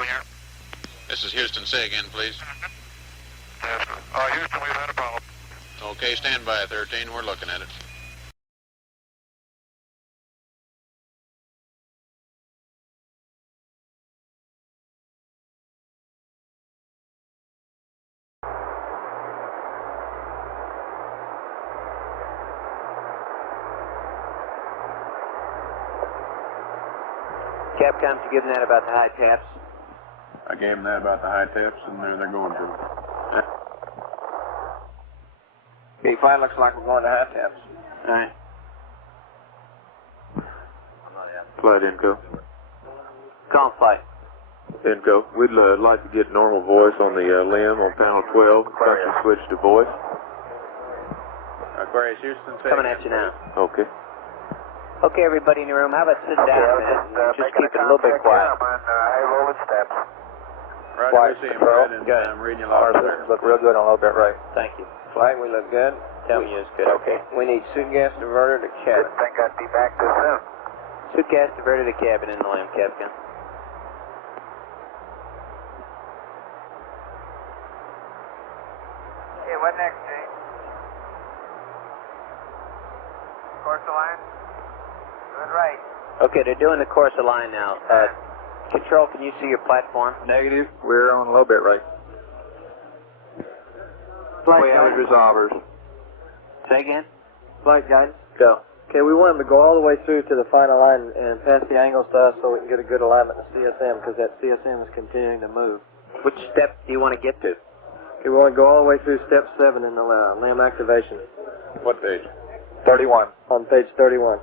over here. This is Houston. Say again, please. Yes. Houston, we've had a problem. Okay, stand by, 13. We're looking at it. Capcom, you giving that about the high taps? I gave them that about the high tips, and they're going to. Okay, flight looks like we're going to high taps. All right. Flight Inco. Call flight. Inco. We'd like to get normal voice on the LM on panel 12. Function switch to voice. Aquarius Houston, say Coming again, at you now. Okay. Okay, everybody in the room, how about sitting down a minute and just keep it a little bit quiet? High voltage steps. Roger, we see him, Fred, and I'm reading you loud and clear. Look real good on low bit right. Thank you. Flight, we look good. Tell me it's good. Okay. We need suit gas diverter to cabin. I think I'd be back this soon. Suit gas diverted to cabin in the LM, Capcom. Okay, what next, James? Course of line? Good right. Okay, they're doing the course of line now. Control, can you see your platform? Negative. We're on low bit right. Flight We have resolvers. Say again? Flight guidance. Go. Okay, we want them to go all the way through to the final line and pass the angles to us so we can get a good alignment to CSM because that CSM is continuing to move. Which step do you want to get to? Okay, we want to go all the way through step 7 in the LAM activation. What page? 31. On page 31.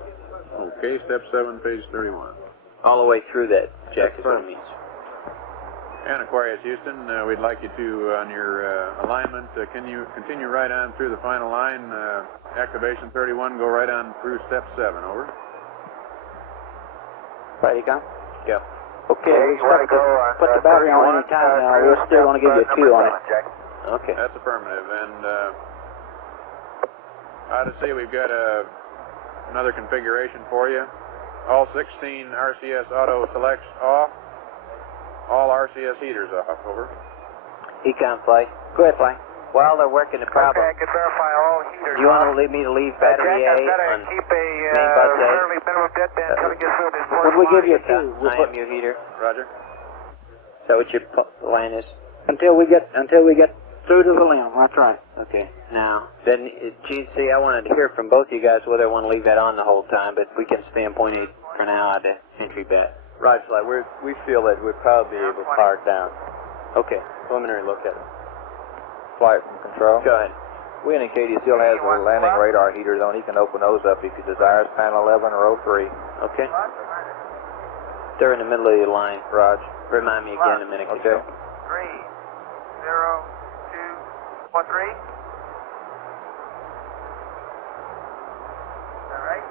Okay, step 7, page 31. All the way through that, Jack, is what it means. And Aquarius Houston, we'd like you to, on your alignment, can you continue right on through the final line, activation 31, go right on through step 7, over. Ready, go? Go. Okay, we expect to put the battery on any time now. We're still going to give you a 2 on it. Okay. That's affirmative, and out of sea, we've got another configuration for you. All 16 RCS auto selects off. All RCS heaters off, over. Econ flight. Go ahead, flight. While they're working the problem, Okay, I can verify all heaters. do you want to leave me to leave battery Jack, A I've got to on keep a main bus A? fairly minimum deadband until it gets through this When we give you a 2, I am your heater. Roger. Is that what your line is? until we get through to the LAM. That's right. Okay. Now, then, GC, I wanted to hear from both you guys whether I want to leave that on the whole time, but we can stay on point 8 for now at the entry bat. Right, so we feel that we'd probably be able to fire it down. Okay. Preliminary look at it. Flight from control. Go ahead. We indicate he still has the landing radar heaters on. He can open those up if he desires, panel 11 or 03. Okay. They're in the middle of the line. Raj. Remind me again in a minute. Okay. 3, 0, 2, 1, 3. All right.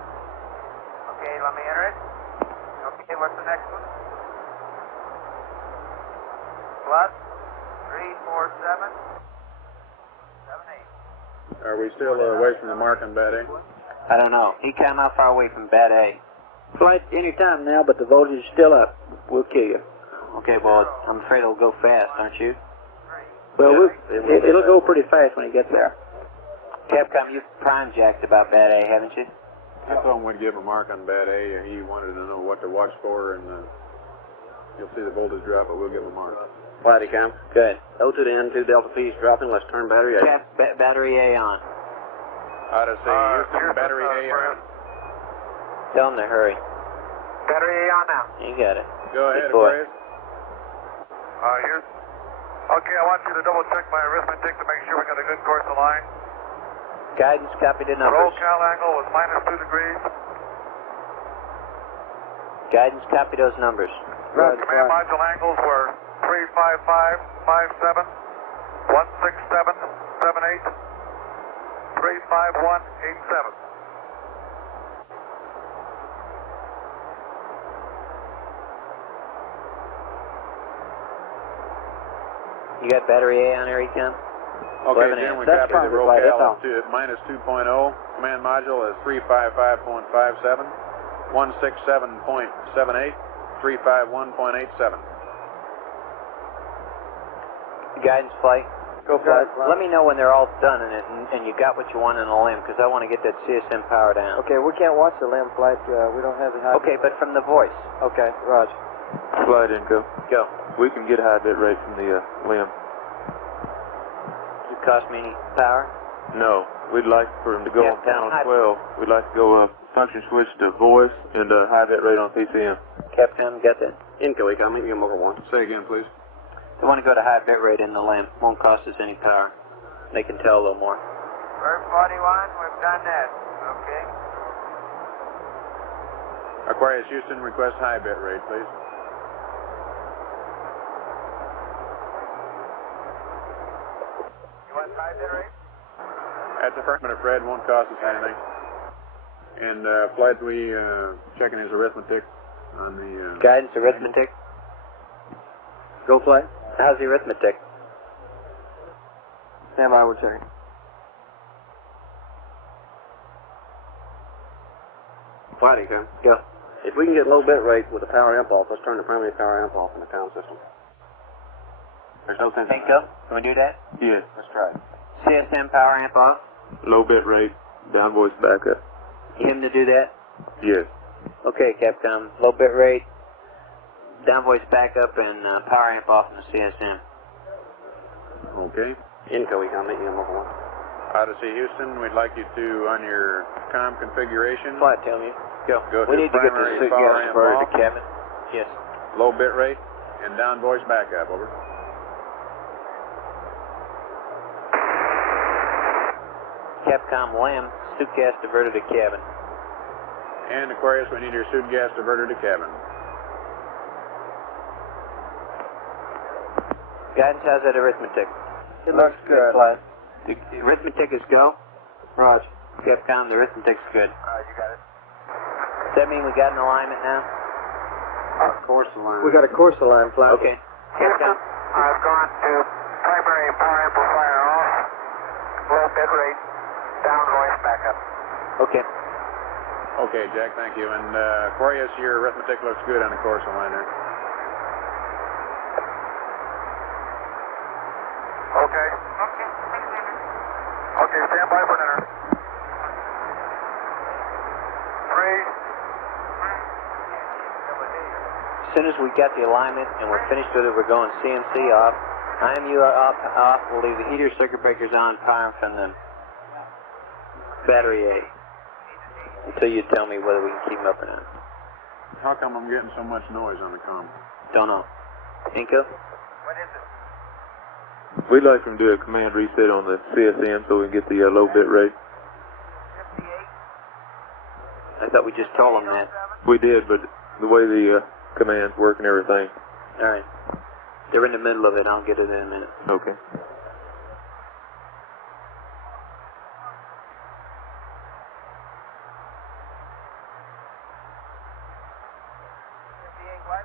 Okay, let me enter it. Okay, what's the next one? Plus 3, 4, 7, 7, 8. Are we still away from the mark on bat A? I don't know. Econ, how far away from bat A? Flight anytime now, but the voltage is still up. We'll kill you. Okay, well, I'm afraid it'll go fast, aren't you? Well, it'll go pretty fast when it gets there. Capcom, you've prime jacked about bat A, haven't you? I told him we'd give a mark on bat A, and he wanted to know what to watch for, and you'll see the voltage drop, but we'll give him a mark. Flight Econ. Good. O to the N2 Delta P is dropping. Let's turn battery A. Battery A on. Out of sea, Houston, battery A on. Tell them to hurry. Battery A on now. You got it. Go ahead, Good boy. Aquarius. Here's. Okay, I want you to double check my arithmetic to make sure we got a good course of line. Guidance, copy the Roll numbers. cal angle was -2 degrees. Guidance, copy those numbers. Command module angles were 355, 57, 167, 78, 351, 87. You got battery A on there, Econ? Okay, 11 Jim, we That's copied fine, the right, that's rocal all. to minus 2.0. Command module is 355.57, 167.78, 351.87. Guidance flight. Go flight. Let me know when they're all done and you got what you want in the LM, because I want to get that CSM power down. Okay, we can't watch the LM flight. We don't have the high. Okay, but from the voice. Okay, Roger. Flight Inco. Go. We can get high bit rate from the LM. Does it cost me any power? No, we'd like for them to go Yeah, on panel high- 12. We'd like to go function switch to voice and high bit rate on PCM. Capcom, got that? Inco, Econ, make me over one. Say again, please. They want to go to high bit rate in the LM. Won't cost us any power. They can tell a little more. Bird 41, we've done that. Okay. Aquarius Houston, request high bit rate, please. You want high bit rate? That's affirmative, Fred. Won't cost us anything. And flight, we checking his arithmetic on the. Guidance, arithmetic. Go flight. How's the arithmetic? Stand by, we're checking. Flight, Econ. Go. If we can get low bit rate with the power amp off, let's turn the primary power amp off in the town system. There's no sense in Think go? Can we do that? Yes. Let's try it. CSM power amp off. Low bit rate, down voice backup. Him to do that? Yes. Okay, Capcom. Low bit rate, down voice backup, and power amp off in the CSM. Okay. Inco, Econ, make me over one. Odyssey Houston, we'd like you to, on your comm configuration, Flight, tell me. Go. Go We to need to get the primary suit power gas amp converter to off. cabin. Yes. low bit rate, and down voice backup. Over. Capcom LM, suit gas diverter to cabin. And Aquarius, we need your suit gas diverter to cabin. Guidance, how's that arithmetic? It looks good. Flight. The arithmetic is go. Roger. Capcom, the arithmetic's good. You got it. Does that mean we got an alignment now? Course line. We got a course aligned flight. Okay. Houston, Capcom, I've gone to primary power amplifier off, low bit rate, down voice backup. okay. Okay, Jack, thank you. And Aquarius, your arithmetic looks good on the course aligner. Okay. Okay, stand by for dinner. 3. As soon as we got the alignment and we're finished with it, we're going CNC off. IMU off. We'll leave the heater circuit breakers on, power from the battery A. Until you tell me whether we can keep them up or not. How come I'm getting so much noise on the comm? Don't know. Inco? What is it? We'd like them to do a command reset on the CSM so we can get the low bit rate. 58? I thought we just told them that. We did, but the way the commands work and everything. All right. They're in the middle of it. I'll get it in a minute. Okay. What?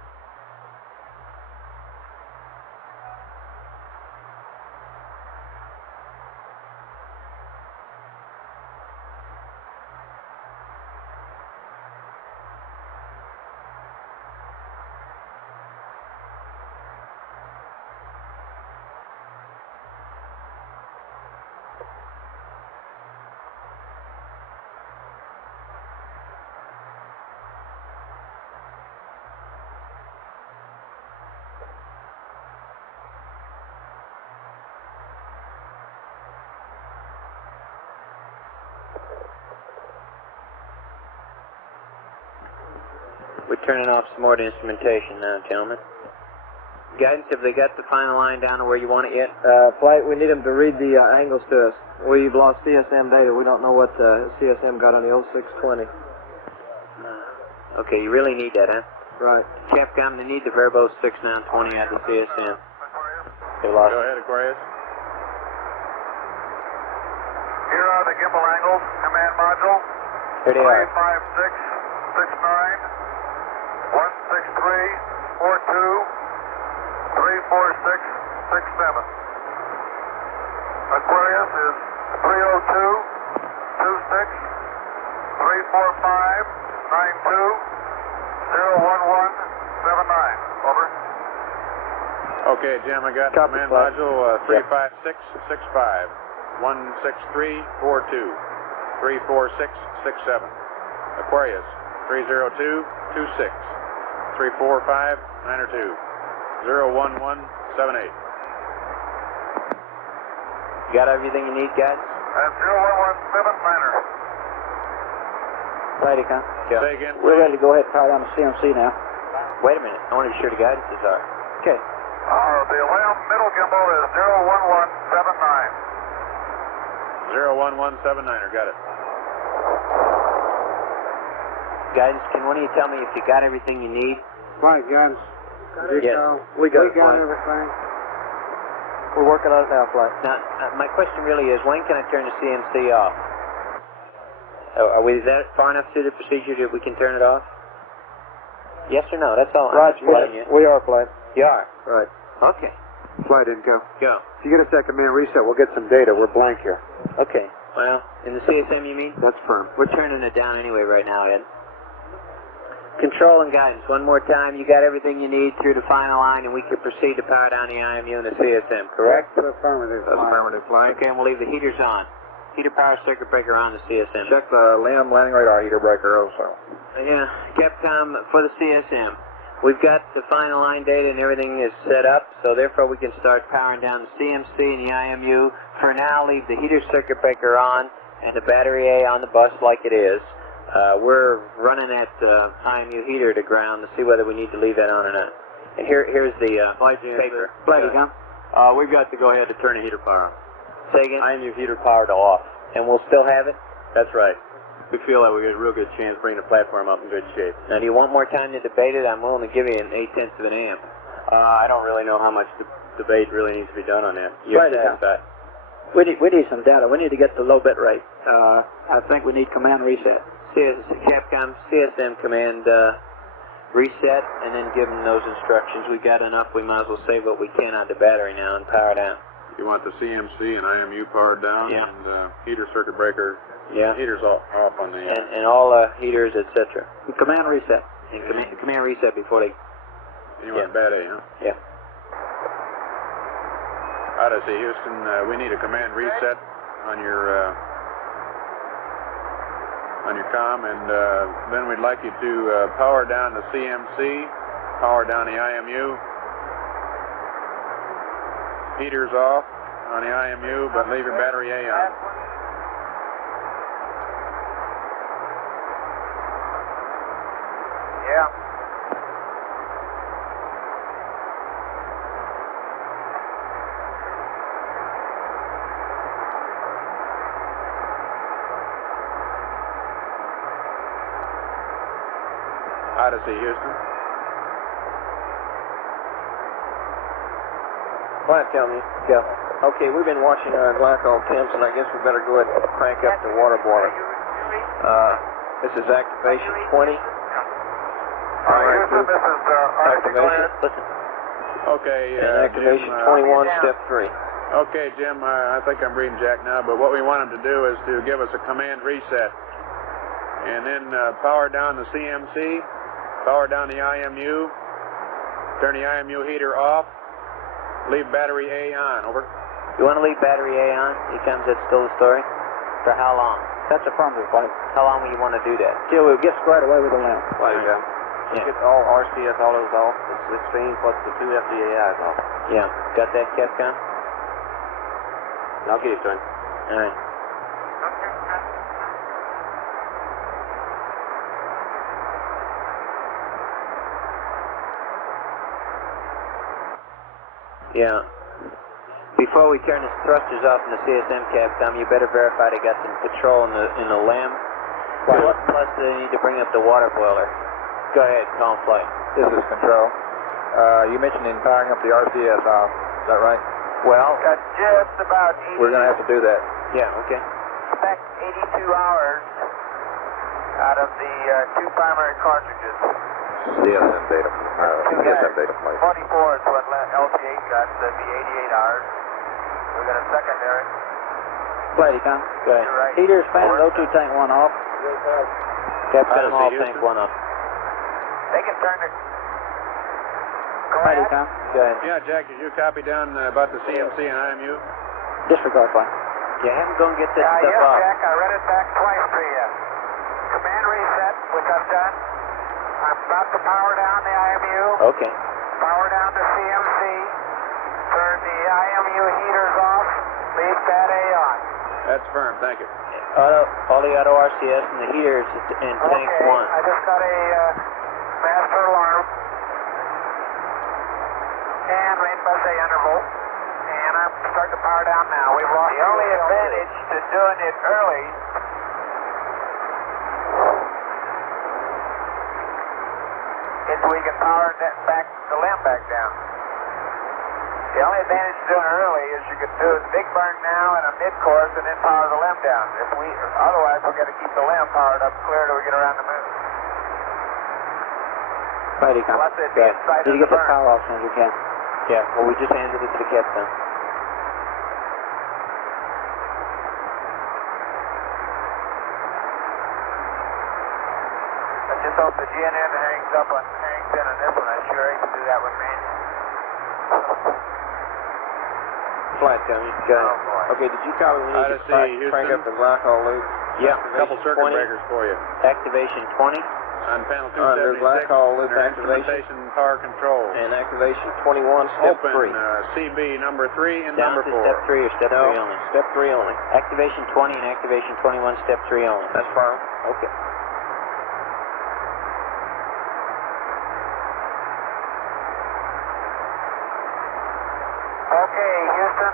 We're turning off some more of the instrumentation now, gentlemen. Guidance, have they got the final line down to where you want it yet? Flight, we need them to read the angles to us. We've lost CSM data. We don't know what CSM got on the 0620. Okay, you really need that, huh? Right. Capcom, they need the Verbo 6920 out of the CSM. They lost Go ahead, Aquarius. Here are the gimbal angles, command module. Here they are. 356, 69, 163, 42, 346, Aquarius is 302-26-345-92-01179. Over. Okay, Jim, I got Copy, command flight. module 35665, 16342, 34667. Aquarius 30226, 345-92, 01178. Got everything you need, guys? That's 01179er. Righty, Con. Go. Say again, We're please. ready to go ahead and power down the CMC now. Wait a minute. I want to be sure the guidances are. Okay. The LM middle gimbal is 01179. 01179er, got it. Guidance, can one of you tell me if you got everything you need? Right, guys. Yes. We got it, Flight. everything. We're working on it now, Flight. Now, my question really is, when can I turn the CMC off? Are we that far enough through the procedure that we can turn it off? Yes or no? That's all. Roger, I'm just you. we are, Flight. You are? Right. Okay. Flight Inco. Go. If you get us that command reset, we'll get some data. We're blank here. Okay. Well, in the CSM you mean? That's firm. We're turning it down anyway right now, Ed. Control and guidance, one more time. You got everything you need through the final line, and we can proceed to power down the IMU and the CSM, correct? Affirmative. That's affirmative, Flight. Okay, and we'll leave the heaters on. Heater power circuit breaker on the CSM. Check the LM landing radar heater breaker also. Yeah, Capcom for the CSM. We've got the final line data and everything is set up, so therefore we can start powering down the CMC and the IMU. For now, leave the heater circuit breaker on and the battery A on the bus like it is. We're running that IMU heater to ground to see whether we need to leave that on or not. And here's the paper. Flighty, Con. We've got to go ahead to turn the heater power on. Say again? IMU heater power to off. And we'll still have it? That's right. We feel that we got a real good chance bringing the platform up in good shape. Now, do you want more time to debate it? I'm willing to give you an 0.8 of an amp. I don't really know how much debate really needs to be done on that. You have to decide. We need some data. We need to get the low bit rate. I think we need command reset. Capcom CSM command reset, and then give them those instructions. We've got enough. We might as well save what we can on the battery now and power down. You want the CMC and IMU powered down, Yeah. and heater circuit breaker, Yeah. heaters off on the... And all heaters, etc. Command reset. And command reset before they... You want bad A, huh? Yeah. Odyssey, Houston, we need a command reset on your comm, and then we'd like you to power down the CMC, power down the IMU, heaters off on the IMU, but leave your battery A on. Yeah. Odyssey, Houston. Flight, tell me. Go. Okay, we've been watching our glycol temps, and I guess we better go ahead and crank up the water boiler. This is activation 20. Houston, this is Activation. Listen. Okay, And activation Jim, 21, step 3. Okay, Jim, I think I'm reading Jack now, but what we want him to do is to give us a command reset, and then power down the CMC, power down the IMU, turn the IMU heater off, leave battery A on. Over. You want to leave battery A on? Here comes that still the story? For how long? That's affirmative, Flight. How long will you want to do that? Till we get squared away with the lamp. Flight, yeah. Yeah. Get all RCS, all those off. The 16 plus the 2 FDAIs off. Yeah. Got that, Capcom? And I'll get it to him. All right. Yeah. Before we turn the thrusters off in the CSM, Capcom, you better verify they got some control in the LM. Plus, they need to bring up the water boiler. Go ahead, call flight. This is control. You mentioned in powering up the RCS off. Is that right? Well, Got just about 80. We're going to have to do that. yeah, okay. Spec 82 hours out of the 2 primary cartridges. CSM data. CSM data, Flight. 24 is what left. LT8 got to be 88 hours. We got a secondary. Flight Econ. Go ahead. You're right. Heaters, fans, O2 tank 1 off. Capcom all Houston. tank 1 up. They can turn it. Go Flight ahead. Econ. Go ahead. Yeah, Jack, did you copy down about the CMC and IMU? Disregard flight. Yeah, have him go and get this Yes, stuff off. Jack, I read it back twice to you. Command reset, which I've done. I'm about to power down the IMU. Okay. Power down the CMC. Turn the IMU heaters off. Leave pad A on. That's firm, thank you. All the auto RCS and the heaters in tank Okay, 1. I just got a master alarm. And rain bus A interval. And I'm starting to power down now. We've lost the only advantage to doing it early is we can power back the LM back down. The only advantage to doing it early is you can do a big burn now and a mid-course and then power the LM down. Otherwise, we've got to keep the LM powered up clear till we get around the moon. Flight Econ. Unless it Go ahead. inside Did of you the get the burn. power off as soon as you can? Yeah, well, we just handed it to the Capcom. I just hope the GNN hangs in on this one. I sure hate to do that with manual. Flight coming. Go Oh, ahead. boy. Okay, did you copy we need to Odyssey, crank Houston. up the glycol loop? Yeah, A couple circuit 20. breakers for you. Activation 20. On panel Under 276, glycol loop under activation. instrumentation power control. And activation 21, step Open 3. CB number 3 and Down number to 4. step 3 or step 3 No, only. step 3 only. Activation 20 and activation 21, step 3 only. That's firm. Okay. Okay, Houston,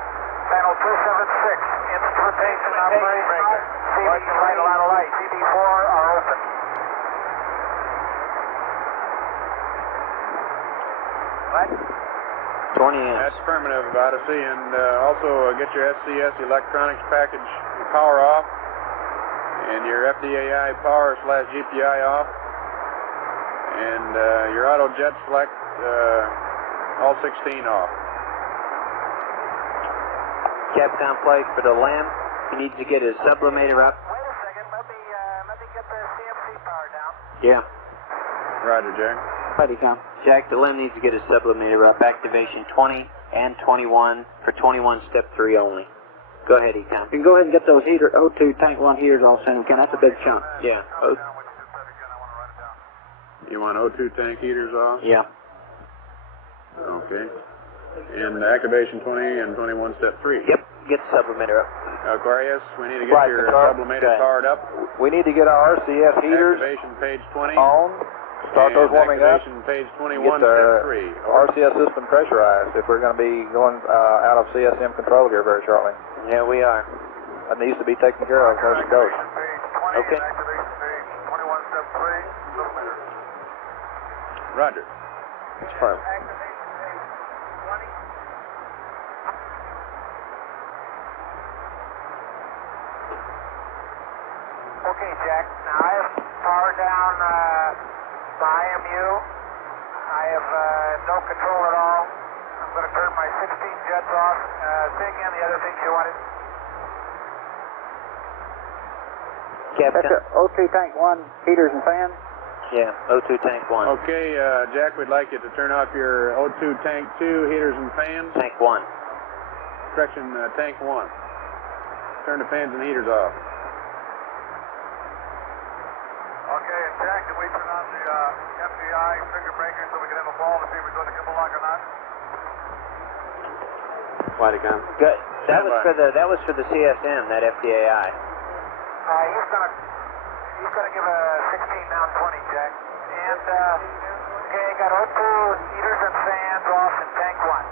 panel 276, instrumentation operation. CB3, a lot of light. CB4 are open. What? 20 in. That's affirmative, Odyssey, and also get your SCS electronics package power off, and your FDAI power / GPI off, and your auto jet select all 16 off. Capcom plate for the LM. He needs to get his sublimator up. Wait a second, let me get the CMC power down. Yeah. Roger, Jack. Flight Econ. Jack, the LM needs to get his sublimator up. Activation 20 and 21. For 21, step 3 only. Go ahead, Econ. You can go ahead and get those O2 tank 1 heaters all sent. Okay, that's a big chunk. Yeah. You want O2 tank heaters off? Yeah. Okay. And activation 20 and 21, step 3. Yep. Get the sublimator up. Aquarius, we need to get Flight your control. sublimator Okay. powered up. We need to get our RCS heaters Activation page 20. on. Start those and warming up. activation page Get 21, the step 3. RCS system pressurized if we're going to be going out of CSM control here very shortly. Yeah, we are. That needs to be taken care of coast to coast. Okay. Activation page 21, step 3, sublimator. Roger. It's firm. Activation page 20. Okay, Jack. Now I have powered down the IMU. I have no control at all. I'm going to turn my 16 jets off. Say again the other things you wanted. Capcom. O2 tank 1 heaters and fans. Yeah. O2 tank 1. Okay, Jack, we'd like you to turn off your O2 tank 2 heaters and fans. Tank 1. Correction, tank 1. Turn the fans and heaters off. Okay, and Jack, did we turn on the FDI finger breaker so we can have a ball to see if we're doing the gimbal lock or not? Flight Econ. Good. That Stand was for the CSM, that FDAI. He's gonna give a 16 down 20, Jack. And okay, got O2 heaters and fans off in tank 1.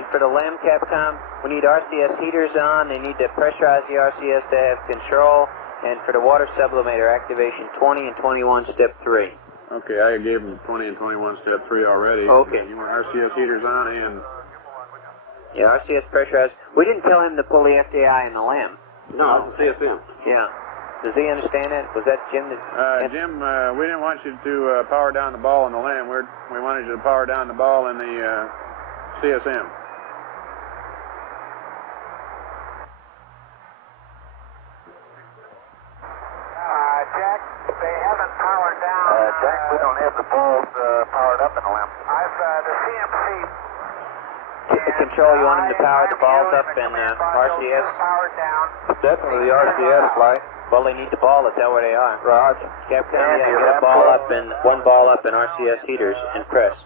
And for the LM Capcom, we need RCS heaters on. They need to pressurize the RCS to have control. And for the water sublimator, activation 20 and 21, step 3. Okay, I gave them 20 and 21, step 3 already. Okay. You want RCS heaters on and... Yeah, RCS pressurized. We didn't tell him to pull the FDI and the LM. No, it's a CSM. Yeah. Does he understand that? Was that Jim that... Jim, we didn't want you to power down the ball in the LM. We wanted you to power down the ball in the CSM. Jack, they haven't powered down. Jack, we don't have the balls powered up in the lamp. The CMC. Control, you want him to power the balls up in RCS? Powered down. Definitely the RCS light. Well, they need the ball. That's where they are. Roger. Capcom, yeah, get a ball up in one ball up in RCS heaters and press.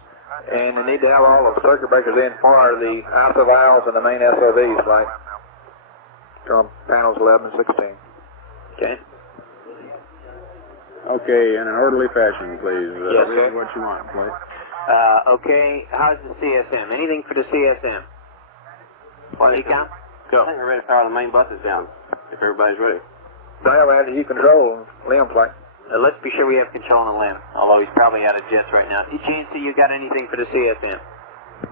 And they need to have all the circuit breakers in for the ISO valves and the main SOVs, right? From panels 11 and 16. Okay. Okay, in an orderly fashion, please. Yes, Read sir. what you want, please. Okay, how's the CSM? Anything for the CSM? Econ? Go. I think we're ready to power the main buses down, if everybody's ready. Dial had to control limbs like. Let's be sure we have control on the limb, although he's probably out of jets right now. GNC, you got anything for the CSM?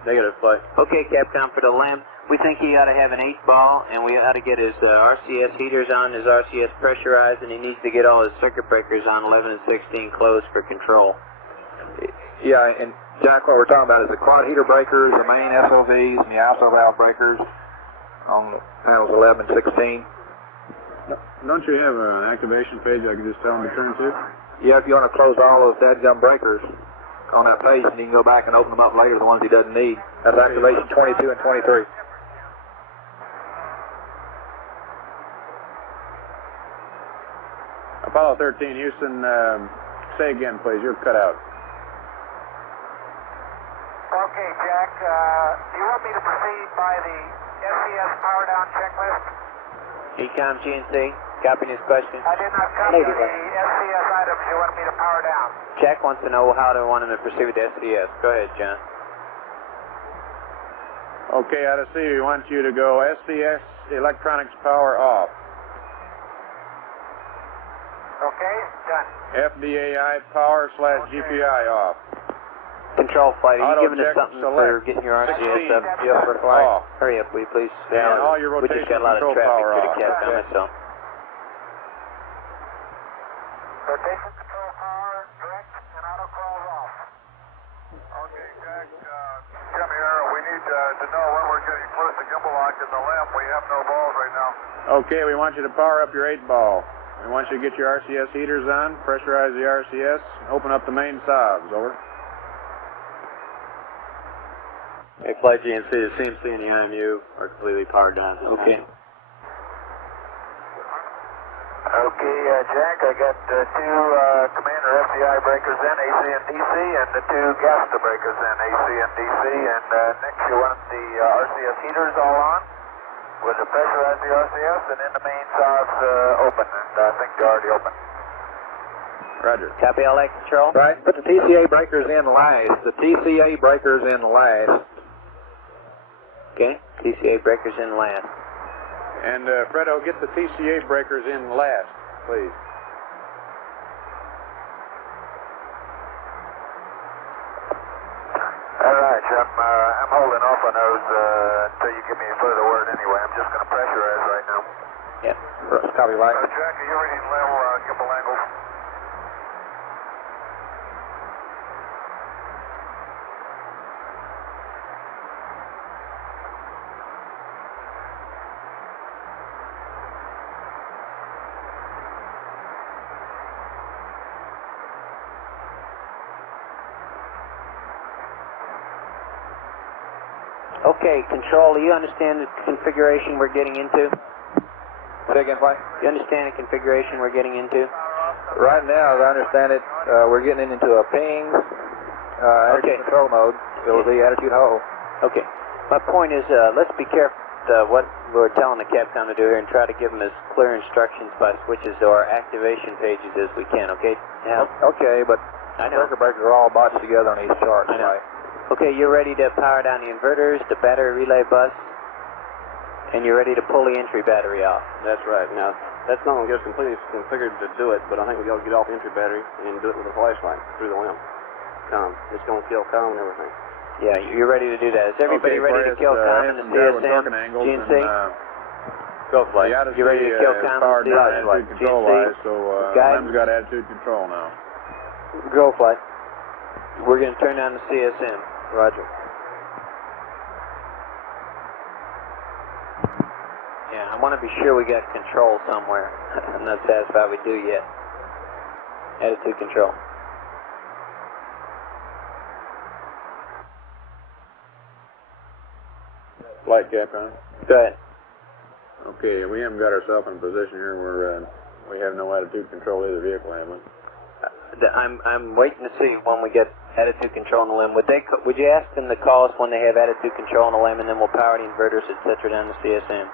Negative, flight. Okay, Capcom, for the limb, we think he ought to have an 8-ball, and we ought to get his RCS heaters on, his RCS pressurized, and he needs to get all his circuit breakers on 11 and 16 closed for control. Yeah, and Jack, what we're talking about is the quad heater breakers, the main SOVs, and the ISO valve breakers on panels 11 and 16. Don't you have an activation page I can just tell him to turn to? Yeah, if you want to close all those dadgum breakers on that page, and you can go back and open them up later, the ones he doesn't need. That's activation 22 and 23. Apollo 13, Houston, say again, please. You're cut out. Okay, Jack, do you want me to proceed by the SCS power down checklist? Econ, GNC, copying his question. I did not copy the SCS items you want me to power down. Jack wants to know how to want him to proceed with the SDS. Go ahead, John. Okay, out of C, we want you to go SCS electronics power off. Okay, done. FDAI power / GPI off. Control flight, are you Auto giving us check something select. for getting your RCS up? 16. Yeah, for flight. Off. Hurry up, will you please? And all your we just got a lot of rotation traffic control power through the off. Capcom, Okay. that's all. Rotation control power, direct, and auto crawls off. Okay, Jack, Jim here. We need to know when we're getting close to gimbal lock in the lamp. We have no balls right now. Okay, we want you to power up your 8-ball. We want you to get your RCS heaters on, pressurize the RCS, open up the main sobs. Over. Hey, flight GNC, the CMC and the IMU are completely powered down. Okay. Okay, Jack, I got two Commander FDI breakers in, AC and DC, and the two Gasta breakers in, AC and DC. And next you want the RCS heaters all on. We'll pressurize the RCS, and then the main sobs open, and I think they're already open. Roger. Copy all that, control? Right, put the TCA breakers in last. The TCA breakers in last. Okay, TCA breakers in last. And Fredo, get the TCA breakers in last, please. All right, Jim, I'm holding off on those until you give me a further word anyway. I'm just going to pressurize right now. Yep. Copy, right. Jack, are you reading level gimbal angles? Okay, control, do you understand the configuration we're getting into? Say again, Mike. You understand the configuration we're getting into? Right now, as I understand it, we're getting into a ping attitude control mode. It will be attitude hold. Okay. My point is, let's be careful what we're telling the Capcom to do here and try to give them as clear instructions by switches to our activation pages as we can, okay? Now, Okay, but I know. circuit breakers are all botched together on these charts, I know. right? Okay, you're ready to power down the inverters, the battery relay bus, and you're ready to pull the entry battery off. That's right. Now, that's not going to get us completely configured to do it, but I think we got to get off the entry battery and do it with a flashlight through the lamp. It's going to kill COM and everything. Yeah, you're ready to do that. Is everybody ready to kill COM and the CSM? GNC? Go flight. You ready to kill COM and powered the down CSM? attitude control wise, so Guidance? Lem's got attitude control now. Go flight. We're going to turn down the CSM. Roger. want to be sure we got control somewhere. I'm not satisfied we do yet. Attitude control. Flight Capcom. Go ahead. Okay, we haven't got ourselves in a position here where we have no attitude control either vehicle, have we? I'm waiting to see when we get attitude control on the limb. Would you ask them to call us when they have attitude control on the limb, and then we'll power the inverters, etc. down to CSM.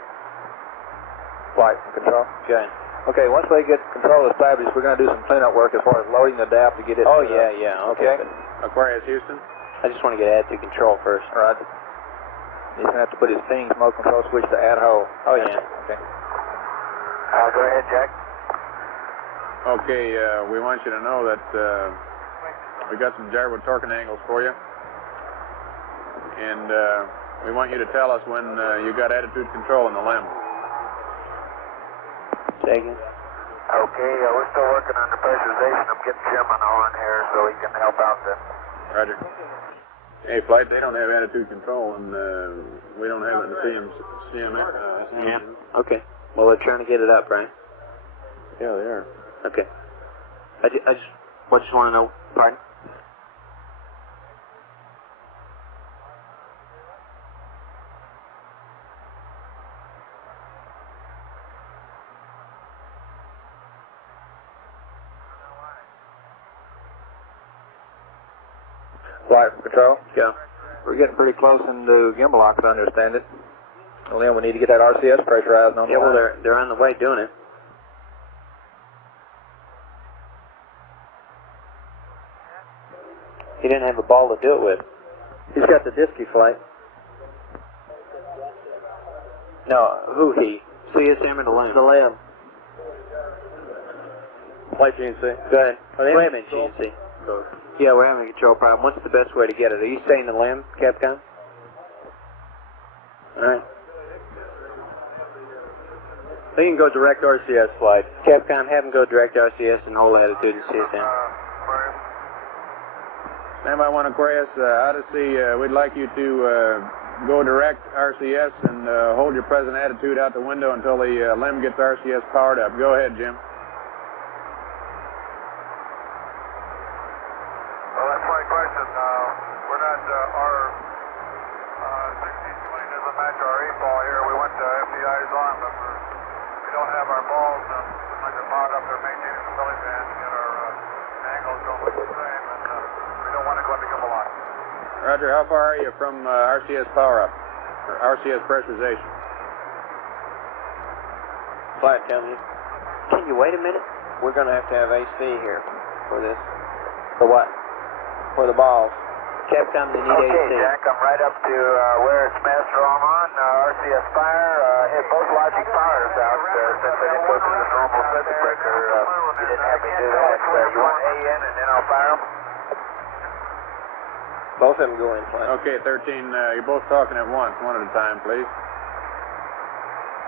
Flight control. Go ahead. Okay, once we get control established, we're going to do some cleanup work as far as loading the DAP to get it. Oh, yeah. Okay. Aquarius Houston? I just want to get attitude control first. All right. He's going to have to put his ping smoke control switch to add hole. Oh, yeah. Okay. Go ahead, Jack. Okay, we want you to know that we got some gyro torquing angles for you. And we want you to tell us when you got attitude control in the limb. Second. Okay, we're still working on the pressurization. I'm getting Jim on the horn here so he can help out then. Roger. Hey, Flight, they don't have attitude control, and we don't have it in the CMX. Yeah. Okay. Well, they're trying to get it up, right? Yeah, they are. Okay. I just want to know, pardon? Flight control. Go. We're getting pretty close into gimbal lock, as I understand it. Well, then we need to get that RCS pressurized on the Yeah, well, line. they're on the way doing it. He didn't have a ball to do it with. He's got the disky flight. No, who he? CSM or the limb? The limb. Flight GNC. Go ahead. Are they Wait a having minute, control? GNC. Yeah, we're having a control problem. What's the best way to get it? Are you saying the limb, Capcom? All right. They can go direct RCS flight. Capcom, have them go direct RCS and hold attitude and CSM. Standby 1 Aquarius, Odyssey, we'd like you to go direct RCS and hold your present attitude out the window until the limb gets RCS powered up. Go ahead, Jim. Well, that's my question. We're not, our 1620 doesn't match our 8-ball here. We went to FDI's on, but we don't have our balls like they're powered up. They're maintaining the belly band to get our angles going the same, and we don't want to go into gimbal lock. Roger, how far are you from RCS power up, or RCS pressurization? Flight company. Can you wait a minute? We're going to have AC here for this. For what? For the balls. Capcom, they need Okay, AC. Jack, I'm right up to where it's master on. RCS fire, hit both logic powers out since I didn't go through the normal circuit breaker. You didn't have me do that. You want A in and then I'll fire them? Both of them go in flight. Okay, 13, you're both talking at once, one at a time, please.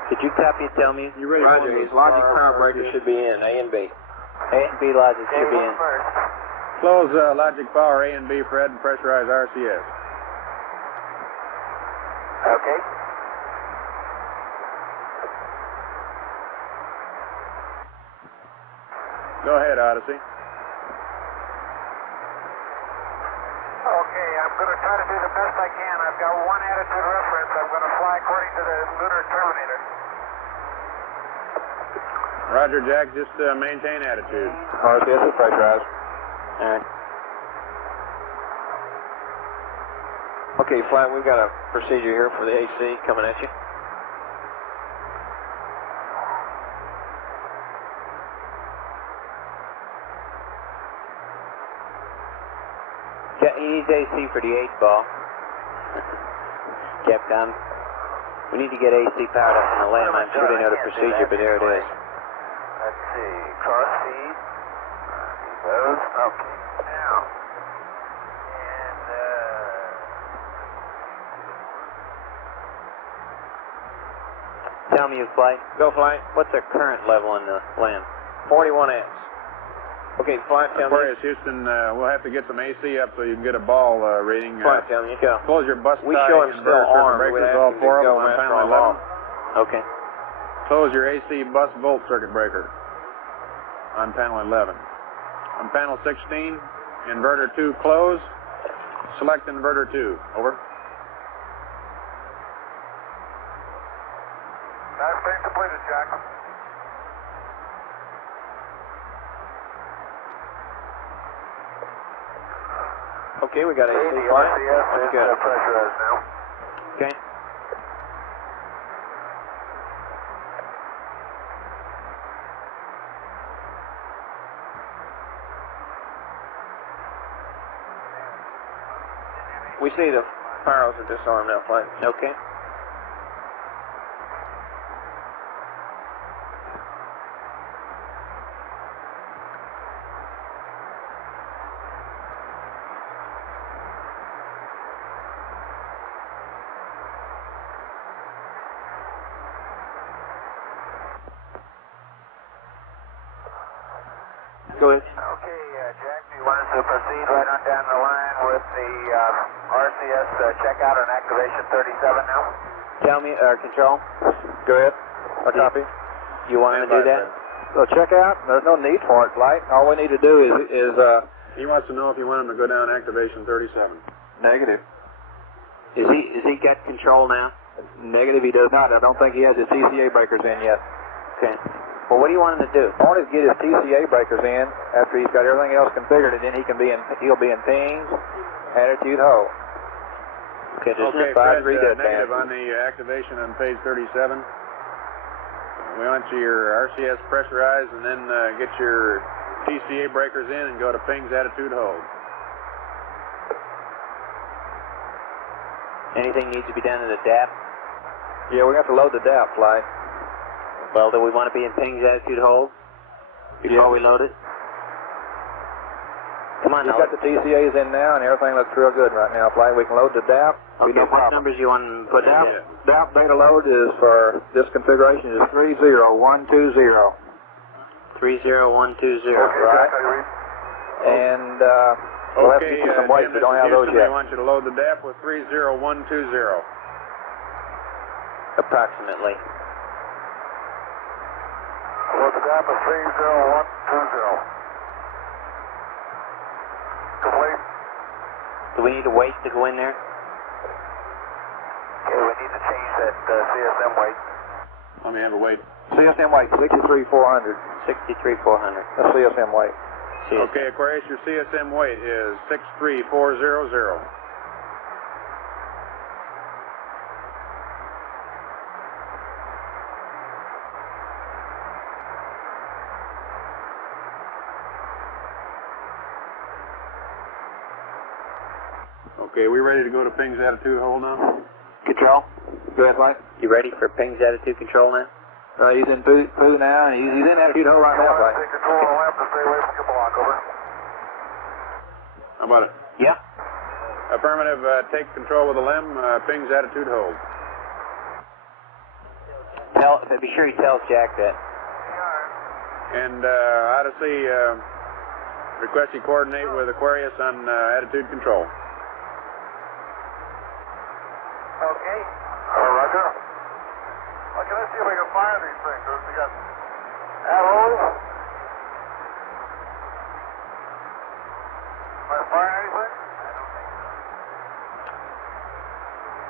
Could you copy and tell me? You really Roger, his logic power breaker should be in, A and B. A and B logic should be in. Close logic power A and B, Fred, and pressurize RCS. Okay. Go ahead, Odyssey. Okay, I'm going to try to do the best I can. I've got one attitude reference. I'm going to fly according to the lunar terminator. Roger, Jack, just maintain attitude. RCS is pressurized. All right. Okay, flight, we've got a procedure here for the AC coming at you. He needs AC for the 8-ball. Capcom, we need to get AC powered up in the lamb. I'm sure they know the procedure, but there it is. Let's see, cross feed. Those, okay. Now, and Tell me, Flight, Go, flight. what's our current level in the lamb? 41 amps. Okay, flight, tell me. Aquarius, Houston, we'll have to get some AC up so you can get a ball reading. Flight, tell me. Go. Close your bus We tie show him and still inverter circuit armed. breakers, We'd ask all him to four of go them, on master panel on 11. all. Okay. close your AC bus volt circuit breaker on panel 11. On panel 16, inverter 2 close. Select inverter 2. Over. That's been completed, Jack. Okay, we got AC The fine. RCS That's is good. pressurized now. Okay. We see the pyros are disarmed now, fine. Okay. Go ahead. Okay, Jack, do you want us to proceed right on down the line with the RCS checkout and activation 37 now? Tell me, control. Go ahead. I copy. You want to do that? So check out. There's no need for it, Light. All we need to do is He wants to know if you want him to go down activation 37. negative. Is he got control now? Negative, he does not. I don't think he has his TCA breakers in yet. Okay. Well, what do you want him to do? I want him to get his TCA breakers in after he's got everything else configured, and then he'll be in pings, attitude, hold. Okay, there's Okay, five Fred, redead negative bands. on the activation on page 37. We want your RCS pressurized and then get your TCA breakers in and go to pings, attitude, hold. Anything needs to be done to the DAP? Yeah, we have to load the DAP, Light. Well, do we want to be in pings, attitude, hold before we load it? Come on, We've got the TCAs in now, and everything looks real good right now, Flight. We can load the DAP. Okay, No what problem. numbers you want to put in? DAP data load is for this configuration is 30120. 30120. Right. And we'll have to get you some weights. Jim, We don't this have is those Houston. yet. We want you to load the DAP with 30120. Approximately. Load the DAP at 30120. Complete. Do we need a weight to go in there? Okay, we need to change that CSM weight. Let me have a wait. CSM weight, 63400. 63400. That's CSM weight. Okay, Aquarius, your CSM weight is 63400. Okay, we ready to go to pings, attitude, hold now? Control? Go ahead, Mike. You ready for pings, attitude, control now? He's in poo now, and he's in attitude hold right now, Mike. Take control of the lamp to stay away from your block, over. How about it? Yeah. Affirmative, take control of the LM, pings, attitude, hold. Be sure he tells Jack that. And Odyssey, request you coordinate with Aquarius on attitude control. Okay. Roger. Okay, let's see if we can fire these things. We got arrows. Am I firing anything?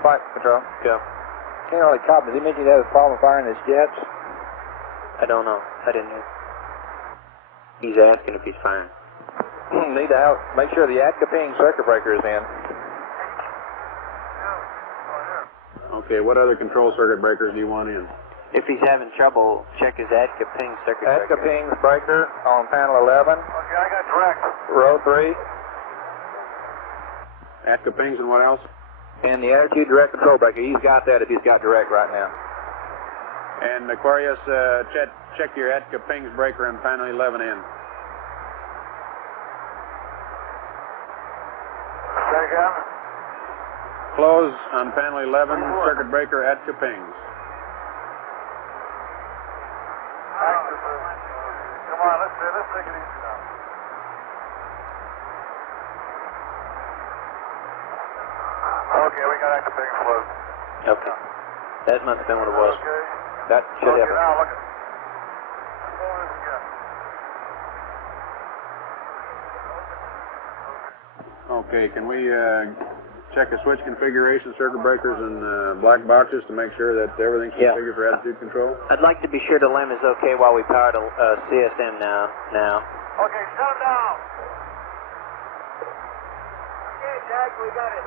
Flight control. Go. Can't really copy. Does he mention he has a problem firing his jets? I don't know. I didn't hear. He's asking if he's firing. Need to make sure the Atca-Ping circuit breaker is in. Okay, what other control circuit breakers do you want in? If he's having trouble, check his Atca-Ping circuit breaker. Atca-Ping's breaker on panel 11, Okay, I got direct. row 3, Atka pings and what else? and the attitude direct control breaker. He's got that if he's got direct right now. And Aquarius, check your Atka pings breaker on panel 11 in. Say again. Close on panel 11, circuit breaker Atka pings. Come on, let's take it easy now. Okay, we got Atca-Ping closed. Okay. That must have been what it was. Okay. That should Okay, help. now look at. Okay, can we check the switch configuration, circuit breakers, and black boxes to make sure that everything's configured for attitude control? I'd like to be sure the LM is okay while we power the CSM now. Okay, shut them down. Okay, Jack, we got it.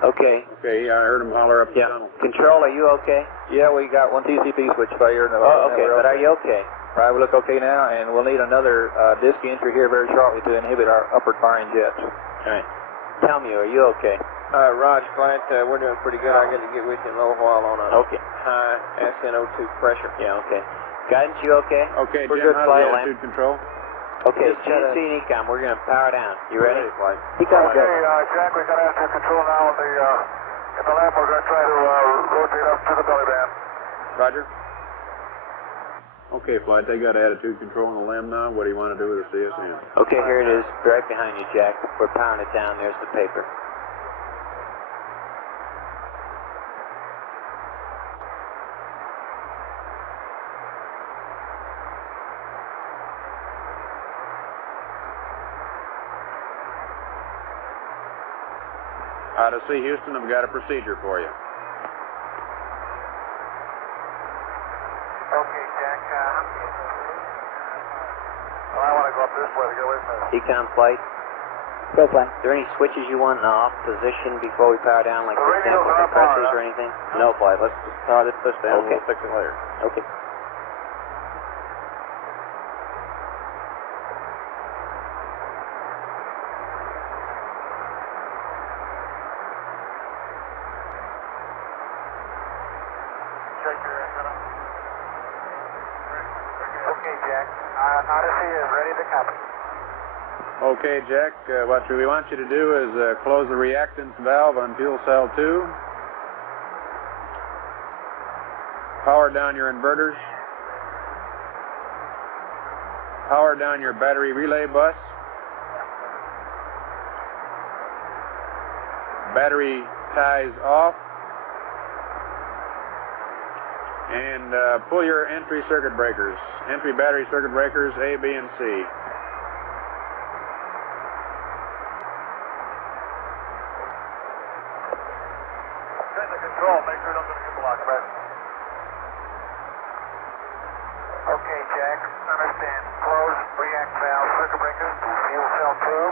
Okay. Okay, I heard him holler up the Yeah. tunnel. Control, are you okay? Yeah, we got one TCP switch failure. Oh, okay, but are you okay? Right, we look okay now, and we'll need another disk entry here very shortly to inhibit our upward firing jets. All right. Tell me, are you okay? Roger, Clint, we're doing pretty good. I got to get with you in a little while on a Okay. high SNO2 pressure. Yeah, okay. Guidance, you okay? Okay, We're Jim, good, how's flight the line. attitude control? Okay, Just gotta- CNC and ECOM, we're going to power down. You ready? Flight. ECOM's good. Okay, Jack, we got attitude control now in the lab. We're going to try to rotate up to the belly band. Roger. Okay, flight, they got attitude control on the LM now. What do you want to do with the CSM? Okay, here it is, right behind you, Jack. We're powering it down. There's the paper. Odyssey, Houston, I've got a procedure for you. Okay, Jack. Well, I want to go up this way to get away from this. ECOM flight. Go flight. Is there any switches you want in the off position before we power down, like The for radios example are up compressors on, or anything? No, flight. Let's just power this push down. Okay. We'll fix it later. Okay. Check your antenna. Okay, Jack. Odyssey is ready to copy. Okay, Jack, what we want you to do is close the reactance valve on fuel cell 2. Power down your inverters. Power down your battery relay bus. Battery ties off. And pull your entry circuit breakers. Entry battery circuit breakers A, B, and C. Send the control. Make sure nothing gets blocked. Right. Okay, Jack. Understand. Close react valve circuit breakers. Fuel cell 2.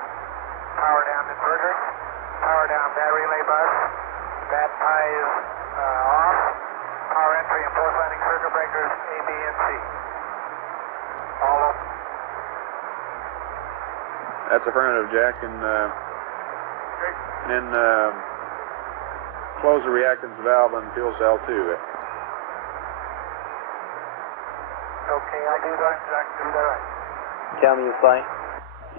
Power down inverter. Power down battery relay bus. That tie is off. Power entry and force landing circuit breakers A, B, and C. All open. That's affirmative, Jack, and then close the reactance valve on fuel cell 2. Okay, I'll do that, Jack. Do that right. Tell me, you fly.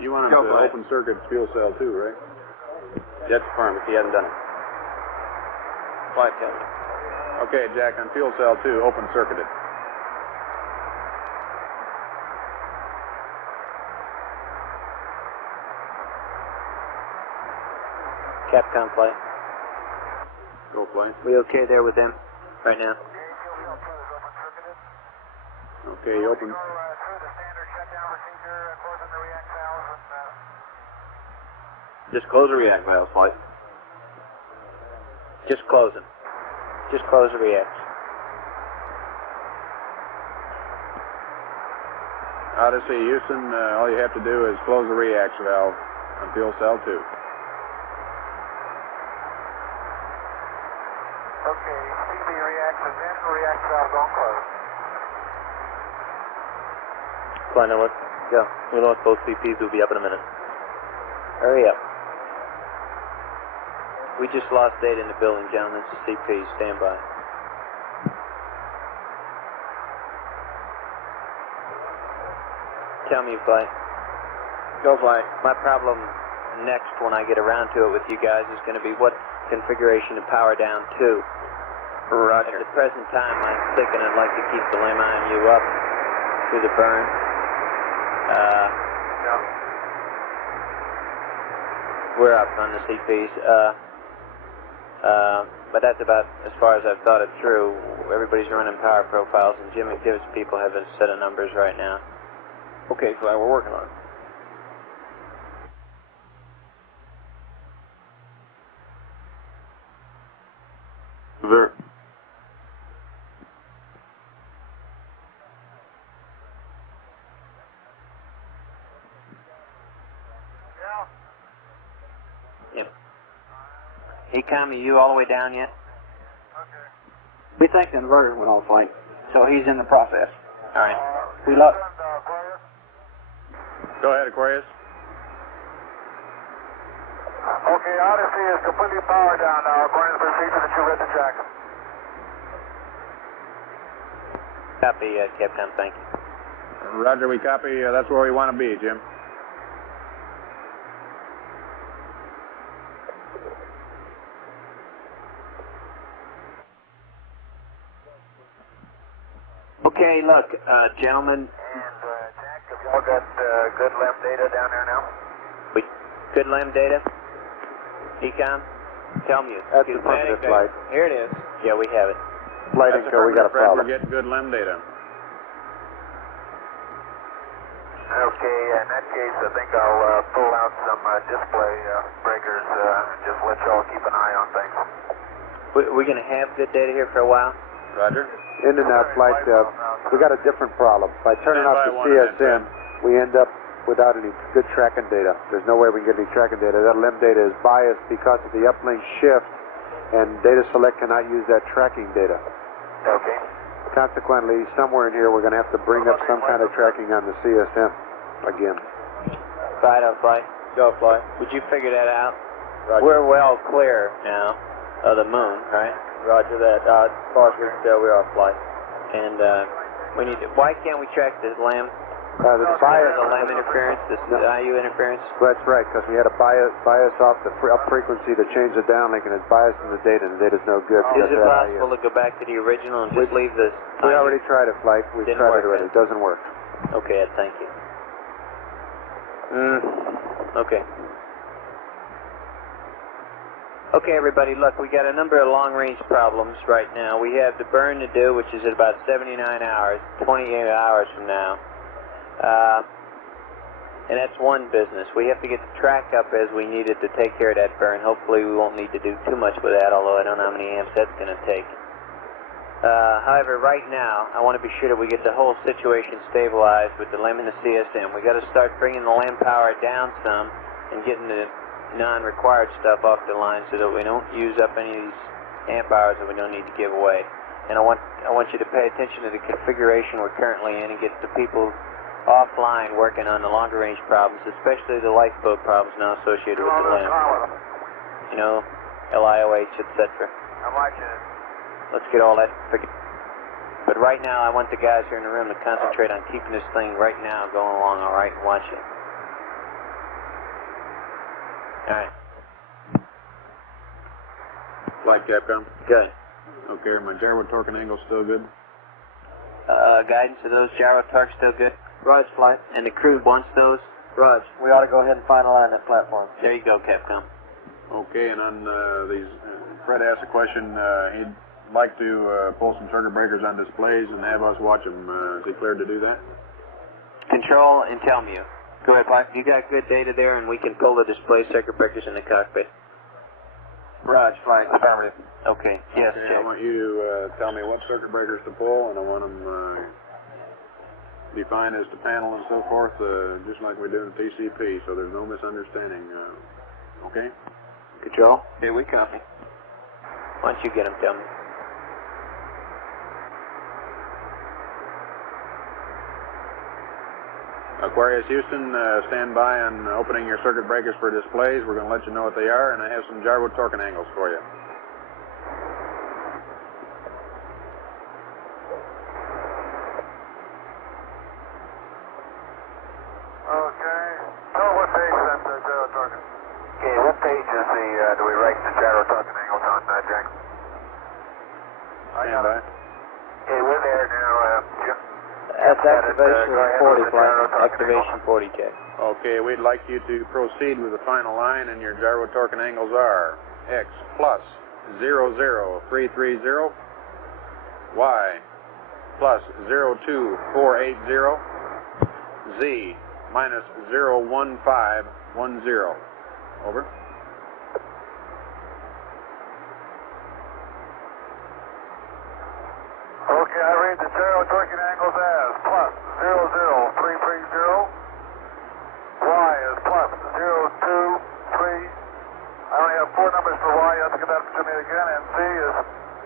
You want Go him to for it. open circuit fuel cell 2, right? That's firm if he hasn't done it. Flight, tell me. Okay, Jack, on fuel cell 2, open circuit it. Capcom flight. Go plane. We okay there with them right now? Okay, you open. Through the standard shutdown procedure, closing the react valves and Just close the react valve, flight. Just close them. Just close the reacts. Odyssey, Houston, all you have to do is close the react valve on fuel cell 2. Okay, CB reacts is in, react valve don't close. Fine, now let's go. We know both CPs will be up in a minute. Hurry up. We just lost data in the building, gentlemen. CP, stand by. Tell me, flight. Go flight. My problem next when I get around to it with you guys is going to be what configuration to power down to. Roger. At the present time, I'm thinking I'd like to keep the LM IMU up through the burn. We're up on the CPs. but that's about as far as I've thought it through. Everybody's running power profiles, and Jim McDivitt's people have a set of numbers right now. Okay, Fly, we're working on it. There. Yep. Ecom, are you all the way down yet? We think the inverter went off light, so he's in the process. All right. We love. Go ahead, Aquarius. Okay, Odyssey is completely powered down now, according to the procedure that you read to Jack. Copy, Captain. Thank you. Roger, we copy. That's where we want to be, Jim. Okay, look, gentlemen. And Jack, have y'all got good LM data down there now? Good LM data? Ecom? Tell me. That's affirmative, Flight. Here it is. Yeah, we have it. Flight That's Inco, we got a Fred, problem. We're getting good LM data. Okay, in that case, I think I'll pull out some display breakers and just let y'all keep an eye on things. We're going to have good data here for a while? Roger. In and out, Flight. We got a different problem. By turning Stand off by the one minute, CSM, we end up without any good tracking data. There's no way we can get any tracking data. That LM data is biased because of the uplink shift, and Data Select cannot use that tracking data. Okay. Consequently, somewhere in here, we're going to have to bring up some kind of tracking on the CSM again. Right up, Fly. Go, Fly. Would you figure that out? Roger. We're well clear now of the moon, right? Roger that. As far as we can tell, we are Flight. And we need to, why can't we track this LM? The bias. The LM interference, this IU interference? That's right, because we had a bias off the up frequency to change the downlink, and it's biased in the data, and the data's no good. Is it possible to go back to the original and just leave this? We already tried it, Flight. We Didn't tried work, it already. It doesn't work. Okay, Ed, thank you. Okay. Okay, everybody, look, we got a number of long-range problems right now. We have the burn to do, which is at about 79 hours, 28 hours from now. And that's one business. We have to get the track up as we need it to take care of that burn. Hopefully we won't need to do too much with that, although I don't know how many amps that's going to take. However, right now, I want to be sure that we get the whole situation stabilized with the LM and the CSM. We got to start bringing the LM power down some and getting the non-required stuff off the line so that we don't use up any of these amp hours that we don't need to give away. And I want you to pay attention to the configuration we're currently in and get the people offline working on the longer range problems, especially the lifeboat problems now associated with the LM. You know, LIOH, etc. I'm watching it. Let's get all that figured. But right now, I want the guys here in the room to concentrate on keeping this thing right now going along all right and watch it. All right. Flight Capcom. Good. Okay, my gyro torque and angle still good? Guidance, are those gyro torques still good? Raj, Flight. And the crew wants those? Raj, we ought to go ahead and finalize that platform. There you go, Capcom. Okay, and on these, Fred asked a question. He'd like to pull some circuit breakers on displays and have us watch them. Is he cleared to do that? Control and tell me. Go ahead, Mike. You got good data there, and we can pull the display circuit breakers in the cockpit. Raj, Flight. Affirmative. Okay. Yes, Okay, check. I want you to tell me what circuit breakers to pull, and I want them defined as to panel and so forth, just like we do in PCP, so there's no misunderstanding. Okay? Control? Here we copy. Why don't you get them, tell me. Aquarius Houston, stand by on opening your circuit breakers for displays. We're going to let you know what they are, and I have some gyro torque and angles for you. Okay. Tell what page is that gyro torque? Okay, what page is the, do we write the gyro torque and angles on, Jack? Stand by. Okay, we're there now, Jim. That's activation 40, Flight. Activation 40, check. Okay, we'd like you to proceed with the final line, and your gyro torque and angles are X plus 00330, Y plus 02480, Z minus 01510. Over. Okay, I read the gyro torquing angles as plus 00330, Y is plus 023. I only have 4 numbers for Y, you have to give that to me again, and Z is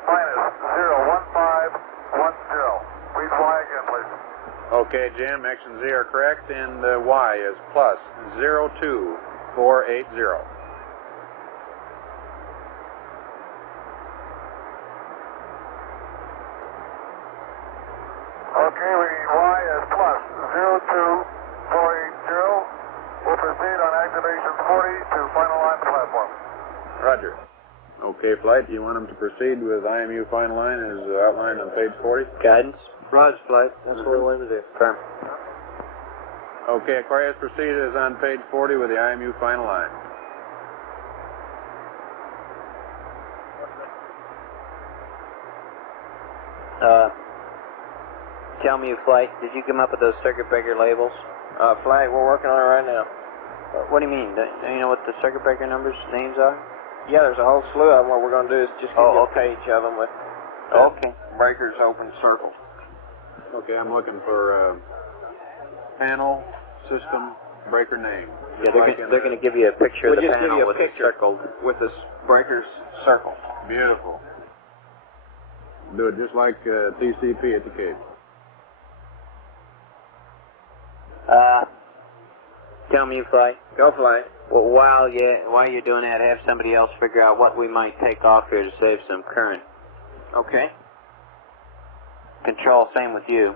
minus 01510. Read Y again, please. Okay, Jim, X and Z are correct, and Y is plus 02480. Okay, we Y is plus 02480. We'll proceed on activation 40 to final line the platform. Roger. Okay, Flight, do you want them to proceed with IMU final line as outlined on page 40? Guidance? Roger, Flight. That's what we wanted to do. Firm. Okay, Aquarius, proceed as on page 40 with the IMU final line. Tell me, Flight, did you come up with those circuit breaker labels? Flag, we're working on it right now. What do you mean? Do you know what the circuit breaker numbers names are? Yeah, there's a whole slew of them. What we're going to do is just give you a page of them with breakers open circled. Okay, I'm looking for panel, system, breaker name. Yeah, they're going to give you a picture of the panel with it circled. With the breakers circled. Beautiful. Do it just like TCP at the cable. Tell me, Flight. Go, Flight. Well, while you're doing that, have somebody else figure out what we might take off here to save some current. Okay. Control, same with you.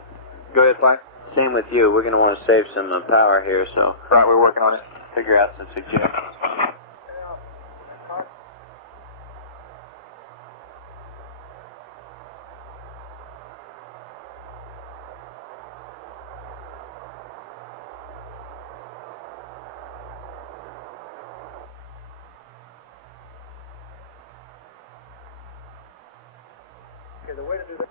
Go ahead, Flight. Same with you. We're going to want to save some power here, so Right, we're working on it. figure out some suggestions. Okay, the way to do that.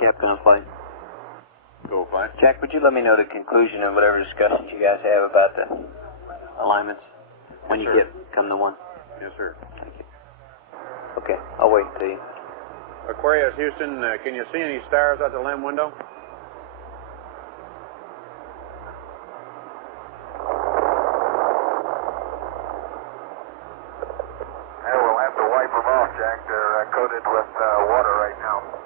Captain on Flight. Go, Flight. Jack, would you let me know the conclusion of whatever discussions you guys have about the alignments when you come to one? Yes, sir. Thank you. Okay, I'll wait until you. Aquarius, Houston, can you see any stars out the LM window? Yeah, we'll have to wipe them off, Jack. They're coated with water right now.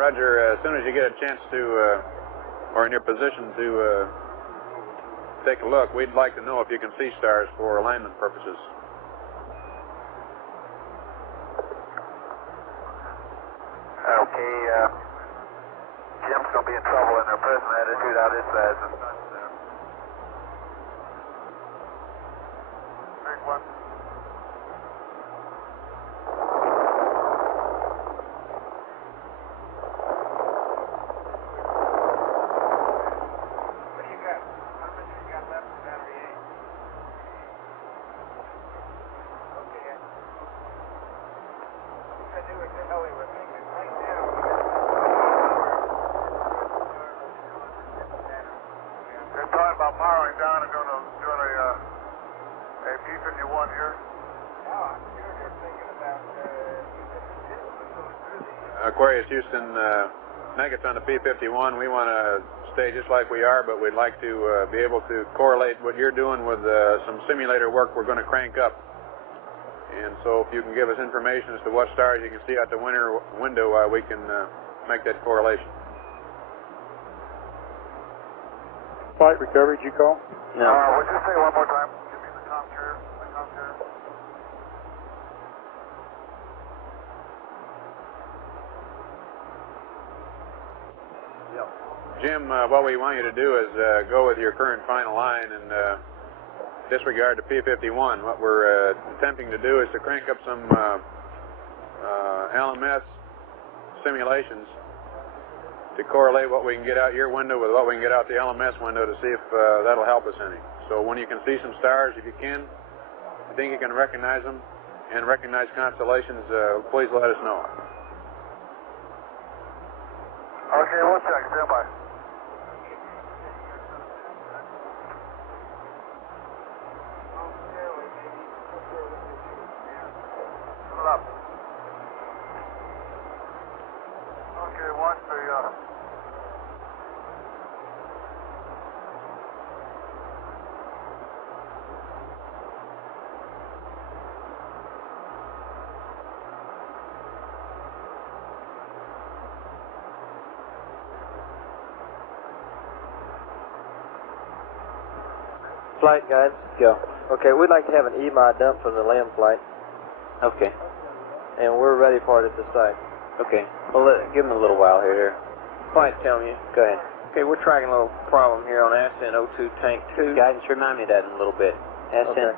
Roger, as soon as you get a chance to, or in your position to take a look, we'd like to know if you can see stars for alignment purposes. Okay, Jim's going to be in trouble in their present attitude out his side. Big one. Powering down and doing a P51 here. Aquarius, Houston, Nuggets on the P51. We want to stay just like we are, but we'd like to be able to correlate what you're doing with some simulator work we're going to crank up. And so if you can give us information as to what stars you can see out the window, we can make that correlation. Flight recovery, did you call? No. Would you say one more time? Give me the comm chair. Jim, what we want you to do is go with your current final line and disregard the P51. What we're attempting to do is to crank up some LMS simulations to correlate what we can get out your window with what we can get out the LMS window to see if that'll help us any. So when you can see some stars, if you can, you think you can recognize them and recognize constellations, please let us know. Okay, we'll check. Stand by. Up. Okay, watch the Flight guides, go. Okay, we'd like to have an EMI dump for the LM flight, Okay. and we're ready for it at this site. Okay. Well, give him a little while here. Flight, tell me. Go ahead. Okay, we're tracking a little problem here on ascent 02 tank 2. Guidance, remind me of that in a little bit. Ascent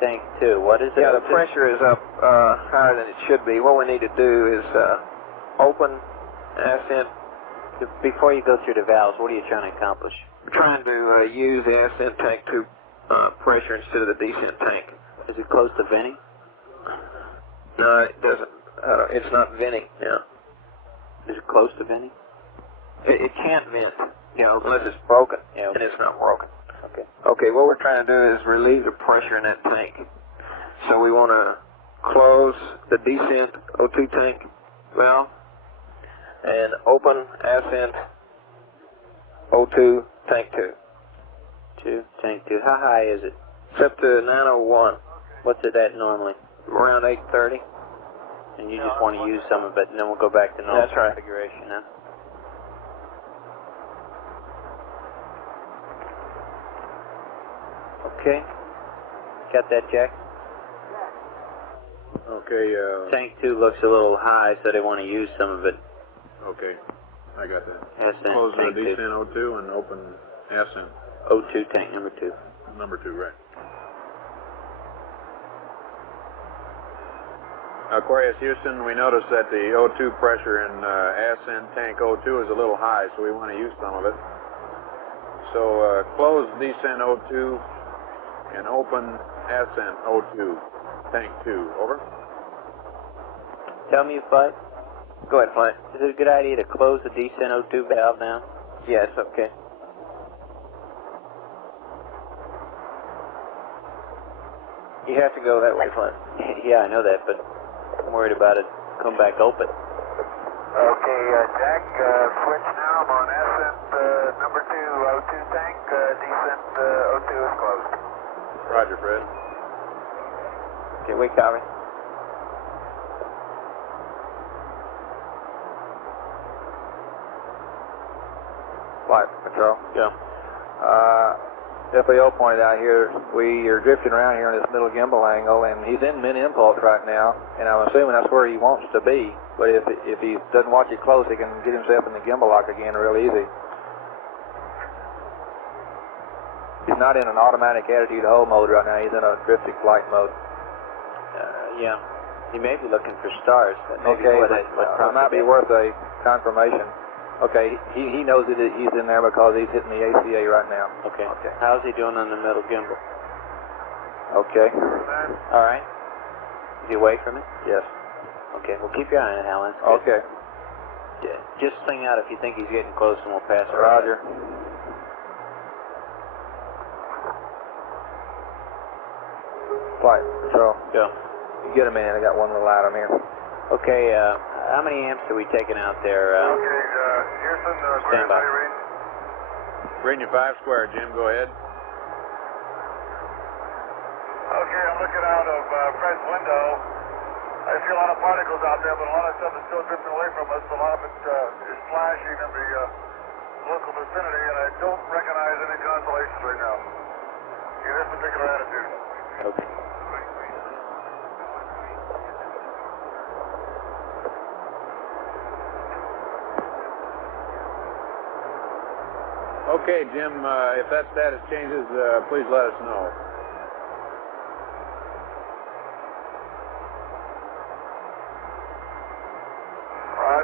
tank 2. What is it? Yeah, the pressure is up higher than it should be. What we need to do is open ascent. Before you go through the valves, what are you trying to accomplish? We're trying to use the ascent tank 2 pressure instead of the descent tank. Is it close to venting? No, it doesn't. It's not venting now. Is it close to venting? It can't vent, unless it's broken, Yeah. and it's not broken. Okay. Okay, what we're trying to do is relieve the pressure in that tank. So we want to close the descent O2 tank valve and open ascent O2 tank 2. Tank 2. How high is it? It's up to 901, What's it at normally? around 830. And you just want to use some of it, and then we'll go back to normal That's right. configuration, huh? Okay. Got that, Jack? Okay, Tank 2 looks a little high, so they want to use some of it. okay, I got that. Ascent Close the tank 2. descent O2 and open ascent O2 tank number 2. number 2, right. Aquarius Houston, we noticed that the O2 pressure in ascent tank O2 is a little high, so we want to use some of it. So close descent O2 and open ascent O2 tank 2. Over. Tell me, Bud, Go ahead, Flight. is it a good idea to close the descent O2 valve now? Yeah, it's okay. You have to go that way, Flight. Yeah, I know that, but I'm worried about it. Come back open. Okay, Jack, switch now. I'm on ascent number 2 O2 tank. Descent O2 is closed. Roger, Fred. Okay, we copy. Flight control. Yeah. FAO pointed out here, we are drifting around here in this middle gimbal angle, and he's in mid-impulse right now, and I'm assuming that's where he wants to be. But if he doesn't watch it close, he can get himself in the gimbal lock again real easy. He's not in an automatic attitude hold mode right now. He's in a drifting flight mode. Yeah. He may be looking for stars. That may be Okay, what but prompted it might be that. worth a confirmation. Okay, he knows that he's in there because he's hitting the ACA right now. Okay. Okay. How's he doing on the middle gimbal? Okay. All right. Is he away from it? Yes. Okay. Well, keep your eye on it, Alan. Okay. Yeah. Just sing out if you think he's getting close, and we'll pass it. Roger. Flight control. Go. You get a minute. I got one little item here. Okay. How many amps are we taking out there? Okay, Houston, Stand by. how you reading? Reading your 5 square, Jim. Go ahead. Okay, I'm looking out of Fred's window. I see a lot of particles out there, but a lot of stuff is still drifting away from us. A lot of it is flashing in the local vicinity, and I don't recognize any constellations right now in this particular attitude. Okay. Okay, Jim, if that status changes, please let us know.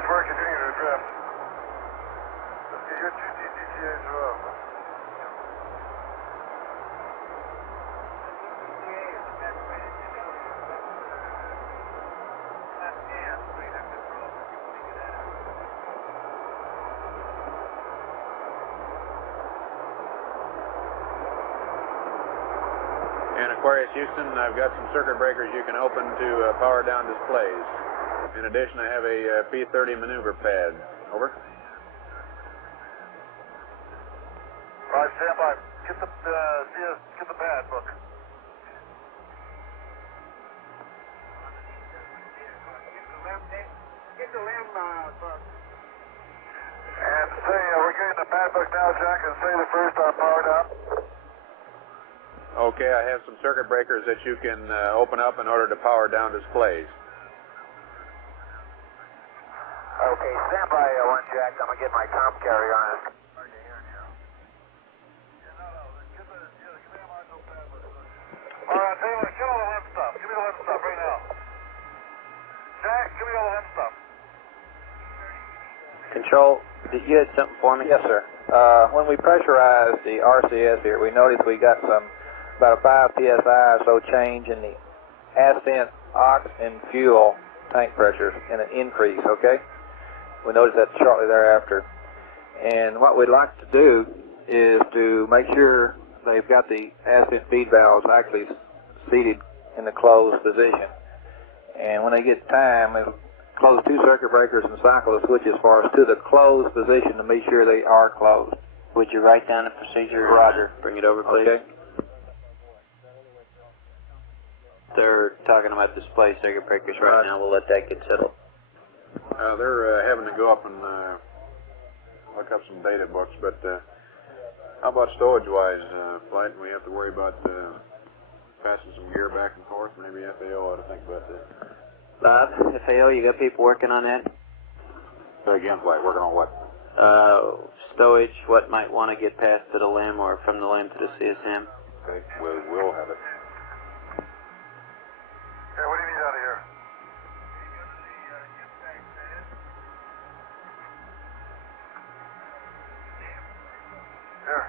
We're continuing to drift. Your 2 TTTAs are up. And Aquarius Houston, I've got some circuit breakers you can open to power down displays. In addition, I have a P30 maneuver pad. Over. Right, stand by. Get the pad book. Get the LM book. And say, we're getting the pad book now, Jack, and say the first on powered up. Okay, I have some circuit breakers that you can open up in order to power down displays. Okay, stand by, 1 Jack. I'm going to get my comp carrier on it. All right, tell you what, give me all the LM stuff. Give me the LM stuff right now. Jack, give me all the LM stuff. Control, did you had something for me? Yes, sir. When we pressurized the RCS here, we noticed we got about a 5 psi or so change in the ascent ox and fuel tank pressures and an increase, okay? We noticed that shortly thereafter. And what we'd like to do is to make sure they've got the ascent feed valves actually seated in the closed position. And when they get time, they'll close 2 circuit breakers and cycle the switches for us to the closed position to make sure they are closed. Would you write down the procedure? Roger. Bring it over, please. Okay. They're talking about display circuit breakers right now. We'll let that get settled. They're having to go up and look up some data books, but how about stowage-wise, Flight? We have to worry about passing some gear back and forth. Maybe FAO ought to think about that. Bob, FAO, you got people working on that? Say again, Flight, working on what? Stowage, what might want to get passed to the LM or from the LM to the CSM. Okay, we'll have it. Hey, what do you need out of here? Here.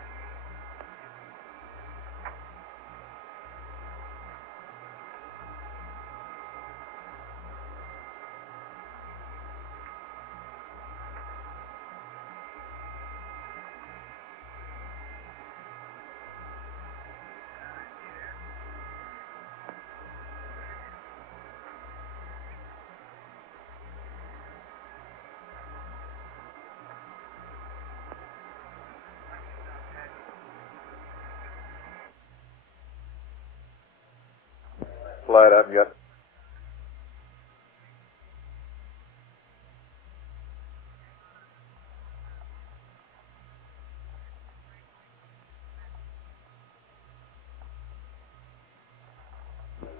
Flight, I've got.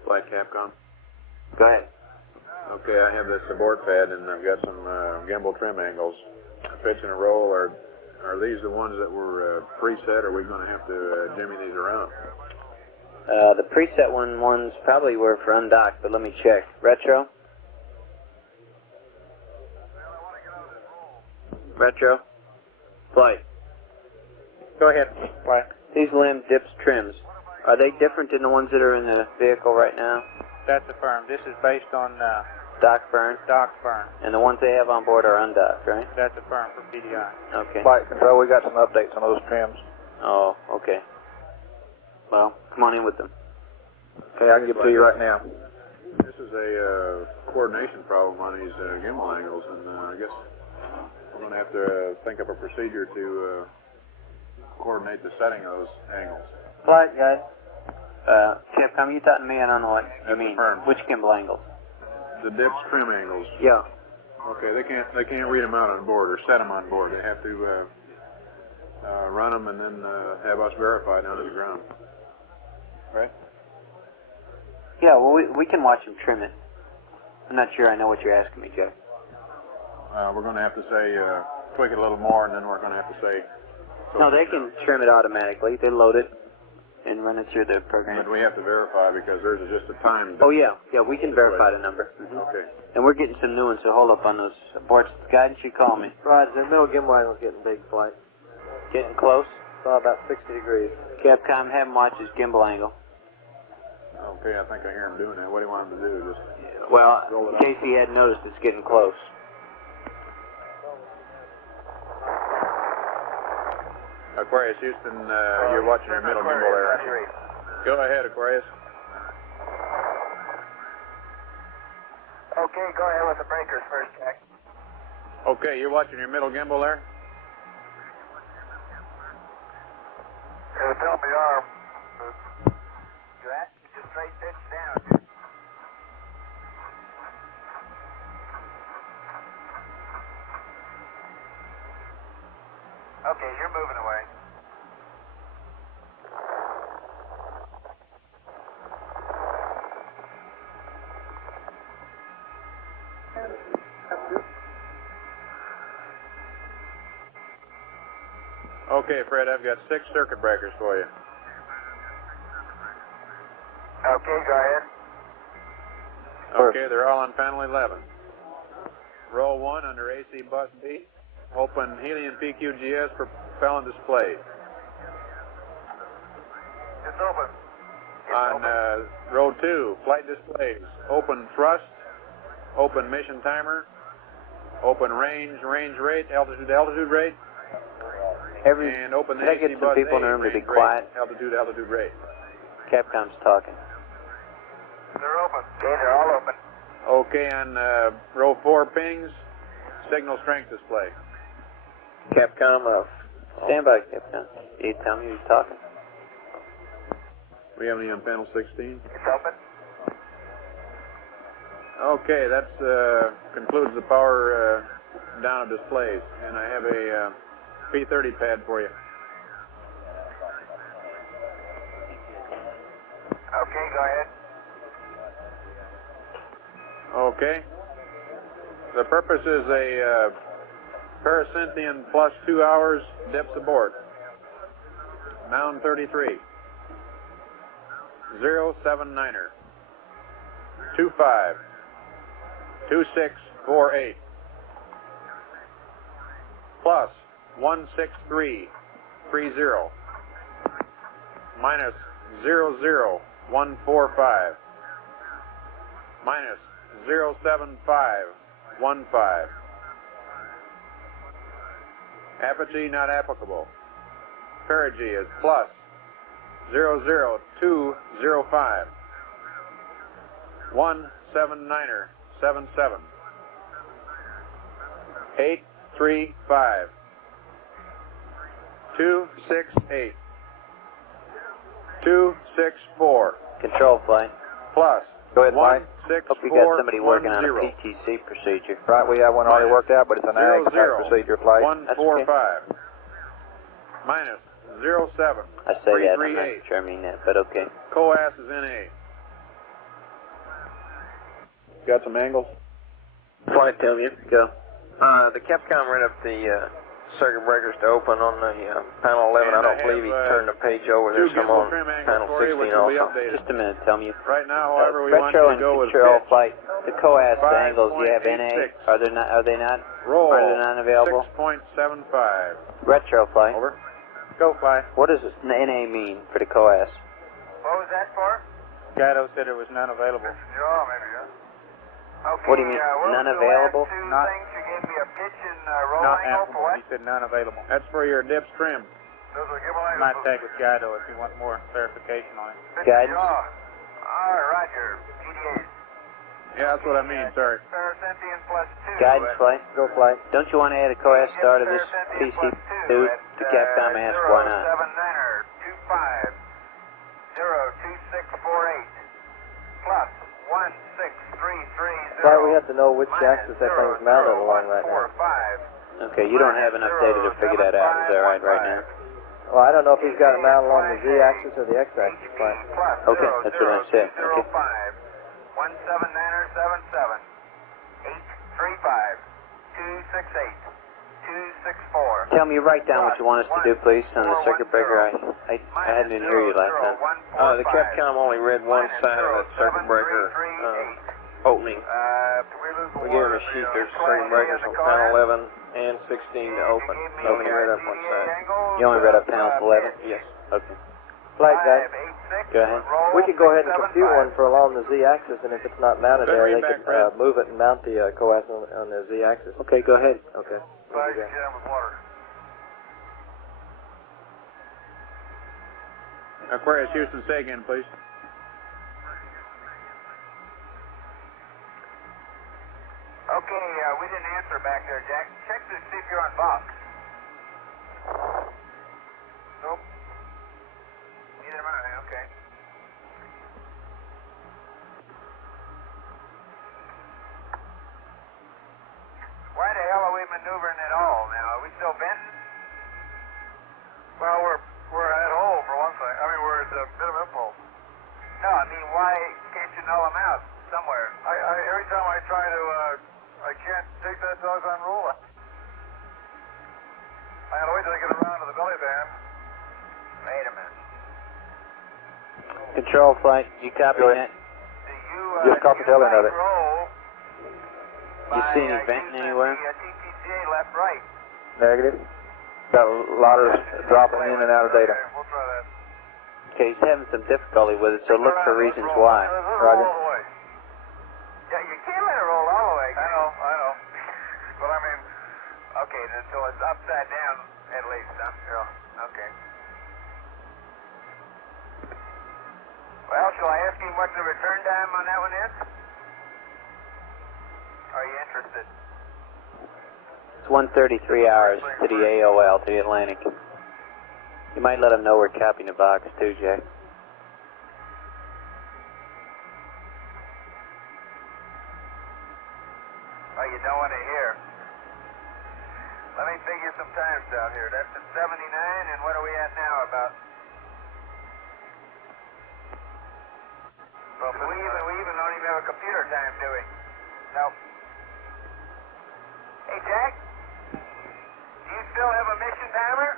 Flight Capcom. Go ahead. Okay, I have the support pad and I've got some gimbal trim angles. Pitch and a roll, are these the ones that were preset, or are we going to have to jimmy these around? The preset ones probably were for undocked, but let me check. Retro? Retro? Flight. Go ahead. Flight. These LM dips trims, are they different than the ones that are in the vehicle right now? That's a firm. This is based on Dock burn? dock firm. And the ones they have on board are undocked, right? That's a firm for PDI. Okay. Flight control, we got some updates on those trims. Oh, okay. Well, come on in with them. Okay, I can give it to you right now. This is a coordination problem on these gimbal angles, and I guess we're going to have to think up a procedure to coordinate the setting of those angles. Flight, guys. Capcom, you talking to me? I don't know what you mean. Firm. Which gimbal angles? The dips trim angles. Yeah. Okay, they can't read them out on board or set them on board. They have to run them and then have us verify down to the ground. Right? Yeah, well, we can watch them trim it. I'm not sure I know what you're asking me, Joe. We're going to have to say, tweak it a little more, and then we're going to have to say, No, they can trim it automatically. They load it and run it through the program. But we have to verify because theirs is just a time. Oh, yeah. Yeah, we can verify the number. Okay. And we're getting some new ones, so hold up on those boards. Guidance, you call me. Right, the middle gimbal angle's getting big, Flight. Getting close? About 60 degrees. Capcom, have him watch his gimbal angle. Okay, I think I hear him doing that. What do you want him to do? Just Well, roll it in case he hadn't noticed, it's getting close. Aquarius Houston, you're watching your middle gimbal there. Go ahead, Aquarius. Okay, go ahead with the breakers first, Jack. Okay, you're watching your middle gimbal there? It'll tell me arm. You ask me to straight pitch down. Okay, you're moving away. Okay, Fred, I've got 6 circuit breakers for you. Okay, go ahead. Okay, they're all on panel 11. Row 1 under AC bus B. Open helium PQGS for propellant display. It's open. On row 2, flight displays. Open thrust, open mission timer, open range rate, altitude rate, and open the Can I get AC some bus people in the A, room to be range quiet? rate, altitude rate. Capcom's talking. They're open. Okay, they're all open. Okay, on row 4 pings, signal strength display. Capcom off. Stand by, Capcom. You tell me who's talking. We have any on panel 16? It's open. Okay, that concludes the power down of displays, and I have a P30 pad for you. Okay, go ahead. Okay. The purpose is a Paracynthian plus 2 hours dips abort. Mound 33. 079er. 25. 2648. Plus 16330. Minus 00145. Minus 07515. Apogee not applicable. Perigee is plus 00205. 179er 77. 835. 268. 264. Control flight. Plus. Go ahead, Mike. Hope you got somebody working on a PTC procedure. Right, we have one already worked out, but it's an ag type procedure flight. 145. Minus 07. I say that, I'm not sure I mean that, but okay. COAS is NA. Got some angles? Flight tell you. Go. The Capcom read up the circuit breakers to open on the panel 11. I don't believe he turned the page over. There's some on panel 16 also. Just a minute, tell me. Right now, however, we want retro you to go and with control pitch. flight. The COAS angles, do you have NA? 5.86. Are they not? Roll. Are they not available? 6.75. Retro flight. Over. Go fly. What does this NA mean for the COAS? What was that for? Guido said there was none available. Yeah, maybe, yeah. Okay, What do you mean, what none was available? The last two Not- things you gave me a pitch and roll Not angle for applicable. what? He said none available. That's for your dips trim. Those are gimbal angles. Might take with Guido if you want more clarification on it. Guidance? All right, Roger. PDAs. Yeah, that's what I mean, sorry. Paracynthian plus 2. Guidance flight? Go flight. Don't you want to add a COAS star to this PC2? The Capcom asked why not. 079er 25 02648 plus 16330. Flight, we have to know which axis that thing's mounted along right now. Okay, you don't have enough data to figure that out. Is that right now? Well, I don't know if he's got it mounted along the Z-axis or the X-axis, Flight. Okay, that's what I said. Okay. 179er 77 835 268 264. Tell me, write down what you want us to do, please, on the circuit breaker. I didn't hear you last time. The Capcom only read one side of that circuit breaker opening. We gave him a sheet. There's circuit breakers on panel 11 and 16 to open. He only read up one side. You only read up panel 11? Yes. Okay. Flight guy, Go ahead. we could go ahead and compute one for along the z-axis, and if it's not mounted Good there, they readback, could Fred. move it and mount the coax on the z-axis. Okay, go ahead. Okay. Flag, jam with water. Aquarius Houston, say again, please. Okay, we didn't answer back there, Jack. Check to see if you're on box. Nope. Neither am I, okay. Why the hell are we maneuvering at all now? Are we still bending? Well, we're at hole for one thing. I mean, we're at a bit of impulse. No, I mean, why can't you null them out somewhere? Every time I try to, I can't take that doggone rule out. I gotta wait till I get around to the belly band. Wait a minute. Control flight, you copy Go that? Do you, Just copy the other of it. You see any venting anywhere? TTJ left, right. Negative. Got a lot of dropping in and out of data. Okay, we'll try that. Okay, he's having some difficulty with it, so look for reasons why. Roger. All the way. Yeah, you can't let it roll all the way. I know. But I mean, Okay, then so it's upside down at least, huh? yeah. Okay. Well, shall I ask you what the return time on that one is? Are you interested? It's 1:33 hours to the AOL, to the Atlantic. You might let him know we're copying the box too, Jack. Oh, you don't want to hear. Let me figure some times out here. That's at 79, and what are we at now? About. Well, we even don't even have a computer time, do we? No. Hey, Jack. Do you still have a mission timer?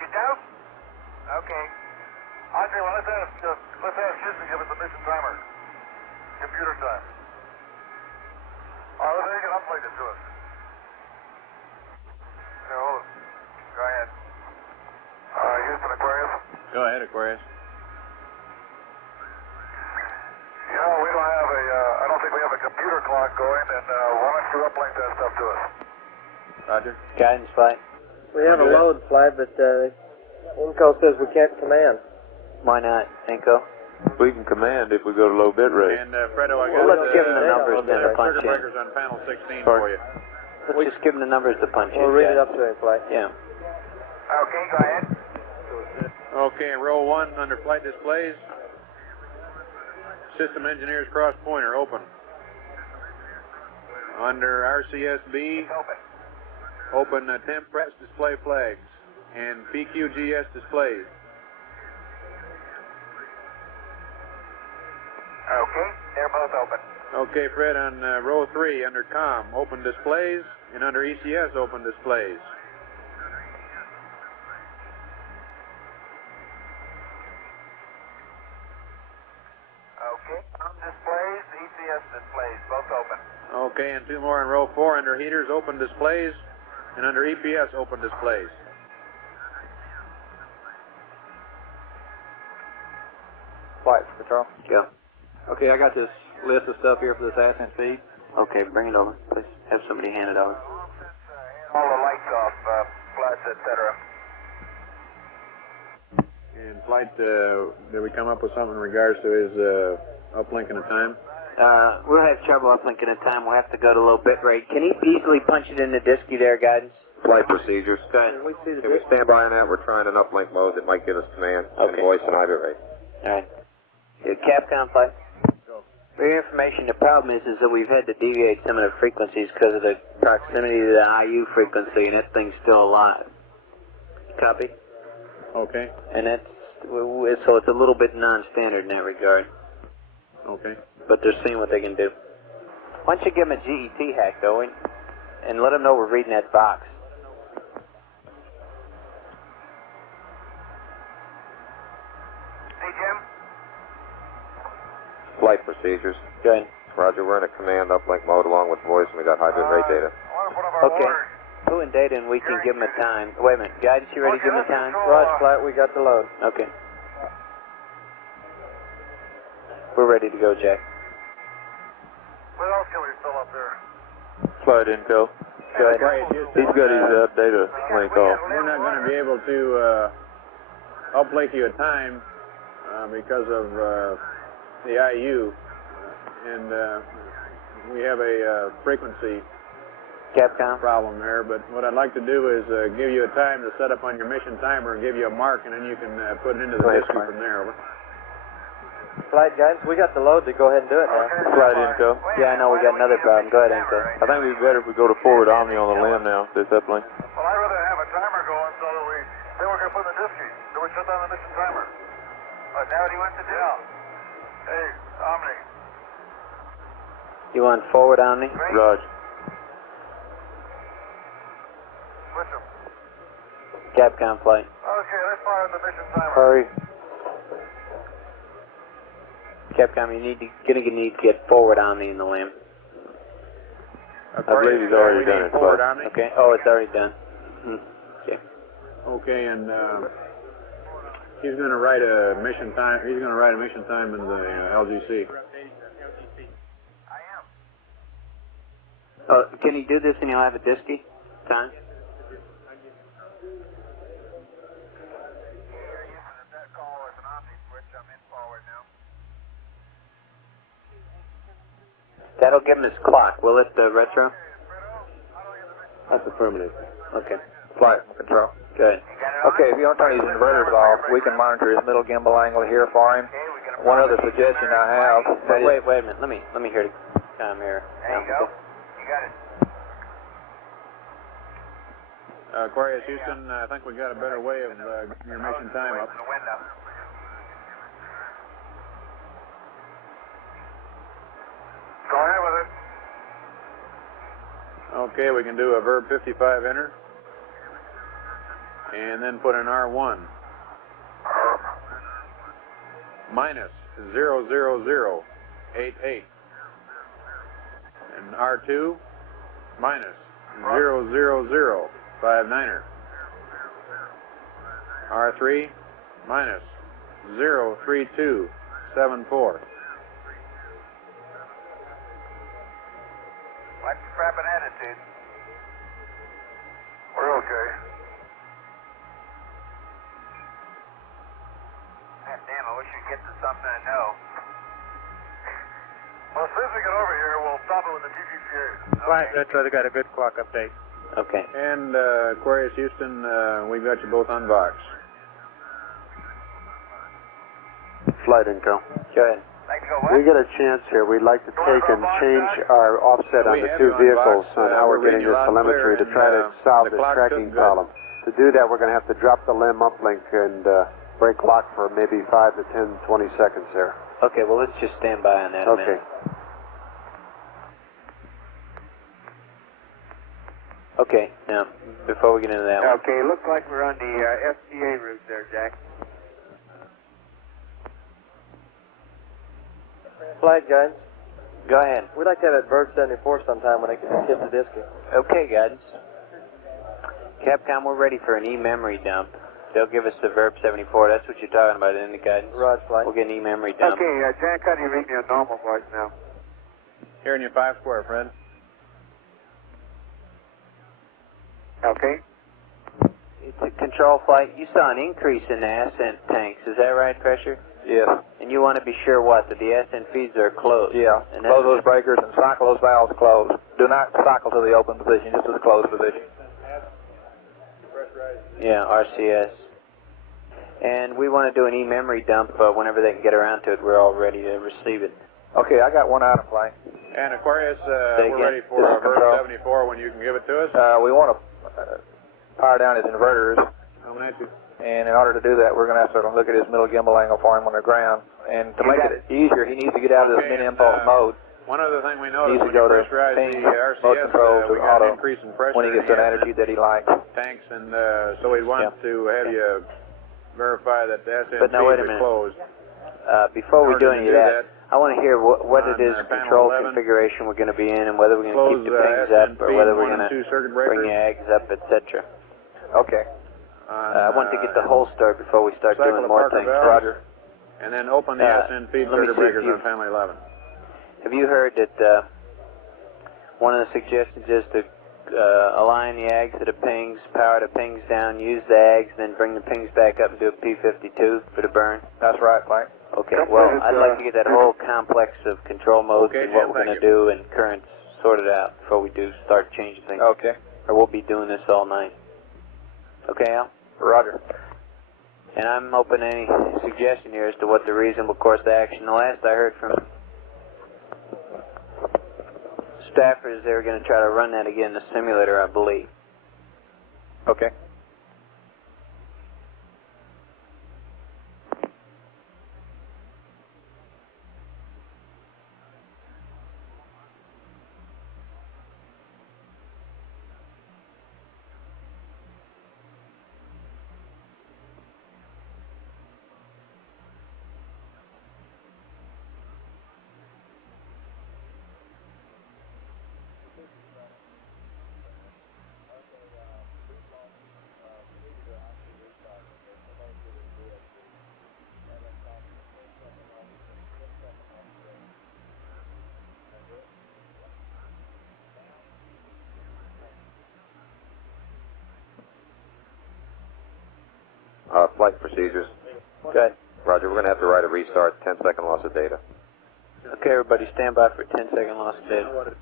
You don't? Okay. Andre, well, let's ask Houston to give us a mission timer. Computer time. All right, let's get Uplink it to us. Yeah, hold it. Go ahead. Houston Aquarius. Go ahead, Aquarius. You know, we don't have I don't think we have a computer clock going, and why don't you uplink that stuff to us? Roger. Guidance flight. We have a load flight, but Inco says we can't command. Why not, Inco? We can command if we go to low bit rate. And Fredo, I got Well, let's give him the numbers then to punch circuit in. breakers on panel 16 for you. Let's just give him the numbers to punch in, We'll read it Jack. up to him, flight. Yeah. Okay, go ahead. Okay, row 1 under flight displays. System engineers cross pointer open. Under RCSB, open temp press display flags and PQGS displays. Okay, they're both open. Okay, Fred, on row 3 under COM, open displays, and under ECS, open displays. Okay, displays, ECS displays, both open. Okay, and 2 more in row 4 under heaters, open displays, and under EPS, open displays. Flight control. Go. Okay, I got this list of stuff here for this ascent feed. Okay, bring it over, please. Have somebody hand it over. All the lights off, floods, etc. And flight, did we come up with something in regards to his uplinking of time? We'll have trouble uplinking a time. We'll have to go to low bit rate. Can he easily punch it in the disky there, guidance? Flight procedures. Go ahead. If we stand by on that, we're trying an uplink mode that might give us command and Okay. voice and I bit rate. All right. Capcom flight. For your information, the problem is that we've had to deviate some of the frequencies because of the proximity to the IU frequency, and that thing's still alive. Copy? Okay, And that's, so it's a little bit non-standard in that regard. okay. But they're seeing what they can do. Why don't you give them a GET hack, though? and let them know we're reading that box. Hey, Jim. Flight procedures. Good. Roger, we're in a command uplink mode along with voice, and we got hydrant rate data. Okay. Who in data, and we can give them a time. Wait a minute. Guidance, you ready to give them a time? Roger, flight, we got the load. Okay. We're ready to go, Jack. What else can we fill up there? Flight info. Go ahead. He's got his data link off. We're not going to be able to uplink you a time because of the IU, and we have a frequency Capcom problem there. But what I'd like to do is give you a time to set up on your mission timer and give you a mark, and then you can put it into the disk from there. Over. Flight guidance, we got the load to go ahead and do it now. Flight info. Yeah, I know we got another problem. Go ahead, Enco. I think it'd be better if we go to forward Omni on the limb now, this uplink. Well, I'd rather have a timer going so that then we're going to put in the disk key. Then we shut down the mission timer. Oh, is that what he wants to do? Yeah. Hey, Omni. You want forward, Omni? Roger. Switch them. Capcom flight. Okay, let's fire the mission timer. Hurry. Capcom, you gonna need to get forward Omni in the limb. I believe he's already done it. Forward Omni. Okay. Oh, it's already done. Okay. Okay, and he's going to write a mission time. He's going to write a mission time in the LGC. Can he do this and he'll have a disky time? That'll give him his clock. Will it, Retro? That's affirmative. Okay. Flight control. Good. Okay, if you don't turn these inverters off, we can monitor his middle gimbal angle here for him. One other suggestion I have. Wait a minute. Let me hear the time here. There you go. You got it. Aquarius Houston, I think we got a better way of getting your mission time up. The window. Go ahead with it. Okay, we can do a verb 55 enter, and then put an R1 minus 00088, and R2 minus 00059er, R3 minus 03274. Watch the crapping attitude. We're okay. God damn, I wish you'd get to something I know. Well, as soon as we get over here, we'll stop it with the TGCA. Flight Retro, they got a good clock update. Okay. And Aquarius Houston, we've got you both on box. Flight info. Go ahead. We get a chance here. We'd like to take and change our offset on We the have two you on vehicles box. on how we're We're getting reading this you loud and telemetry clear, to try to and, solve the this clock tracking took good. problem. To do that, we're going to have to drop the LM uplink and break lock for maybe 5 to 10, 20 seconds there. Okay, well, let's just stand by on that a Okay. minute. Okay, now, before we get into that one. Okay, looks like we're on the FTA route there, Jack. Flight guidance, Go ahead. we'd like to have it Bird 74 sometime when it hits the disky. Okay, guidance. Capcom, we're ready for an e-memory dump. They'll give us the Verb 74. That's what you're talking about, isn't it, guidance? Roger, flight. We'll get an e-memory dump. Okay, Jack, how do you read me a normal voice now? Hearing you 5 square, Fred. Okay. It's a control flight. You saw an increase in the ascent tanks. Is that right, Pressure? Yes. And you want to be sure what? That the ascent feeds are closed. Yeah. And Close those breakers and cycle those valves closed. Do not cycle to the open position, just to the closed position. Yeah, RCS. And we want to do an e-memory dump whenever they can get around to it. We're all ready to receive it. Okay, I got one item, flight. And Aquarius, Say we're again? ready for This is Verb control. 74 when you can give it to us. We want to power down his inverters, Coming at you. and in order to do that, we're going to have to look at his middle gimbal angle for him on the ground. And to make it easier, he needs to get out of this Okay, mini impulse mode. One other thing we Needs noticed to when you go to pressurize the ping, RCS, mode control to we got auto an increase in pressure when he gets in an the energy that he likes. tanks, and so we want to have you verify that the SMC But now, wait a is minute. closed. Before we In do order any to of do that, I want to hear what on, it is panel control 11, configuration we're going to be in, and whether we're going to close keep the pings S up, and or feed whether we're 1 going and to 2 circuit bring breakers. the ags up, etc. Okay. I want to get the whole story before we start cycle doing the more Parker things. valves, Roger. And then open the SN feed let me circuit see if breakers you- on panel 11. Have you heard that one of the suggestions is to align the ags to the pings, power the pings down, use the ags, then bring the pings back up and do a P52 for the burn? That's right, Mike. Okay, well, I'd like to get that whole complex of control modes Okay, and what Jim, we're going thank to do and currents sorted out before we do start changing things. Okay. Or we'll be doing this all night. Okay, Al? Roger. And I'm open to any suggestion here as to what the reasonable course of action. The last I heard from staffers, they were going to try to run that again in the simulator, I believe. Okay. Flight procedures. Good. Roger, we're going to have to write a restart, 10-second loss of data. Okay, everybody stand by for 10-second loss of data.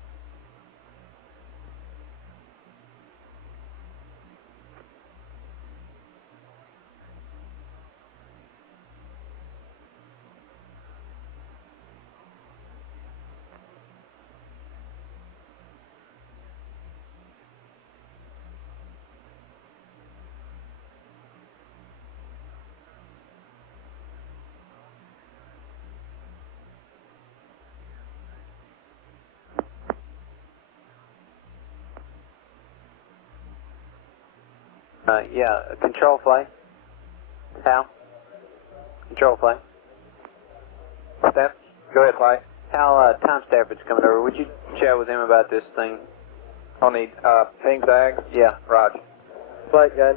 Control flight. Hal? Control flight. Stan? Go ahead, Mike. Hal, Tom Stafford's coming over. Would you chat with him about this thing? On the ping tag? Yeah. Roger. Flight gun.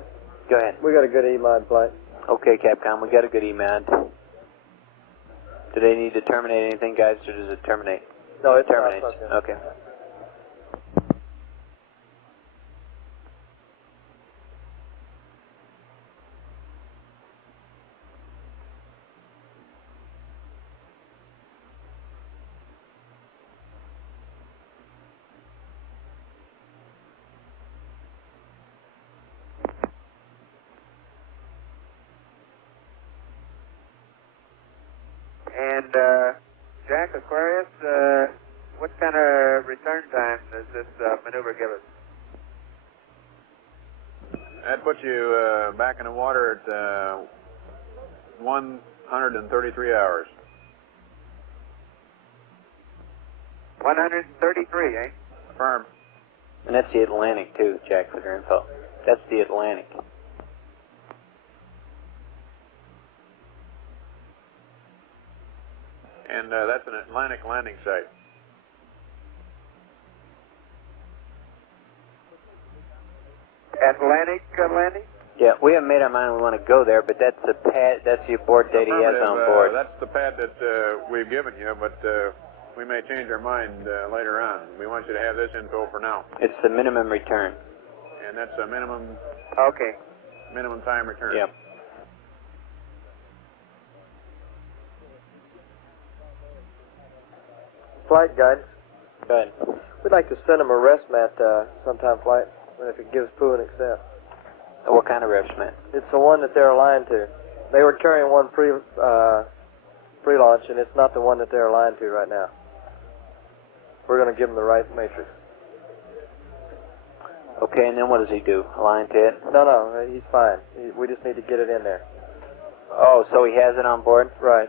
Go ahead. We got a good E-mod flight. Okay, Capcom, we got a good email. Do they need to terminate anything, guys, or does it terminate? No, it Terminates. terminates. Okay. And Jack Aquarius, what kind of return time does this maneuver give us? That puts you back in the water at 133 hours. 133, eh? Firm. And that's the Atlantic, too, Jack, for your info. That's the Atlantic. And that's an Atlantic landing site. Atlantic landing? Yeah, we haven't made our mind we want to go there, but that's the pad, that's the board data he has on board. That's the pad that we've given you, but we may change our mind later on. We want you to have this info for now. It's the minimum return. And that's a minimum Okay. minimum time return. Yep. Flight guide. Go ahead. We'd like to send them a rest mat sometime, flight, if it gives Pooh an accept. What kind of refs, man? It's the one that they're aligned to. They were carrying one pre-launch, and it's not the one that they're aligned to right now. We're going to give them the right matrix. Okay, and then what does he do? Align to it? No, he's fine. We just need to get it in there. Oh, so he has it on board? Right.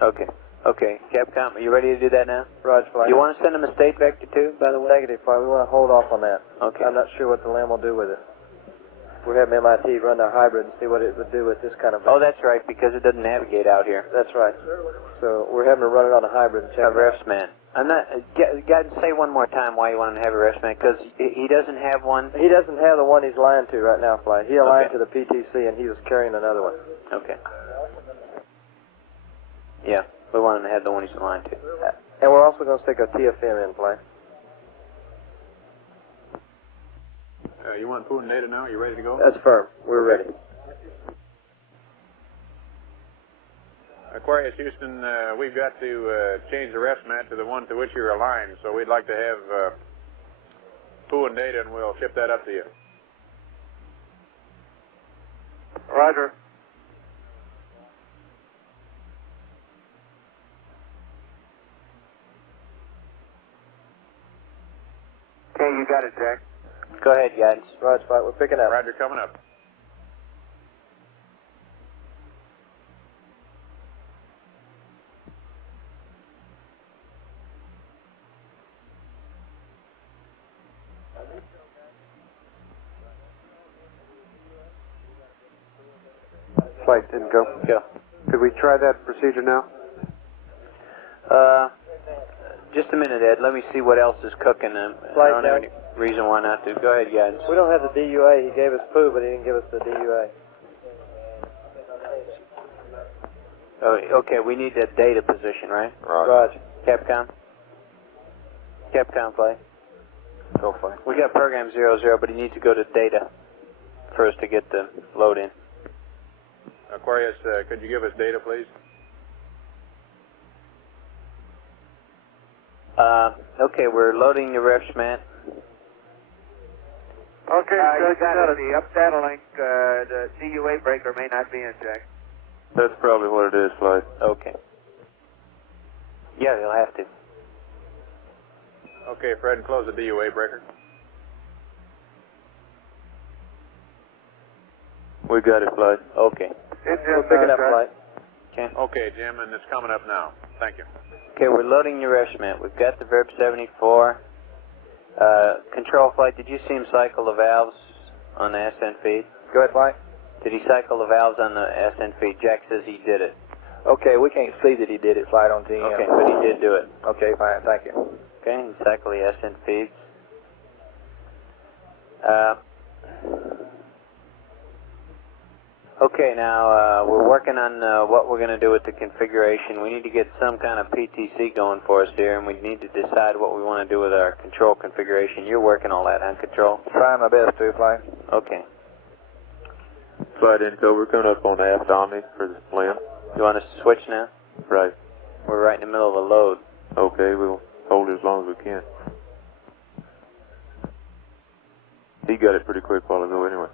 Okay. Okay, Capcom, are you ready to do that now? Roger, Flight. You want to send them a state vector too, by the way? Negative, Flight. We want to hold off on that. Okay. I'm not sure what the LM will do with it. We're having MIT run their hybrid and see what it would do with this kind of... Oh, that's right, because it doesn't navigate out here. That's right. So we're having to run it on a hybrid and check A refs man. I'm not... Guys, say one more time why you want him to have a refs man, because he doesn't have one. He doesn't have the one he's aligned to right now, Flight. He aligned to the PTC and he was carrying another one. Okay. Yeah, we want him to have the one he's aligned to. And we're also going to stick a TFM in play. You want food and data now? You ready to go? That's firm. We're ready. Aquarius Houston, we've got to change the refs mat to the one to which you're aligned, so we'd like to have food and data, and we'll ship that up to you. Roger. Okay, you got it, Jack. Go ahead, guys. Roger, Flight. We're picking up. Roger, coming up. Flight didn't go. Go. Could we try that procedure now? Just a minute, Ed. Let me see what else is cooking. I don't have any reason why not to. Go ahead, guys. We don't have the DUA. He gave us poo, but he didn't give us the DUA. Oh, okay, we need the data position, right? Roger. Capcom? Capcom, play. Go fly. We got program 00, but he needs to go to data for us to get the load in. Aquarius, could you give us data, please? Okay, we're loading the refs mat. Okay, you got it. The up data link, the DUA breaker may not be in, Jack. That's probably what it is, Flight. Okay. Yeah, they'll have to. Okay, Fred, close the DUA breaker. We got it, Flight. Okay. We're picking up, Flight. Okay. Okay, Jim, and it's coming up now. Thank you. Okay, we're loading your refs mat. We've got the Verb 74. Control Flight, did you see him cycle the valves on the SN feed? Go ahead, Flight. Did he cycle the valves on the SN feed? Jack says he did it. Okay, we can't see that he did it, Flight, on TM. Okay, but he did do it. Okay, fine. Thank you. Okay, he cycled the SN feeds. Okay, now we're working on what we're going to do with the configuration. We need to get some kind of PTC going for us here, and we need to decide what we want to do with our control configuration. You're working all that, huh, Control? Trying my best to, Flight. Okay. Flight Inco, we're coming up on the aft Omni for the LM. You want us to switch now? Right. We're right in the middle of a load. Okay, we'll hold it as long as we can. He got it pretty quick while ago anyway.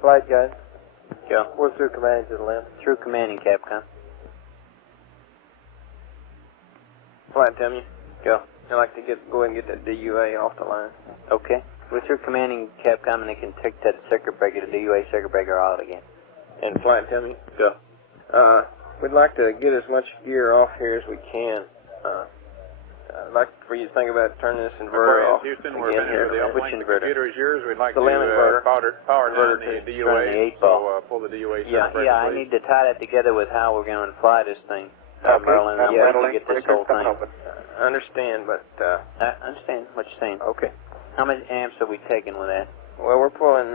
Flight guide. Go. We're through commanding to the LM. Through commanding, Capcom. Flight, tell me. Go. I'd like to go ahead and get that DUA off the line. Okay. We're through commanding, Capcom, and they can take that circuit breaker, the DUA circuit breaker, out again. And Flight, tell me. Go. We'd like to get as much gear off here as we can. I'd like for you to think about turning this inverter off. Houston, we're again finished with the Which Uplink. The inverter? computer is yours. We'd like The to LM inverter. power down Inverter the to DUA. run the 8-ball. So pull the DUA Yeah, circuit breaker, I please. need to tie that together with how we're going to fly this thing. Okay. Merlin, I'm Yeah, ready to get this whole thing. I understand, but, I understand what you're saying. Okay. How many amps are we taking with that? well, we're pulling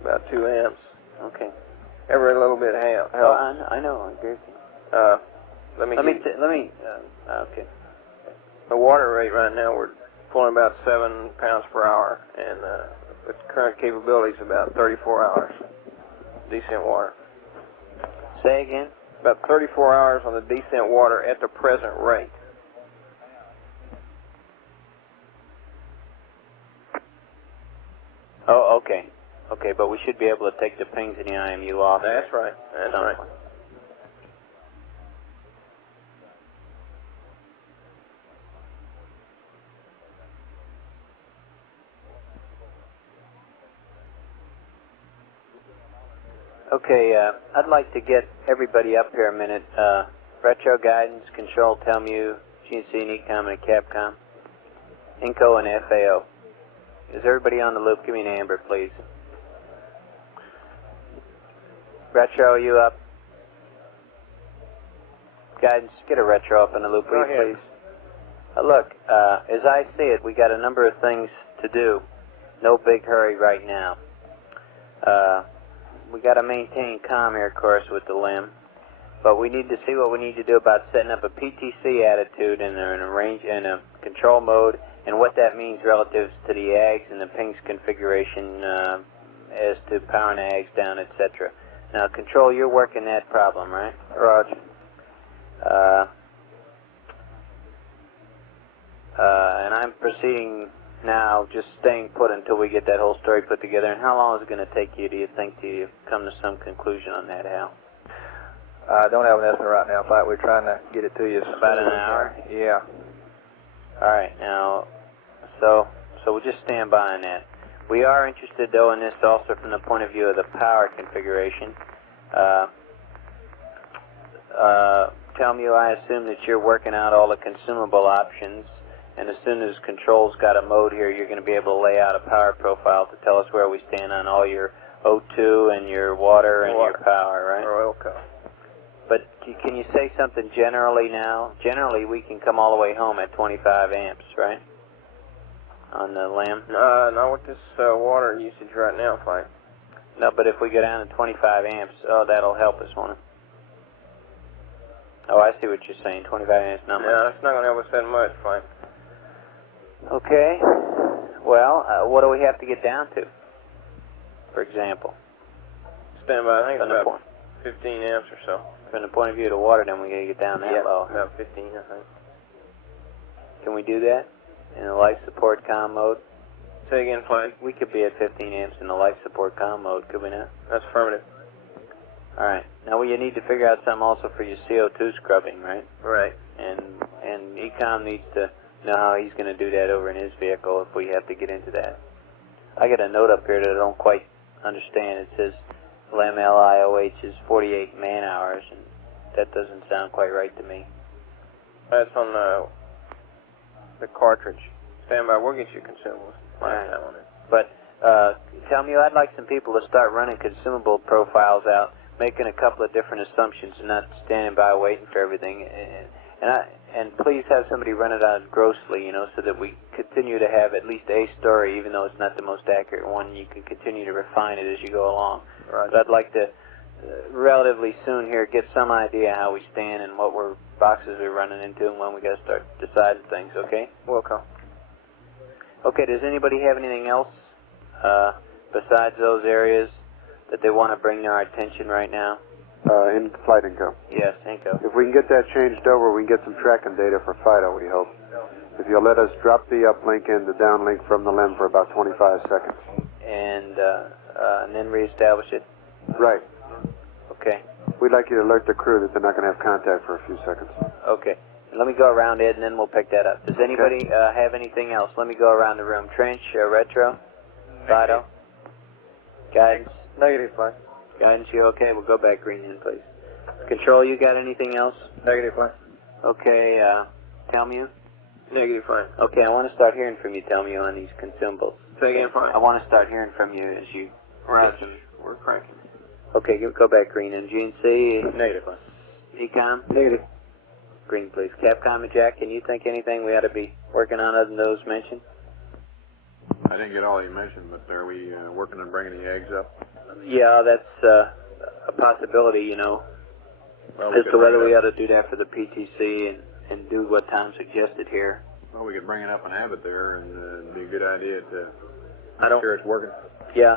about 2 amps. Okay. Every little bit helps. Oh, I know. I agree with you. Let me okay. the water rate right now, we're pulling about 7 pounds per hour, and with current capabilities, about 34 hours. Decent water. Say again? About 34 hours on the decent water at the present rate. Oh, okay. Okay, but we should be able to take the pings and the IMU off. That's right. That's right. Okay, I'd like to get everybody up here a minute. Retro Guidance, Control, Telmu, GNC, Ecom, and Capcom. Inco and FAO. Is everybody on the loop? Give me an amber, please. Retro, are you up? Guidance, get a retro up in the loop, please. Look, as I see it, we got a number of things to do. No big hurry right now. We got to maintain calm here, of course, with the LM. But we need to see what we need to do about setting up a PTC attitude in a control mode, and what that means relative to the AGs and the pings configuration as to powering AGs down, etc. Now, Control, you're working that problem, right? Roger. And I'm proceeding now, just staying put until we get that whole story put together. And how long is it going to take you, do you think, to come to some conclusion on that, Hal? I don't have an estimate right now, Flight. We're trying to get it to you. About an hour? Yeah. All right, now, so we'll just stand by on that. We are interested, though, in this also from the point of view of the power configuration. Tell me, I assume that you're working out all the consumable options, and as soon as Control's got a mode here, you're going to be able to lay out a power profile to tell us where we stand on all your O2 and your water and your power, right? Or oil co. But can you say something generally now? Generally, we can come all the way home at 25 amps, right? On the LM? Not with this water usage right now, Flight. No, but if we go down to 25 amps, oh, that'll help us, won't it? Oh, I see what you're saying. 25 amps, not much. No, it's not going to help us that much, Flight. Okay. Well, what do we have to get down to, for example? Stand by, I think From it's the about 15 amps or so. From the point of view of the water, then we got to get down that low. About 15, I think. Can we do that in the life support comm mode? Say again, Flight. We could be at 15 amps in the life support comm mode, could we not? That's affirmative. All right. Now, you need to figure out something also for your CO2 scrubbing, right? Right. And Ecom needs to know how he's going to do that over in his vehicle if we have to get into that. I got a note up here that I don't quite understand. It says LMLIOH is 48 man hours, and that doesn't sound quite right to me. That's on the cartridge. Stand by, we'll get you consumables. Right. That on it. But tell me, I'd like some people to start running consumable profiles out, making a couple of different assumptions and not standing by waiting for everything. And please have somebody run it out grossly, so that we continue to have at least a story, even though it's not the most accurate one. You can continue to refine it as you go along. Right. But I'd like to relatively soon here get some idea how we stand and what boxes we're running into and when we got to start deciding things, okay? Welcome. Okay, does anybody have anything else besides those areas that they want to bring to our attention right now? In Flight Inco. Yes, Inco. If we can get that changed over, we can get some tracking data for FIDO, we hope. If you'll let us drop the uplink and the downlink from the LEM for about 25 seconds. and then reestablish it? Right. Okay. We'd like you to alert the crew that they're not going to have contact for a few seconds. Okay. Let me go around, Ed, and then we'll pick that up. Does anybody have anything else? Let me go around the room. Trench, retro, Fido, guidance. Negative, flight. Guidance, you okay? We'll go back green in, please. Control, you got anything else? Negative, flight. Okay, tell me you. Negative, fine. Okay, I want to start hearing from you, tell me, on these consumables. Say again, fine. I want to start hearing from you as you get them. We're cranking. Okay, go back green in. GNC. Negative, fine. Ecom. Negative. Green, please. Capcom and Jack, can you think anything we ought to be working on other than those mentioned? I didn't get all you mentioned, but are we working on bringing the eggs up? Yeah, that's a possibility, you know, Well, as to whether we ought to do that for the PTC and do what Tom suggested here. Well, we could bring it up and have it there, and it'd be a good idea to I make don't. sure it's working. Yeah,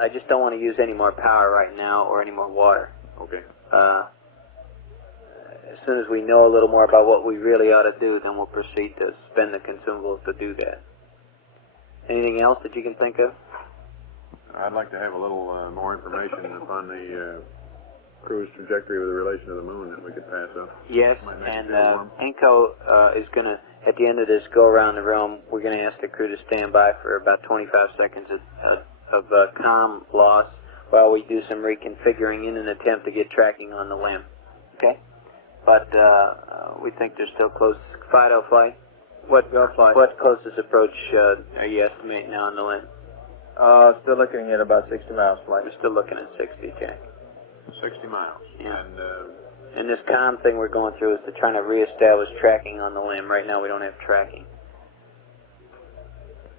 I just don't want to use any more power right now or any more water. Okay. As soon as we know a little more about what we really ought to do, then we'll proceed to spend the consumables to do that. Anything else that you can think of? I'd like to have a little more information upon the cruise trajectory with relation to the moon that we could pass up. Yes, Might make and it feel warm. Inco is going to, at the end of this go around the room, we're going to ask the crew to stand by for about 25 seconds of comm loss while we do some reconfiguring in an attempt to get tracking on the limb. Okay? But we think they're still close. Fido, flight? What closest approach are you estimating now on the limb? Still looking at about 60 miles, flight. We're still looking at 60, Jack. 60 miles. Yeah. And And this comm thing we're going through is to try to reestablish tracking on the limb. Right now we don't have tracking.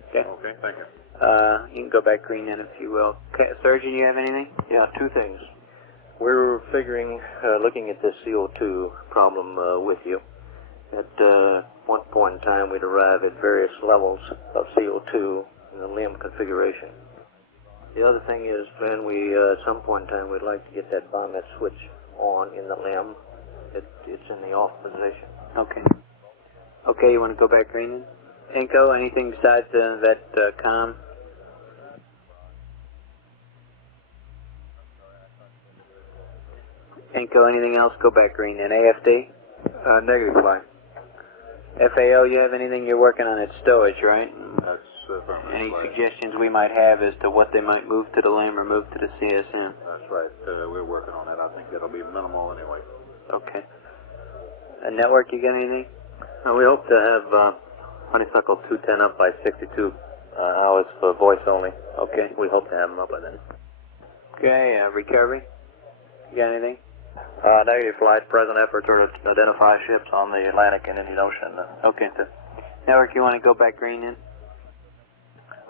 Okay? okay, thank you. You can go back green then if you will. Okay, Surgeon, you have anything? Yeah, two things. We're figuring, looking at this CO2 problem with you. At one point in time, we'd arrive at various levels of CO2 in the limb configuration. The other thing is, when we, at some point in time, we'd like to get that bonnet switch on in the limb. It's in the off position. Okay. Okay, you want to go back green then? Inco, anything besides that comm? Inco, anything else? Go back green then. AFD? Negative, flight. FAO, you have anything you're working on at stowage, right? That's Any suggestions we might have as to what they might move to the limb or move to the CSM? That's right. We're working on it. I think that'll be minimal anyway. Okay. Network, you got anything? We hope to have Honeysuckle 210 up by 62 hours for voice only. Okay. We hope to have them up by then. Okay, recovery? You got anything? Negative, flight. Present efforts are to identify ships on the Atlantic and Indian Ocean. Okay. Network, you want to go back green then?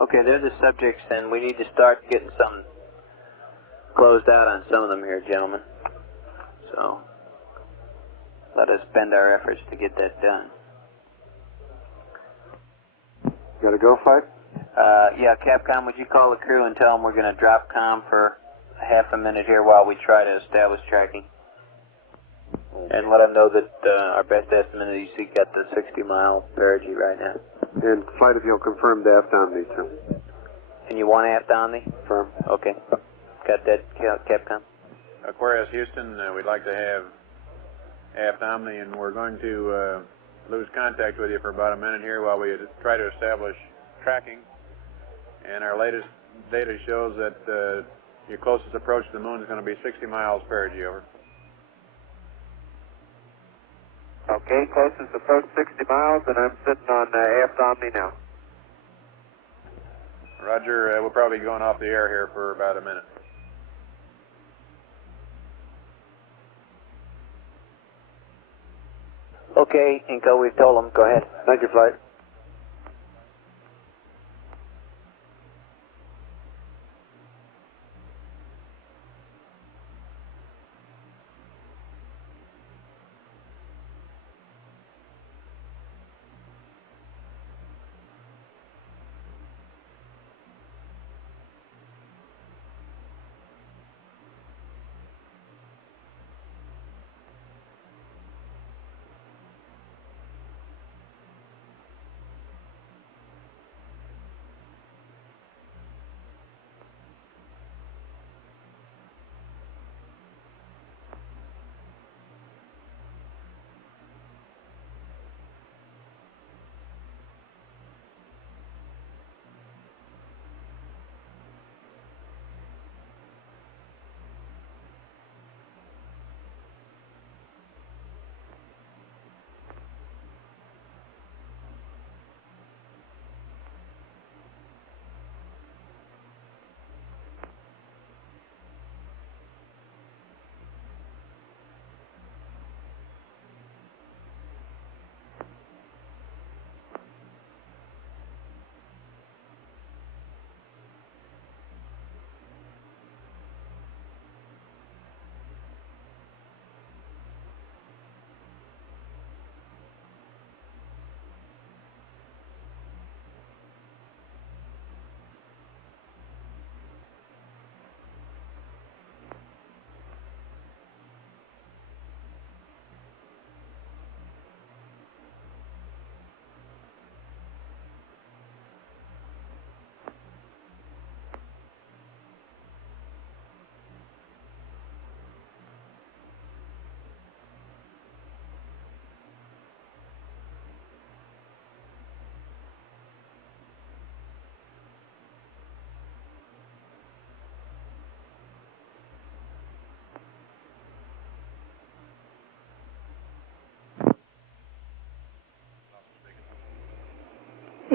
Okay, they're the subjects, and we need to start getting some closed out on some of them here, gentlemen. So, let us bend our efforts to get that done. Got to go, flight? Yeah, Capcom, would you call the crew and tell them we're going to drop comm for half a minute here while we try to establish tracking? And let them know that our best estimate is you got the 60-mile perigee right now. And flight, if you'll confirm the aft omni, too. And you want aft omni? Firm. Okay. Got that, Capcom? Aquarius Houston, we'd like to have aft omni, and we're going to lose contact with you for about a minute here while we try to establish tracking. And our latest data shows that your closest approach to the moon is going to be 60 miles perigee, over. Okay, closest approach 60 miles, and I'm sitting on aft omni now. Roger, we'll probably be going off the air here for about a minute. Okay, Inco, we've told them. Go ahead. Thank you, flight.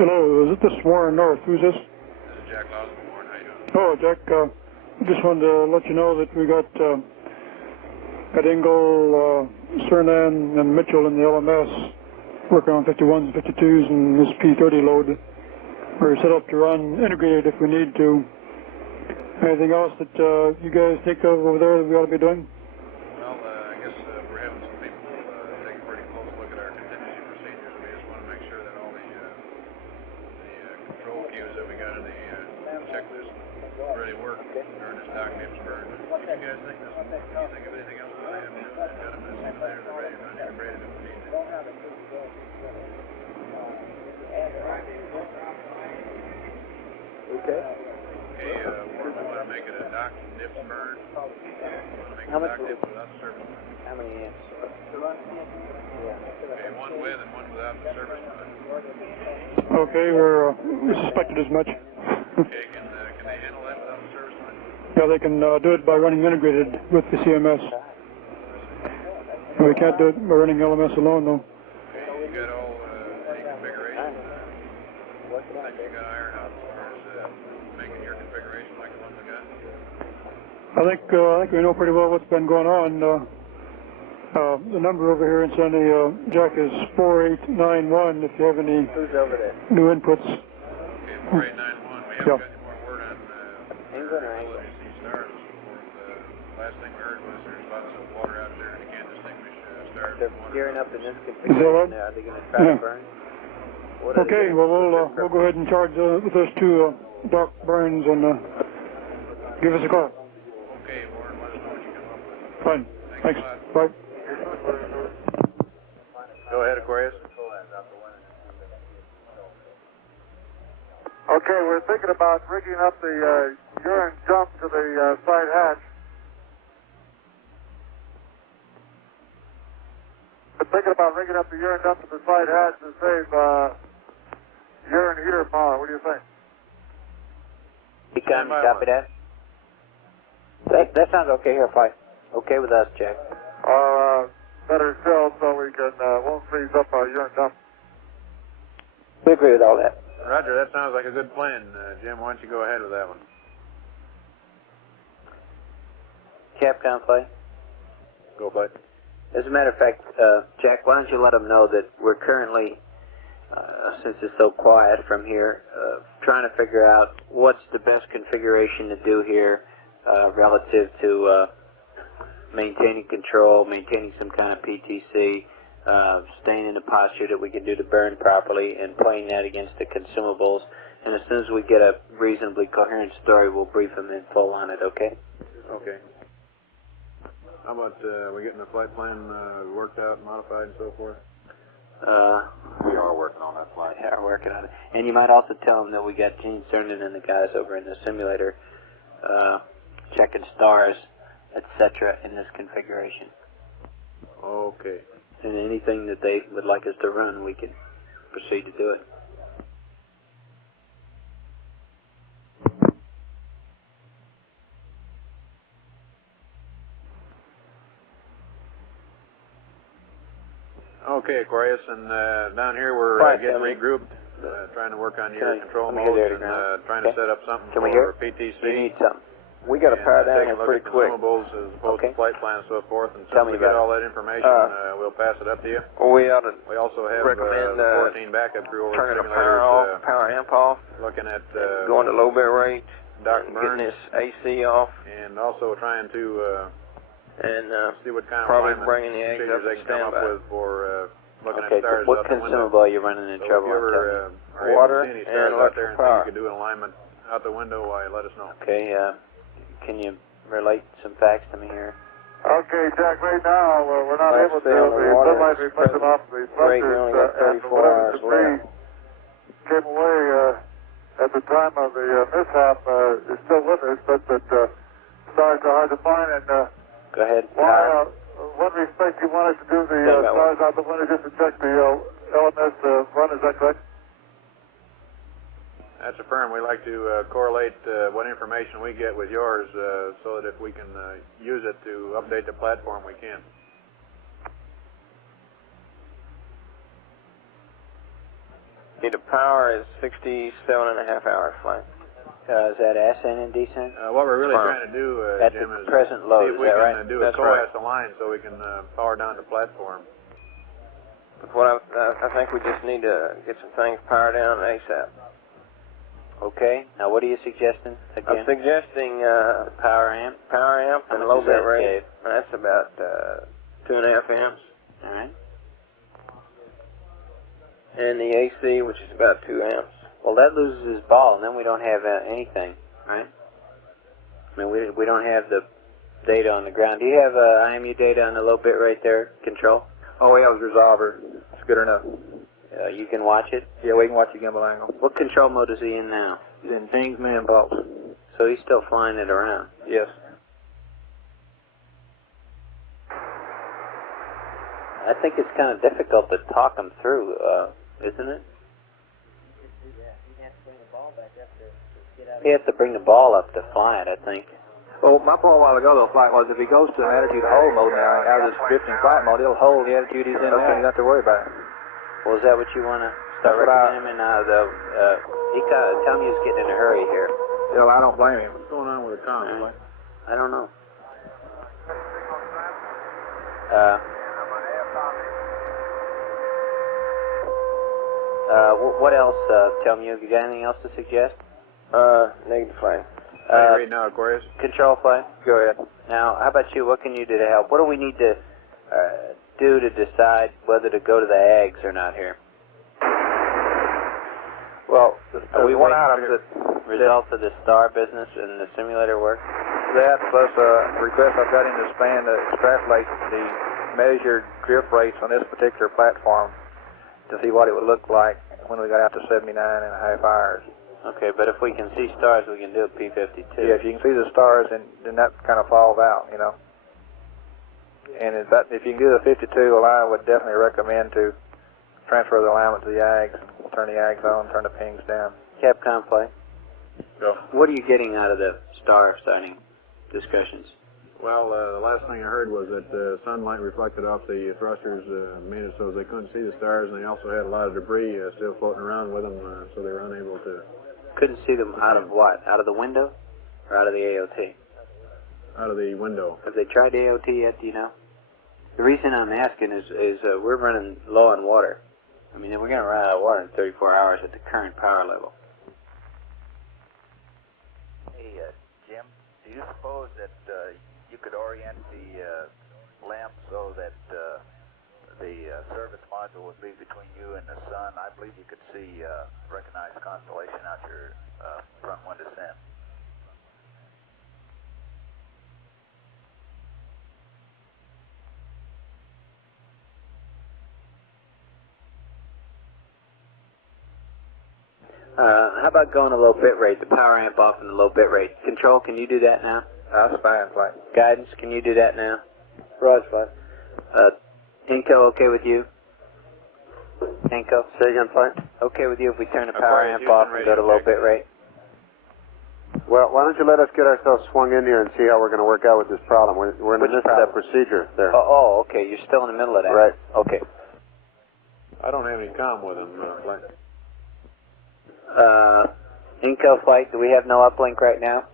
Hello, is this Warren North? Who's this? This is Jack Lawson. Warren, how you doing? Oh, Jack, just wanted to let you know that we got Engel, Cernan, and Mitchell in the LMS working on 51s, 52s, and this P30 load. We're set up to run integrated if we need to. Anything else that you guys think of over there that we ought to be doing? Well, I guess we're having some people take a pretty close look at our contingency procedures. We just want to make sure that all the control cues that we got in the checklist really work during this dock nips burn. If you guys think this, if you think of anything else that I haven't done, I've got them in there, they're ready to run integrated if we need to. Okay. Okay, Warren, we want to make it a dock nips burn. We want to make it dock nips without the service burn. How many amps? Okay, one with and one without the service burn. Okay, we suspected as much. Okay, can they handle that without the service burn? Yeah, they can do it by running integrated with the CMS. We can't do it by running LMS alone, though. Okay, you got all any configuration that you got ironed out as far as making your configuration like the one we got? I think we know pretty well what's been going on. The number over here in Sunday, Jack, is 4891 if you have any new inputs. Okay, 4891. We haven't got any more word on England or ability to see stars. Last thing we heard was there's lots of water out there and you can't distinguish stars They're from water. gearing up in this configuration. Are they going to try to burn? Okay, well, we'll go ahead and charge with those two dark burns and give us a call. Okay, Warren, let us know what you come up with. Fine. Thanks. Bye. Go ahead, Aquarius. Okay, we're thinking about rigging up the urine jump to the side hatch. We're thinking about rigging up the urine jump to the side hatch to save urine heater power. What do you think? Copy that. That sounds okay here, fine. Okay with us, Jack. Or better still, so we can won't freeze up our urine dump. We agree with all that. Roger, that sounds like a good plan. Jim, why don't you go ahead with that one? Capcom play. Go, bud. As a matter of fact, Jack, why don't you let them know that we're currently, since it's so quiet from here, trying to figure out what's the best configuration to do here relative to maintaining control, maintaining some kind of PTC, staying in the posture that we can do the burn properly, and playing that against the consumables. And as soon as we get a reasonably coherent story, we'll brief them in full on it, okay? Okay. How about we getting the flight plan worked out, modified, and so forth? We are working on that flight. Yeah, we're working on it. And you might also tell them that we got Gene Cernan and the guys over in the simulator checking stars, etc. in this configuration. Okay. And anything that they would like us to run, we can proceed to do it. Okay, Aquarius, and down here we're getting regrouped, trying to work on your control modes and trying to set up something for PTC. You need something. We got to power down here pretty quick. Consumables as opposed to flight plan and so forth. And since we get all that information, we'll pass it up to you. We ought to We also have recommend the 14 backup crew over turning the the power off, power amp off, looking at going to low bit rate, dock getting burns, this AC off, and also trying to and see what kind of probably alignment bringing the eggs up procedures they to can come up standby. with for looking Okay, at stars what out the window. consumable are you running in So trouble if you on? ever are Water able to see any and stars out there and electric power. think you could do an alignment out the window, why let us know. Okay, can you relate some facts to me here? Okay, Jack, right now we're not Let's able to. stay on the The water. sunlight reflected off the Great, we thrusters only got and 34 whatever hours debris came away at the time of the mishap is still with us, but that stars are hard to find. And Go ahead. why, what respect you wanted to do the stars out the window just to check the LMS run, is that correct? That's a firm. We like to correlate what information we get with yours so that if we can use it to update the platform, we can. Speed of power is 67.5 hours flight. Is that ascent and descent? What we're really trying to do, at Jim, the is present load, see if we is that can right? do That's a right. coax line so we can power down the platform. But what I think we just need to get some things powered down ASAP. Okay. Now, what are you suggesting again? I'm suggesting power amp. Power amp How and much low does bit that rate. save? That's about 2.5 amps. All right. And the AC, which is about 2 amps. Well, that loses his ball, and then we don't have anything, right? I mean, we don't have the data on the ground. Do you have IMU data on the low bit rate there, Control? Oh, yeah, it was resolver. It's good enough. You can watch it? Yeah, we can watch the gimbal angle. What control mode is he in now? He's in pings, min, impulse. So he's still flying it around? Yes. I think it's kind of difficult to talk him through, isn't it? He has to bring the ball up to fly it, I think. Well, my point a while ago, though, flight was if he goes to an attitude hold mode now, out of this drifting flight mode, he'll hold the attitude he's in now. You don't have to worry about it. Well, is that what you want to start recommending him? Tell me he's getting in a hurry here. Well, I don't blame him. What's going on with the comms? Right. I don't know. What else, tell me, you got anything else to suggest? Negative flight. How you read now, Aquarius? Control flight? Go ahead. Now, how about you? What can you do to help? What do we need to do to decide whether to go to the AGs or not here? Well, we one waiting item for results of the star business and the simulator work? That plus a request I've got in to span to extrapolate the measured drift rates on this particular platform to see what it would look like when we got out to 79.5 hours. Okay, but if we can see stars, we can do a P-52. Yeah, if you can see the stars, then that kind of falls out, you know. And if you can do the 52, well, I would definitely recommend to transfer the alignment to the AGs, turn the AGs on, turn the pings down. Capcom flight? Go. What are you getting out of the star sighting discussions? Well, the last thing I heard was that sunlight reflected off the thrusters made it so they couldn't see the stars, and they also had a lot of debris still floating around with them, so they were unable to... Couldn't see them out of what? Out of the window? Or out of the AOT? Out of the window. Have they tried AOT yet, do you know? The reason I'm asking is we're running low on water. I mean, we're going to run out of water in 34 hours at the current power level. Hey, Jim, do you suppose that you could orient the lamp so that the service module would be between you and the sun? I believe you could see recognized constellation out your front one descent. How about going to low bit rate, the power amp off in the low bit rate? Control, can you do that now? That's fine, flight. Guidance, can you do that now? Roger, flight. Inco, okay with you? Inco? Say again, flight. Okay with you if we turn the power Aquarius, amp off and go to low bit rate? Well, why don't you let us get ourselves swung in here and see how we're going to work out with this problem. We're in the midst of that procedure there. Oh, okay. You're still in the middle of that. Right. Okay. I don't have any comm with them, Flight. Inco flight, do we have no uplink right now?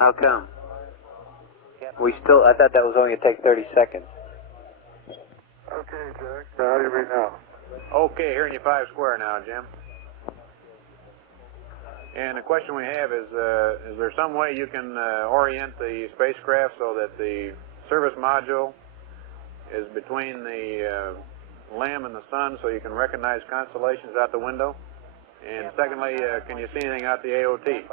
How come? I thought that was only going to take 30 seconds. Okay, Jack. So how do you read now? Okay, hearing you 5 square now, Jim. And the question we have is there some way you can orient the spacecraft so that the service module is between the LM and the sun so you can recognize constellations out the window? And secondly, can you see anything out the AOT?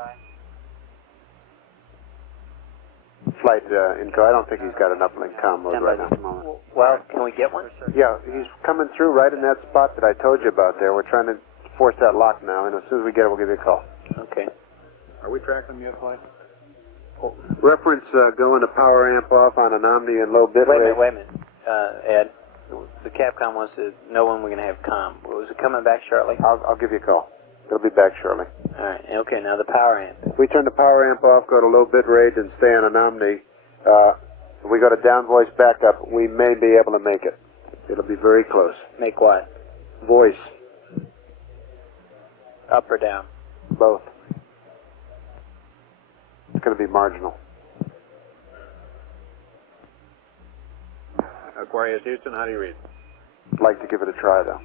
Flight Inco, I don't think he's got an uplink comm mode right now at the moment. Well, can we get one? Yeah, he's coming through right in that spot that I told you about there. We're trying to force that lock now, and as soon as we get it, we'll give you a call. Okay. Are we tracking them yet, Flight? Reference going to power amp off on an Omni and low bit rate. Wait a minute. Ed, the Capcom wants to know when we're going to have comm. Was it coming back shortly? I'll give you a call. It'll be back shortly. All right. Okay, now the power amp. If we turn the power amp off, go to low bit rate, and stay on an Omni, if we go to down voice backup, we may be able to make it. It'll be very close. Make what? Voice. Up or down? Both. It's going to be marginal. Aquarius Houston, how do you read? I'd like to give it a try, though.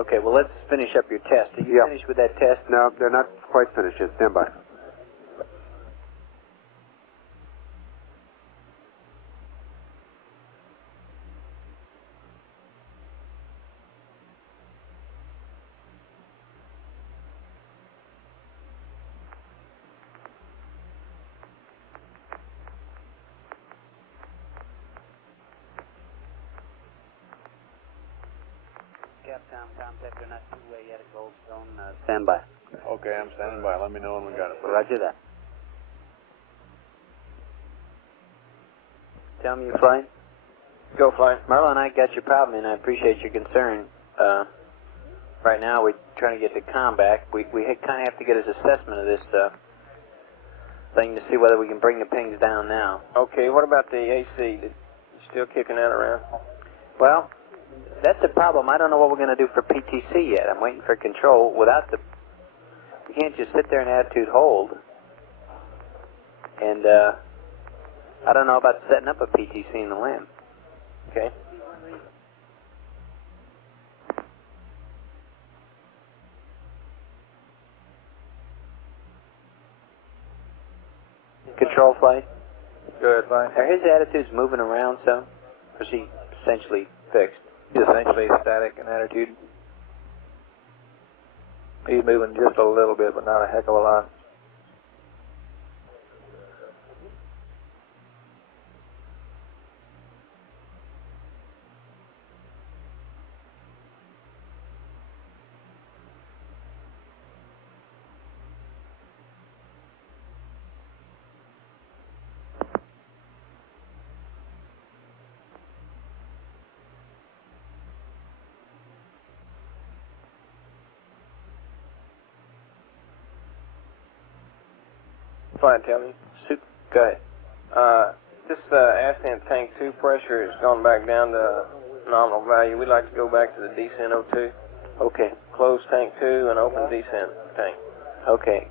Okay, well, let's finish up your test. Are you finished with that test? No, they're not quite finished yet. Stand by. Contactor not two-way yet at Goldstone. Stand by. Okay, I'm standing by. Let me know when we got it. Roger that. Tell me you're flying? Go flying. Marla and I got your problem, and I appreciate your concern. Right now, we're trying to get the comm back. We kind of have to get his assessment of this thing to see whether we can bring the pings down now. Okay, what about the AC? You still kicking that around? Well, that's the problem. I don't know what we're going to do for PTC yet. I'm waiting for control. Without the... We can't just sit there and attitude hold. And I don't know about setting up a PTC in the LM. Okay? Control flight? Good, fine. Are his attitudes moving around some? Or is he essentially fixed? He's essentially static in attitude. He's moving just a little bit, but not a heck of a lot. Fine, tell me. Go ahead. This ascent tank 2 pressure has gone back down to nominal value. We'd like to go back to the descent 02. Okay. Close tank 2 and open descent tank. Okay.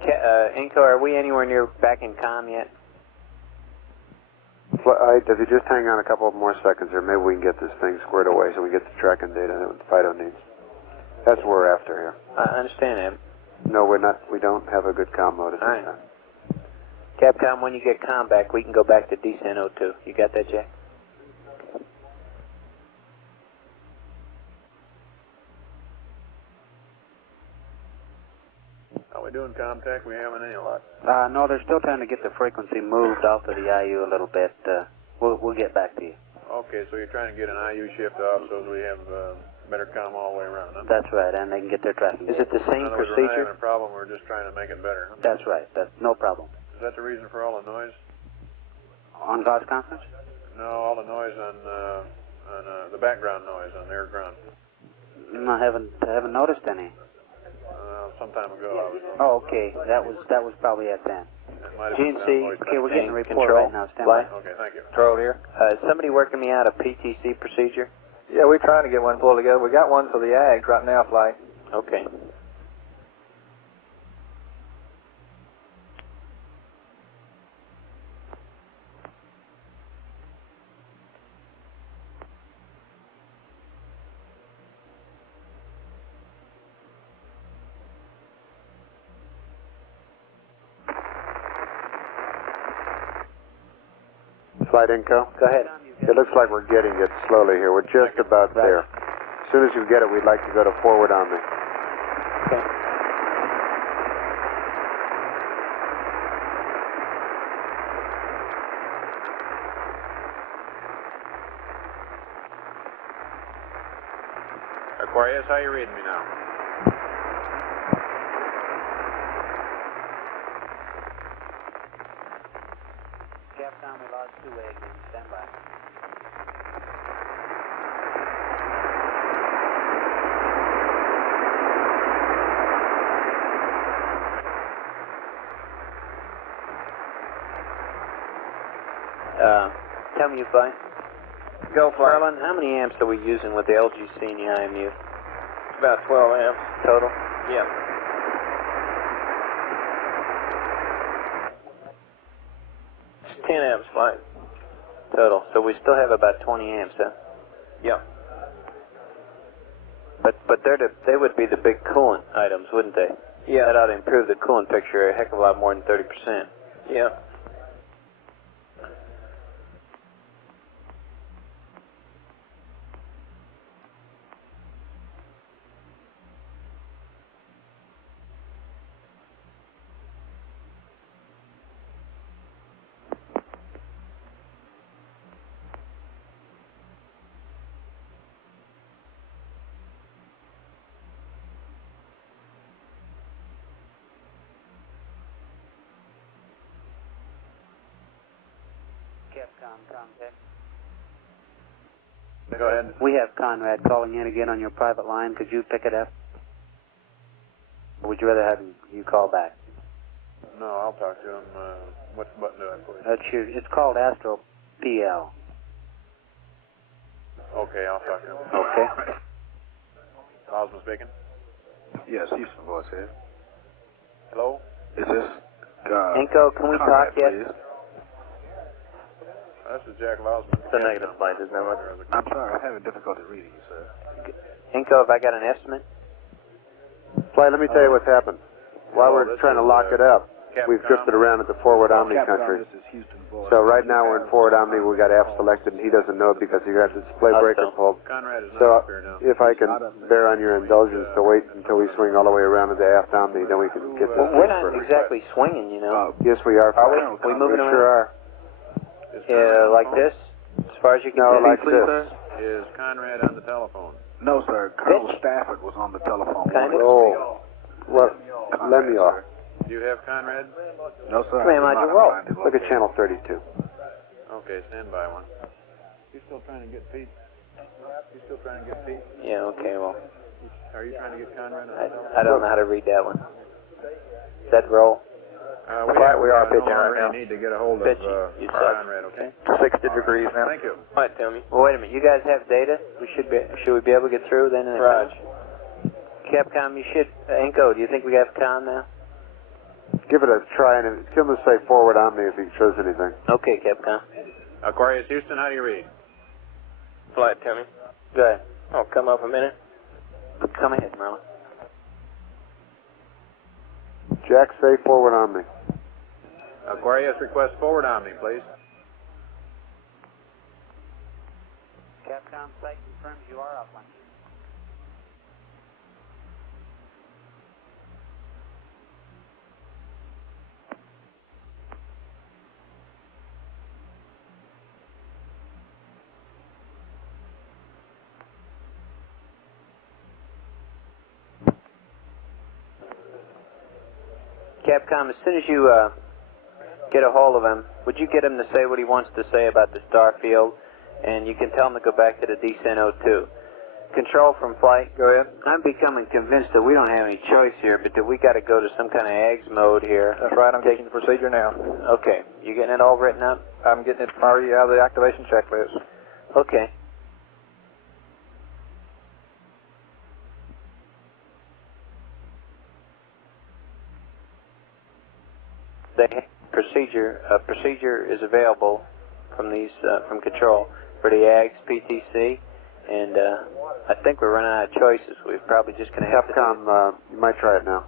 Inco, are we anywhere near back in comm yet? If you just hang on a couple more seconds here, maybe we can get this thing squared away so we get the tracking data that FIDO needs. That's what we're after here. I understand that. No, we're not. We don't have a good comm mode at this time. Capcom, when you get comm back, we can go back to descent 02. You got that, Jack? How we doing, Comtech? We haven't any luck. No, they're still trying to get the frequency moved off of the IU a little bit. We'll get back to you. Okay, so you're trying to get an IU shift off so we have better comm all the way around, huh? That's right, and they can get their tracking. Is it the same In other words, procedure? we're not having a problem, we're just trying to make it better, huh? That's right. That's no problem. Is that the reason for all the noise? On God's conference? No, all the noise on the background noise on air ground. No, I haven't noticed any. Some time ago I was. Oh, okay. That was probably it then. GNC, okay, we're getting a report control. right now. Stand by. Okay, thank you. Control here. Is somebody working me out a PTC procedure? Yeah, we're trying to get one pulled together. We got one for the AGs right now, Flight. Okay. Flight Inco? Go ahead. It looks like we're getting it slowly here. We're just about there. As soon as you get it, we'd like to go to forward on me. Okay. Aquarius, how you reading me now? Capcom, we lost 2 eggs. Stand by. Tell me you fly. Go fly. Marlon, how many amps are we using with the LGC and the IMU? About 12 amps. Total? Yeah. It's 10 amps flight. Total. So we still have about 20 amps, huh? Yeah. But they would be the big coolant items, wouldn't they? Yeah. That ought to improve the coolant picture a heck of a lot more than 30%. Yeah. Capcom contact. Go ahead. We have Conrad calling in again on your private line. Could you pick it up? Or would you rather have you call back? No, I'll talk to him. What button do I push? It's called Astro PL. Okay, I'll talk to him. Okay. Osmond speaking. Yes, Houston voice here. Hello? Is this Enco, can we talk yet? please? This is Jack Losman. It's a negative flight, isn't it? I'm sorry, I'm having difficulty reading you, sir. Enco, have I got an estimate? Flight, let me tell you what's happened. While we're this trying to is, lock it up, we've Capcom. drifted around at the forward Omni country. This is Houston voice. So right now we're in forward Omni. We got app selected, and he doesn't know it because he got the display breaker pulled. Conrad is So not up here now. if I can bear on your indulgence to wait until we swing all the way around to the aft Omni, then we can get this. Well, we're not exactly swinging, you know. Yes, we are. We moving We around? sure are. Yeah, like this? As far as you can No, see? like this. Is Conrad on the telephone? No, sir. Colonel Stafford was on the telephone. Kind of. Oh. Well, let me off. Do you have Conrad? No, sir. Come here, mind you roll. Look at channel 32. Okay, stand by one. You still trying to get Pete? You still trying to get Pete? Yeah, okay, well. Are you trying to get Conrad? I don't know how to read that one. Does that roll? We are pitching right now. need to get a hold Pitching. of You suck. Conrad, okay? 60 degrees now. Thank you. Might tell me. Well, wait a minute. You guys have data? Should we be able to get through then? Raj. Capcom, you should. Enco, do you think we have con now? Give it a try, and give him to say forward Omni if he shows anything. Okay, Capcom. Aquarius Houston, how do you read? Flight, tell me. Go ahead. Oh, come up a minute. Come ahead, Merlin. Jack, say forward Omni. Aquarius, request forward Omni, please. Capcom site confirms you are uplink. Capcom, as soon as you get a hold of him, would you get him to say what he wants to say about the star field? And you can tell him to go back to the descent 02. Control from flight, go ahead. I'm becoming convinced that we don't have any choice here, but that we got to go to some kind of AGS mode here. That's right, I'm taking the procedure now. Okay, you getting it all written up? I'm getting it already out of the activation checklist. Okay. A procedure is available from these from control for the AGS PTC, and I think we're running out of choices. We're probably just going to have Capcom, you might try it now.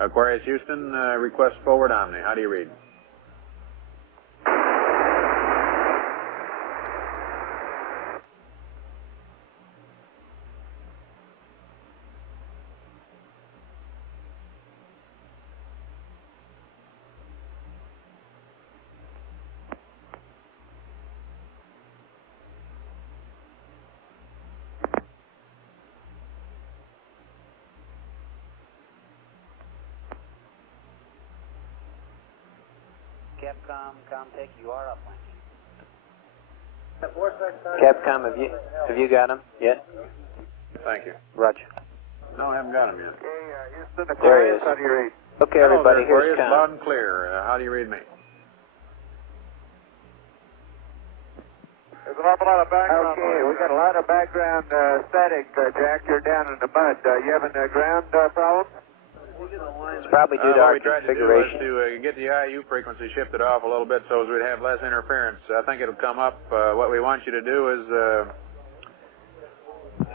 Aquarius Houston, request forward Omni. How do you read? Capcom, Comtech, you are uplink. Capcom, have you got him yet? Thank you. Roger. No, I haven't got him yet. Houston, There he is. how do you read? Okay, Hello everybody, there, here's Aquarius, Con. loud and clear. How do you read me? There's an awful lot of background. Okay, we got a lot of background static, Jack. You're down in the mud. You having a ground problem? It's probably due to our what we tried configuration. to do was to get the IU frequency shifted off a little bit so as we'd have less interference. I think it'll come up. What we want you to do is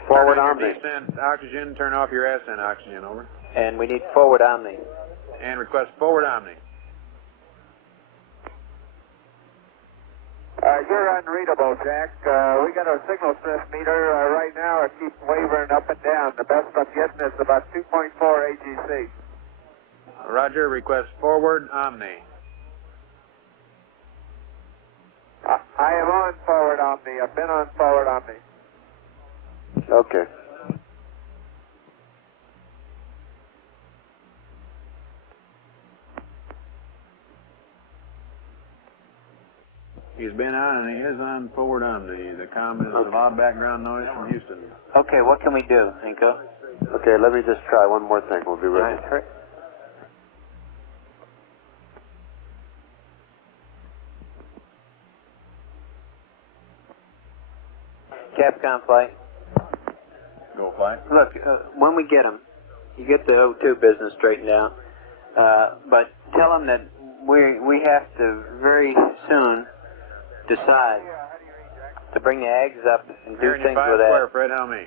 Forward turn on omni. your descent oxygen, turn off your ascent oxygen, over. And we need forward omni. And request forward omni. You're unreadable, Jack. We got our signal stress meter right now. It keeps wavering up and down. The best I'm getting is about 2.4 AGC. Roger, request forward omni. I am on forward omni. I've been on forward omni. Okay. He's been on and he is on forward omni. The comm is a lot of background noise from Houston. Okay, what can we do, Inco? Okay, let me just try one more thing. We'll be ready. All right. Capcom flight. Go flight. Look, when we get them, you get the O2 business straightened out, but tell them that we have to very soon decide to bring the eggs up and do things with that. Square, Fred, how many?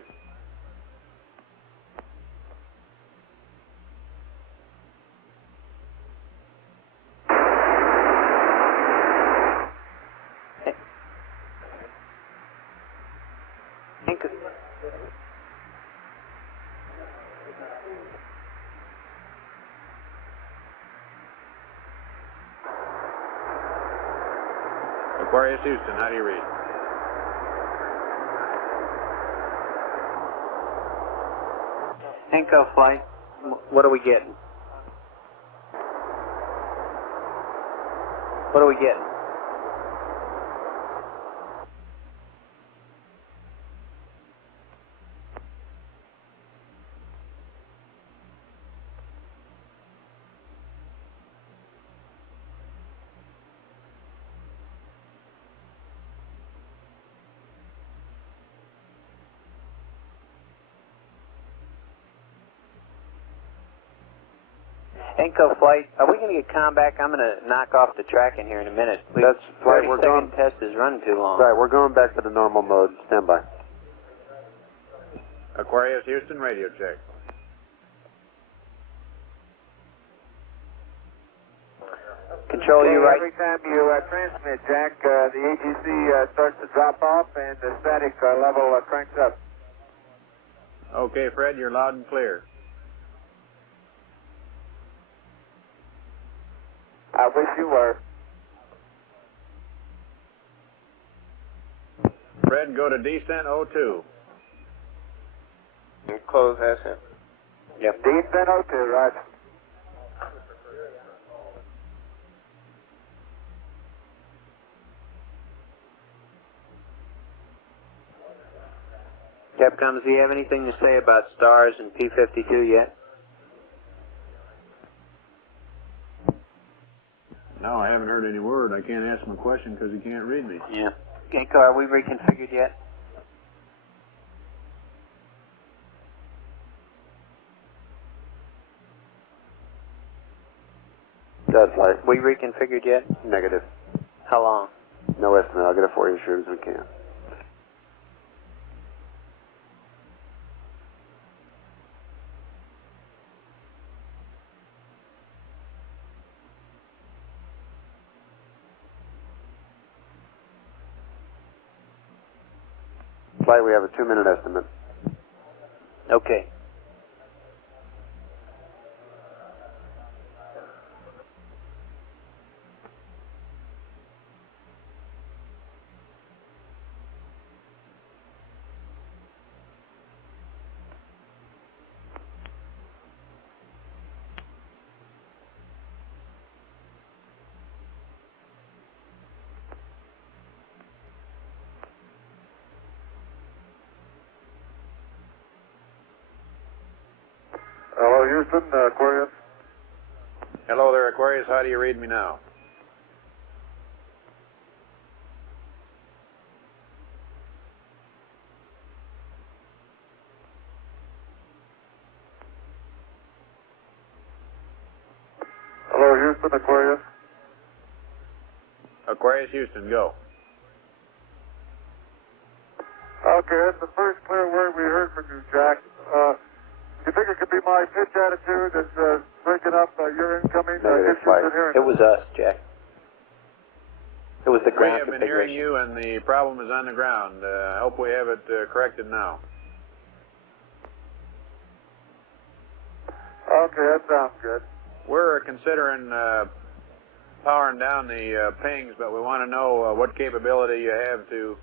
Aquarius Houston, how do you read? Inco flight, what are we getting? What are we getting? Inco flight, are we going to get comm back? I'm going to knock off the tracking here in a minute. That's flight. We're going. Test is running too long. Right, we're going back to the normal mode. Stand by. Aquarius Houston, radio check. Control, you right. Every time you transmit, Jack, the AGC starts to drop off and the static level cranks up. Okay, Fred, you're loud and clear. I wish you were. Fred, go to descent 02. And close ascent. Yep. Descent 02, right. Capcom, does he have anything to say about stars and P52 yet? No, I haven't heard any word. I can't ask him a question because he can't read me. Yeah. Inco, are we reconfigured yet? That's right. We reconfigured yet? Negative. How long? No estimate. I'll get it for you as sure as we can. Flight, we have a 2-minute estimate. Okay. Hello, Houston, Aquarius. Hello there, Aquarius. How do you read me now? Houston, Aquarius. Aquarius, Houston, go. Okay, that's the first clear word we heard from you, Jack. You think it could be my pitch attitude that's breaking up your incoming? It was us, Jack. It was the We ground have been hearing configuration. you, and the problem is on the ground. I hope we have it corrected now. Okay, that sounds good. We're considering powering down the pings, but we want to know what capability you have to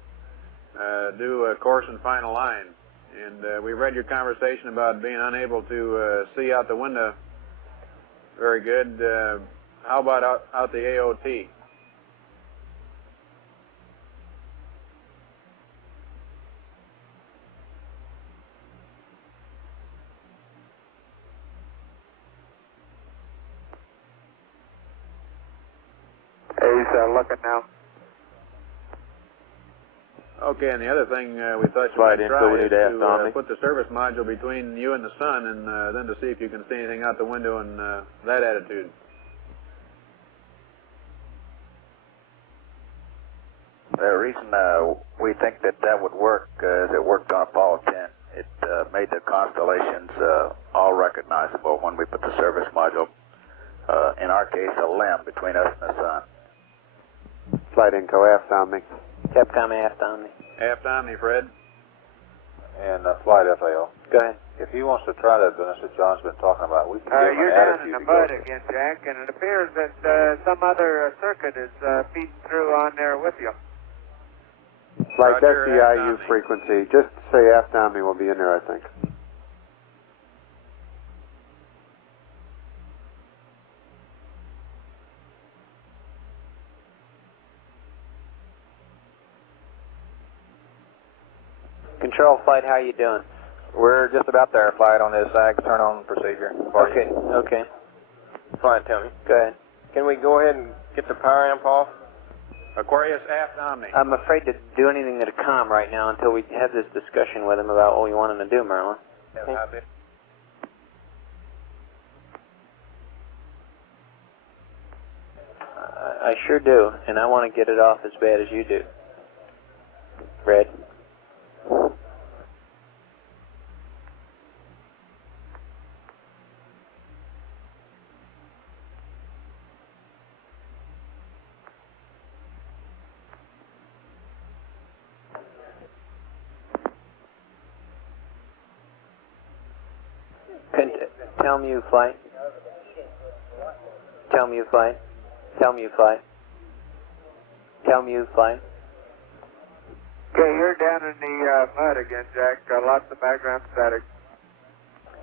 do a course and final line. And we read your conversation about being unable to see out the window very good. How about out the AOT? He's looking now. Okay, and the other thing we thought you Slide might in, try so we is need to ask to Tommy. put the service module between you and the sun, and then to see if you can see anything out the window in that attitude. The reason we think that would work is it worked on Apollo 10. It made the constellations all recognizable when we put the service module, in our case, a limb between us and the sun. Flight Inco, aft on me. Capcom aft on me. Aft on me, Fred. And Flight FAO. Go ahead. If he wants to try that business that John's been talking about, we can give him You're an down in attitude the to go mud through. again, Jack, and it appears that some other circuit is feeding through on there with you. Flight, that's Roger, the aft IU on me. frequency. Just say aft on me, we'll be in there, I think. Control Flight, how you doing? We're just about there, Flight, on this ag turn on procedure. for you. Okay. Fine, Tony. Go ahead. Can we go ahead and get the power amp off? Aquarius, aft on me. I'm afraid to do anything to the comm right now until we have this discussion with him about what we want him to do, Merlin. I sure do, and I want to get it off as bad as you do. Fred? Tell me you flight. Tell me you flight. Tell me you flight. Tell me you flight. Okay, you're down in the mud again, Jack. Lots of background static.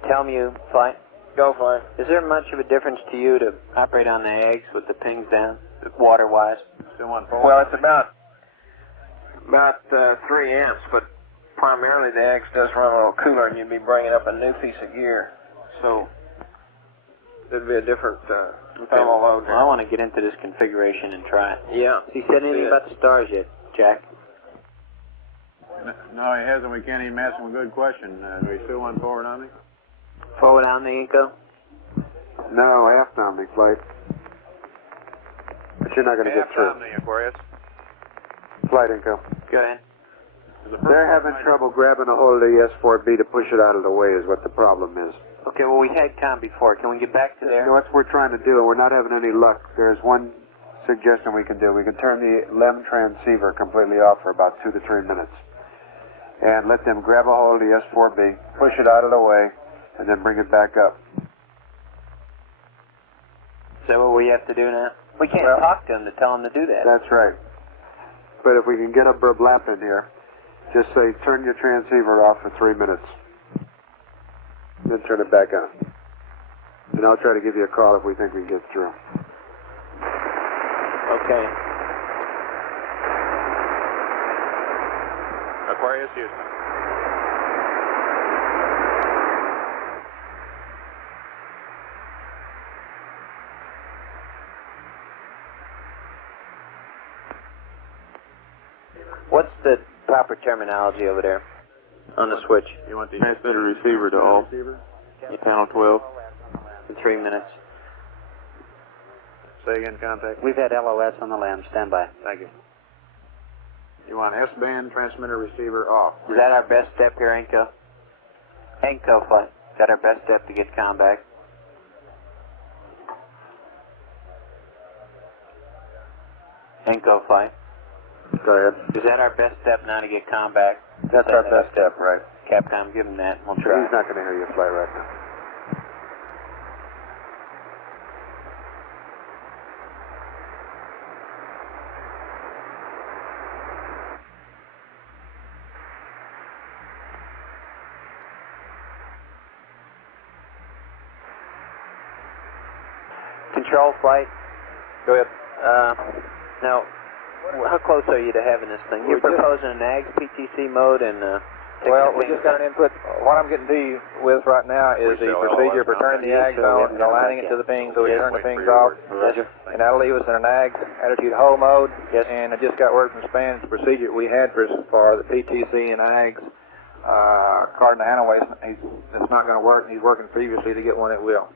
Tell me you flight. Go, Flight. Is there much of a difference to you to operate on the eggs with the pings down, water-wise? Still want full? Well, it's about 3 amps, but primarily the eggs does run a little cooler, and you'd be bringing up a new piece of gear. So there'd be a different thermal load Well, I want to get into this configuration and try it. Yeah. Has he said anything about the stars yet, Jack? No, he hasn't. We can't even ask him a good question. Do we still want forward on me? Forward on the Inco? No, aft on me, Flight. But you're not going to get Aft through. on me, Aquarius. Flight Inco. Go ahead. They're having trouble grabbing a hold of the S4B to push it out of the way is what the problem is. Okay, well, we had comm before. Can we get back to there? That's what we're trying to do, and we're not having any luck. There's one suggestion we can do. We can turn the LM transceiver completely off for about 2 to 3 minutes and let them grab a hold of the S4B, push it out of the way, and then bring it back up. Is that what we have to do now? We can't talk to him to tell him to do that. That's right. But if we can get a burblap in here, just say, turn your transceiver off for 3 minutes. Then turn it back on. And I'll try to give you a call if we think we can get through. Okay. Aquarius, Houston. What's the proper terminology over there on the switch? You want the Transmitter receiver to off. receiver? Panel 12. In 3 minutes. Say again, contact. We've had LOS on the LM. Stand by. Thank you. You want S-band transmitter receiver off. Is that our best step here, Enco? Enco flight. Is that our best step to get comm back? Enco flight. Go ahead. Is that our best step now to get comm back? That's our best step, right? Capcom, give him that. We'll try. He's not going to hear you fly right now. Control flight. Go ahead. Now, how close are you to having this thing? You're proposing an AGS PTC mode and well, we just got an input. What I'm getting to you with right now is the procedure for turning the AGS on and aligning it to the ping so we turn the pings off. And that'll leave us in an AGS attitude hold mode. Yes. And I just got word from Span, the procedure we had for the PTC and AGS. Cardinal Hanaway, it's not going to work, and he's working previously to get one that will.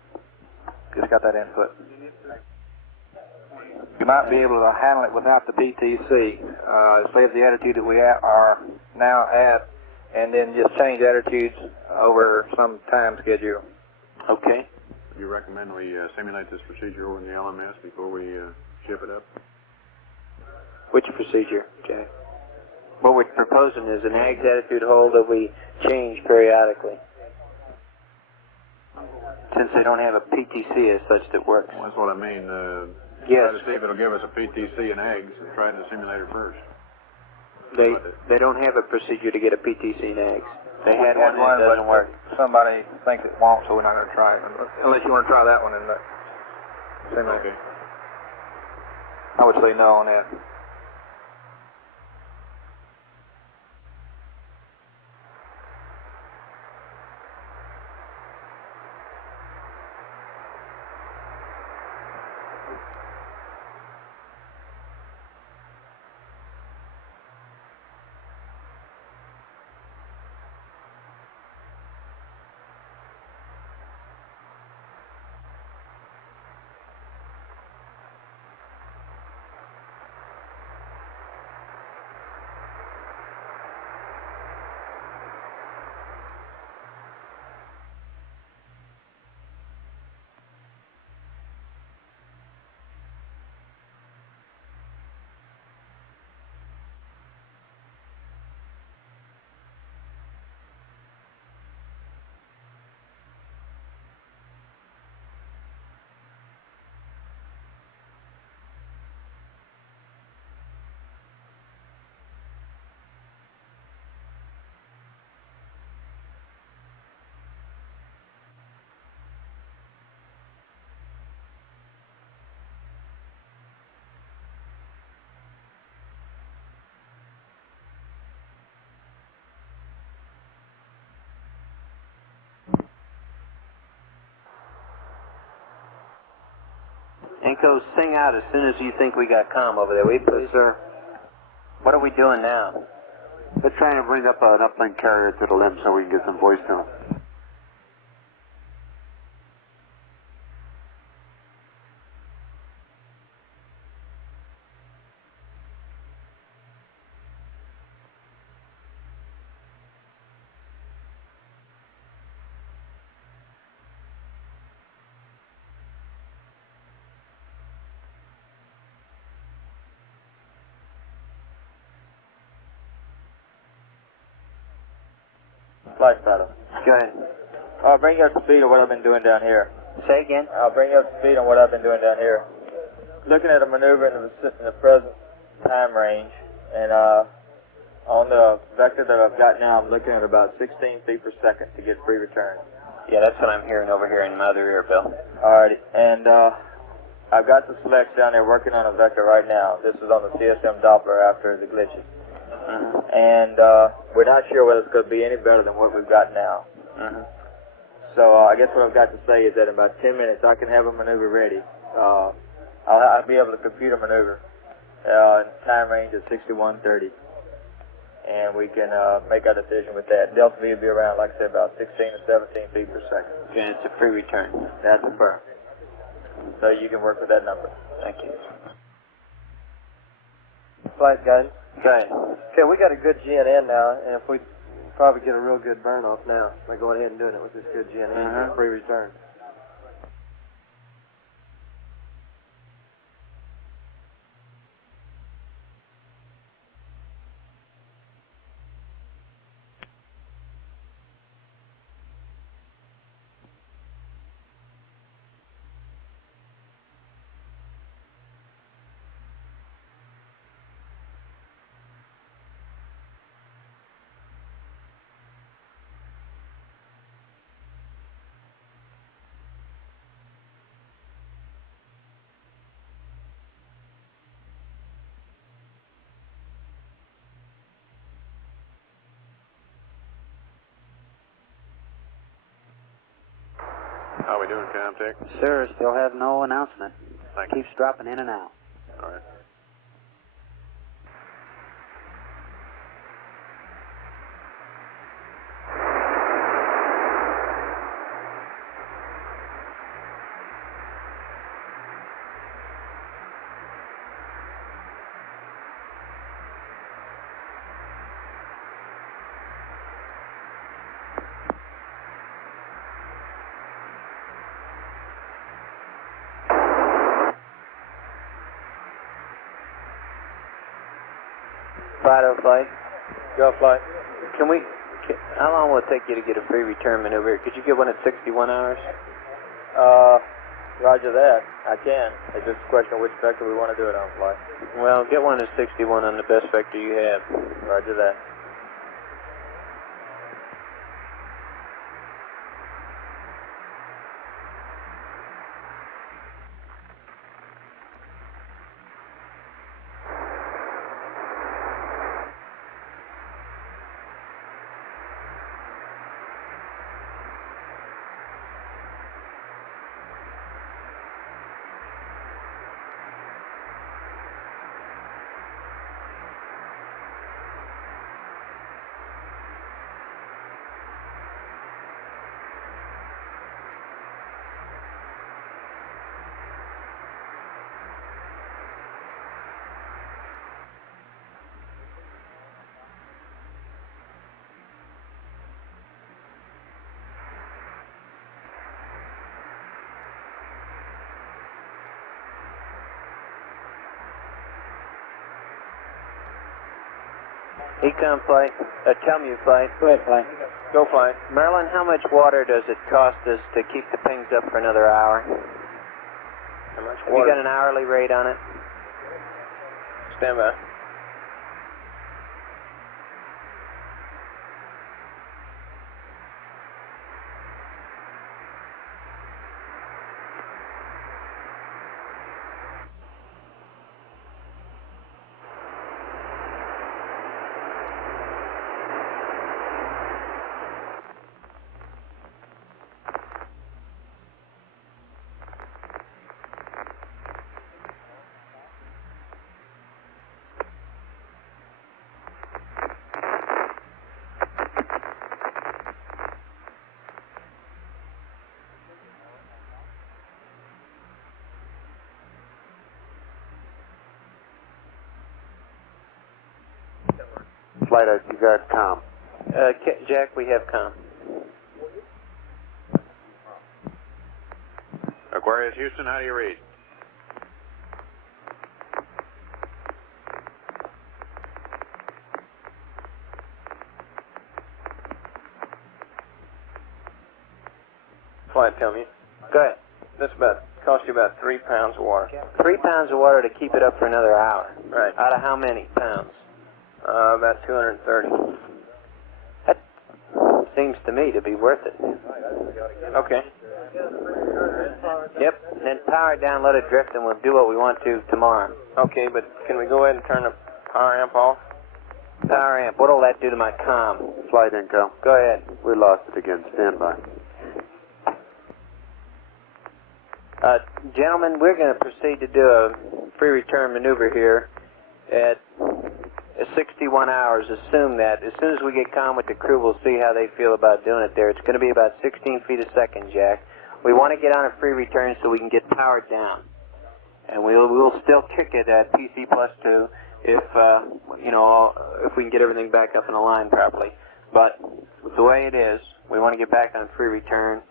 Just got that input. You might be able to handle it without the PTC. Save the attitude that we are now at, and then just change attitudes over some time schedule. Okay. You recommend we simulate this procedure over in the LMS before we ship it up? Which procedure, Jay? What we're proposing is an AGS attitude hold that we change periodically. Since they don't have a PTC as such that works. Well, that's what I mean. Yes. Try to see if it'll give us a PTC and eggs and try the simulator first. They don't have a procedure to get a PTC and eggs. They had one and it doesn't work. Somebody thinks it won't, so we're not going to try it. Unless you want to try that one in the simulator. Okay. I would say no on that. Enco, sing out as soon as you think we got comm over there. Please, sir. What are we doing now? We're trying to bring up an uplink carrier to the LM so we can get some voice to him. Flight throttle. Go ahead. I'll bring you up to speed on what I've been doing down here. Say again? I'll bring you up to speed on what I've been doing down here. Looking at a maneuver in the present time range, and on the vector that I've got now, I'm looking at about 16 feet per second to get free return. Yeah, that's what I'm hearing over here in my other ear, Bill. Alrighty, and I've got the selects down there working on a vector right now. This is on the CSM Doppler after the glitches. And we're not sure whether it's going to be any better than what we've got now. So I guess what I've got to say is that in about 10 minutes I can have a maneuver ready. I'll be able to compute a maneuver in time range of 6130. And we can make our decision with that. Delta V will be around, like I said, about 16 to 17 feet per second. And it's a free return. That's affirmed. So you can work with that number. Thank you. Flight guidance. Right. Okay, we got a good GNN now, and if we probably get a real good burn off now by going ahead and doing it with this good GNN pre-return. How are we doing, Comtech? Sir, still have no announcement. Thank you. Keeps dropping in and out. All right. Fido flight. Go flight. How long will it take you to get a free return maneuver? Could you get one at 61 hours? Roger that. I can. It's just a question of which vector we want to do it on, flight. Well, get one at 61 on the best vector you have. Roger that. Econ flight. Tell me flight. Go ahead, flight. Go flight. Merlin, how much water does it cost us to keep the pings up for another hour? How much Have you got an hourly rate on it? Stand by. Flight, you got comm. Jack, we have comm. Aquarius Houston, how do you read? Flight, tell me. Go ahead. This cost you about 3 pounds of water. 3 pounds of water to keep it up for another hour. Right. Out of how many pounds? About 230. That seems to me to be worth it. Okay. Yep. And then power it down, let it drift, and we'll do what we want to tomorrow. Okay, but can we go ahead and turn the power amp off? Power amp. What'll that do to my comm? Flight Inco. Go ahead. We lost it again. Stand by. Gentlemen, we're going to proceed to do a free return maneuver here at 61 hours. Assume that. As soon as we get comm with the crew, we'll see how they feel about doing it there. It's going to be about 16 feet a second, Jack. We want to get on a free return so we can get powered down. And we'll still kick it at PC plus 2 if, if we can get everything back up in the line properly. But the way it is, we want to get back on free return.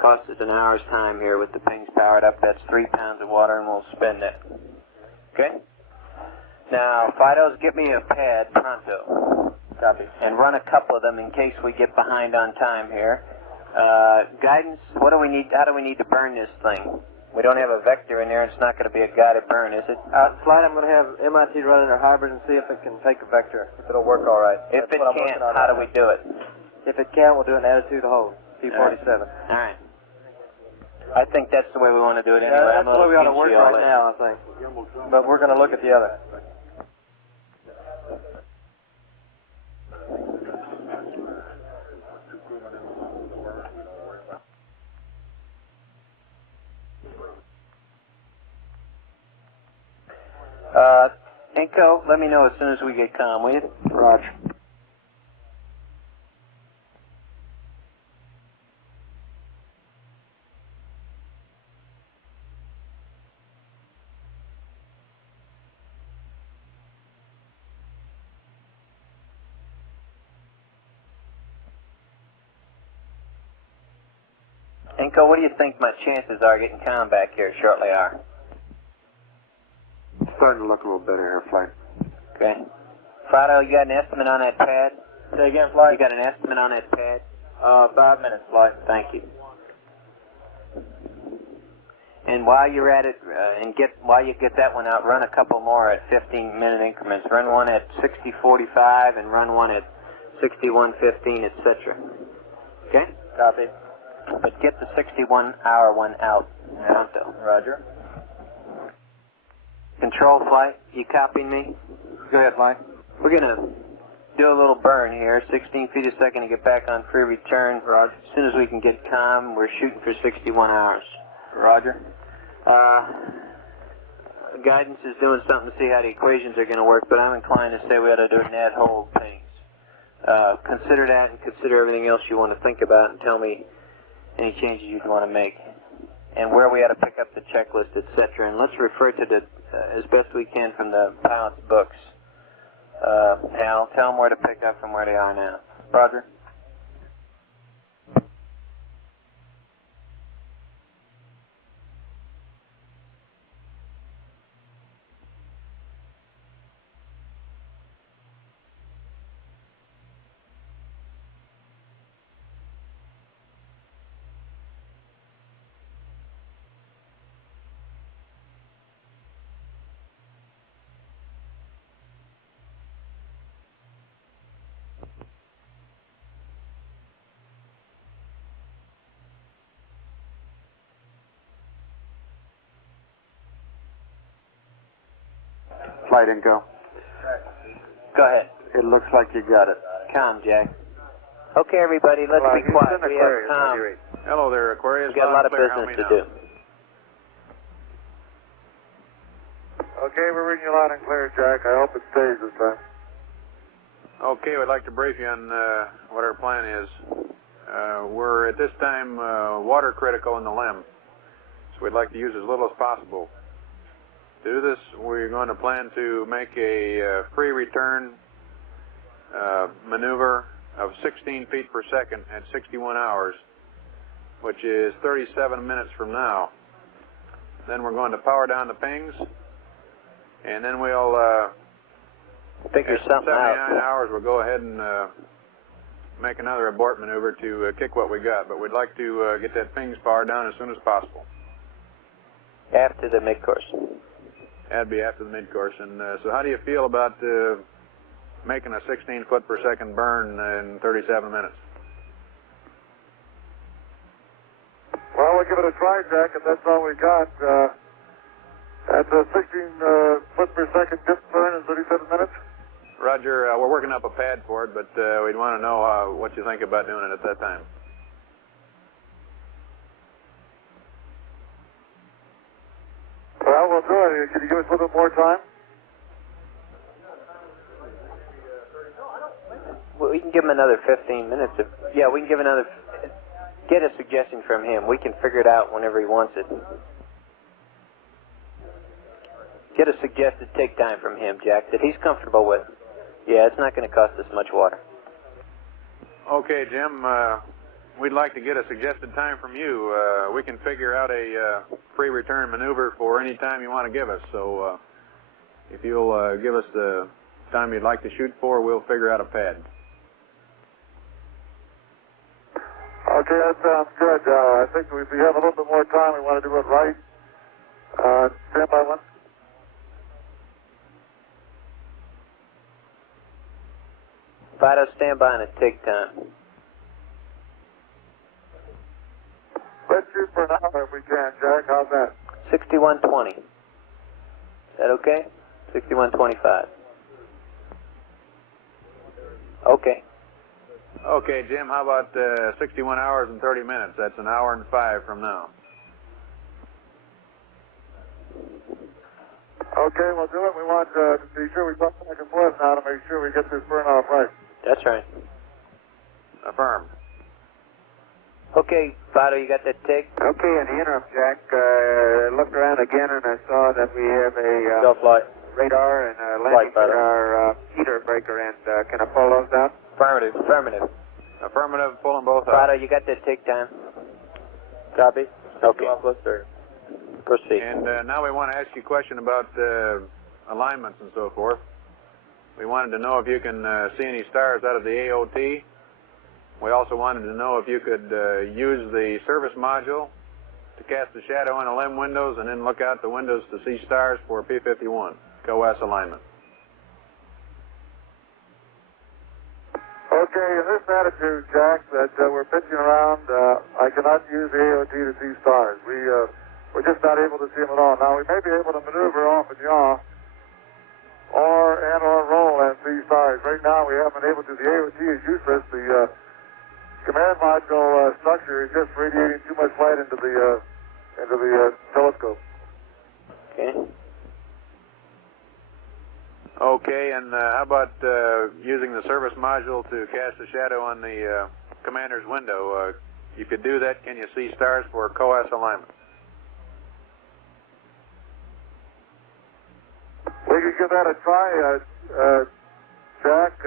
Costs us an hour's time here with the pings powered up. That's 3 pounds of water, and we'll spend it. Okay? Now, Fido's, get me a pad pronto. Copy. And run a couple of them in case we get behind on time here. Guidance, what do we need? How do we need to burn this thing? We don't have a vector in there. It's not going to be a guided burn, is it? Flight, I'm going to have MIT run in their hybrid and see if it can take a vector, if it'll work all right. If it can't, how do we do it? If it can, we'll do an attitude hold, T47. All right. I think that's the way we want to do it anyway. Yeah, that's the way we ought to work right now, I think. But we're going to look at the other. Inco, let me know as soon as we get calm, will you? Roger. Inco, what do you think my chances are getting calm back here shortly are? Starting to look a little better here, Flight. Okay. Fido, you got an estimate on that pad? Say again, Flight? You got an estimate on that pad? 5 minutes, Flight. Thank you. And while you're at it, while you get that one out, run a couple more at 15-minute increments. Run one at 60:45 and run one at 61:15, etc. Okay? Copy. But get the 61-hour one out. Pronto. Roger. Control Flight, you copying me? Go ahead, Flight. We're going to do a little burn here, 16 feet a second to get back on free return. Roger. As soon as we can get calm, we're shooting for 61 hours. Roger. Guidance is doing something to see how the equations are going to work, but I'm inclined to say we ought to do an add hold things. Consider that and consider everything else you want to think about and tell me any changes you'd want to make. And where we ought to pick up the checklist, etc. And let's refer to the, as best we can from the pilot's books. Al, tell them where to pick up from where they are now. Roger. Flight Inco. Go ahead. It looks like you got it. Calm, Jack. Okay, everybody, let's be quiet. We have calm. Hello there, Aquarius. We've got a lot of business to do. Okay, we're reading you loud and clear, Jack. I hope it stays this time. Okay, we'd like to brief you on what our plan is. We're at this time water critical in the LM, so we'd like to use as little as possible. To do this, we're going to plan to make a free return maneuver of 16 feet per second at 61 hours, which is 37 minutes from now. Then we're going to power down the pings, and then we'll, figure something 79 out. hours, we'll go ahead and make another abort maneuver to kick what we got. But we'd like to get that pings powered down as soon as possible. After the mid-course. That'd be after the mid-course. And so how do you feel about making a 16 foot per second burn in 37 minutes? Well, we'll give it a try, Jack, if that's all we got. That's a 16 foot per second dip burn in 37 minutes. Roger, we're working up a pad for it, but we'd want to know what you think about doing it at that time. Well, we'll do it. Can you give us a little bit more time? Well, we can give them another 15 minutes. Yeah, we can give another... Get a suggestion from him. We can figure it out whenever he wants it. Get a suggested take time from him, Jack, that he's comfortable with. Yeah, it's not going to cost us much water. Okay, Jim. We'd like to get a suggested time from you. We can figure out a pre-return maneuver for any time you want to give us. So if you'll give us the time you'd like to shoot for, we'll figure out a pad. Okay, that sounds good. I think if we have a little bit more time, we want to do it right. Stand by one. Fido, stand by and a take time. Let's shoot for an hour if we can, Jack. How's that? 6120. Is that okay? 6125. Okay. Okay, Jim, how about 61 hours and 30 minutes? That's an hour and 5 from now. Okay, we'll do it. We want to be sure we pump back and forth now to make sure we get this burn off right. That's right. Affirmed. Okay, Fido, you got that take? Okay, in the interim, Jack, looked around again and I saw that we have a radar and a landing radar heater breaker end. Can I pull those out? Affirmative. Affirmative. Affirmative, pull them both Fido, out. you got that take time? Copy. Okay. Proceed. And now we want to ask you a question about alignments and so forth. We wanted to know if you can see any stars out of the AOT. We also wanted to know if you could use the service module to cast a shadow on the LM windows and then look out the windows to see stars for P51, COS alignment. Okay, in this attitude, Jack, that we're pitching around, I cannot use the AOT to see stars. We're just not able to see them at all. Now, we may be able to maneuver off and yaw or roll and see stars. Right now, we haven't been able to. The AOT is useless. The command module structure is just radiating too much light into the telescope. Okay. Okay, and how about using the service module to cast a shadow on the commander's window? You could do that. Can you see stars for COS alignment? We could give that a try, Jack,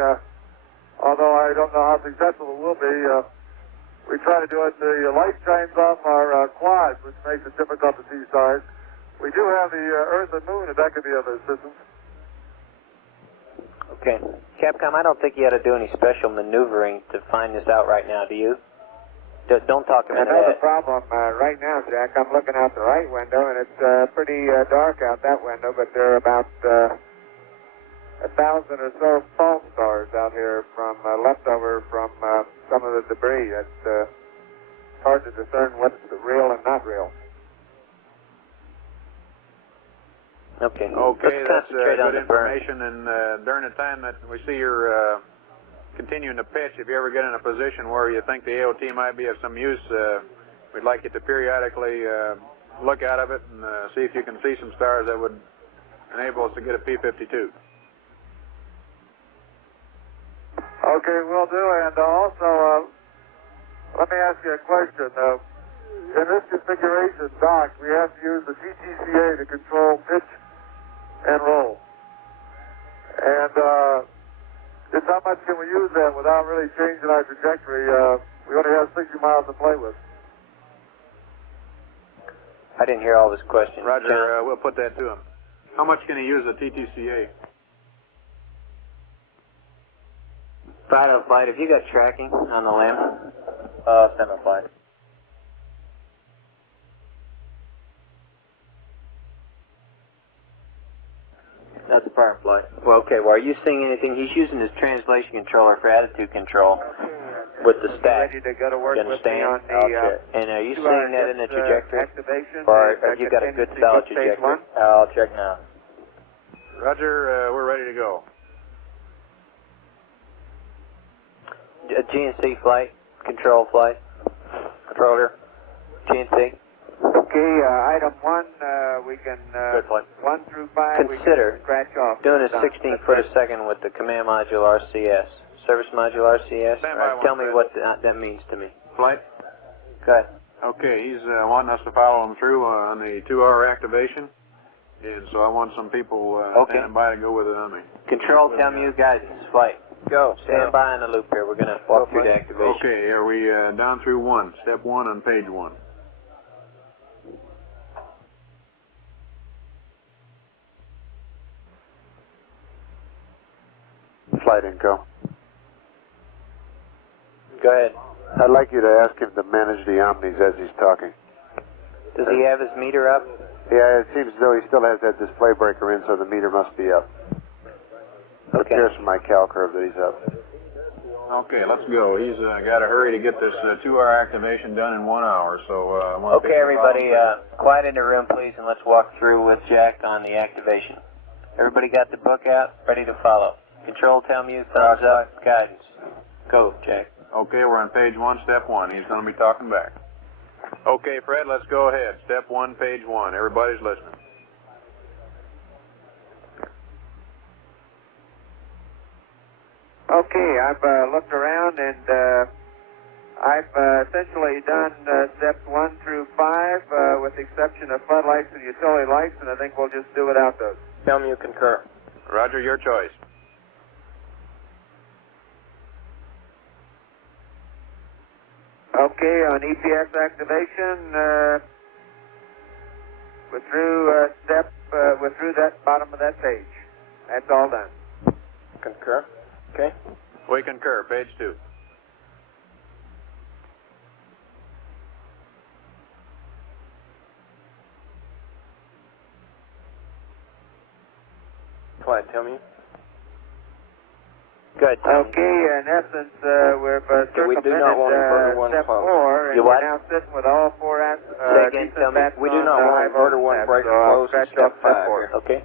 although I don't know how successful it will be. We try to do it. The light shines off our quads, which makes it difficult to see stars. We do have the Earth and Moon, if that could be of assistance. Okay. Capcom, I don't think you ought to do any special maneuvering to find this out right now, do you? Don't talk him into I know that. the problem right now, Jack. I'm looking out the right window, and it's pretty dark out that window, but there are about 1,000 or so false stars out here from leftover from some of the debris. It's hard to discern what's real and not real. Okay, Okay. Let's that's concentrate on good the burn. information. And during the time that we see you're continuing to pitch, if you ever get in a position where you think the AOT might be of some use, we'd like you to periodically look out of it and see if you can see some stars that would enable us to get a P52. Okay, will do. And also, let me ask you a question. In this configuration, Doc, we have to use the TTCA to control pitch and roll. And just how much can we use that without really changing our trajectory? We only have 60 miles to play with. I didn't hear all his questions. Roger, we'll put that to him. How much can he use the TTCA? Fido flight, have you got tracking on the LM? Semi-flight. That's a power flight. Well, okay, well, are you seeing anything? He's using his translation controller for attitude control with the stack. Ready to go to work You with me understand? on the And are you seeing that in the trajectory? activation? Or have you got a good solid trajectory? I'll check now. Roger, we're ready to go. GNC flight, control flight, controller, GNC. Okay, item 1, we can, Good flight. 1 through 5, Consider we can scratch off. doing a 16 foot a second with the command module RCS. Service module RCS. Stand by one, Tell me Fred. what that means to me. Flight. Go ahead. Okay, he's wanting us to follow him through on the 2-hour activation, and so I want some people standing by to go with it on me. Control, tell me you guidance, flight. Go. Stand by on the loop here. We're going to walk through the activation. Okay, are we down through 1, step 1 on page 1? Flight Inco. Go ahead. I'd like you to ask him to manage the omnis as he's talking. Does he have his meter up? Yeah, it seems as though he still has that display breaker in, so the meter must be up. It appears from my cal curve that he's up. Okay, let's go. He's got to hurry to get this 2-hour activation done in 1 hour, so I want to... Okay, everybody, quiet in the room, please, and let's walk through with Jack on the activation. Everybody got the book out, ready to follow. Control, tell me you, thumbs up, guidance. Go, Jack. Okay, we're on page 1, step 1. He's going to be talking back. Okay, Fred, let's go ahead. Step 1, page 1. Everybody's listening. Okay, I've looked around and I've essentially done steps 1 through 5 with the exception of floodlights and utility lights, and I think we'll just do without those. Tell me you concur. Roger, your choice. Okay, on EPS activation, we're through that bottom of that page. That's all done. Concur. Okay. We concur. Page 2. Flight, tell me. Good. Okay, in essence, we've we do not want inverter 1 step closed. 4, and You what? we're now sitting with all 4 again, tell me. We do not want inverter 1 breaker closed in step 5 here. Okay.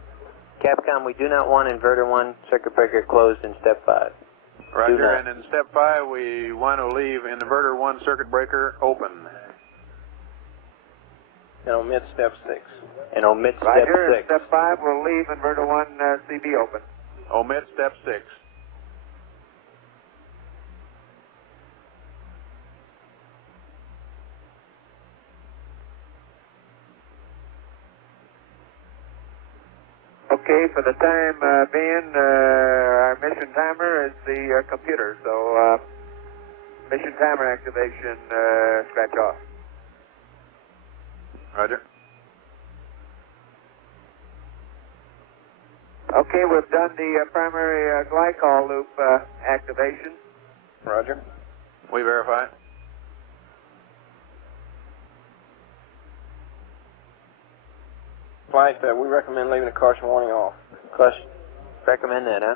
Capcom, we do not want inverter 1 circuit breaker closed in step 5. Roger, and in step 5, we want to leave inverter 1 circuit breaker open. And omit step 6. And omit step Roger, 6. step 5, we'll leave inverter 1 CB open. Omit step 6. Okay, for the time being, our mission timer is the computer, so mission timer activation, scratch off. Roger. Okay, we've done the primary glycol loop activation. Roger. We verify. Flight, we recommend leaving the caution warning off. Caution. Recommend that, huh?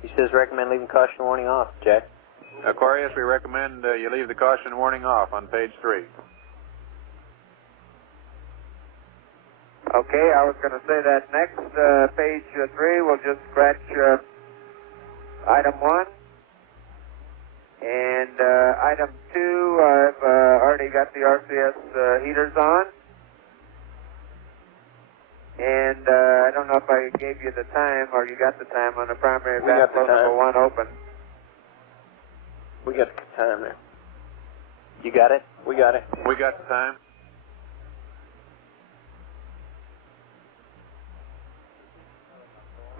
He says recommend leaving caution warning off, Jack. Aquarius, we recommend you leave the caution warning off on page 3. Okay, I was going to say that next. Page 3, we'll just scratch item 1. And item 2, I've already got the RCS heaters on. And I don't know if I gave you the time, or you got the time on the primary backflow number 1 open. We got the time there. You got it? We got it. We got the time.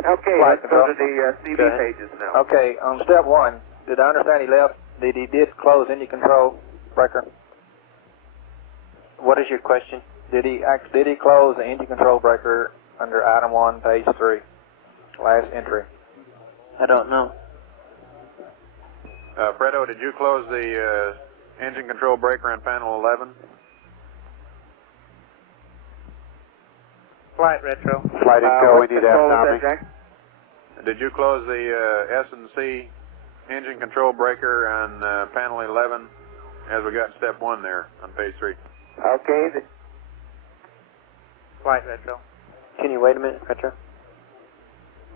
Okay, let's go to the CB pages now. Okay, on step 1, did I understand he did close engine control breaker? What is your question? Did he close the engine control breaker under item 1, page 3, last entry? I don't know. Fredo, did you close the engine control breaker on panel 11? Flight retro. Flight Inco, we need F-Tommy. Did you close the S&C engine control breaker on panel 11 as we got step 1 there on page 3? Okay. Flight retro. Can you wait a minute, retro?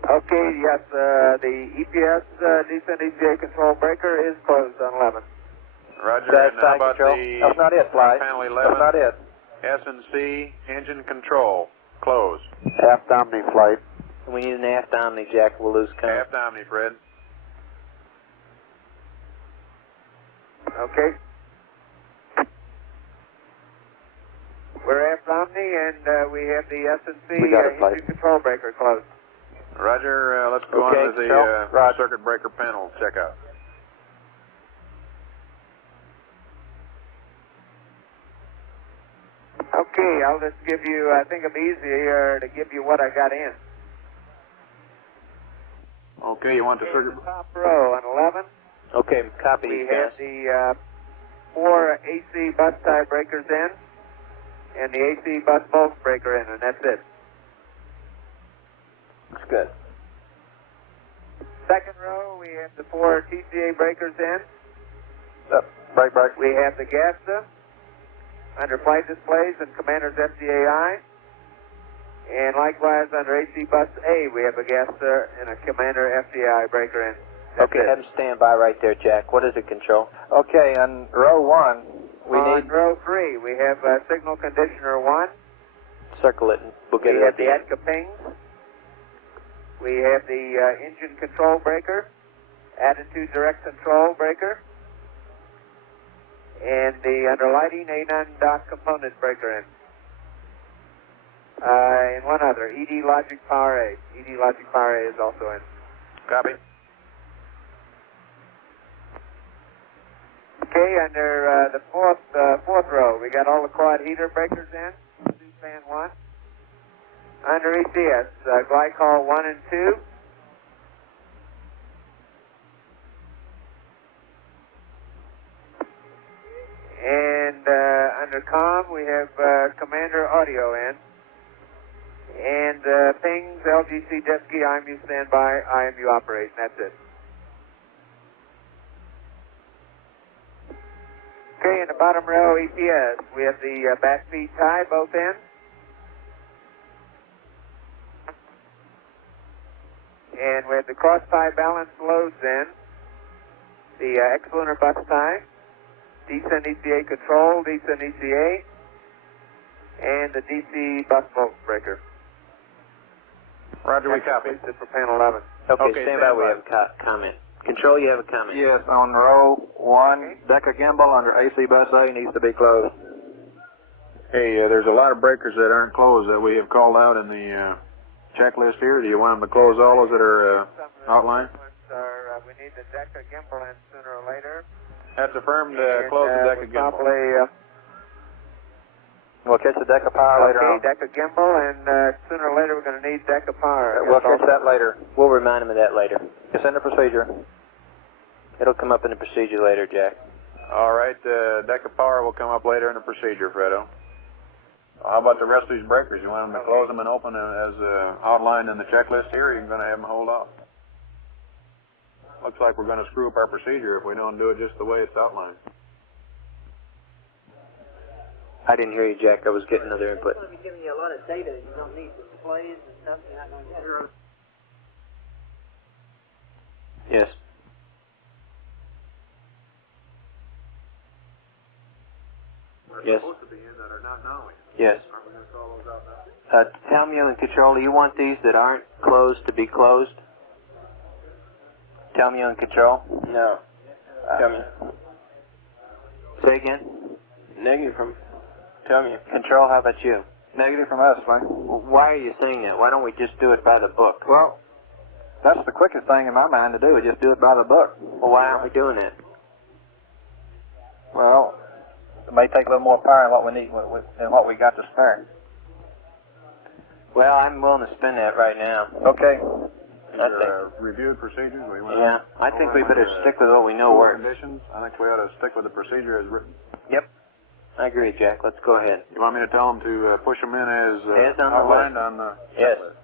Okay, yes, the EPS descent EPA control breaker is closed on 11. Roger, That's and how about control. the That's not it, Flight. panel 11? That's not it. S&C engine control closed. Aft Omni flight. We need an aft omni, Jack. We'll lose count. Aft Omni, Fred. Okay. We're F Omni, and we have the S&C We got it, engine control breaker closed. Roger, let's go Okay, on to the Roger. circuit breaker panel checkout. Okay, I'll just give you, I think it'll be easier to give you what I got in. Okay, you want the circuit... Top row on 11. Okay, copy We these guys. have the 4 AC bus tie breakers in, and the AC bus bulk breaker in, and that's it. That's good. Second row, we have the 4 TCA breakers in. Break. We have the GASTA under flight displays and Commander's FCAI. And likewise under AC bus A, we have a GASTA and a Commander FCAI breaker in. That's Okay, it. have them stand by right there, Jack. What is it, Control? Okay, on row 1, we On need... row 3, we have signal conditioner 1. Circle it, and we'll get We it have at the the end. ETCA pings. We have the engine control breaker, attitude direct control breaker, and the under lighting A9 dot component breaker in. And one other, ED Logic Power A. ED Logic Power A is also in. Copy. Okay, under the fourth row, we got all the quad heater breakers in. Fan 1. Under ECS, glycol 1 and 2. And under COM, we have Commander audio in. And pings, LGC jet ski, IMU standby, IMU operate, and that's it. Okay, in the bottom row, EPS, we have the back feed tie both in. And we have the cross tie balance loads in, the X-Lunar bus tie, descent ECA control, descent ECA, and the DC bus bolt breaker. Roger, we copy. That's for panel 11. Okay, stand by. We have a comment. Control, you have a comment. Yes, on row 1, Deca Gimbal under AC bus A needs to be closed. Hey, there's a lot of breakers that aren't closed that we have called out in the checklist here. Do you want them to close all those that are outlined? We need the Deca Gimbal in sooner or later. That's affirmed. Close the Deca Gimbal. Probably, We'll catch the Deca Power later on. okay, Deca Gimbal, and sooner or later we're going to need Deca Power. We'll catch that later. We'll remind him of that later. It's in the procedure. It'll come up in the procedure later, Jack. All right, Deca Power will come up later in the procedure, Fredo. How about the rest of these breakers? You want them to close them and open as outlined in the checklist here, or you're going to have them hold off? Looks like we're going to screw up our procedure if we don't do it just the way it's outlined. I didn't hear you, Jack. I was getting another input. It's going to be giving you a lot of data. You don't need displays and stuff. You're not going to get it. Yes. Yes. Supposed to be in that are not now. Yes. Aren't we going to call those out now? Tell me on control, do you want these that aren't closed to be closed? Tell me on control. No. Tell me. Say again. Negative from... Tell me. Control, how about you? Negative from us, Frank. Why are you saying that? Why don't we just do it by the book? Well, that's the quickest thing in my mind to do, is just do it by the book. Well, why aren't we doing that? Well, it may take a little more power than what we need, than what we got to spare. Well, I'm willing to spend that right now. Okay. Reviewed procedures. Yeah, I think we better stick with what we know works. Conditions. I think we ought to stick with the procedure as written. Yep. I agree, Jack. Let's go ahead. You want me to tell them to push them in as on the outlined list. on the Yes. checklist?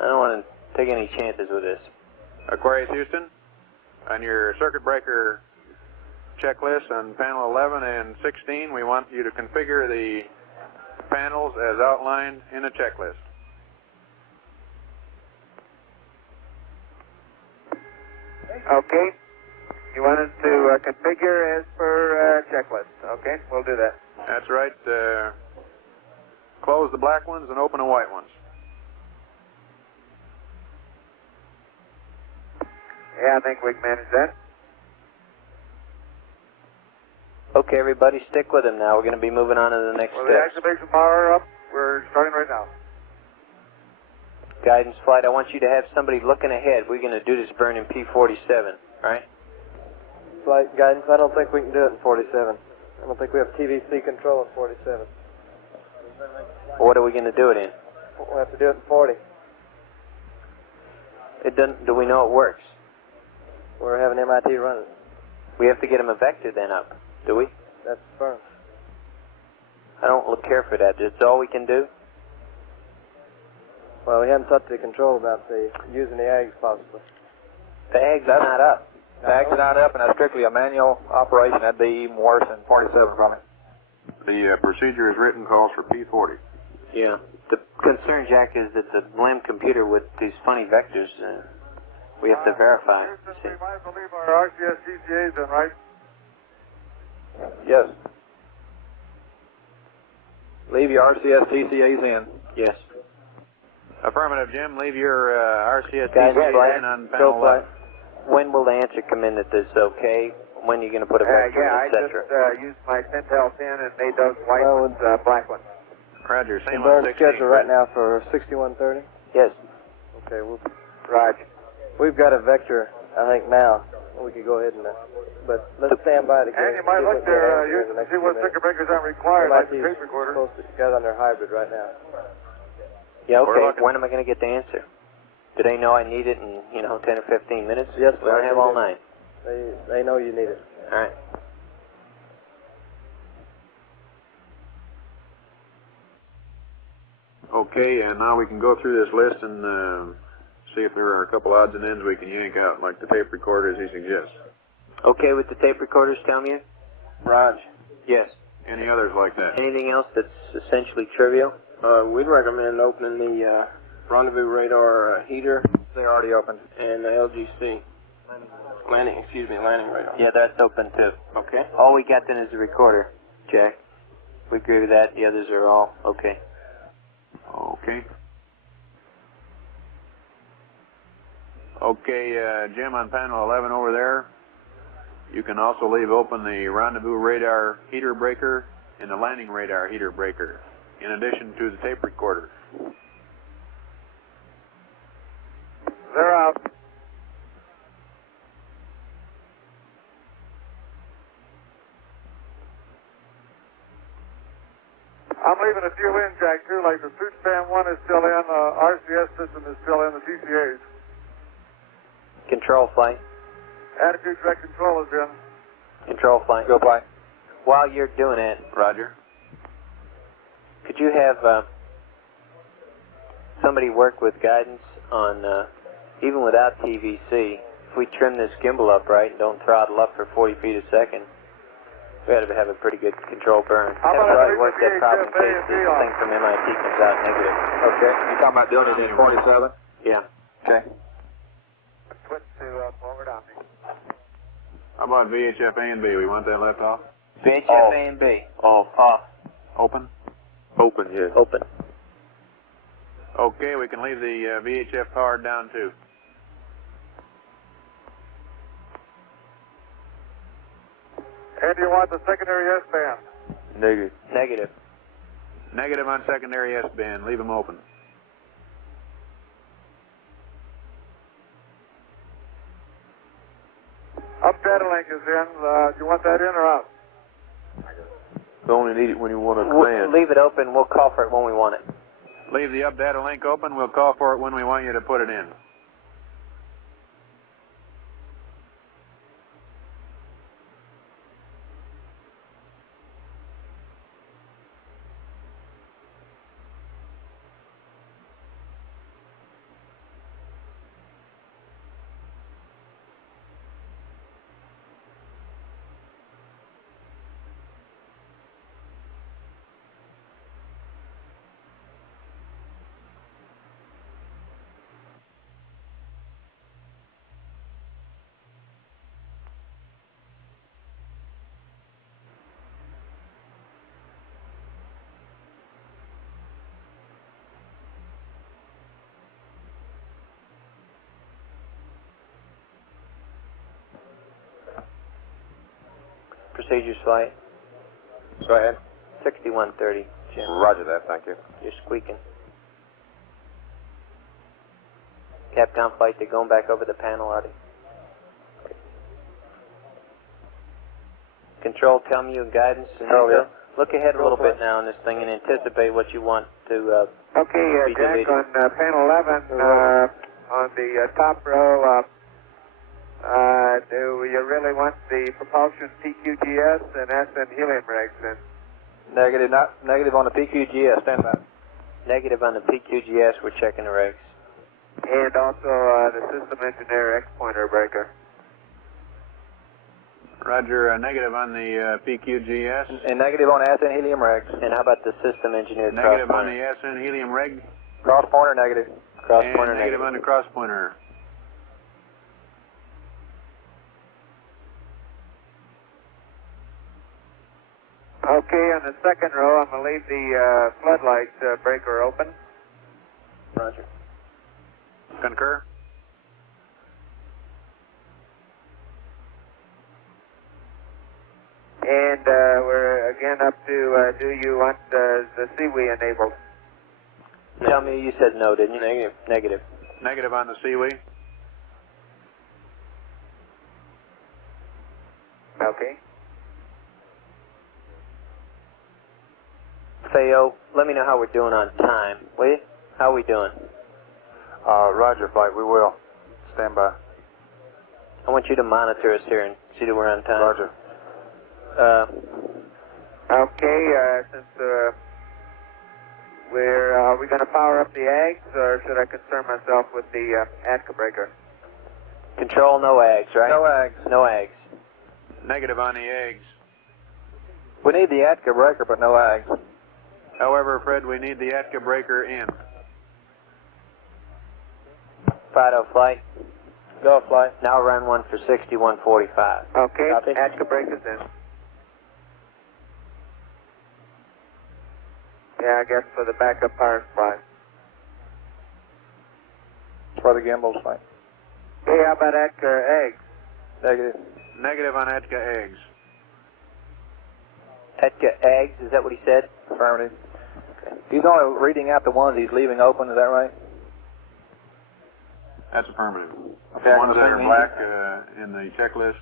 I don't want to take any chances with this. Aquarius Houston, on your circuit breaker checklist on panel 11 and 16, we want you to configure the panels as outlined in the checklist. Okay. You want us to configure as per checklist. Okay, we'll do that. That's right. Close the black ones and open the white ones. Yeah, I think we can manage that. Okay, everybody, stick with him now. We're going to be moving on to the next Well, the step. activation power up. We're starting right now. Guidance flight, I want you to have somebody looking ahead. We're going to do this burn in P47, right? Flight guidance, I don't think we can do it in 47. I don't think we have TVC control in 47. What are we going to do it in? We'll have to do it in 40. It doesn't. Do we know it works? We're having MIT run it. We have to get him a vector then up, do we? That's firm. I don't care for that. That's all we can do? Well, we haven't talked to the control about using the AGs possibly. The AG's not up. The AG's not up, and that's strictly a manual operation. That'd be even worse than 47 from it. The procedure is written calls for P40. Yeah. The concern, Jack, is that the LM computer with these funny vectors, we have to verify. See? I believe our RCS CCA's in, right? Yes. Leave your RCS TCAs in. Yes. Affirmative, Jim. Leave your RCS Guidance TCAs flight. in on panel 11. When will the answer come in that this is okay? When are you going to put a vector Yeah, I in, et cetera? just used my Centel pin and made those white ones black ones. Roger, same We're on burn 16. schedule right now for 6130. Yes. Okay, Roger. we've got a vector, I think now. We could go ahead and, but let's stand by to And you might look there, see what circuit breakers aren't required, like the tape recorder. Got on their hybrid right now. Yeah, okay. When am I going to get the answer? Do they know I need it in, 10 or 15 minutes? Yes, we don't have all night. They know you need it. All right. Okay, and now we can go through this list and see if there are a couple odds and ends we can yank out, like the tape recorder as he suggests. Okay with the tape recorders, tell me? Raj? Yes. Any others like that? Anything else that's essentially trivial? We'd recommend opening the rendezvous radar heater. They're already open. And the LGC. Landing radar. Yeah, that's open too. Okay. All we got then is the recorder, Jack. We agree with that. The others are all okay. Okay. Okay, Jim, on panel 11 over there, you can also leave open the rendezvous radar heater breaker and the landing radar heater breaker, in addition to the tape recorder. They're out. I'm leaving a few in, Jack, too, like the suit span 1 is still in, RCS system is still in, the TCAs. Control flight. Attitude direct control is in. Control flight. Go flight. While you're doing it, Roger. could you have somebody work with guidance on, even without TVC, if we trim this gimbal up right and don't throttle up for 40 feet a second, we ought to have a pretty good control burn. How Have about somebody I work that leave the problem in VHF case A&B this on? thing from MIT comes out negative. Okay. You're talking about doing it in 47? Yeah. Okay. Switch to forward optic. How about VHF A and B? We want that left off? VHF A and B. Off. Open? Open, yes. Open. Okay, we can leave the VHF powered down too. And do you want the secondary S-band? Negative. Negative. Negative on secondary S-band. Leave them open. Up data link is in. Do you want that in or out? You only need it when you want to command. Leave it open. We'll call for it when we want it. Leave the up data link open. We'll call for it when we want you to put it in. Procedures flight. Go ahead. 6130, Jim. Roger that, thank you. You're squeaking. Capcom flight, they're going back over the panel, are they? Control, tell me your guidance. And look ahead a little bit now on this thing and anticipate what you want to Okay, be Jack, deleted. on panel 11, on the top row, do you really want the propulsion PQGS and SN helium rigs in? Negative, not negative on the PQGS. Stand by. Negative on the PQGS, we're checking the regs. And also the system engineer X-pointer breaker. Roger, negative on the PQGS. And negative on SN helium regs. And how about the system engineer Negative on cross-pointer? the SN helium reg. Cross pointer negative. Cross-pointer And negative on the cross pointer. Okay, on the second row, I'm going to leave the floodlight breaker open. Roger. Concur. And we're again up to, do you want the CWE enabled? Tell me you said no, didn't you? Negative. Negative. Negative on the CWE. Okay. Theo, let me know how we're doing on time, will you? How are we doing? Roger, flight, we will. Stand by. I want you to monitor us here and see that we're on time. Roger. Okay, since are we going to power up the eggs, or should I concern myself with the ATCA breaker? Control, no eggs, right? No eggs. No eggs. Negative on the eggs. We need the ATCA breaker, but no eggs. However, Fred, we need the ATCA breaker in. Fido flight. Go, flight. Now run one for 6145. Okay, Copy. ATCA breaker's in. Yeah, I guess for the backup power supply. For the gimbals, flight. Hey, how about ATCA eggs? Negative. Negative on ATCA eggs. ATCA eggs, is that what he said? Affirmative. Okay. He's only reading out the ones he's leaving open, is that right? That's affirmative. Okay, The ones that are black in the checklist,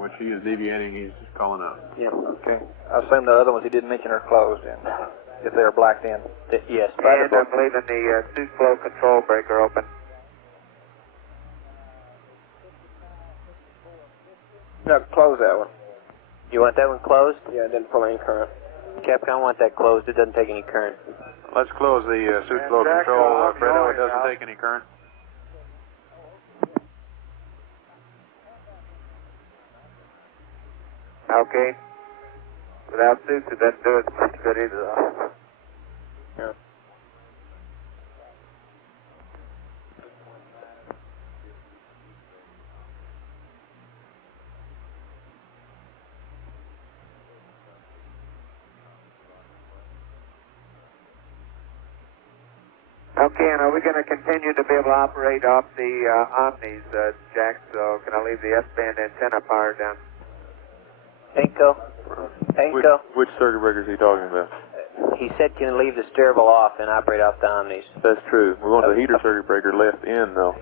which he is deviating, he's just calling out. Yeah. Okay. I assume the other ones he didn't mention are closed in, if they are blacked in. Yes. And I'm leaving the suit flow control breaker open. No, close that one. You want that one closed? Yeah, it didn't pull any current. Capcom, want that closed. It doesn't take any current. Let's close the suit flow Jack, control, Fredo. It going doesn't now. take any current. Okay. Without suits, it doesn't do it much good either, though. Yeah. Okay, and are we going to continue to be able to operate off the Omnis, Jack? So can I leave the S-band antenna powered down? Enco? Which circuit breaker is he talking about? He said can leave the steerable off and operate off the Omnis. That's true. We want the heater circuit breaker left in, though.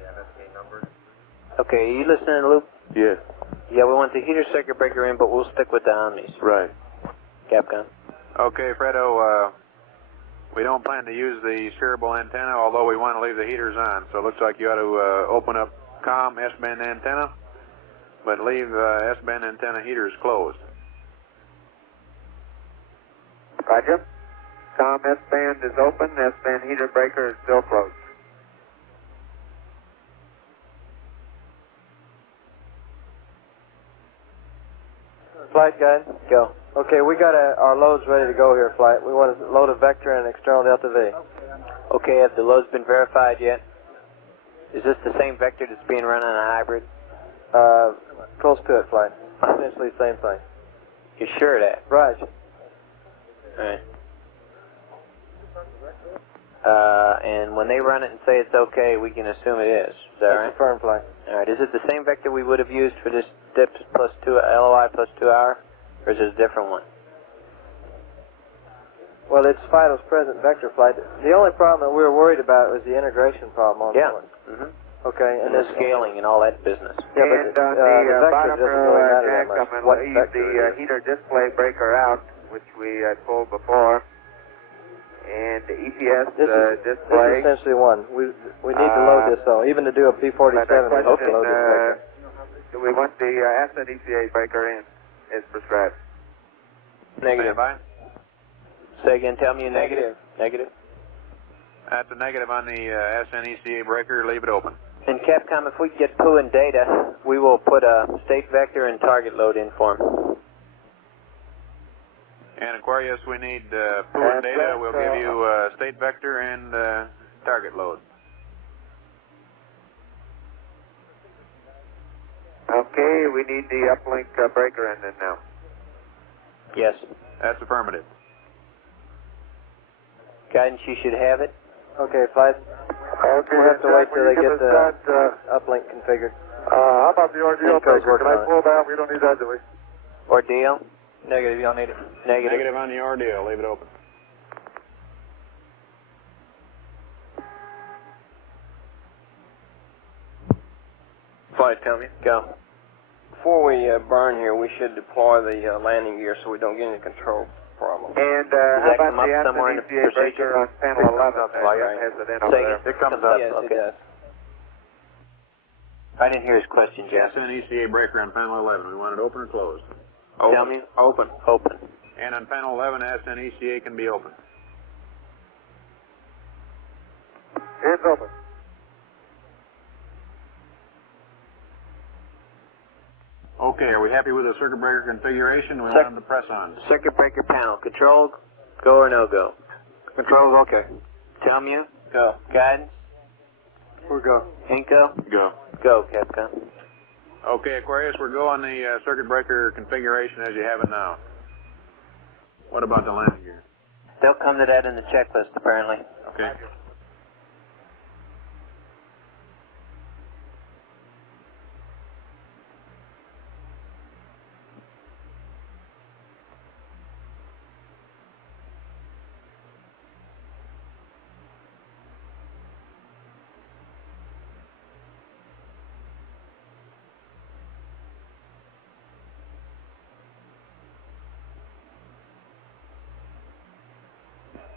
Okay, are you listening, Luke? Yes. Yeah, we want the heater circuit breaker in, but we'll stick with the Omnis. Right. Capcom. Okay, Fredo, we don't plan to use the steerable antenna, although we want to leave the heaters on. So it looks like you ought to open up COM S-band antenna, but leave S-band antenna heaters closed. Roger. COM S-band is open. S-band heater breaker is still closed. Flight guide. Go. Okay, we got our loads ready to go here, flight. We want to load a vector and external delta V. Okay, have the loads been verified yet? Is this the same vector that's being run on a hybrid? Close to it, flight. Essentially the same thing. You sure of that? Right. Alright. And when they run it and say it's okay, we can assume it is. Is that right? Confirmed, flight. Alright, is it the same vector we would have used for this DIP plus 2, LOI plus 2 hour? Or is it a different one? Well, it's Fido's present vector flight. The only problem that we were worried about was the integration problem on board. Okay, and the scaling and all that business. Yeah, and but the vector bottom doesn't really matter jack, that much. I'm What going to leave vector the it is. heater display breaker out, which we pulled before. And the EPS This is display. essentially one. We need to load this though. Even to do a P47, we have to load this breaker. Do we want the ascent ECA breaker in as prescribed? Negative. Say again, tell me a negative. Negative. That's a negative on the SNECA breaker. Leave it open. And Capcom, if we get poo and data, we will put a state vector and target load in for him. And Aquarius, we need poo and data. We'll give you state vector and target load. Okay, we need the uplink breaker in then now. Yes. That's affirmative. Guidance, you should have it. Okay, Flight. Okay, We'll have to wait till they get the uplink configured. How about the ordeal Inco's breaker? Can I working on pull that? We don't need that, do we? Ordeal? Negative, you don't need it. Negative. Negative on the ordeal. Leave it open. Flight, tell me. Go. Before we burn here, we should deploy the landing gear so we don't get any control problems. And how about the ascent ECA breaker on panel 11? Has it in over there? It comes up. Yes, Okay. it does. I didn't hear his question, Jeff. SNECA breaker on panel 11. We want it open or closed? Tell me. Open. Open. And on panel 11, SNECA can be open. It's open. Okay, are we happy with the circuit breaker configuration? We want them to press on. Circuit breaker panel. Control, go or no go? Control's okay. Tell me. Go. Guidance. We're go. Inco. Go. Go, Capcom. Okay, Aquarius, we're go on the circuit breaker configuration as you have it now. What about the landing gear? They'll come to that in the checklist, apparently. Okay.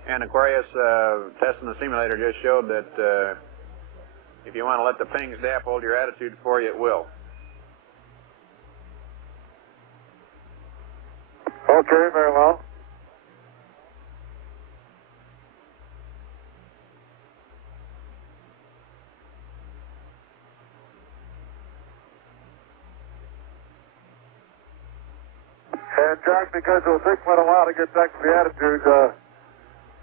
And Aquarius, testing the simulator just showed that if you want to let the pings DAP hold your attitude for you, it will. Okay, very well. And Jack, because it'll take quite a while to get back to the attitude,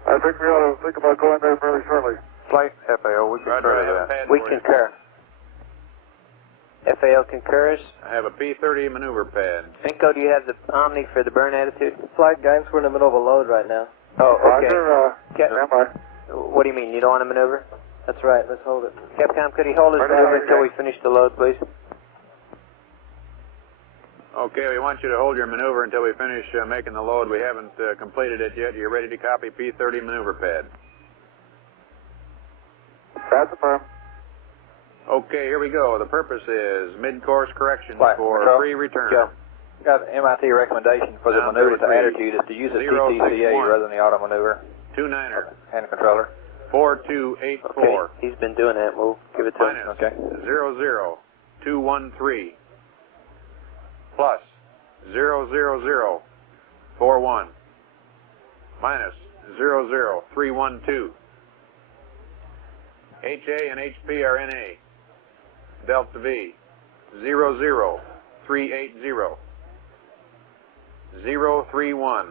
I think we ought to think about going there fairly shortly. Flight FAO, we concur with that. We concur. FAO concurs. I have a P30 maneuver pad. Inco, do you have the Omni for the burn attitude? Flight guidance, we're in the middle of a load right now. Oh, okay. Roger, stand by. What do you mean? You don't want to maneuver? That's right, let's hold it. Capcom, could he hold his maneuver until we finish the load, please? Okay, we want you to hold your maneuver until we finish making the load. We haven't completed it yet. You're ready to copy P30 maneuver pad. That's a firm. Okay, here we go. The purpose is mid-course correction Flight for control. free return. Go. Got an MIT recommendation for the Down maneuver to 33. attitude is to use a TTCA 061. rather than the auto maneuver. 29er. Hand controller. 4284. Okay, he's been doing that. We'll give it to him. Minus Okay. 00213 plus 00041 minus 00312. HA and HP are NA. Delta V 00380 031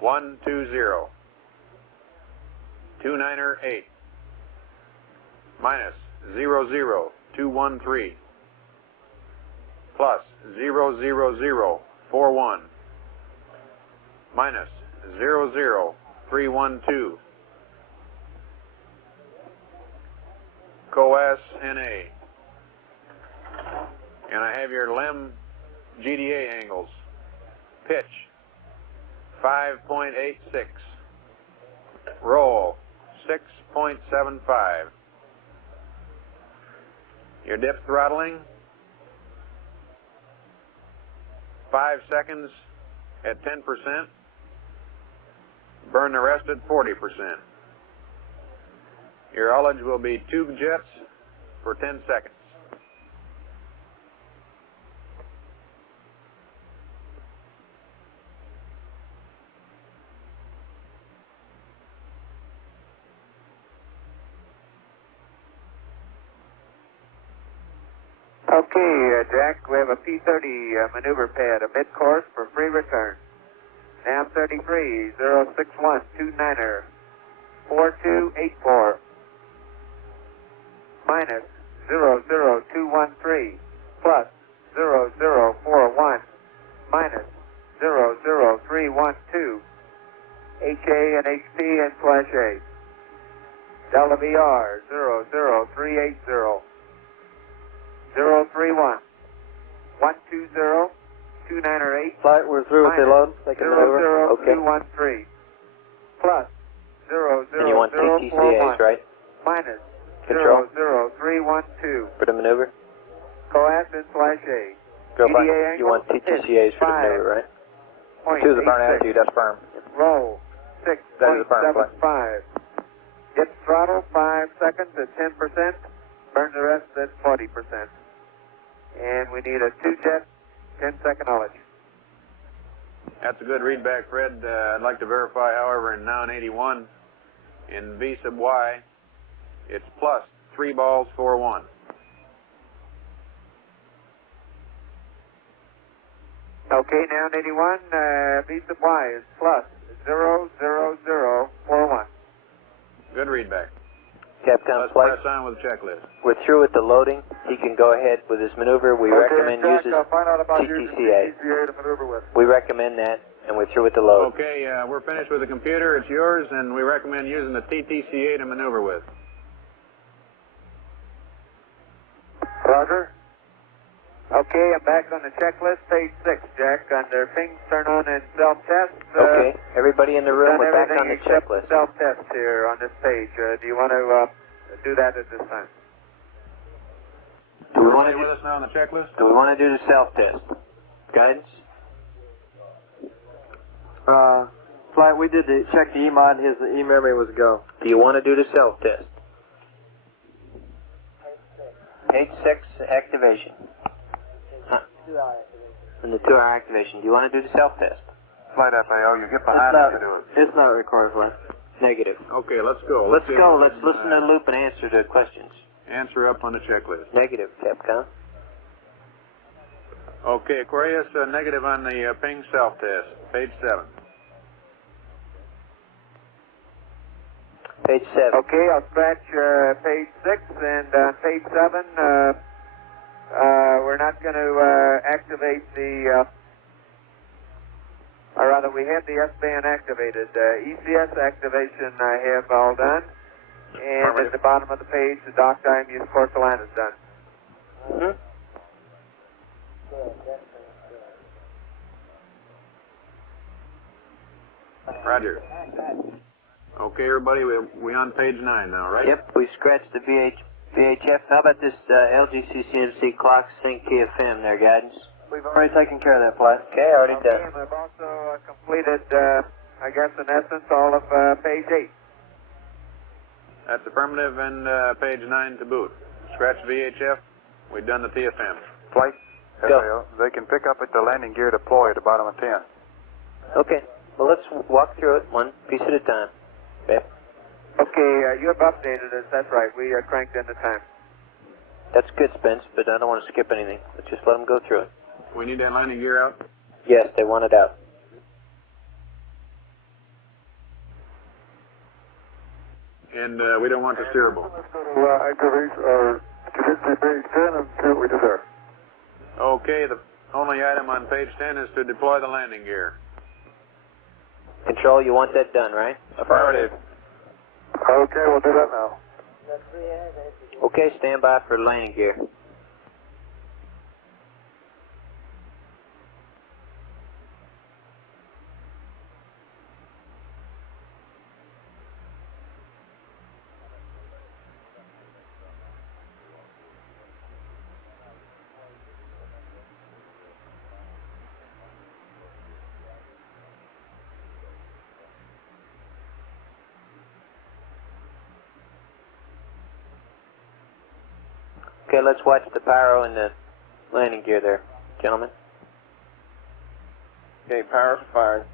120 298 minus 00213 plus 00041 minus 00312 COAS NA. And I have your LM GDA angles. Pitch 5.86. Roll, 6.75. Your dip throttling, 5 seconds at 10%. Burn the rest at 40%. Your ullage will be 2 jets for 10 seconds. Okay, Jack, we have a P30 maneuver pad, a mid-course for free return. Nav 33, 061, 29er, 4284, minus 00213, plus 0041, minus 00312, HA and HP and slash A. Delta VR, 00380. 031 120 2908. Flight, we're through with the load. They can maneuver. 00213 plus 00041 And you want TTCAs, right? minus Control. 00312. For the maneuver? Coas and slash A. Go back. EDA You want angle TTCAs for the maneuver, right? 2 is the burn 0.86. attitude, that's firm. Roll That is the burn plate. 6.75. Get throttle 5 seconds at 10%. Burn the rest at 40%. And we need a 2-jet, 10-second ullage. That's a good readback, Fred. I'd like to verify, however, in noun 81, in V sub Y, it's plus 3 balls, 4-1. Okay, now 81, V sub Y is plus 00041. Good readback. Capcom Let's flight. press on with the checklist. We're through with the loading. He can go ahead with his maneuver. We recommend using Find out about using TTCA. TTCA to maneuver with. We recommend that, and we're through with the load. Okay, we're finished with the computer. It's yours, and we recommend using the TTCA to maneuver with. Roger. Okay, I'm back on the checklist, page 6, Jack, under things turn on and self-test. Okay, everybody in the room, Done we're back on everything the except checklist. self-test here on this page. Do you want to do that at this time? Do we want to with us now on the checklist? do the self-test? Guidance? Flight, we did check the E-mod, his E-memory was go. Do you want to do the self-test? Page 6, activation. And the 2-hour activation. Do you want to do the self-test? Flight FAO, you get behind us to do it. It's not required, Flight. Negative. Okay, let's go. Let's go. Let's listen to the loop and answer the questions. Answer up on the checklist. Negative, Capcom. Okay, Aquarius, negative on the ping self-test. Page 7. Page 7. Okay, I'll scratch page 6, and page 7, we're not going to activate the, or rather we have the S-band activated. ECS activation I have all done, and at the bottom of the page, the dock IMU porcelain is done. Roger. Okay, everybody, we on page 9 now, right? Yep, we scratched the VHF. How about this LGC-CMC clock sync TFM there, guidance? We've already taken care of that, Flight. Okay, already Okay, done. and I've also completed, I guess in essence, all of page 8. That's affirmative, and page 9 to boot. Scratch VHF. We've done the TFM. Flight Go. FAO, they can pick up at the landing gear deploy at the bottom of 10. Okay, well, let's walk through it one piece at a time. Okay? Okay, you have updated us, that's right. We cranked in the time. That's good, Spence, but I don't want to skip anything. Let's just let them go through it. We need that landing gear out. Yes, they want it out. And we don't want the steerable. Activate our contingency page 10 and see what we do there. Okay, the only item on page 10 is to deploy the landing gear. Control, you want that done, right? Affirmative. Okay, we'll do that now. Okay, stand by for landing gear. Okay, let's watch the pyro and the landing gear there, gentlemen. Okay, power's fired.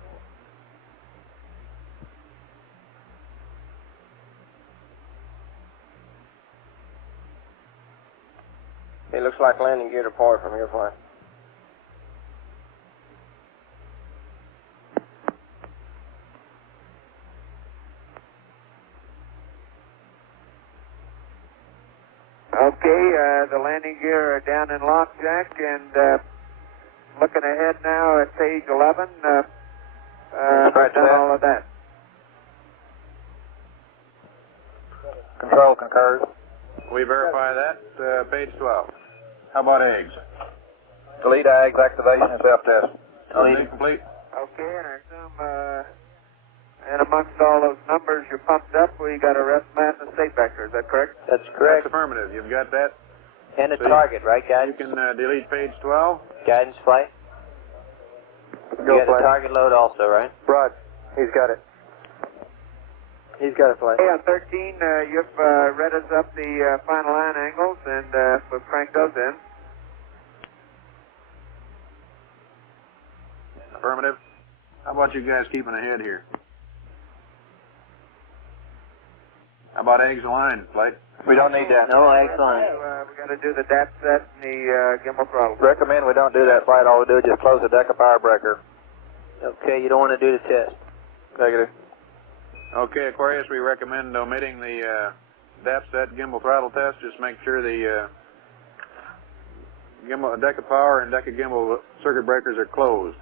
It looks like landing gear deployed from your flight. Okay, the landing gear are down in lock, Jack, and looking ahead now at page 11. I've done all of that. Control concurs. We verify that. Page 12. How about eggs? Delete eggs, activation, and self-test. Delete complete. Okay, and I assume, and amongst all those numbers you pumped up, we got a rest mat and a state vector. Is that correct? That's correct. That's affirmative. You've got that. And a So target, right, guys? You can delete page 12. Guidance flight. You got a target load also, right? Rod, he's got it. He's got it, flight. Okay, on 13, you've read us up the final line angles, and we've cranked those in. Affirmative. How about you guys keeping ahead here? How about eggs aligned, flight? We don't need that. No eggs line. We got to do the DAP set and the gimbal throttle. Recommend we don't do that flight. All we do is just close the deck of power breaker. Okay, you don't want to do the test. Negative. Okay, Aquarius, we recommend omitting the DAP set gimbal throttle test. Just make sure the gimbal, deck of power and deck of gimbal circuit breakers are closed.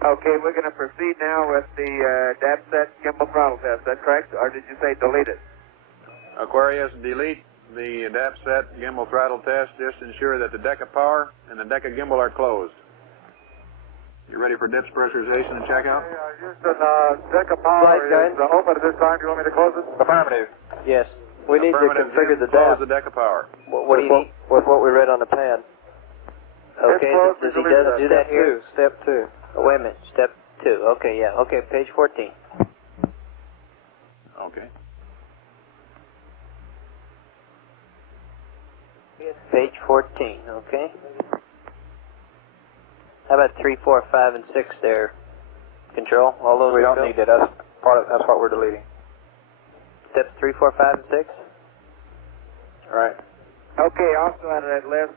Okay, we're going to proceed now with the DAP set gimbal throttle test. Is that correct? Or did you say delete it? Aquarius, delete the DAP set gimbal throttle test. Just ensure that the deck of power and the deck of gimbal are closed. You ready for dips pressurization and checkout? Houston, deck of power is open at this time. Do you want me to close it? Affirmative. Yes. We need to Affirmative, configure Jim, the close DAP the deck of power. What do you need? with what we read on the pad. Okay, does he do that here? Step 2. Oh, wait a minute, step 2. Okay, yeah. Okay, page 14. Okay. Page 14, okay. How about 3, 4, 5, and 6 there? Control, all those We are don't go? need that. That's part of. That's what we're deleting. Steps 3, 4, 5, and 6? All right. Okay, also out of that list,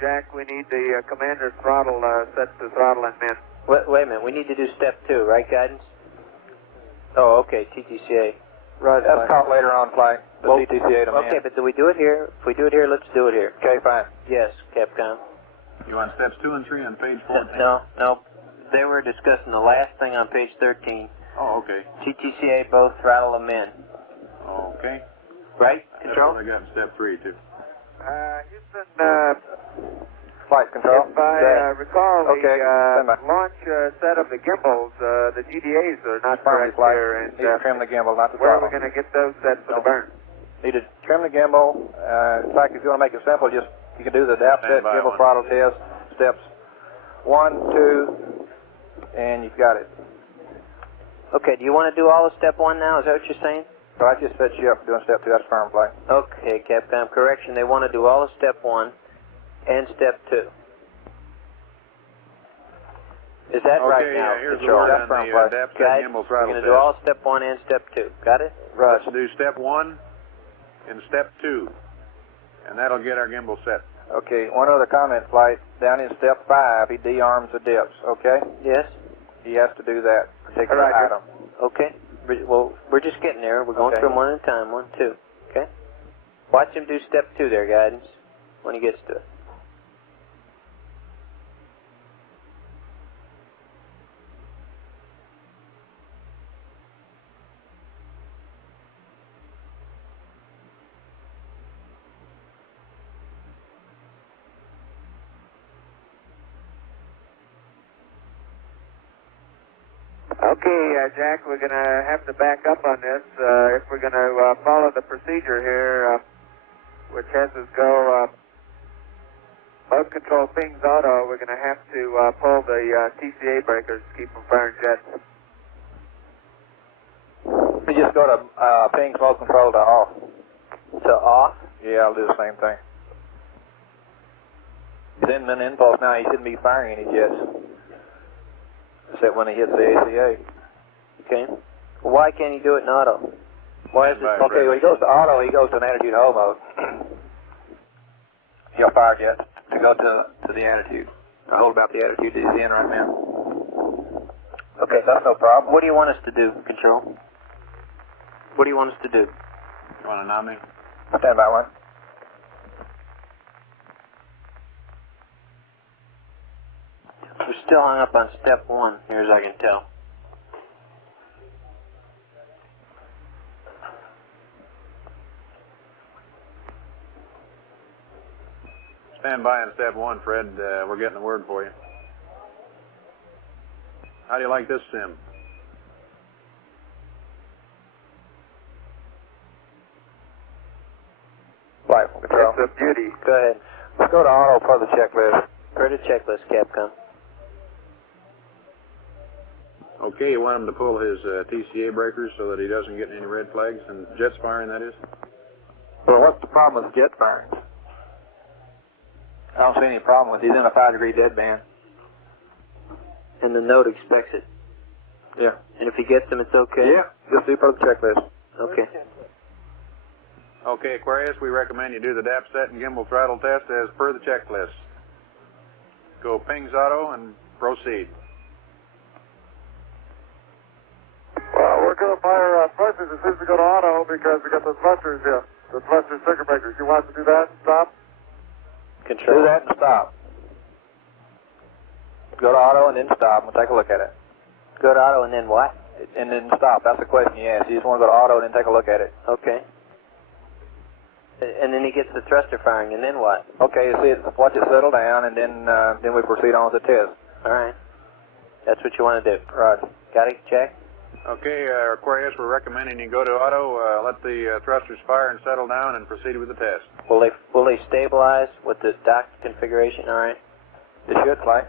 Jack, we need the commander's throttle set to throttle and min. Wait a minute, we need to do step 2, right, guidance? Oh, okay, TTCA. Right, That's caught later on flight. The TTCA to Okay, but do we do it here? If we do it here, let's do it here. Okay, fine. Yes, Capcom. You want steps 2 and 3 on page 14? No. They were discussing the last thing on page 13. Oh, okay. TTCA, both throttle and min. Okay. Right? That's Control? what I got in step 3, too. Houston, Flight control. if I recall, Okay, stand by. the launch set of the gimbals, the GDAs are not Affirmative, correct flight. here. And Need to trim the gimbal, not the where are throttle. we going to get those set for the burn? Need to trim the gimbal. In fact, if you want to make it simple, just you can do the DAP set Stand by gimbal one. throttle test steps 1, 2, and you've got it. Okay, do you want to do all of step 1 now? Is that what you're saying? So I just set you up for doing step 2. That's firm flight. Okay, Capcom, correction. They want to do all of step 1 and step 2. Is that right now? Here's the Control? word on the DAP set Guys, gimbal we're throttle going to test. do all step 1 and step 2. Got it? Right. Let's do step 1 and step 2, and that'll get our gimbal set. Okay, one other comment, flight. Down in step 5, he de-arms the dips, okay? Yes. He has to do that particular All right, item. Okay. Well, we're just getting there. We're going through them one at a time. 1, 2. Okay? Watch him do step 2 there, guidance, when he gets to it. Okay, Jack, we're going to have to back up on this. If we're going to follow the procedure here, which has us go mode control pings auto, we're going to have to pull the TCA breakers to keep them firing jets. You just go to ping mode control to off. to off? Yeah, I'll do the same thing. He's in min impulse now. He shouldn't be firing any jets, except when he hits the ACA. Okay. Well, why can't he do it in auto? Why is it? Okay, when he goes to auto, he goes to an attitude hold mode. He'll fire jets to go to the attitude. I hold about the attitude that he's in right now. Okay, that's no problem. What do you want us to do, Control? What do you want us to do? You want to nominate? Stand by one. We're still hung up on step 1, here as I can tell. Stand by on step 1, Fred. We're getting the word for you. How do you like this sim? Flight control. It's a beauty. Go ahead. Let's go to auto for the checklist. For the checklist, Capcom. Okay, you want him to pull his TCA breakers so that he doesn't get any red flags and jets firing, that is? Well, what's the problem with jet firing? I don't see any problem with it. He's in a 5-degree deadband. And the note expects it. Yeah. And if he gets them, it's okay? Yeah, just do for the checklist. Okay. Okay, Aquarius, we recommend you do the DAP set and gimbal throttle test as per the checklist. Go pings auto and proceed. Well, we're going to fire thrusters as soon as we go to auto because we got the thrusters here. The thruster circuit breakers. You want us to do that and stop? Control. Do that and stop. Go to auto and then stop. We'll take a look at it. Go to auto and then what? And then stop. That's the question you asked. You just want to go to auto and then take a look at it. Okay. And then he gets the thruster firing, and then what? Okay, watch it settle down, and then we proceed on with the test. All right. That's what you want to do. Right. Got it, Jack? Okay, Aquarius, we're recommending you go to auto, let the thrusters fire and settle down, and proceed with the test. Will they stabilize with the dock configuration? All right. It should, Clay.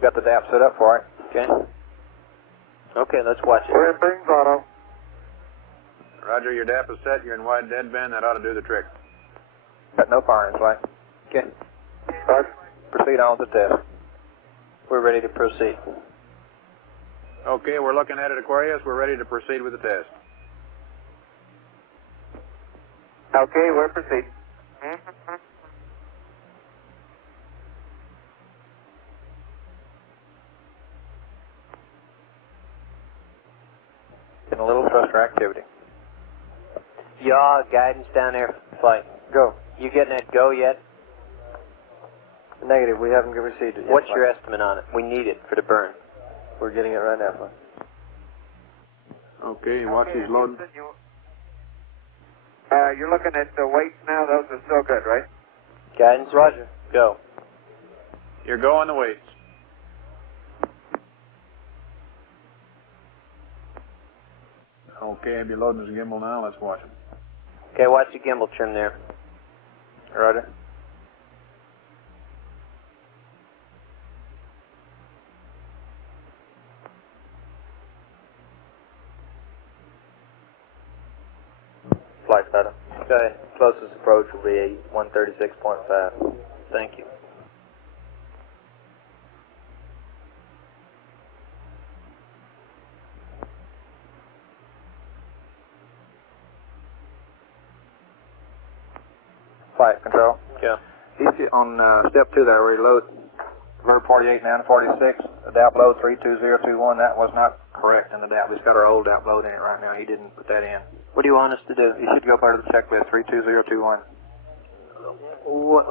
Got the DAP set up for it. Okay. Okay, let's watch it. We're in pings auto. Roger, your DAP is set. You're in wide deadband. That ought to do the trick. Got no firing, Clay. Okay. Roger. Proceed on with the test. We're ready to proceed. Okay, we're looking at it, Aquarius. We're ready to proceed with the test. Okay, we're proceeding. Getting a little thruster activity. Yaw, guidance down there for flight. Go. You getting that go yet? Negative. We haven't received it yet. What's your estimate on it? We need it for the burn. We're getting it right now, Flight. Okay, watch his load. You're looking at the weights now. Those are still good, right? Guidance, Roger. Go. You're going the weights. Okay, have you loading his gimbal now? Let's watch him. Okay, watch the gimbal trim there. Roger. Flight data. Go ahead. Closest approach will be 136.5. Thank you. Flight control. Yeah. He's on step 2 there, where he load verb 48 down to 46. The DAP load 32021. That was not correct in the DAP. He's got our old DAP load in it right now. He didn't put that in. What do you want us to do? You should go part of the checklist 32021.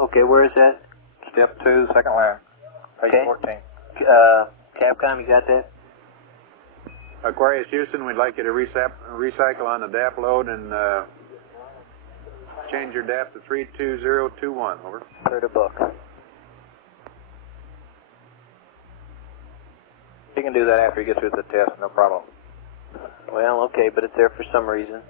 Okay, where is that? Step 2, second line, page Okay. 14. Capcom, you got that? Aquarius Houston, we'd like you to recycle on the DAP load and change your DAP to 32021. Over. Clear the book. He can do that after he gets through the test, no problem. Well, okay, but it's there for some reason.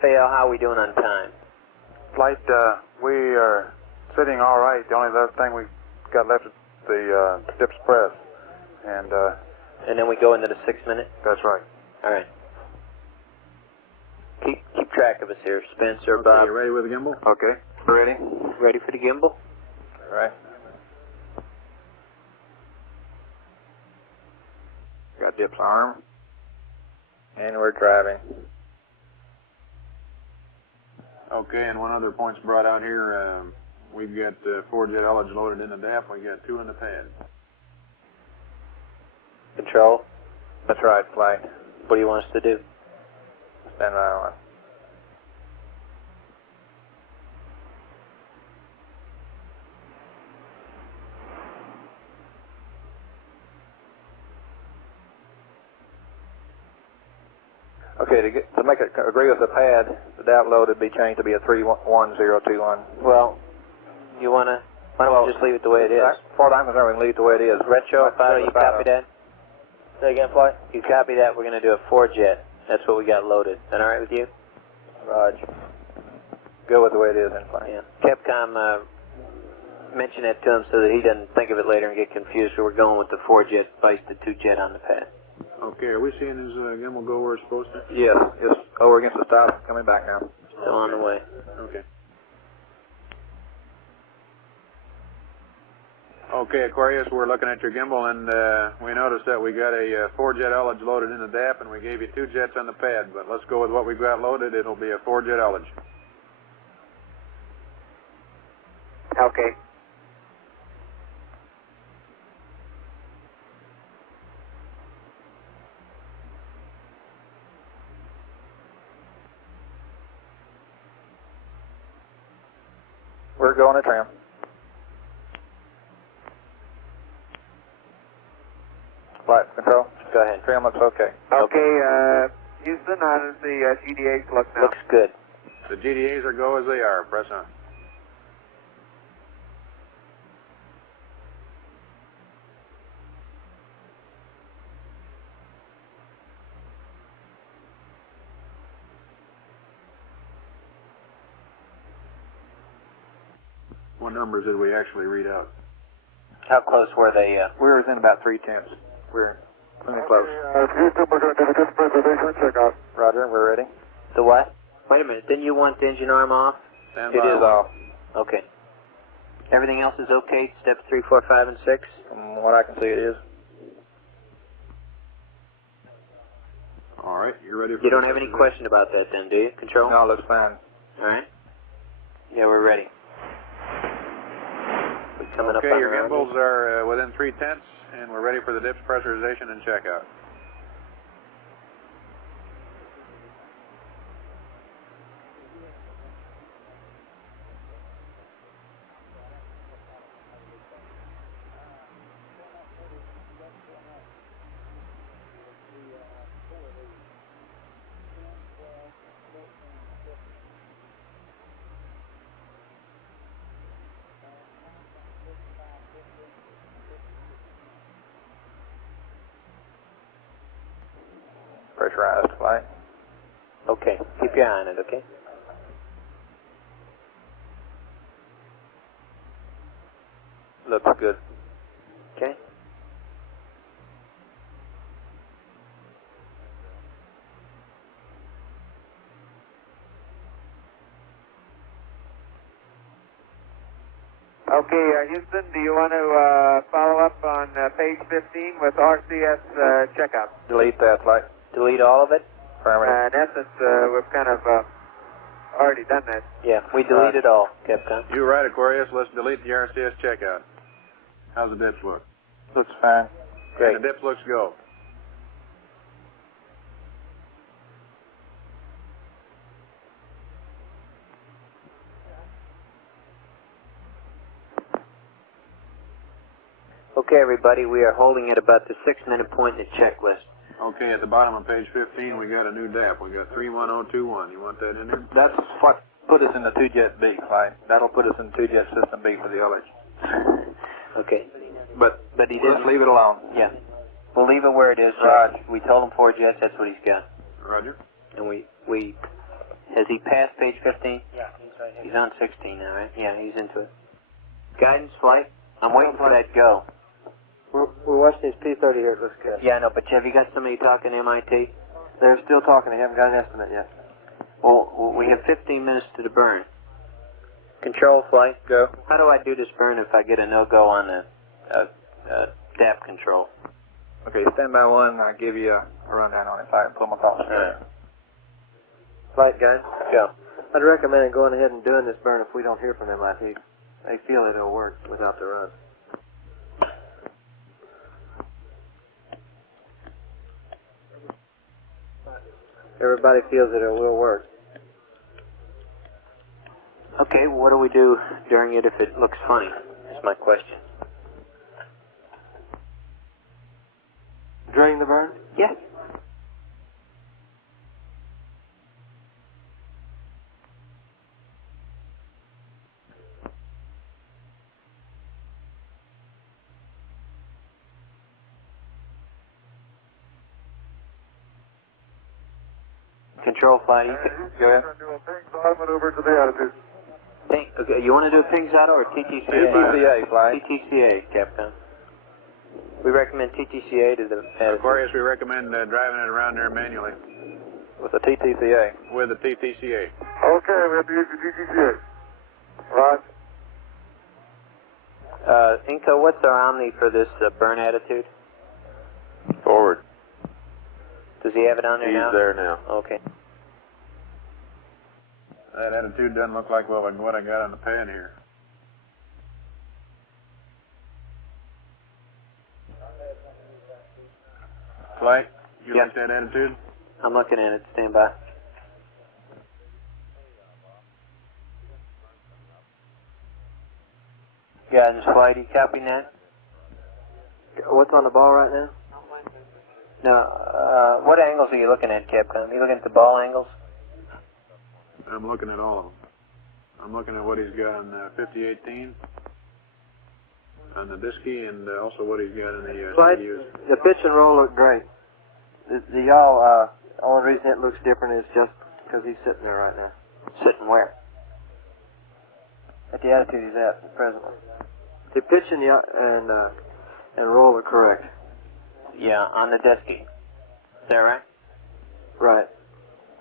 FAL, how are we doing on time? Flight, we are sitting all right. The only other thing we got left is the dips press. And And then we go into the 6 minute? That's right. All right. Keep track of us here, Spencer, Bob. You ready with the gimbal? Okay. Ready? Ready for the gimbal? All right. Got dip's arm. And we're driving. Okay, and one other point's brought out here. We've got 4 jet ullage loaded in the DAP. We got 2 in the pad. Control? That's right, flight. What do you want us to do? Stand by on. Okay, to make it agree with the pad, the DAP load would be changed to be a 31021. Well, you want to, why don't we just leave it the way it is? As far as I'm concerned, we can leave it the way it is. Retro, Paolo, you copy that? Say again, Flight? You copy that, we're going to do a 4 jet. That's what we got loaded. Is that all right with you? Raj. Go with the way it is then, fine. Yeah. Capcom mentioned that to him so that he doesn't think of it later and get confused, so we're going with the 4 jet vice the 2 jet on the pad. Okay, are we seeing his gimbal go where it's supposed to? Yes, it's over against the stop, coming back now. Still on the way. Okay. Okay, Aquarius, we're looking at your gimbal, and we noticed that we got a 4 jet ullage loaded in the DAP, and we gave you 2 jets on the pad, but let's go with what we've got loaded. It'll be a 4 jet ullage. Okay. We're going to trim. Flight control. Go ahead. Trim looks okay. Okay, Houston, how does the GDAs look now? Looks good. The GDAs are go as they are. Press on. What numbers did we actually read out? How close were they? We're within about 3/10. We're plenty close. Houston, we're going to do the pressurization checkout. Roger, we're ready. The what? Wait a minute, didn't you want the engine arm off? Stand It by. is off. Okay. Everything else is okay? Steps 3, 4, 5, and 6? From what I can see, it is. All right, you're ready for You don't have any question about that then, do you? Control? No, it looks fine. All right. Yeah, we're ready. We're coming up Okay, on your around gimbals are within 3/10, and we're ready for the dips, pressurization, and checkout. Pressurized flight. Okay, keep your eye on it, okay? Looks good. Okay. Okay, Houston, do you want to follow up on page 15 with RCS checkup? Delete that flight. Delete all of it? Affirmative. In essence, we've kind of already done that. Yeah, we deleted all, Capcom. You're right, Aquarius. Let's delete the RCS checkout. How's the dips look? Looks fine. Great. And the dips looks go. Okay, everybody, we are holding at about the 6-minute point in the checklist. Okay, at the bottom of page 15, we got a new DAP. We got 31021. You want that in there? That's what put us in the 2-jet B flight. That'll put us in 2-jet system B for the ullage. Okay. But he let's didn't leave it alone. Yeah. We'll leave it where it is. Right. We told him 4 jets, that's what he's got. Roger. And we has he passed page 15? Yeah, he's right here. He's on 16 now, right? Yeah, he's into it. Guidance flight. I'm waiting for that go. We're watching his P30 here. It looks good. Yeah, I know, but have you got somebody talking to MIT? They're still talking. They haven't got an estimate yet. Well, we have 15 minutes to the burn. Control flight. Go. How do I do this burn if I get a no-go on the DAP control? Okay, stand by one. I'll give you a rundown on it if I can pull my thoughts together. Flight guys? Go. I'd recommend going ahead and doing this burn if we don't hear from MIT. They feel it'll work without the run. Everybody feels that it will work. Okay, well, what do we do during it if it looks funny? That's my question. During the burn? Yes. Control flight. Go ahead. Do a ping side maneuver to the attitude. Okay, you want to do a ping auto or TTCA? TTCA flight. TTCA, Captain. We recommend TTCA to the Aquarius, we recommend driving it around there manually. With the TTCA. With the TTCA. Okay, we have to use the TTCA. Right. Inco, what's our Omni for this burn attitude? Forward. Does he have it on there now? He's there now. Okay. That attitude doesn't look like what I got on the pan here. Flight, you like that attitude? I'm looking at it. Stand by. Yeah, just flight. You copying that? What's on the ball right now? No. What angles are you looking at, Capcom? Are you looking at the ball angles? I'm looking at all of them. I'm looking at what he's got on 5018 on the Disky and also what he's got in the Flight, CDUs. the pitch and roll look great. The yaw, only reason it looks different is just because he's sitting there right now. Sitting where? At the attitude he's at presently. The pitch and roll are correct. Yeah, on the Disky. Is that right? Right.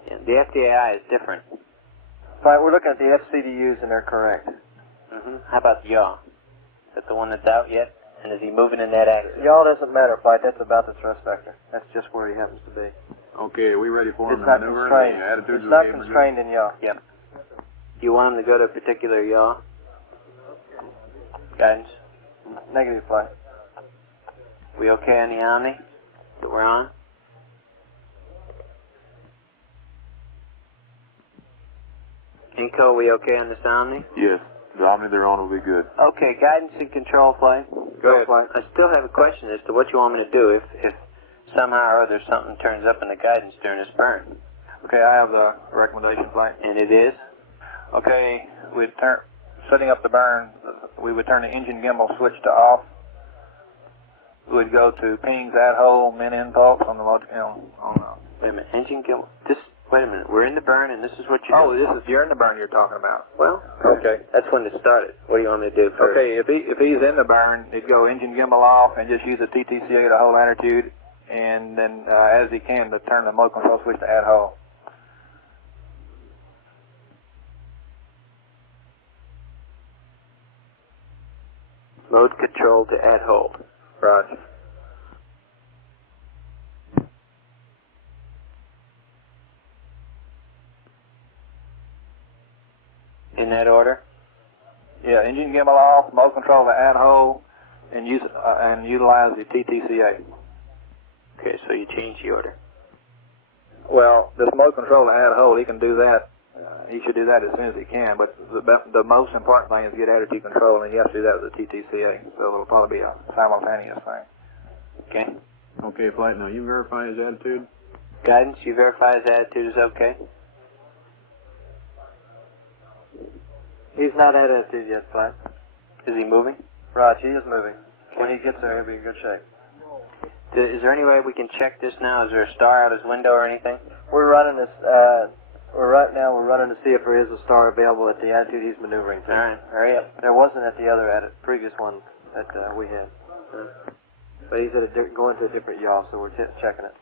Yeah, the FDAI is different. Flight, we're looking at the FCDUs and they're correct. How about the yaw? Is that the one that's out yet? And is he moving in that axis? Yaw doesn't matter, Flight. That's about the thrust vector. That's just where he happens to be. Okay, are we ready for him It's to not maneuver? constrained. The attitudes It's not we gave him are constrained in yaw. Yep. Do you want him to go to a particular yaw? Guidance? Negative, Flight. We okay on the Omni that we're on? Inco, we okay on this Omni? Yes. The Omni they're on will be good. Okay, guidance and control flight. Go ahead, Flight. I still have a question as to what you want me to do if somehow or other something turns up in the guidance during this burn. Okay, I have the recommendation flight. And it is? Okay, setting up the burn, we would turn the engine gimbal switch to off. We would go to pings at hole, min impulse on the Wait a minute, engine gimbal. Wait a minute, we're in the burn and this is what you're doing? you're in the burn you're talking about. Well, Okay. that's when it started. What do you want me to do first? Okay, if he's in the burn, he'd go engine gimbal off and just use the TTCA to hold attitude, and then as he can, to turn the mode control switch to add hole. Mode control to add hold. Right. In that order? Yeah, engine gimbal off, mode control to add hole, and utilize the TTCA. Okay, so you change the order. Well, this mode control to add hole, he can do that. He should do that as soon as he can, but the most important thing is to get attitude control, and he has to do that with the TTCA, so it'll probably be a simultaneous thing. Okay. Okay, flight, now you verify his attitude? Guidance, you verify his attitude is okay? He's not at attitude yet, Flight. Is he moving? Right, he is moving. When he gets there, he'll be in good shape. Is there any way we can check this now? Is there a star out his window or anything? We're running this, right now we're running to see if there is a star available at the attitude he's maneuvering to. All right, hurry up. There wasn't at the other previous one that we had. But he's at going to a different yaw, so we're checking it.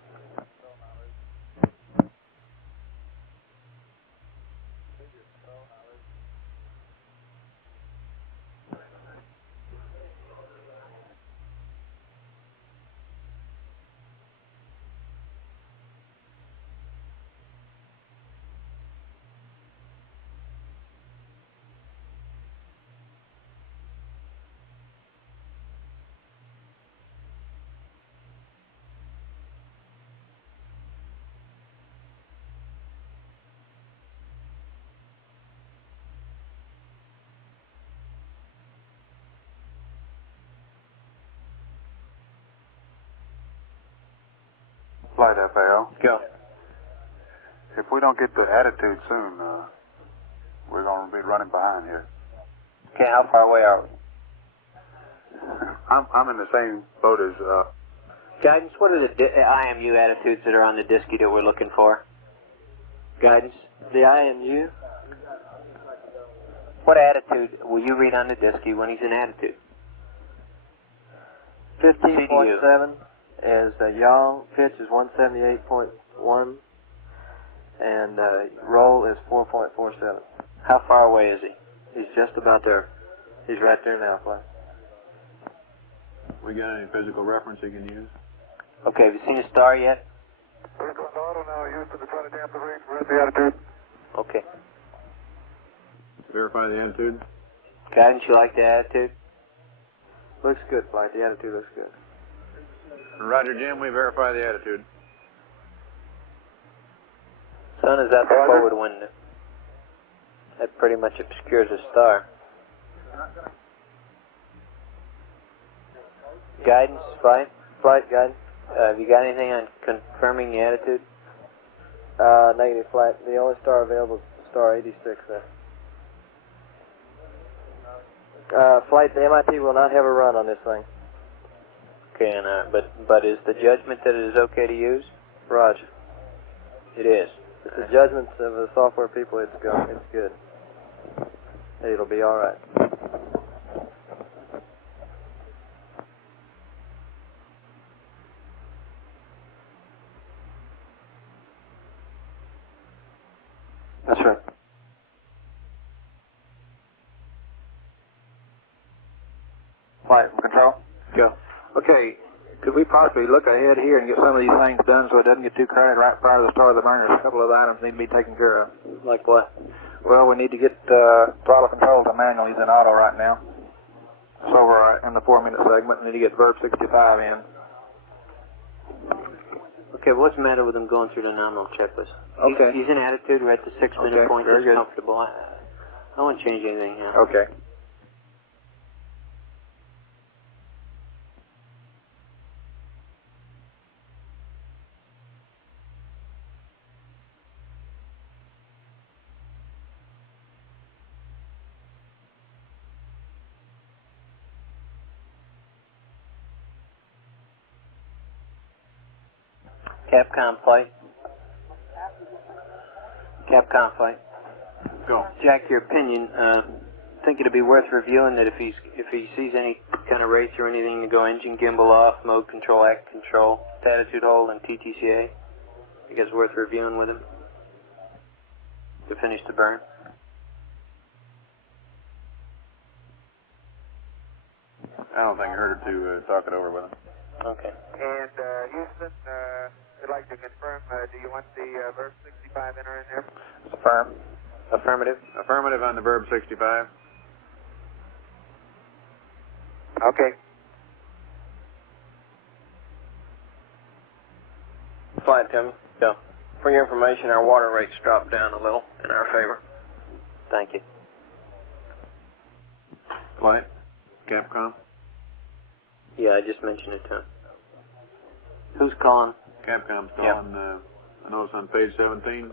Flight FAO. Go. If we don't get the attitude soon, we're going to be running behind here. Okay, how far away are we? I'm in the same boat as. Guidance, what are the IMU attitudes that are on the disky that we're looking for? Guidance? The IMU? What attitude will you read on the disky when he's in attitude? 15.7 is yaw, pitch is 178.1, and roll is 4.47. How far away is he? He's just about there. He's right there now, Fly. We got any physical reference you can use? Okay, have you seen a star yet? Auto now used to try to damp the range for the attitude. Okay. Verify the attitude. Guidance, you like the attitude? Looks good, Flight. The attitude looks good. Roger, Jim, we verify the attitude. Sun is out the forward window. That pretty much obscures a star. Guidance, flight? Flight, guidance. Have you got anything on confirming the attitude? Negative, Flight. The only star available is star 86 there. Flight, the MIT will not have a run on this thing. Okay, and but is the judgment that it is okay to use? Roger. It is. It's the judgments of the software people. It's good. It'll be all right. That's right. Flight control. Go. Okay, could we possibly look ahead here and get some of these things done so it doesn't get too crowded right prior to the start of the burn? There's a couple of items need to be taken care of. Like what? Well, we need to get throttle control to manual. He's in auto right now. So we're in the 4-minute segment. We need to get verb 65 in. Okay, what's the matter with him going through the nominal checklist? Okay. He's in attitude. We're at the 6-minute Okay, point. very He's good. comfortable. I don't want to change anything here. Okay. Capcom flight. Capcom flight. Go. Jack, your opinion. Think it'd be worth reviewing that if he sees any kind of race or anything to go engine gimbal off, mode control, act control, attitude hold, and TTCA. I think it's worth reviewing with him to finish the burn. I don't think it hurt to talk it over with him. Okay. And Houston, I'd like to confirm, do you want the verb 65 enter in there? Affirm. Affirmative. Affirmative on the verb 65. Okay. Flight, Tim. Go. For your information, our water rates dropped down a little in our favor. Thank you. Flight. Capcom. Yeah, I just mentioned it to him. Who's calling? Capcom's calling. I know it's on page 17.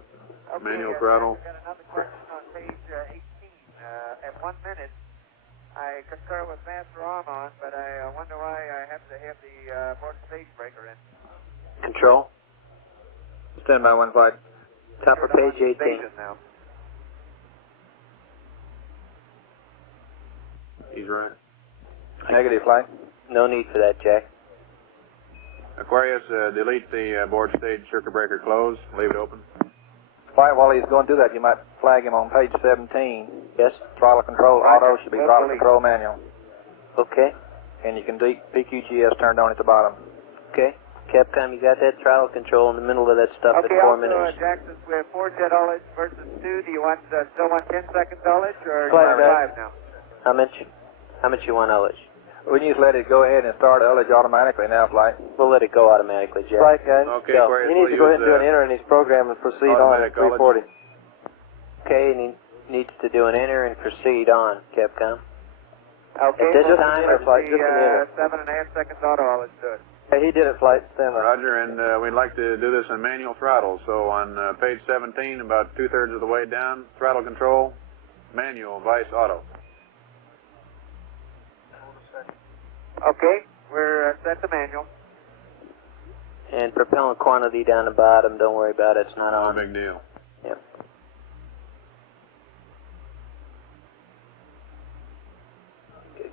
Manual throttle. I've got another question on page 18. At 1 minute, I concur with Master Armon, but I wonder why I have to have the port stage breaker in. Control. Stand by 1 flight. Top of page 18. Now. He's right. Negative flight. No need for that, Jack. Aquarius, delete the board stage circuit breaker close. Leave it open. Flight, while he's going through that, you might flag him on page 17. Yes. Throttle control auto should be throttle control manual. Okay. And you can PQGS turned on at the bottom. Okay. Capcom, you got that throttle control in the middle of that stuff at 4 minutes. Jackson, we have 4 jet ullage versus 2. Do you want still want 10 seconds ullage or Flight, 5 now? How much you want ullage? We can just let it go ahead and start ullage automatically now, Flight. We'll let it go automatically, Jack. Right, guys. Okay, Aquarius, He needs to go ahead and do an enter in his program and proceed on at 340. Okay, and he needs to do an enter and proceed on, Capcom. Okay, At this time, enter, Flight, just an enter. 7.5 seconds auto ullage to it. Hey, he did it, Flight. Stand by. Roger, and we'd like to do this in manual throttle. So on page 17, about 2/3 of the way down, throttle control, manual, vice auto. Okay, we're set to manual. And propellant quantity down the bottom, don't worry about it, it's not on. No big deal. Yep.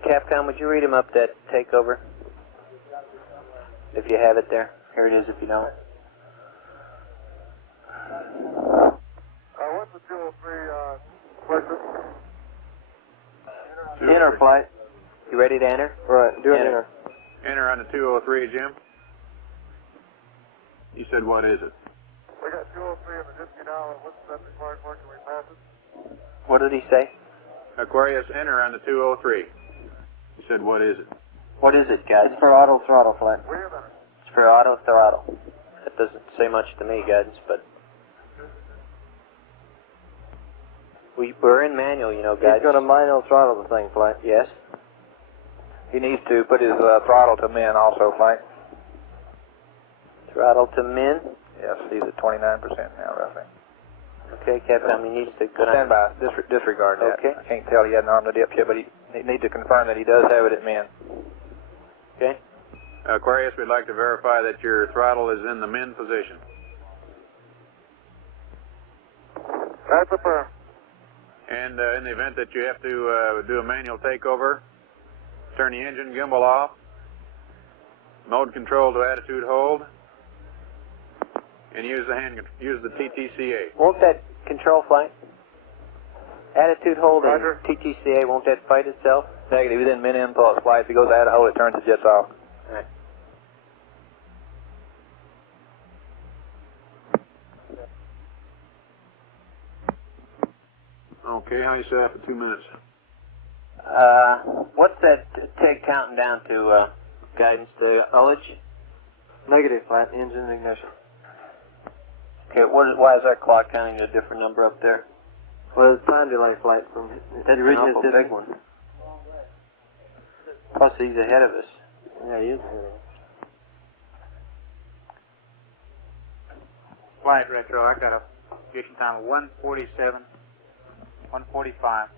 Capcom, would you read him up that takeover? If you have it there. Here it is if you don't. What's the 203 question? Enter, Flight. You ready to enter? Right, do an enter. Enter on the 203, Jim. You said, what is it? We got 203 in the Disky now. What's that required for? Can we pass it? What did he say? Aquarius, enter on the 203. You said, what is it? What is it, guys? It's for auto throttle, Flight. It's for auto throttle. That doesn't say much to me, guidance, but we're in manual, you know, guys. He's going to manual throttle the thing, Flight. Yes. He needs to put his throttle to min also, Flight. Throttle to min. Yes, he's at 29% now, roughly. Okay, Captain, he needs to go down. Stand by. Disregard that. Okay. I can't tell he hadn't armed the dip yet, but he needs to confirm that he does have it at min. Okay. Aquarius, we'd like to verify that your throttle is in the min position. That's affirmed. And in the event that you have to do a manual takeover, turn the engine gimbal off, mode control to attitude hold, and use the TTCA. Won't that control flight? Attitude hold and Roger. TTCA, won't that fight itself? Negative. He's in min impulse flight. If he goes out of hold, it turns the jets off. All right. Okay, how you set up for 2 minutes? What's that take counting down to, guidance to ullage? Negative, flat, engine ignition. Okay, why is that clock counting a different number up there? Well, it's time delay flight from That's the original an awful system. big one. Plus he's ahead of us. Yeah, he is ahead of us. Flight retro, I got a position time of 147, 145.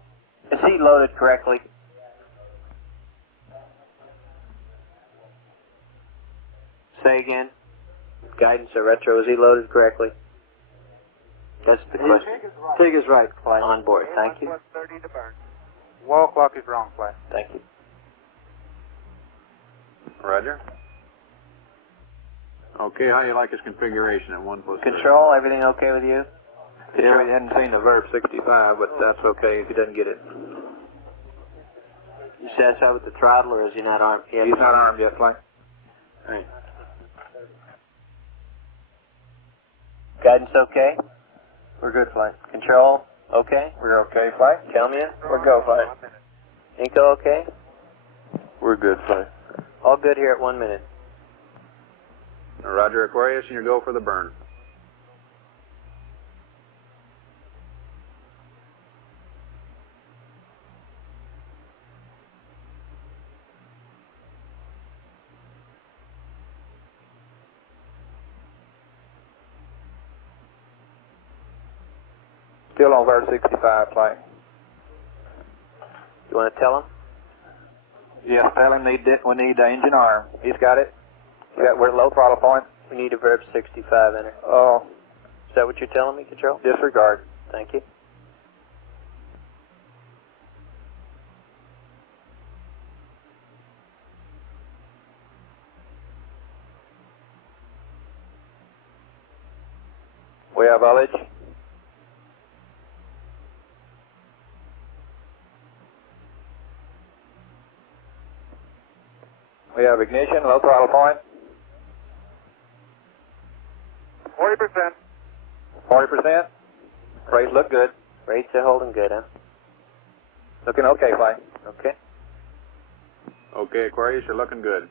Is he loaded correctly? Say again. Guidance or retro, is he loaded correctly? That's the question. TIG is right, flight. On board, thank you. 30 to burn. Wall clock is wrong, flight. Thank you. Roger. Okay, how do you like his configuration at 1 + 30? Control, everything okay with you? Yeah, we hadn't seen the verb 65, but that's okay if he doesn't get it. You satisfied with the throttle, or is he not armed yet? He's not armed yet, flight. All right. Guidance okay? We're good, flight. Control okay? We're okay, flight. Tell me. We're go, flight. Inco okay? We're good, flight. All good here at 1 minute. Roger, Aquarius, and you go for the burn. Still on verb 65, flight. You want to tell him? Yes, tell him we need the engine arm. He's got it. We're at low throttle point. We need a verb 65 enter. Oh, Is that what you're telling me, Control? disregard. Thank you. We have ullage. We have ignition, low throttle point. 40%. 40%. Rates look good. Rates are holding good, huh? Looking okay, flight. Okay. Okay, Aquarius, you're looking good.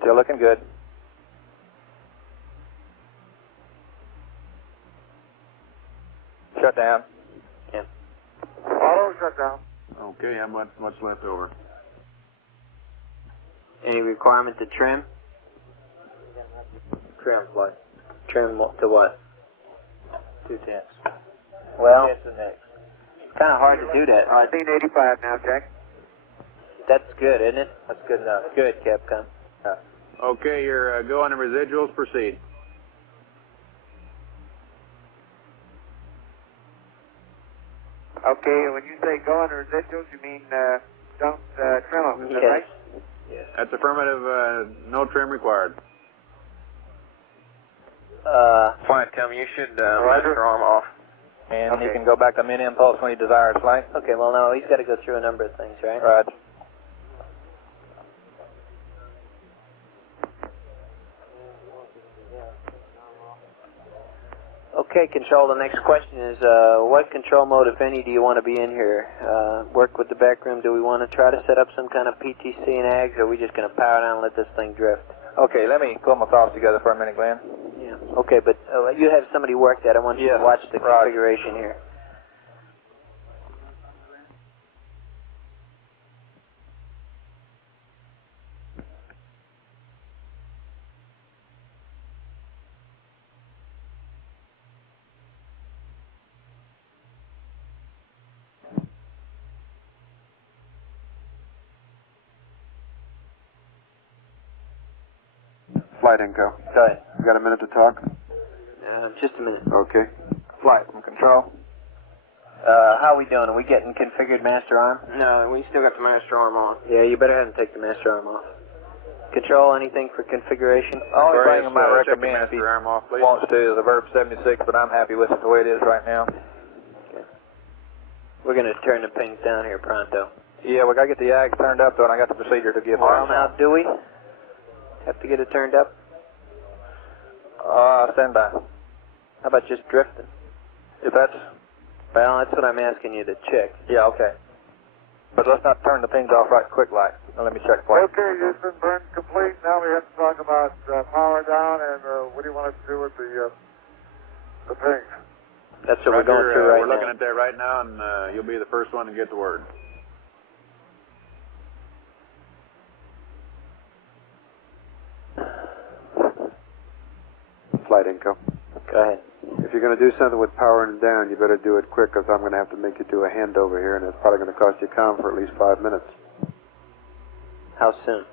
Still looking good. Shut down. Yeah. Auto shut down. Okay, how much left over? Any requirement to trim? Trim, flight. Trim to what? 2/10. Well, That's the next. it's kind of hard to do that. 1985 now, Jack. That's good, isn't it? That's good enough. Good, Capcom. Okay, you're go on the residuals, proceed. Okay, when you say go on the residuals, you mean don't trim them, is that Yes. right? Yes. That's affirmative, no trim required. Flight, tell me you should master arm off. And he Okay. can go back to min impulse when he desires, flight. Okay, well, no, he's got to go through a number of things, right? Right. Okay, Control, the next question is, what control mode, if any, do you want to be in here? Work with the back room, do we want to try to set up some kind of PTC and AGS, or are we just going to power down and let this thing drift? Okay, let me pull my thoughts together for a minute, Glenn. Yeah. Okay, but you have somebody work that. I want you Yeah, to watch the right. configuration here. Flight Inco. Go ahead. You got a minute to talk? Just a minute. Okay. Flight from control. How are we doing? Are we getting configured master arm? No, we still got the master arm on. Yeah, you better have him take the master arm off. Control, anything for configuration? Only thing I Aquarius, might check the recommend if he master arm off, please. wants to is a Verb 76, but I'm happy with it the way it is right now. Okay. We're going to turn the pings down here pronto. Yeah, we got to get the AGS turned up, though, and I got the procedure to give Well, her. now, do we have to get it turned up? Stand by. How about just drifting? If that's... Well, that's what I'm asking you to check. Yeah, okay. But let's not turn the pings off right quick like. Now let me check for you. Okay, Houston, burn complete. Now we have to talk about power down and what do you want us to do with the pings? That's what we're going through right we're now. looking at that right now, and you'll be the first one to get the word. Flight Inco. Go ahead. If you're going to do something with powering down, you better do it quick, because I'm going to have to make you do a handover here, and it's probably going to cost you calm for at least 5 minutes. How soon?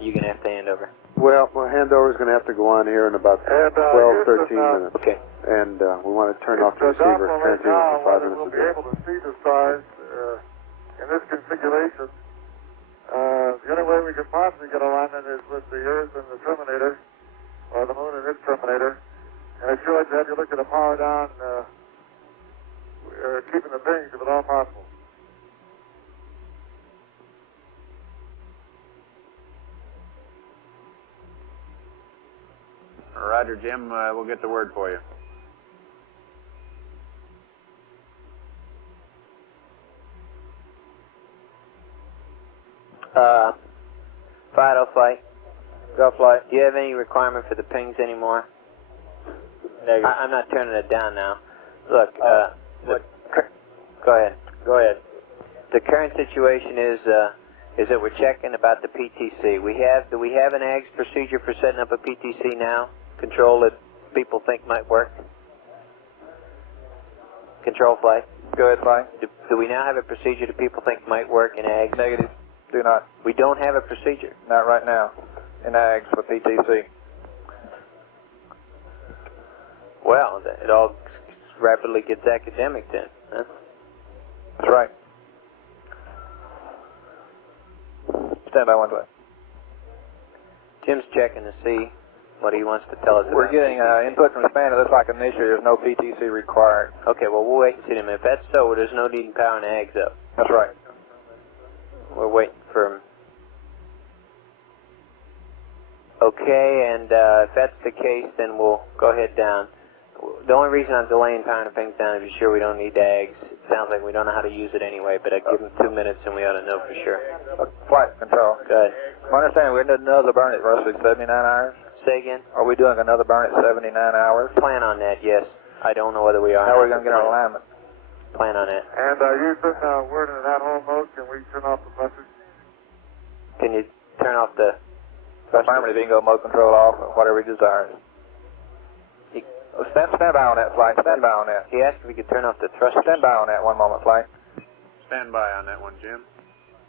You going to have to hand over? Well, handover is going to have to go on here in about 12, 13 minutes. Okay. And we want to turn off the It's receiver, right transceiver now for 5 whether minutes we'll a be day. able to see the stars in this configuration. The only way we could possibly get alignment is with the Earth and the terminator, or the Moon and its terminator. And I'd sure like to have you look at a power down, keeping the pings if at all possible. Roger, Jim. We'll get the word for you. Fido flight. Go flight. Do you have any requirement for the pings anymore? Negative. I'm not turning it down now. Look, go ahead. Go ahead. The current situation is that we're checking about the PTC. Do we have an AGS procedure for setting up a PTC now? Control that people think might work? Control flight. Go ahead, flight. Do we now have a procedure that people think might work in AGS? Negative. Do not. We don't have a procedure. Not right now. In AGS for PTC. Well, it all rapidly gets academic then, huh? That's right. Stand by 1 flight. Jim's checking to see what he wants to tell us about. We're getting input from span. It looks like initially there's no PTC required. Okay, well, we'll wait and see them. If that's so, there's no need in powering the eggs up. That's right. We're waiting for him. Okay, and if that's the case, then we'll go ahead down. The only reason I'm delaying powering the things down is to be sure we don't need the eggs. It sounds like we don't know how to use it anyway, but I give them 2 minutes and we ought to know for sure. Flight control. Good. My understanding, we're doing another burn at roughly 79 hours. Say again? Are we doing another burn at 79 hours? Plan on that, yes. I don't know whether we are. How are we going to get our alignment? Plan on that. And Houston, we're in that home mode. Can we turn off the buses? Can you turn off the... Affirmative, bingo, mode control off, whatever he desires. Stand by on that, flight. Stand by on that. He asked if we could turn off the thrusters. Stand by on that 1 moment, flight. Stand by on that one, Jim.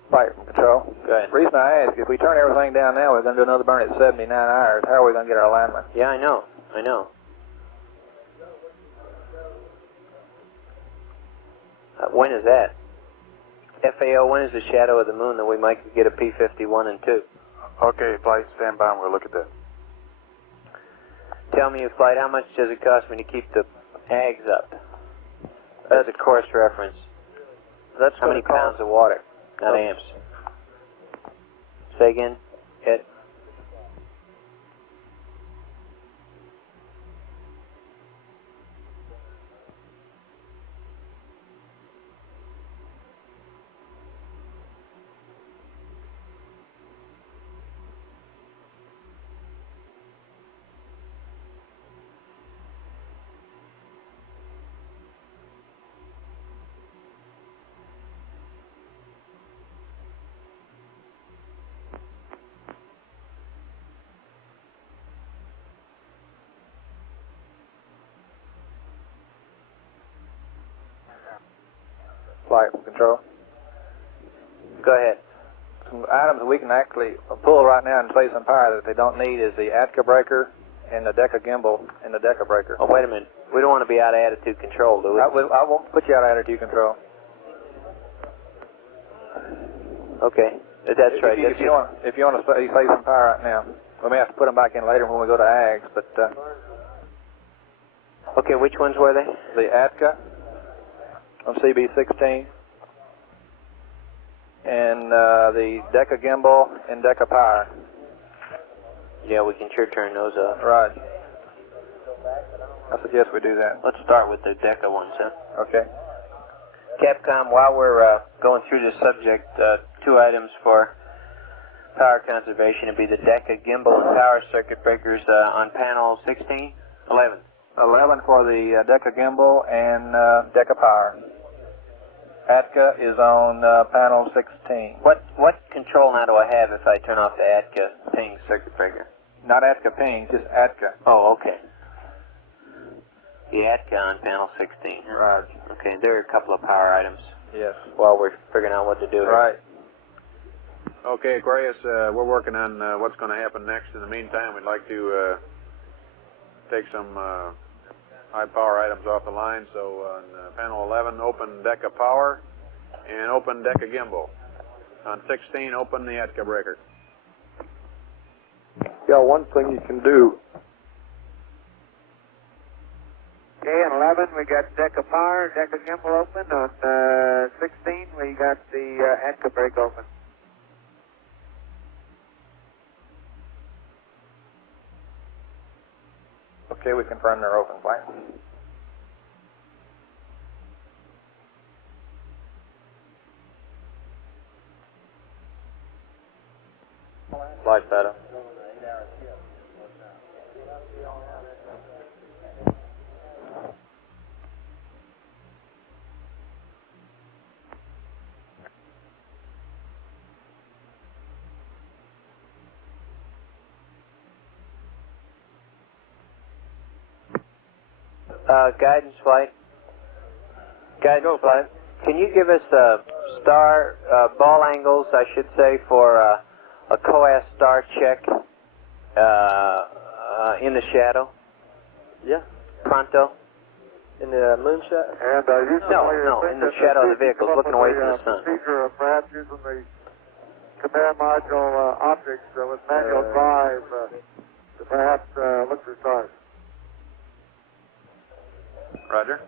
Flight from control. Good. The reason I ask, if we turn everything down now, we're going to do another burn at 79 hours. How are we going to get our alignment? Yeah, I know. I know. When is that? FAO, when is the shadow of the moon that we might get a P51 and 2? Okay, flight, stand by and we'll look at that. Tell me, flight, how much does it cost me to keep the ags up? As a course reference. That's how many pounds of water? Not amps. Say again, Ed? Flight control. Go ahead. Some items we can actually pull right now and save some power that they don't need is the ATCA breaker and the Deca gimbal and the Deca breaker. Oh, wait a minute. We don't want to be out of attitude control, do we? I won't put you out of attitude control. Okay. That's right. If you want to save some power right now, we may have to put them back in later when we go to AGS, but... Okay, which ones were they? The ATCA on CB16 and the Deca gimbal and Deca power. Yeah, we can sure turn those up. Right. I suggest we do that. Let's start with the Deca ones, huh? Okay. Capcom, while we're going through this subject, 2 items for power conservation would be the Deca gimbal and power circuit breakers on panel 16? 11. 11 for the Deca gimbal and Deca power. ATCA is on panel 16. What control now do I have if I turn off the ATCA ping circuit breaker? Not ATCA ping, just ATCA. Oh, okay. The ATCA on panel 16. Right. Okay, there are a couple of power items. Yes. While we're figuring out what to do here. Right. Okay, Aquarius, we're working on what's going to happen next. In the meantime, we'd like to take some high power items off the line. So on panel 11, open Deca power and open Deca gimbal. On 16, open the ATCA breaker. Yeah, one thing you can do. Okay, on 11 we got Deca power, Deca gimbal open. On 16 we got the ATCA brake open. Okay, we confirm they're open, flight. Flight better. Guidance flight. Guidance flight. Can you give us star ball angles, I should say, for a COAS star check in the shadow? Yeah. Pronto? In the moonshot? And No, in the shadow of the vehicles, looking away from the sun. Procedure of perhaps using the command module optics with manual drive to perhaps look for stars. Roger.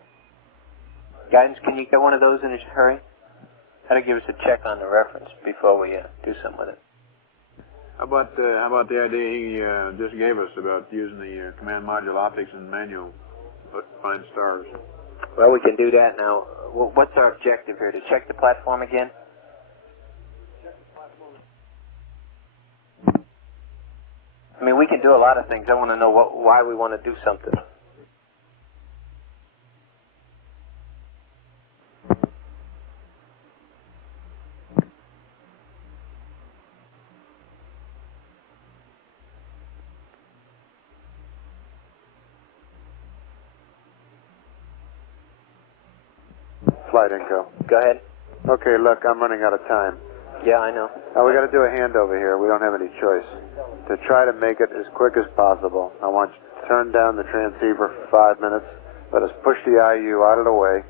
Guidance, can you get one of those in a hurry? That'll give us a check on the reference before we do something with it. How about the idea he just gave us about using the command module optics and manual to find stars? Well, we can do that now. What's our objective here? To check the platform again? I mean, we can do a lot of things. I want to know why we want to do something. Flight Inco. Go ahead. Okay, look, I'm running out of time. Yeah, I know. Now we got to do a handover here. We don't have any choice. To try to make it as quick as possible, I want you to turn down the transceiver for 5 minutes. Let us push the IU out of the way,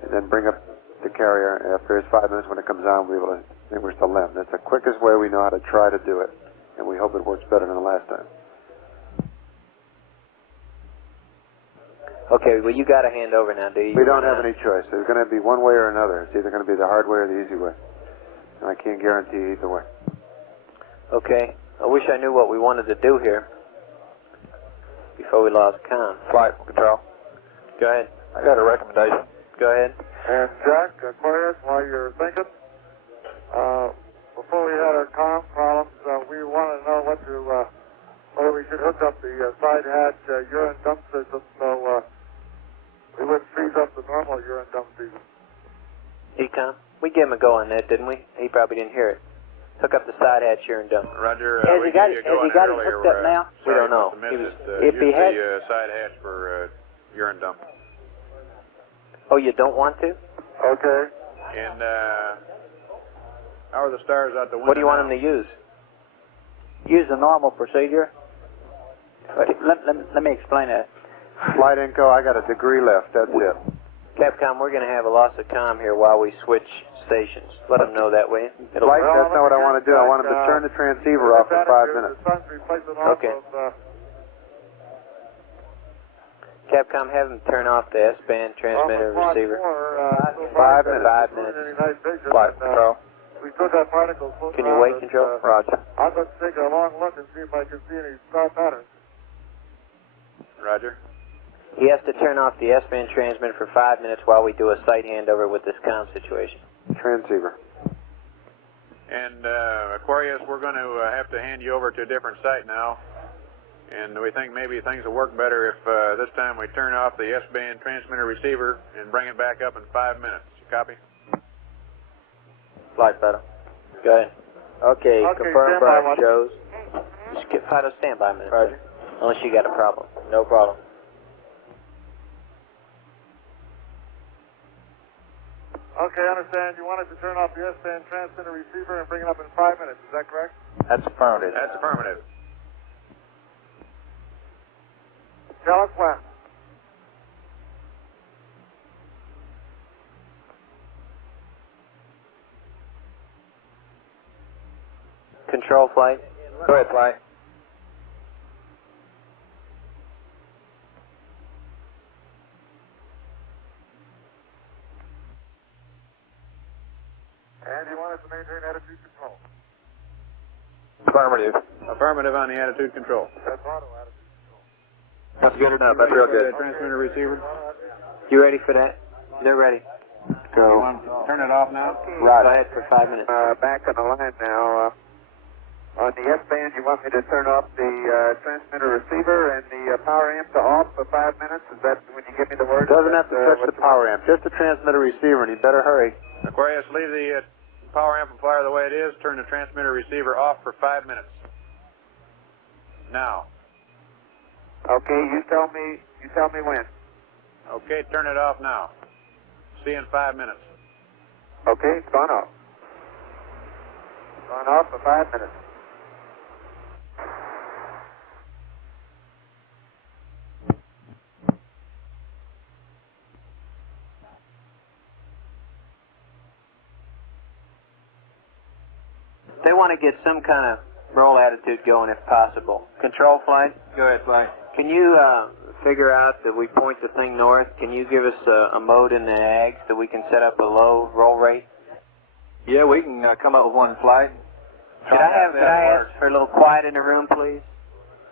and then bring up the carrier. After it's 5 minutes, when it comes on, we'll be able to extinguish the LM. That's the quickest way we know how to try to do it, and we hope it works better than the last time. Okay, well, you got a handover now, do you? We don't have any choice. There's going to be one way or another. It's either going to be the hard way or the easy way. And I can't guarantee either way. Okay. I wish I knew what we wanted to do here before we lost count. Flight control. Go ahead. I got a recommendation. Go ahead. And Jack, Aquarius, while you're thinking, before we had our comm problems, we wanted to know whether we should hook up the side hatch urine dump system so we wouldn't freeze up the normal urine dump season. Ecom, we gave him a go on that, didn't we? He probably didn't hear it. Hook up the side hatch urine dump. Roger. Has we he got gave it? you a go Has he on got it it earlier. hooked up now? We don't know. Use If he had, the side hatch for urine dump. Oh, you don't want to? Okay. And how are the stars out the window? What do you want him to use? use the normal procedure. Let me explain that. Flight Inco, I got a degree left. That's it. Capcom, we're going to have a loss of comm here while we switch stations. Let them know that way. Flight, that's not what I want to do. I want them to turn the transceiver off for 5 minutes. Okay. Capcom, have them turn off the S-band transmitter receiver. 5 minutes. 5 minutes. Flight control. We still got particles. Can you wait, control? Roger. I'm going to take a long look and see if I can see any star patterns. Roger. He has to turn off the S-band transmitter for 5 minutes while we do a site handover with this comm situation. Transceiver. And Aquarius, we're going to have to hand you over to a different site now. And we think maybe things will work better if this time we turn off the S-band transmitter receiver and bring it back up in 5 minutes. Copy? Flight Fido. Go ahead. Okay, confirm Brad shows. Just get Fido standby a minute. Roger. Unless you got a problem. No problem. Okay, I understand. You wanted to turn off the S-band transmitter receiver and bring it up in 5 minutes. Is that correct? That's affirmative. That's affirmative. Tell us when. Control flight. Go ahead, flight. And you want us to maintain attitude control. Affirmative. Affirmative on the attitude control. That's auto attitude. That's good enough. That's real good. Transmitter receiver. You ready for that? They're ready. Go. You want to turn it off now? Right. Go ahead for 5 minutes. Back on the line now. On the S-band, you want me to turn off the transmitter receiver and the power amp to off for 5 minutes? Is that when you give me the word? Doesn't have to touch the power amp, just the transmitter receiver, and you better hurry. Aquarius, leave the power amplifier the way it is. Turn the transmitter receiver off for 5 minutes. Now. Okay, you tell me when. Okay, turn it off now. See you in 5 minutes. Okay, it's gone off. Gone off for 5 minutes. They want to get some kind of roll attitude going if possible. Control flight? Go ahead, flight. Can you figure out that we point the thing north? Can you give us a mode in the ags that we can set up a low roll rate? Yeah, we can come up with one, flight. Could I ask for a little quiet in the room, please?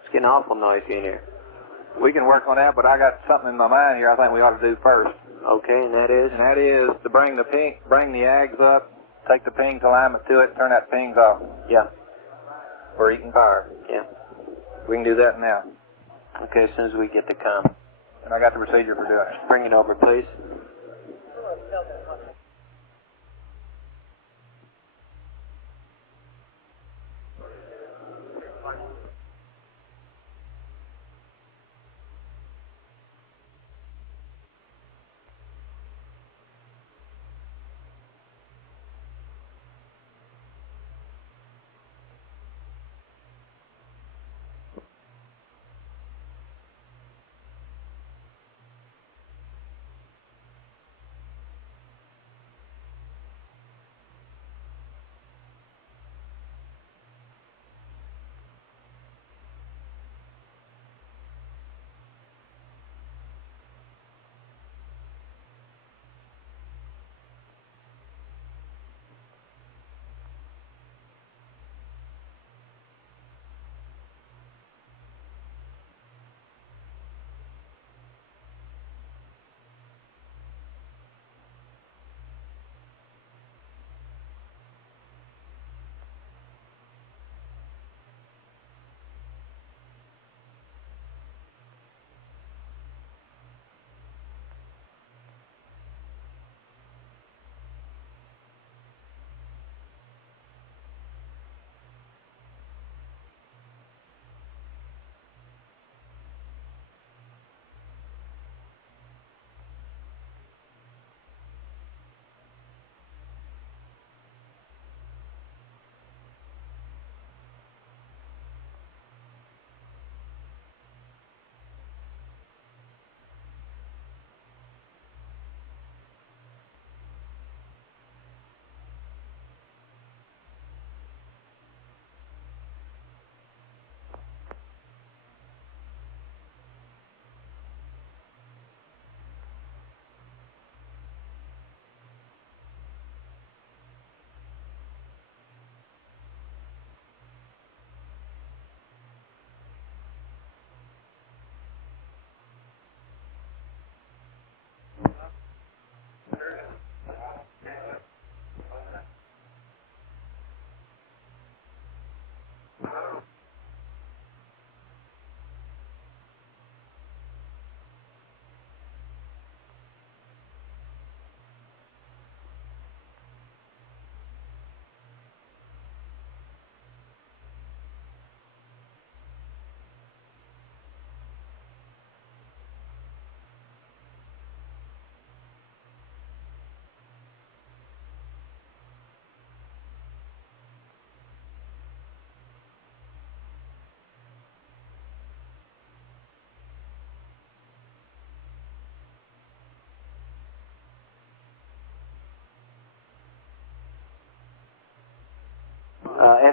It's getting awful noisy in here. We can work on that, but I got something in my mind here I think we ought to do first. Okay, and that is? And that is to bring the ags up, take the pings alignment to it, turn that pings off. Yeah. For eating power. Yeah. We can do that now. Okay, as soon as we get the com. And I got the procedure for doing it. Bring it over, please.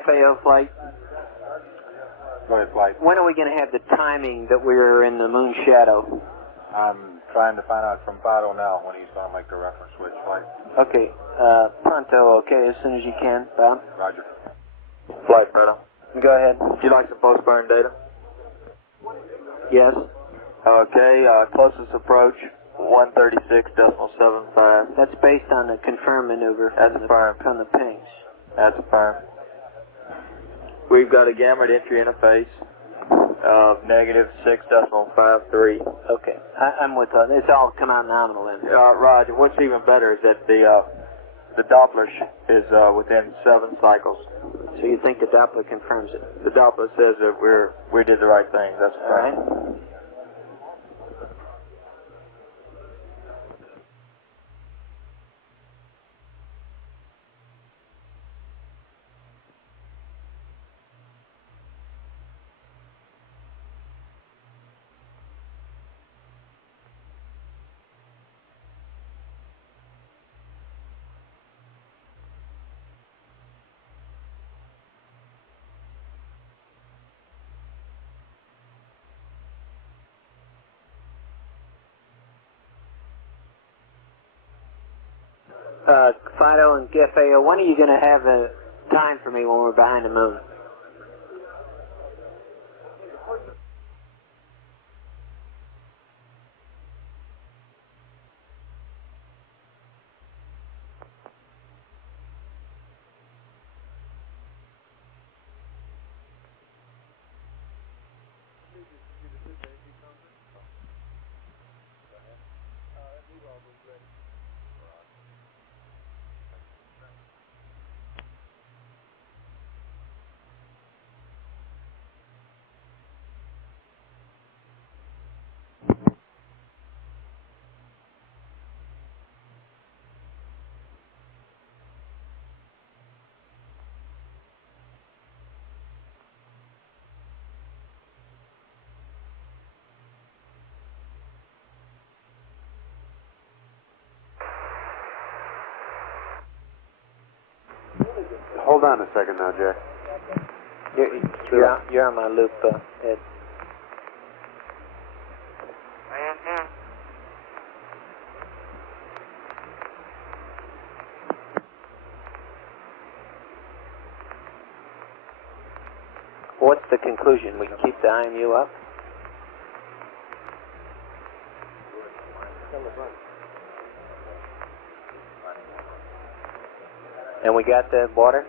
FAO flight. Go ahead, flight. When are we going to have the timing that we're in the moon shadow? I'm trying to find out from Paolo now when he's going to make the reference switch, flight. Okay, pronto, okay, as soon as you can, Bob. Roger. Flight, Paolo. Go ahead. Would you like some post-burn data? Yes. Okay, closest approach, 136.75. That's based on the confirm maneuver. That's firm. On the pings. That's firm. We've got a gamma entry interface of negative 6.53. Okay, I'm with that. It's all come out nominal then. Roger. What's even better is that the Doppler is within 7 cycles. So you think the Doppler confirms it? The Doppler says that we did the right thing. That's all right. Fido and FAO, when are you going to have a time for me when we're behind the moon? Hold on a second now, Jack. You're on my loop, Ed. What's the conclusion? We can keep the IMU up? And we got the water?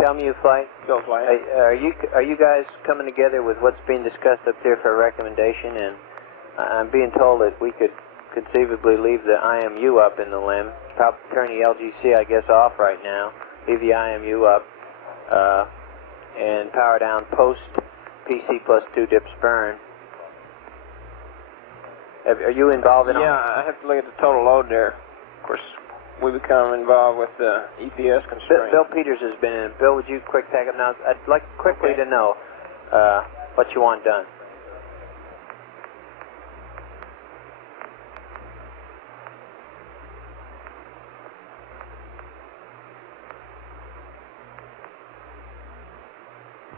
Tell me, Flight. Go, Flight. Are you guys coming together with what's being discussed up there for a recommendation? And I'm being told that we could conceivably leave the IMU up in the LM, probably turn the LGC, I guess, off right now, leave the IMU up, and power down post PC plus 2 dips burn. Are you involved in all? Yeah, I have to look at the total load there. Of course, we become involved with the EPS constraint. Bill Peters has been in. Bill, would you quick tag him now? I'd like quickly to know what you want done.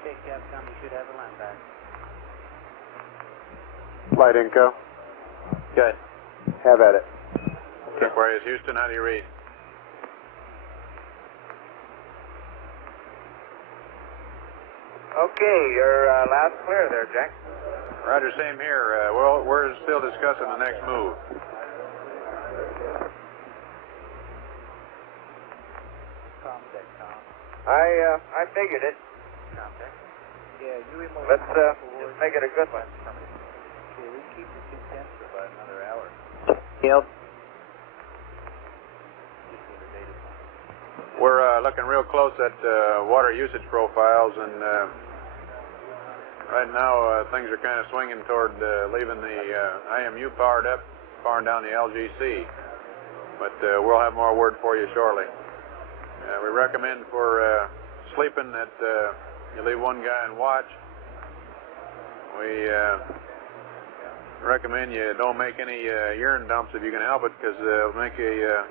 Okay, Capcom, you should have a line back. Flight Inco. Good. Have at it. Okay. Aquarius, Houston, how do you read? Okay, you're loud and clear there, Jack. Roger, same here. We're still discussing the next move. I figured it. Yeah, you Let's just make it a good one. Okay, we keep the 210 for about another hour. Yep. We're looking real close at water usage profiles, and right now things are kind of swinging toward leaving the IMU powered up, powering down the LGC. But we'll have more word for you shortly. We recommend for sleeping that you leave one guy and watch. We recommend you don't make any urine dumps if you can help it, because it'll make a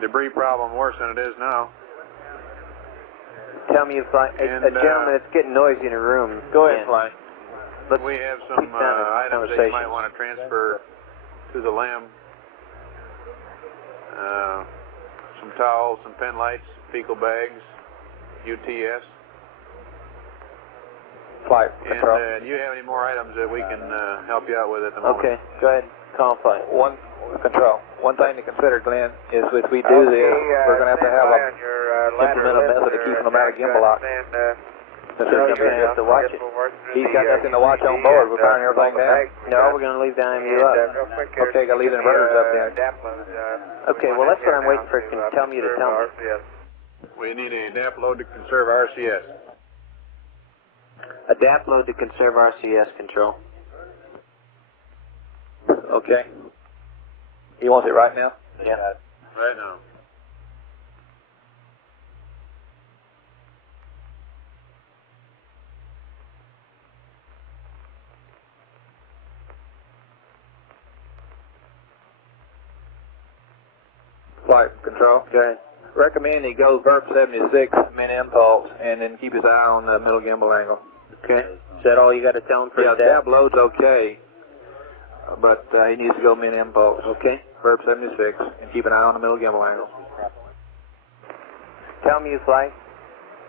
debris problem worse than it is now. Tell me if a gentleman, it's getting noisy in the room. Go ahead, Fly. We have some items that you might want to transfer to the LM. Some towels, some pen lights, fecal bags, UTS. Flight control. And do you have any more items that we can help you out with at the moment? Okay, go ahead. Call Flight. One thing to consider, Glenn, is if we do this, we're going to have implement a method of keeping them out of Gimbal lock. Since there's going to be have to watch it. He's got nothing to watch on board. We're powering everything down. No, we're going to leave the IMU up. Okay, got to leave the inverters up there. Okay, well, that's what I'm waiting for. Can you tell me to tell me? We need a DAP load to conserve RCS. A DAP load to conserve RCS control. Okay. He wants it right now? Yeah. Right now. Flight control. Go ahead. Recommend he go VERP 76 min impulse and then keep his eye on the middle gimbal angle. Okay. Is that all you got to tell him for Yeah, the dab load's okay, but he needs to go min impulse. Okay. VERP 76 and keep an eye on the middle gimbal angle. Tell me, Flight.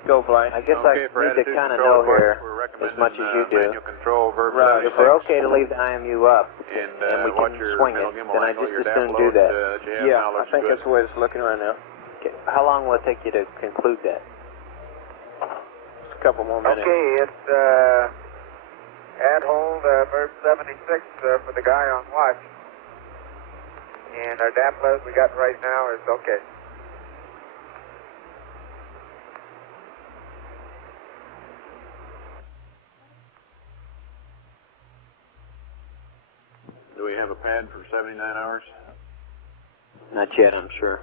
Go, Flight. I guess Okay, I for need to attitude kind of control, know here we're as much as you recommending, do. manual control, VERP Right. 76. If we're okay to leave the IMU up And we watch can your swing it, middle gimbal then I angle, just your as dab soon do load, that. that you have Yeah, now I looks think good. that's the way it's looking right now. Okay. How long will it take you to conclude that? Just a couple more minutes. Okay, it's add hold verse 76 for the guy on watch. And our dap load we got right now is okay. Do we have a pad for 79 hours? Not yet, I'm sure.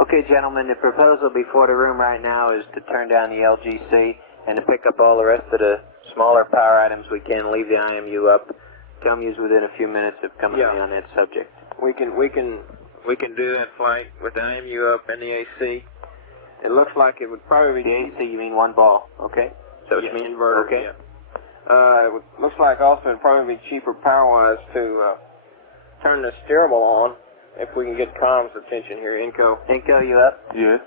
Okay, gentlemen, the proposal before the room right now is to turn down the LGC and to pick up all the rest of the smaller power items we can, leave the IMU up. Tell me is within a few minutes of coming to me on that subject. We can do that, Flight, with the IMU up and the AC. It looks like it would probably be The AC, you mean one ball, okay? So it's mean inverter. okay? Yeah. Looks like also it'd probably be cheaper power-wise to turn the steerable on if we can get comms attention here. Inco, you up? Yes.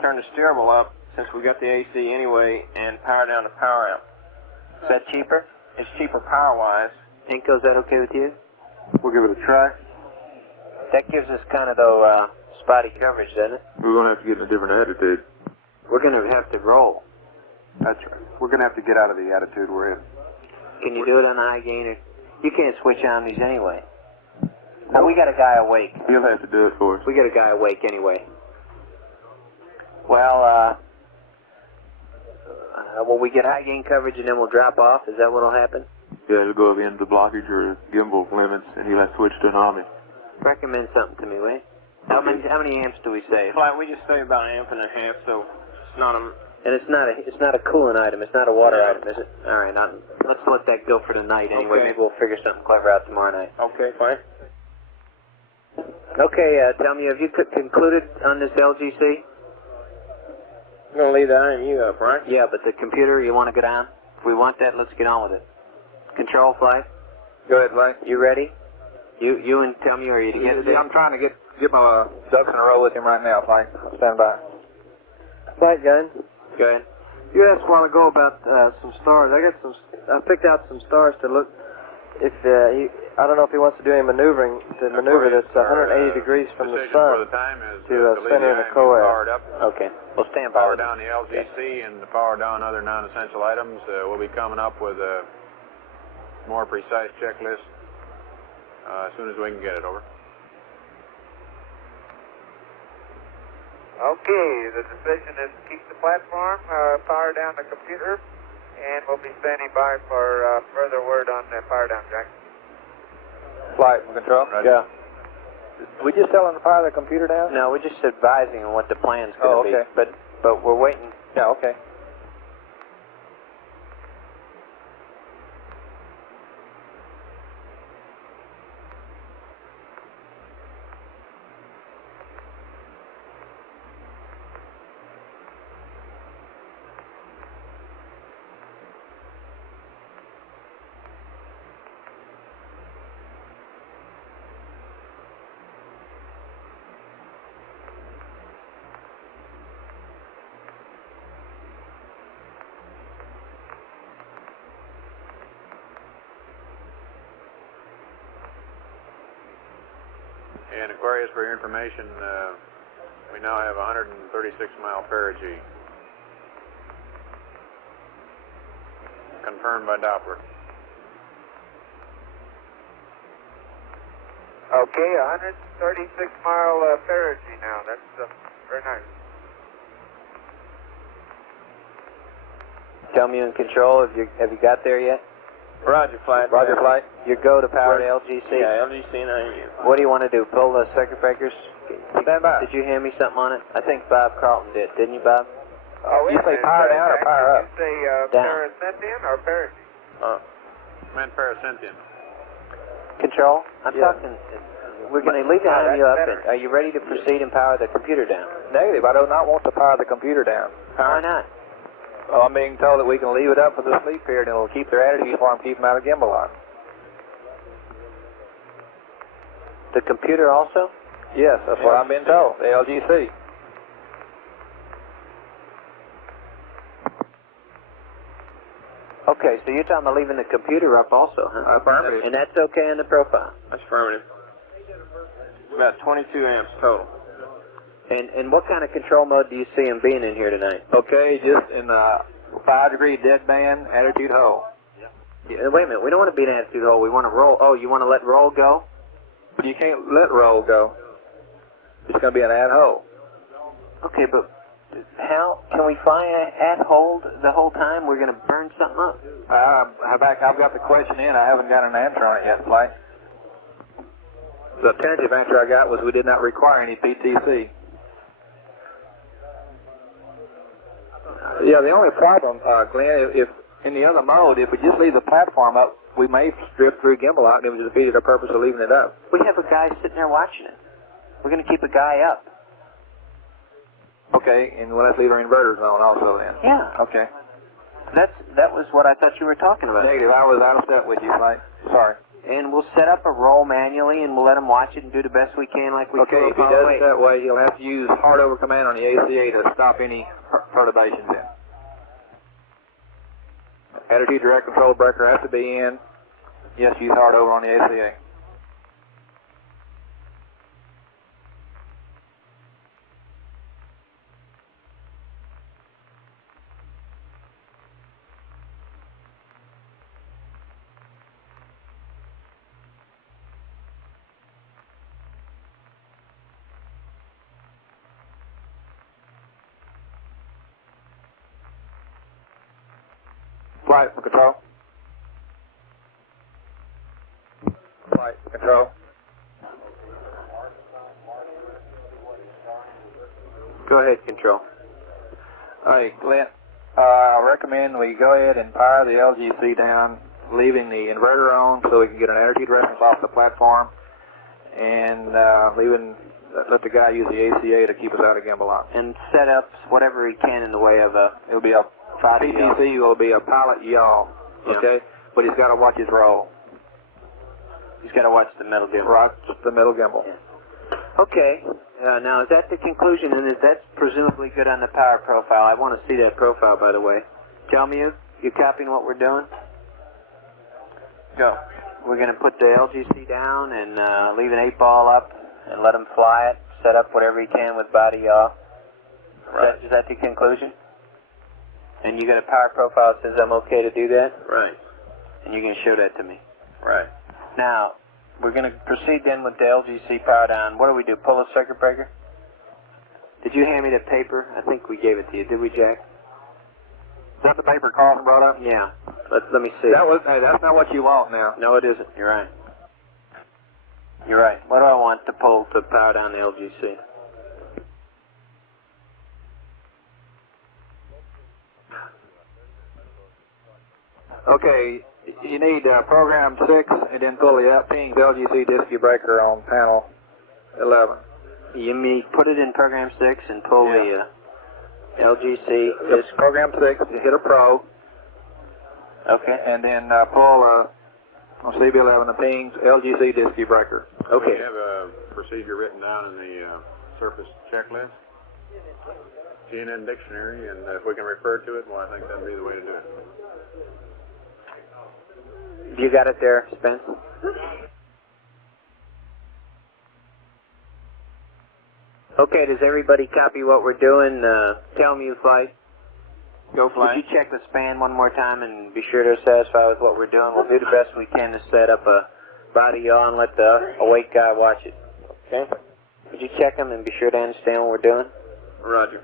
Turn the steerable up since we got the AC anyway, and power down the power amp. Is that cheaper? It's cheaper power-wise. Inco, is that okay with you? We'll give it a try. That gives us kind of, though, spotty coverage, doesn't it? We're going to have to get in a different attitude. We're going to have to roll. That's right. We're going to have to get out of the attitude we're in. Can you do it on the high gain? Or you can't switch on these anyway. No, we got a guy awake. He'll have to do it for us. We got a guy awake anyway. Well, will we get high gain coverage and then we'll drop off? Is that what'll happen? Yeah, he'll go into the blockage or gimbal limits, and he'll have to switch to an Omni. Recommend something to me, will you? How many amps do we save? Flight, we just save about 1.5 amps, so it's not a... And it's not a coolant item. It's not a water item, is it? All right, now, let's let that go for tonight anyway. Okay. Maybe we'll figure something clever out tomorrow night. Okay, fine. Okay, tell me, have you concluded on this LGC? We're going to leave the IMU up, right? Yeah, but the computer, you want to go down? If we want that, let's get on with it. Control, Flight? Go ahead, Flight. You ready? You and tell me, are you to get Yeah, I'm trying to get my ducks in a row with him right now, Flight. Stand by. Flight gun. Go ahead. You asked a while ago about some stars. I picked out some stars to look if I don't know if he wants to do any maneuvering to maneuver this 180 degrees from the For sun the time is to leave center in the the IMU coax. powered up. Okay. Well, stand by. Power down the LGC and power down other non-essential items. We'll be coming up with a more precise checklist as soon as we can get it over. Okay, the decision is to keep the platform, power down the computer, and we'll be standing by for further word on the power down, Jack. Flight control? Roger. Yeah. We just tell him to power the computer down? No, we're just advising on what the plan's going to okay. be. But we're waiting. Yeah, okay. And Aquarius, for your information, we now have 136-mile perigee. Confirmed by Doppler. Okay, 136-mile perigee now. That's very nice. Tell me in control, have you got there yet? Roger, Flight. Roger, Flight. You go to power to LGC. Yeah, LGC and IMU. What do you want to do? Pull the circuit breakers? Stand by. Did you hand me something on it? I think Bob Carlton did. Didn't you, Bob? Oh, You say power down or power up? Did you say Down. parasentian or parasitian? Meant parasentian. Control? I'm talking... We're going to leave the IMU up. And are you ready to proceed and power the computer down? Negative. I do not want to power the computer down. Why not? Well, I'm being told that we can leave it up for the sleep period and it'll keep their attitude for them, keep them out of gimbal lock. The computer also? Yes, that's what I've been told. The LGC. Okay, so you're talking about leaving the computer up also, huh? Affirmative. And that's okay in the profile? That's affirmative. About 22 amps total. And what kind of control mode do you see him being in here tonight? Okay, just in 5-degree deadband, attitude hold. Yeah, wait a minute, we don't want to be in attitude hold, we want to roll. Oh, you want to let roll go? But you can't let roll go. It's going to be an add hold. Okay, but how can we fly at hold the whole time? We're going to burn something up. I've got the question in. I haven't got an answer on it yet, Flight. The tentative answer I got was we did not require any PTC. Yeah, the only problem, Glenn, if in the other mode, if we just leave the platform up, we may strip through gimbal out and it would defeat the purpose of leaving it up. We have a guy sitting there watching it. We're going to keep a guy up. Okay, and well, let's leave our inverters on also then. Yeah. Okay. That was what I thought you were talking about. Negative. I was out of step with you, Flight. Sorry. And we'll set up a roll manually, and we'll let him watch it and do the best we can like we Okay, if he does it that way, he'll have to use hard over command on the ACA to stop any perturbations in. Attitude direct control breaker has to be in. Yes, use hard over on the ACA. Flight for control. Flight for control. Go ahead, control. All right, Glenn. I recommend we go ahead and power the LGC down, leaving the inverter on so we can get an attitude reference off the platform, and let the guy use the ACA to keep us out of gimbal lock. And set up whatever he can in the way of It'll be a PTC will be a pilot yaw, okay? But he's got to watch his roll. He's got to watch the middle gimbal. Right, the middle gimbal. Yeah. Okay. Now, is that the conclusion? And is that presumably good on the power profile? I want to see that profile, by the way. Tell me you copying what we're doing? Go. We're going to put the LGC down and leave an 8-ball up and let him fly it, set up whatever he can with body yaw. Right. Is that the conclusion? And you got a power profile that says I'm okay to do that? Right. And you're going to show that to me? Right. Now, we're going to proceed then with the LGC power down. What do we do, pull a circuit breaker? Did you hand me the paper? I think we gave it to you. Did we, Jack? Is that the paper Carlton brought up? Yeah. Let me see. That's not what you want now. No, it isn't. You're right. You're right. What do I want to pull to power down the LGC? Okay, you need program 6 and then pull the pings LGC disc breaker on panel 11. You mean put it in program 6 and pull the LGC disc? Program 6, hit a probe. Okay. And then pull on CB11 the pings LGC disc breaker. Okay. We have a procedure written down in the surface checklist. CNN dictionary, and if we can refer to it, well, I think that'd be the way to do it. You got it there, Spence? Okay, does everybody copy what we're doing? Tell me, Flight. Go, Flight. Would you check the span one more time and be sure they're satisfied with what we're doing? We'll do the best we can to set up a body yaw and let the awake guy watch it. Okay? Would you check them and be sure to understand what we're doing? Roger.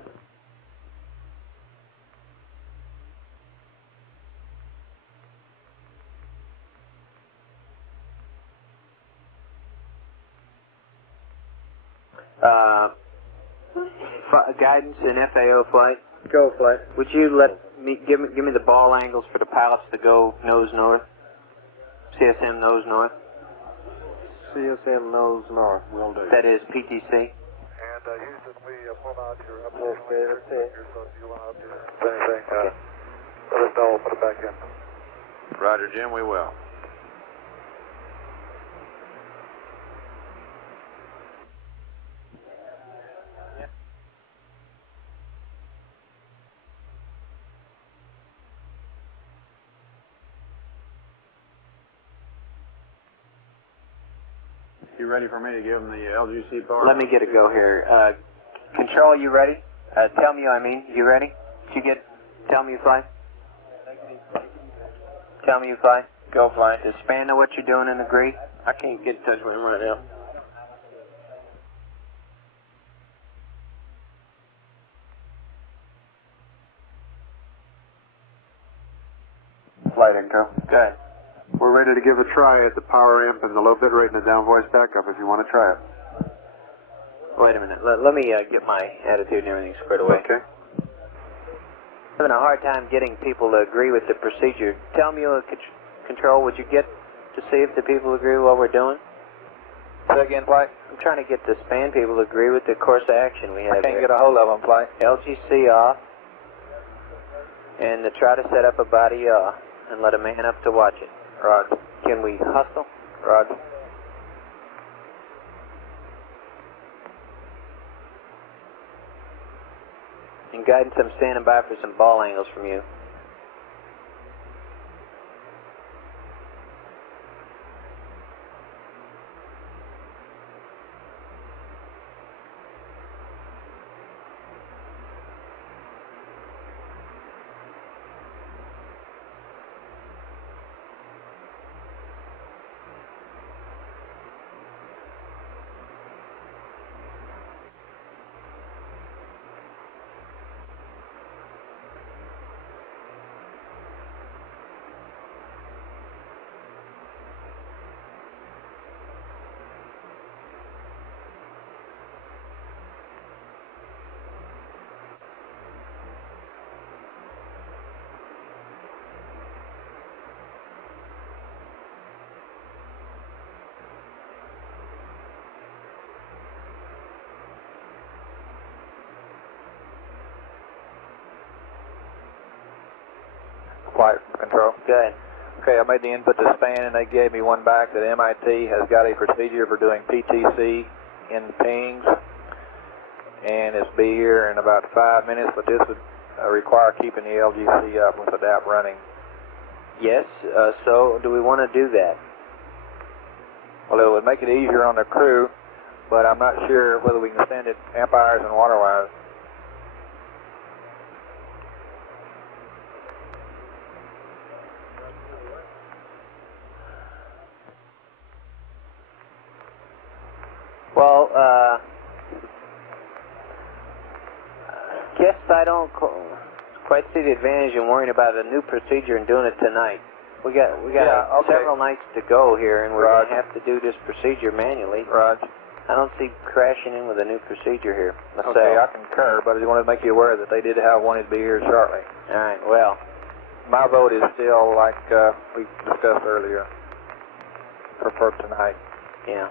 guidance in FAO flight? Go flight. Would you give me the ball angles for the pilots to go nose north? CSM nose north? CSM nose north. Will do. That is PTC. And Houston, we pull out your upload Okay, that's it. so if you want to do anything, let us know, we'll put it back in. Roger, Jim, we will. You ready for me to give them the LGC power? Let me get a go here. Control, you ready? Tell me, you ready? Did you get, tell me you fly? Tell me you fly? Go fly. Does Span know what you're doing and agree? I can't get in touch with him right now. Flight Inco. Good. We're ready to give a try at the power amp and the low bit rate and the down voice backup if you want to try it. Wait a minute. Let me get my attitude and everything squared away. Okay. Having a hard time getting people to agree with the procedure. Tell me, Control, would you get to see if the people agree with what we're doing? Say again, flight. I'm trying to get the Span people to agree with the course of action we have I can't here. get a hold of them, flight. LGC off, and to try to set up a body yaw, and let a man up to watch it. Roger. Can we hustle? Roger. And guidance, I'm standing by for some ball angles from you. Flight control. Good. Okay, I made the input to Span, and they gave me one back that MIT has got a procedure for doing PTC in pings, and it's be here in about 5 minutes, but this would require keeping the LGC up with the DAP running. Yes, so do we want to do that? Well, it would make it easier on the crew, but I'm not sure whether we can send it amp hours and water wise. Well, guess I don't quite see the advantage in worrying about a new procedure and doing it tonight. We got several nights to go here, and we're going to have to do this procedure manually. Roger. I don't see crashing in with a new procedure here. Okay, I concur, but I just wanted to make you aware that they did have one to be here shortly. All right, well. My vote is still like we discussed earlier for tonight. Yeah.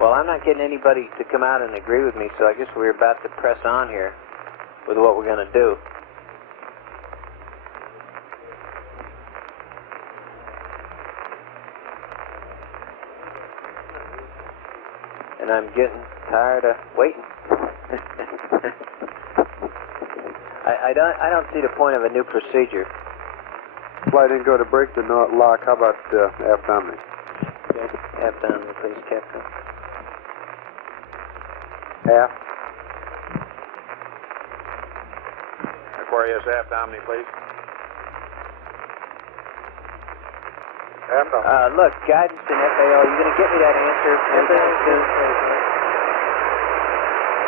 Well, I'm not getting anybody to come out and agree with me, so I guess we're about to press on here with what we're going to do. And I'm getting tired of waiting. I don't see the point of a new procedure. Flight didn't go to break the lock. How about F-Omni? Okay, F-Omni, please, Captain. Half. Aquarius aft Omni, please. Look, guidance in FAO, you going to get me that answer anytime soon?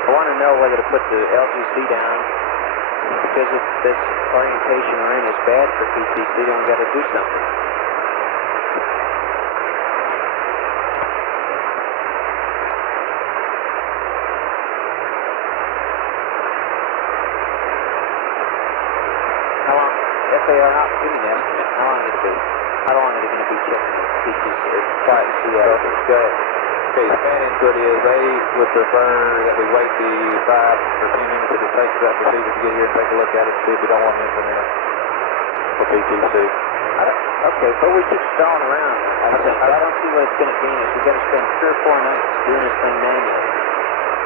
I want to know whether to put the LGC down, because if this orientation we're in is bad for PTC, then we've got to do something. FAO out and give me an estimate. How long is it? How long are they going to be checking the PTC? Right. Go ahead. Okay, span input is they would prefer that we wait the 5 or 10 minutes that it takes for that procedure to get here and take a look at it to see if we don't want to implement it for PTC. Okay, but we keep stalling around. I don't see what it's going to gain us. We've got to spend 3 or 4 nights doing this thing manually.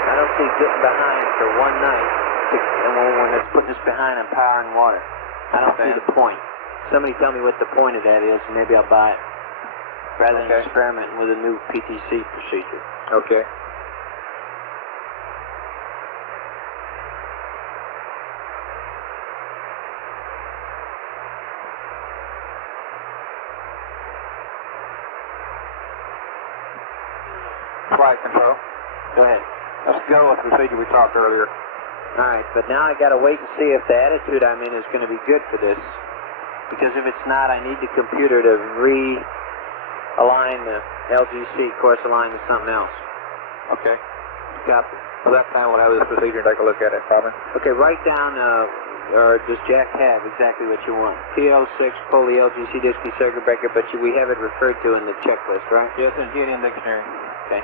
I don't see getting behind for one night and when it's putting us behind on power and water. I don't see the point. Somebody tell me what the point of that is, and maybe I'll buy it. Rather than experimenting with a new PTC procedure. Okay. Flight control. Go ahead. Let's go with the procedure we talked earlier. Alright, but now I got to wait and see if the attitude I'm in is going to be good for this. Because if it's not, I need the computer to realign the LGC course align to something else. Okay. Copy. So that time we'll have this procedure and take a look at it, Robin. Okay, write down, or does Jack have exactly what you want? P06, pull the LGC disky circuit breaker, but we have it referred to in the checklist, right? Yes, in GDM dictionary. Okay.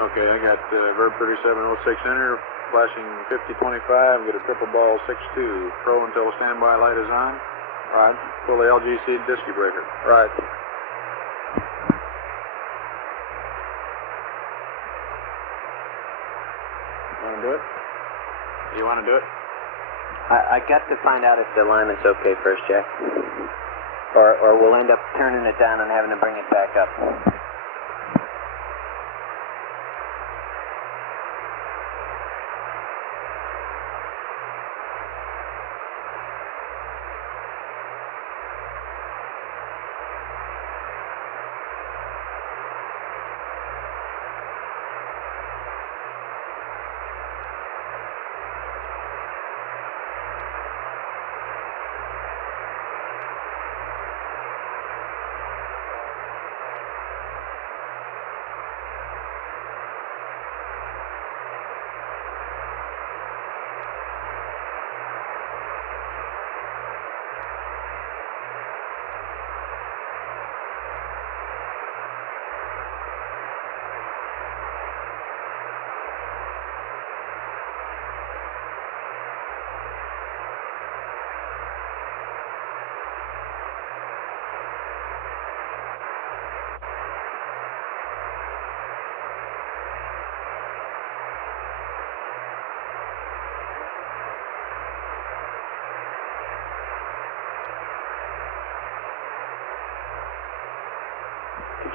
Okay, I got verb 3706 enter, flashing 5025, get a triple ball 62, pro until standby light is on. Right. Pull the LGC disky breaker. Right. Want to do it? You want to do it? I got to find out if the alignment's okay first, Jack. Or we'll end up turning it down and having to bring it back up.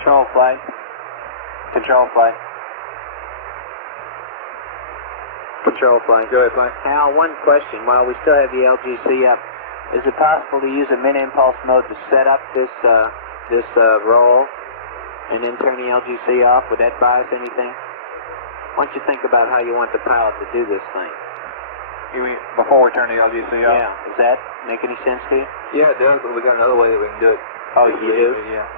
Control flight. Control flight. Control flight. Go ahead, flight. Now, one question. While we still have the LGC up, is it possible to use a min-impulse mode to set up this roll and then turn the LGC off? Would that bias anything? Why don't you think about how you want the pilot to do this thing? You mean before we turn the LGC off? Yeah. Does that make any sense to you? Yeah, it does, but we got another way that we can do it. Oh, you do? Yeah.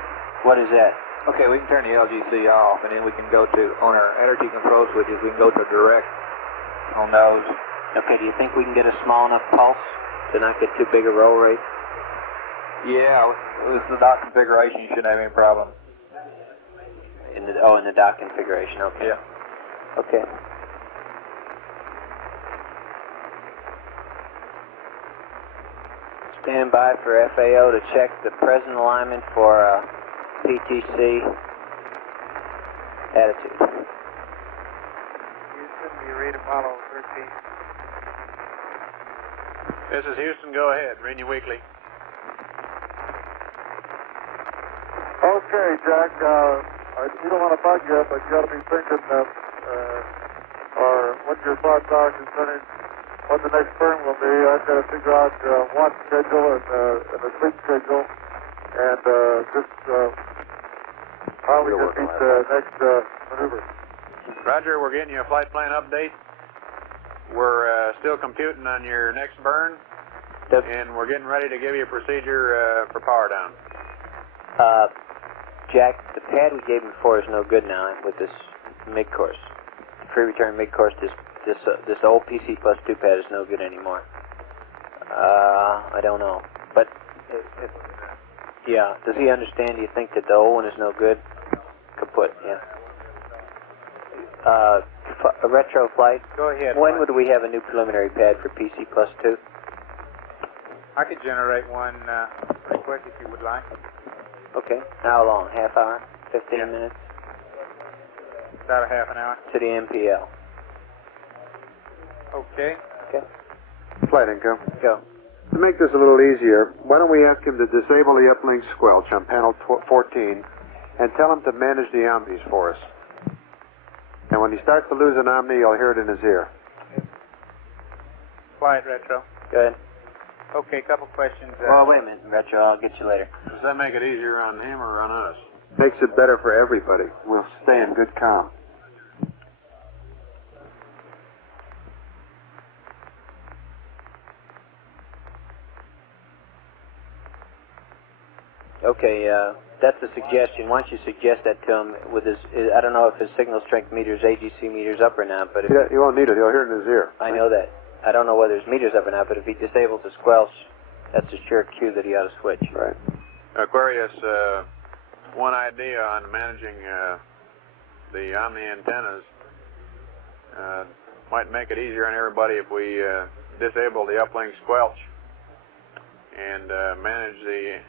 What is that? Okay, we can turn the LGC off, and then we can go to, on our energy control switches, we can go to direct on those. Okay, do you think we can get a small enough pulse to not get too big a roll rate? Yeah, with the dock configuration, you shouldn't have any problem. In the dock configuration, okay. Yeah. Okay. Stand by for FAO to check the present alignment for PTC attitude. Houston, you read Apollo 13. This is Houston, go ahead. Read your weekly. Okay, Jack, you don't want to bug you, but you got to be thinking of what your thoughts are concerning what the next turn will be. I've got to figure out watch schedule and the sleep schedule, and just how we can beat the next maneuver. Roger, we're getting you a flight plan update. We're still computing on your next burn, and we're getting ready to give you a procedure for power down. Jack, the pad we gave him before is no good now with this mid-course. The pre-return mid-course this old PC plus 2 pad is no good anymore. I don't know, but yeah. Does he understand? Do you think that the old one is no good? Kaput. Yeah. A retro flight. Go ahead. When would we have a new preliminary pad for PC plus 2? I could generate one pretty quick if you would like. Okay. How long? Half hour? 15 minutes? About a half an hour. To the MPL. Okay. Okay. Flight income. Go. To make this a little easier, why don't we ask him to disable the uplink squelch on panel 14 and tell him to manage the omnis for us. And when he starts to lose an omni, you'll hear it in his ear. Flight retro. Go ahead. Okay, couple questions. Well, wait a minute, retro. I'll get you later. Does that make it easier on him or on us? Makes it better for everybody. We'll stay in good calm. Okay, that's a suggestion. Why don't you suggest that to him with his, I don't know if his signal strength meter's AGC meter's up or not, but if He won't need it. He'll hear it in his ear. I know that. I don't know whether his meter's up or not, but if he disables the squelch, that's a sure cue that he ought to switch. Right. Aquarius, one idea on managing the Omni antennas might make it easier on everybody if we disable the uplink squelch and manage the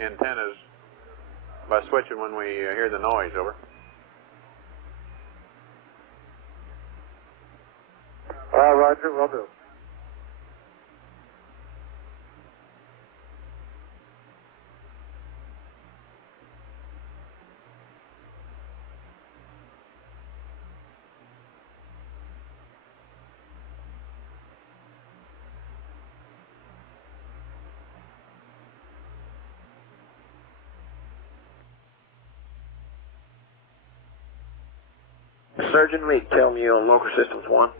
antennas by switching when we hear the noise. Over. Roger, will do. Surgeon Meek, tell me on local systems 1.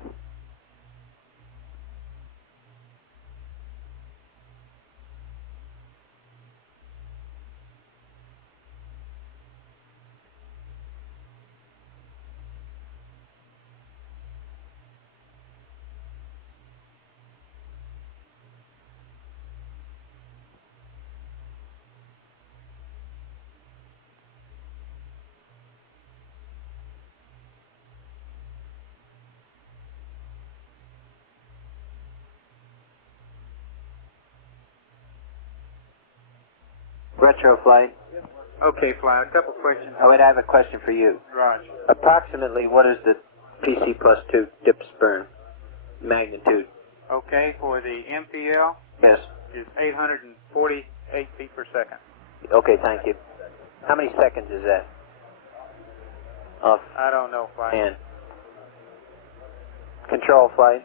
Retro flight. Okay, flight. A couple questions. Oh, wait, I have a question for you. Roger. Approximately, what is the PC plus 2 dips burn magnitude? Okay, for the MPL, Yes. is 848 feet per second. Okay, thank you. How many seconds is that? Off I don't know, flight. hand. Control flight.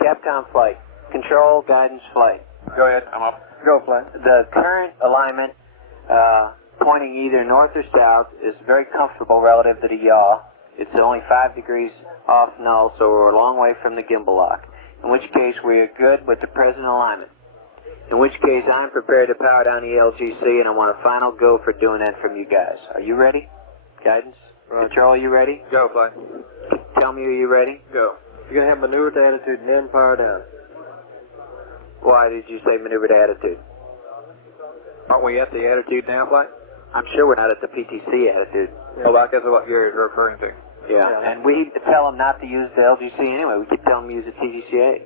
Capcom flight. Control, guidance, flight. Go ahead. I'm up. Go, flight. The current alignment pointing either north or south is very comfortable relative to the yaw. It's only 5 degrees off null, so we're a long way from the gimbal lock. In which case, we are good with the present alignment. In which case, I'm prepared to power down the LGC, and I want a final go for doing that from you guys. Are you ready? Guidance? Roger. Control, are you ready? Go, flight. Tell me, are you ready? Go. You're going to have maneuver to attitude and then power down. Why did you say maneuver to attitude? Aren't we at the attitude now, flight? I'm sure we're not at the PTC attitude. Well, I guess what you're referring to. Yeah, and we tell them not to use the LGC anyway. We could tell them to use the TTCA.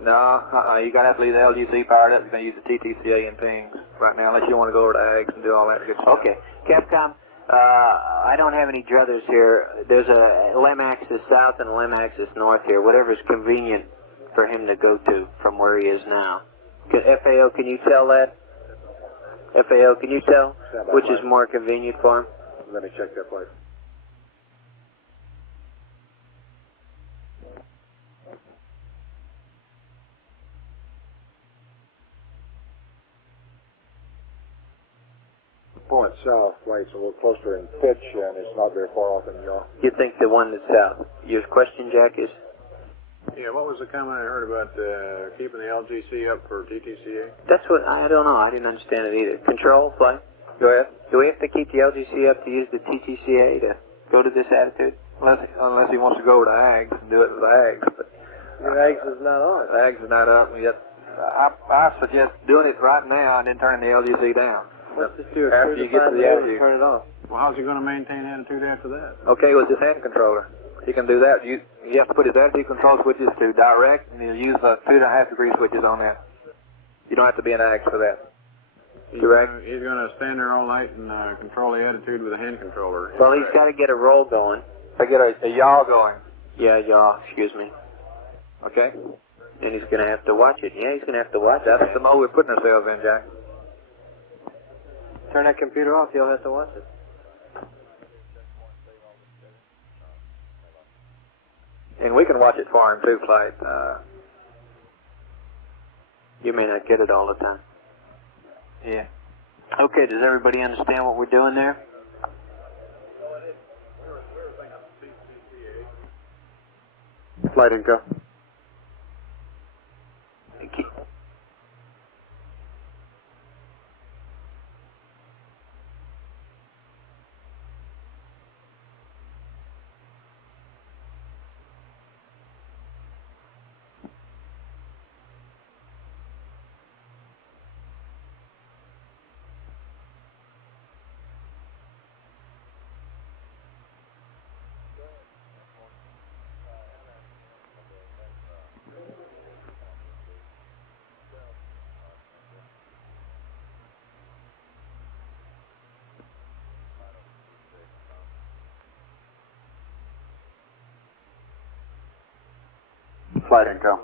No, you gotta have to leave the LGC powered up. You're gonna use the TTCA and things right now, unless you want to go over to AGS and do all that good stuff. Okay, Capcom. I don't have any druthers here. There's a LM axis south and a LM axis north here. Whatever's convenient for him to go to from where he is now. FAO, can you tell that? FAO, can you tell which is more convenient for him? Let me check that place. Point south, flight's a little closer in pitch, and it's not very far off in yaw. You think the one that's south? Your question, Jack, is? Yeah, what was the comment I heard about keeping the LGC up for TTCA? That's what, I don't know. I didn't understand it either. Control, flight? Go ahead. Do we have to keep the LGC up to use the TTCA to go to this attitude? Unless he wants to go over to AGS and do it with AGS. But Your AGS is not on. AGS is not up. I suggest doing it right now and then turning the LGC down. Let's just do it after you get to the attitude. Turn it off. Well, how's he going to maintain attitude after that? Okay, with his hand controller. He can do that. You have to put his attitude control switches to direct, and he'll use 2.5 degree switches on that. You don't have to be an AGS for that. He's going to stand there all night and control the attitude with a hand controller. Well, he's got to get a roll going. I get a yaw going. Yeah, yaw, excuse me. Okay? And he's going to have to watch it. Yeah, he's going to have to watch it. That's the mode we're putting ourselves in, Jack. Turn that computer off, you'll have to watch it. And we can watch it for him too, Flight. You may not get it all the time. Yeah. Okay, does everybody understand what we're doing there? Flight and go. Flight and go.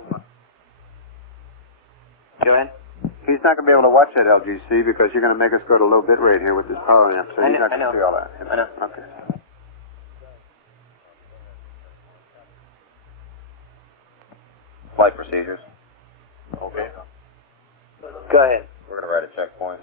Go ahead. He's not going to be able to watch that LGC because you're going to make us go to low bit rate here with this power amp, so he's not going to see all that. I know. Okay. Flight procedures. Okay. Go ahead. We're going to write a checkpoint.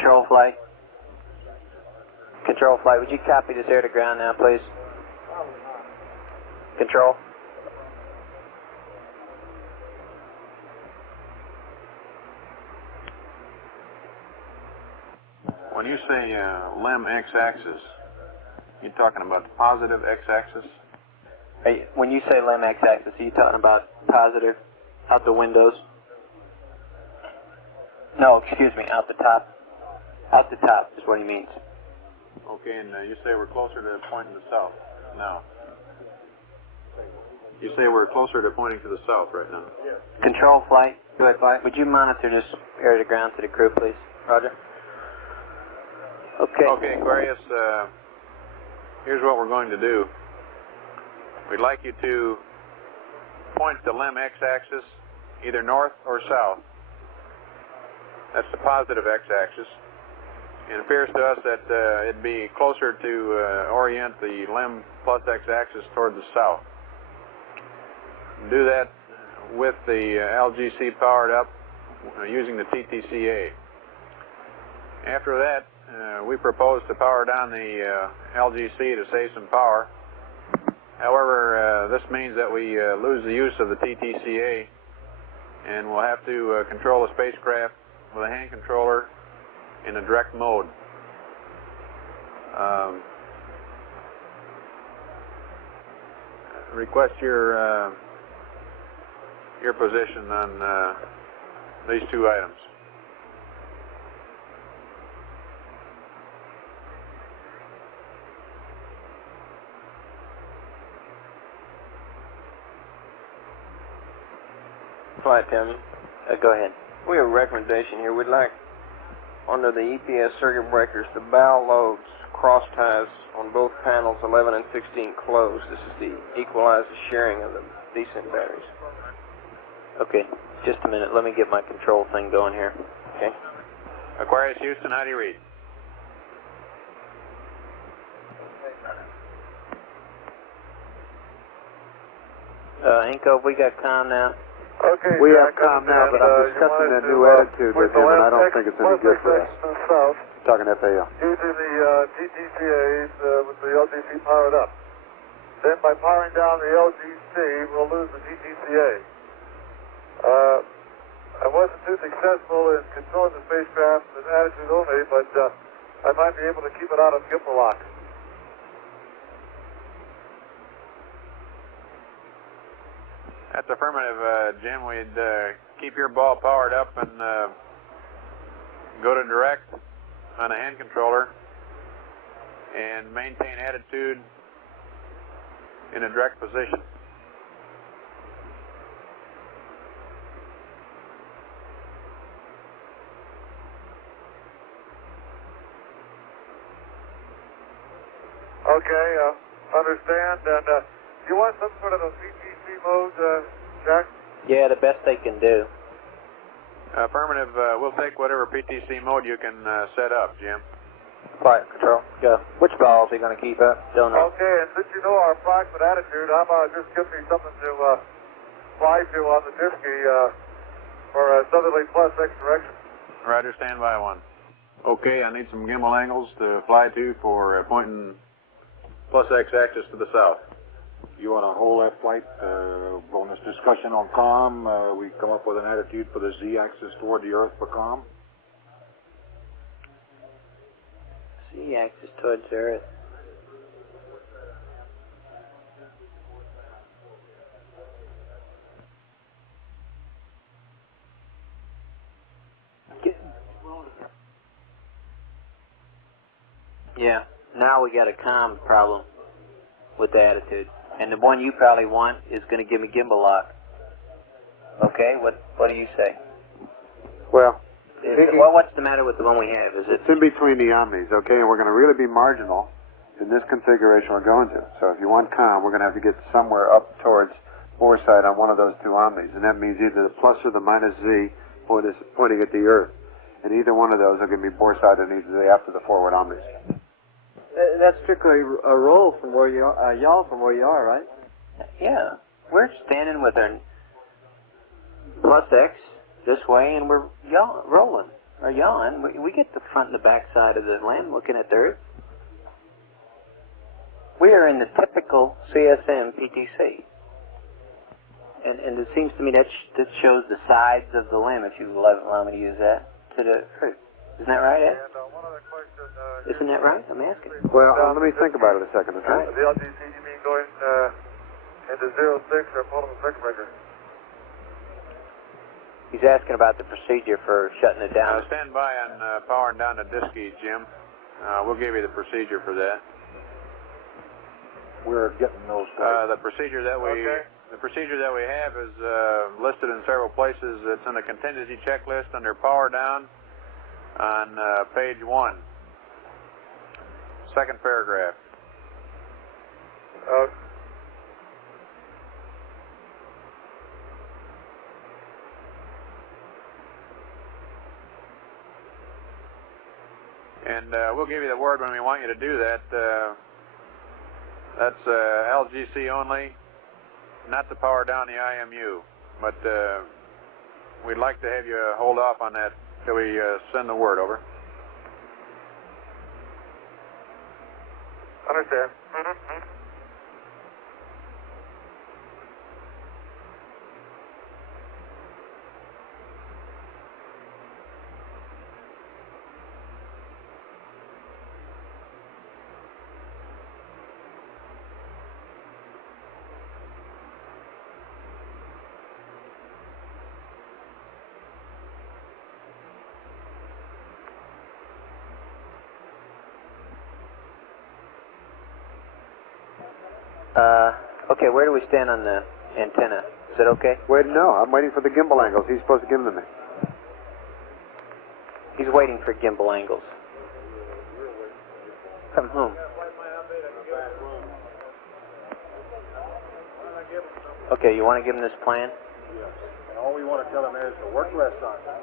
Control flight. Control flight, would you copy this air to ground now, please? Control. When you say LM x-axis, you're talking about the positive x-axis? Hey, when you say LM x-axis, are you talking about positive, out the windows? No, excuse me, out the top. Out the top is what he means. Okay, and you say we're closer to pointing to the south now. You say we're closer to pointing to the south right now. Control flight. Go ahead, flight. Would you monitor this air to ground to the crew, please? Roger. Okay. Okay, Aquarius, here's what we're going to do. We'd like you to point the LM x-axis either north or south. That's the positive x-axis. It appears to us that it'd be closer to orient the LM plus x-axis toward the south. Do that with the LGC powered up using the TTCA. After that, we propose to power down the LGC to save some power. However, this means that we lose the use of the TTCA, and we'll have to control the spacecraft with a hand controller in a direct mode. Request your position on these two items. Flight Captain. Go ahead. We have a recommendation here. We'd like, under the EPS circuit breakers, the bow loads, cross ties on both panels 11 and 16 closed. This is the equalize the sharing of the descent batteries. Okay, just a minute. Let me get my control thing going here. Okay. Aquarius Houston, how do you read? Inco, we got comm now. Okay, We Jack, have com now, but I'm discussing a new attitude with him, and I don't think it's any good for us. South, Talking FAO. using the TTCAs with the LGC powered up. Then by powering down the LGC, we'll lose the TTCA. I wasn't too successful in controlling the spacecraft with attitude only, but I might be able to keep it out of gimbal lock. That's affirmative, Jim. We'd keep your ball powered up and go to direct on a hand controller and maintain attitude in a direct position. Okay, understand. And you want some sort of a PTC mode, Jack? Yeah, the best they can do. Affirmative. We'll take whatever PTC mode you can set up, Jim. Flight control. Go. Which valve is he going to keep up? Don't know. Okay, and since you know our approximate attitude, how about just give me something to fly to on the Disky for a southerly plus X direction? Roger, stand by one. Okay, I need some gimbal angles to fly to for pointing plus x-axis to the south. You want to hold that flight? On this discussion on comm, we come up with an attitude for the z-axis toward the Earth for comm. Z-axis towards Earth. Yeah, now we got a comm problem with the attitude. And the one you probably want is going to give me gimbal lock. Okay, what do you say? Well, What's the matter with the one we have? Is it? it's in between the omnis, okay, and we're going to really be marginal in this configuration we're going to. So if you want comm, we're going to have to get somewhere up towards foresight on one of those two omnis, and that means either the plus or the minus z pointing at the Earth. And either one of those are going to be bore side and either after the forward omnis. That's strictly a roll from where you are, y'all from where you are, right? Yeah, we're standing with our plus X this way, and we're rolling. or Jan, we get the front and the back side of the LM looking at the Earth. We are in the typical CSM PTC. And it seems to me that shows the sides of the LM, if you allow me to use that, to the Earth. Isn't that right, Ed? And one other question. Isn't that right? I'm asking. Well, let me think about it a second, okay? Right. The LGC, you mean going into 06 or pulling the circuit breaker? He's asking about the procedure for shutting it down. Stand by on powering down the diski, Jim. We'll give you the procedure for that. We're getting those the procedure that we have is listed in several places. It's in the contingency checklist under power down on page 1, second paragraph. And we'll give you the word when we want you to do that. That's LGC only, not to power down the IMU. But we'd like to have you hold off on that till we send the word over. Understand. Okay, where do we stand on the antenna? Is it okay? Wait, no, I'm waiting for the gimbal angles. He's supposed to give them to me. He's waiting for gimbal angles. From whom? Okay, you want to give him this plan? Yes. And all we want to tell him is to work less on that.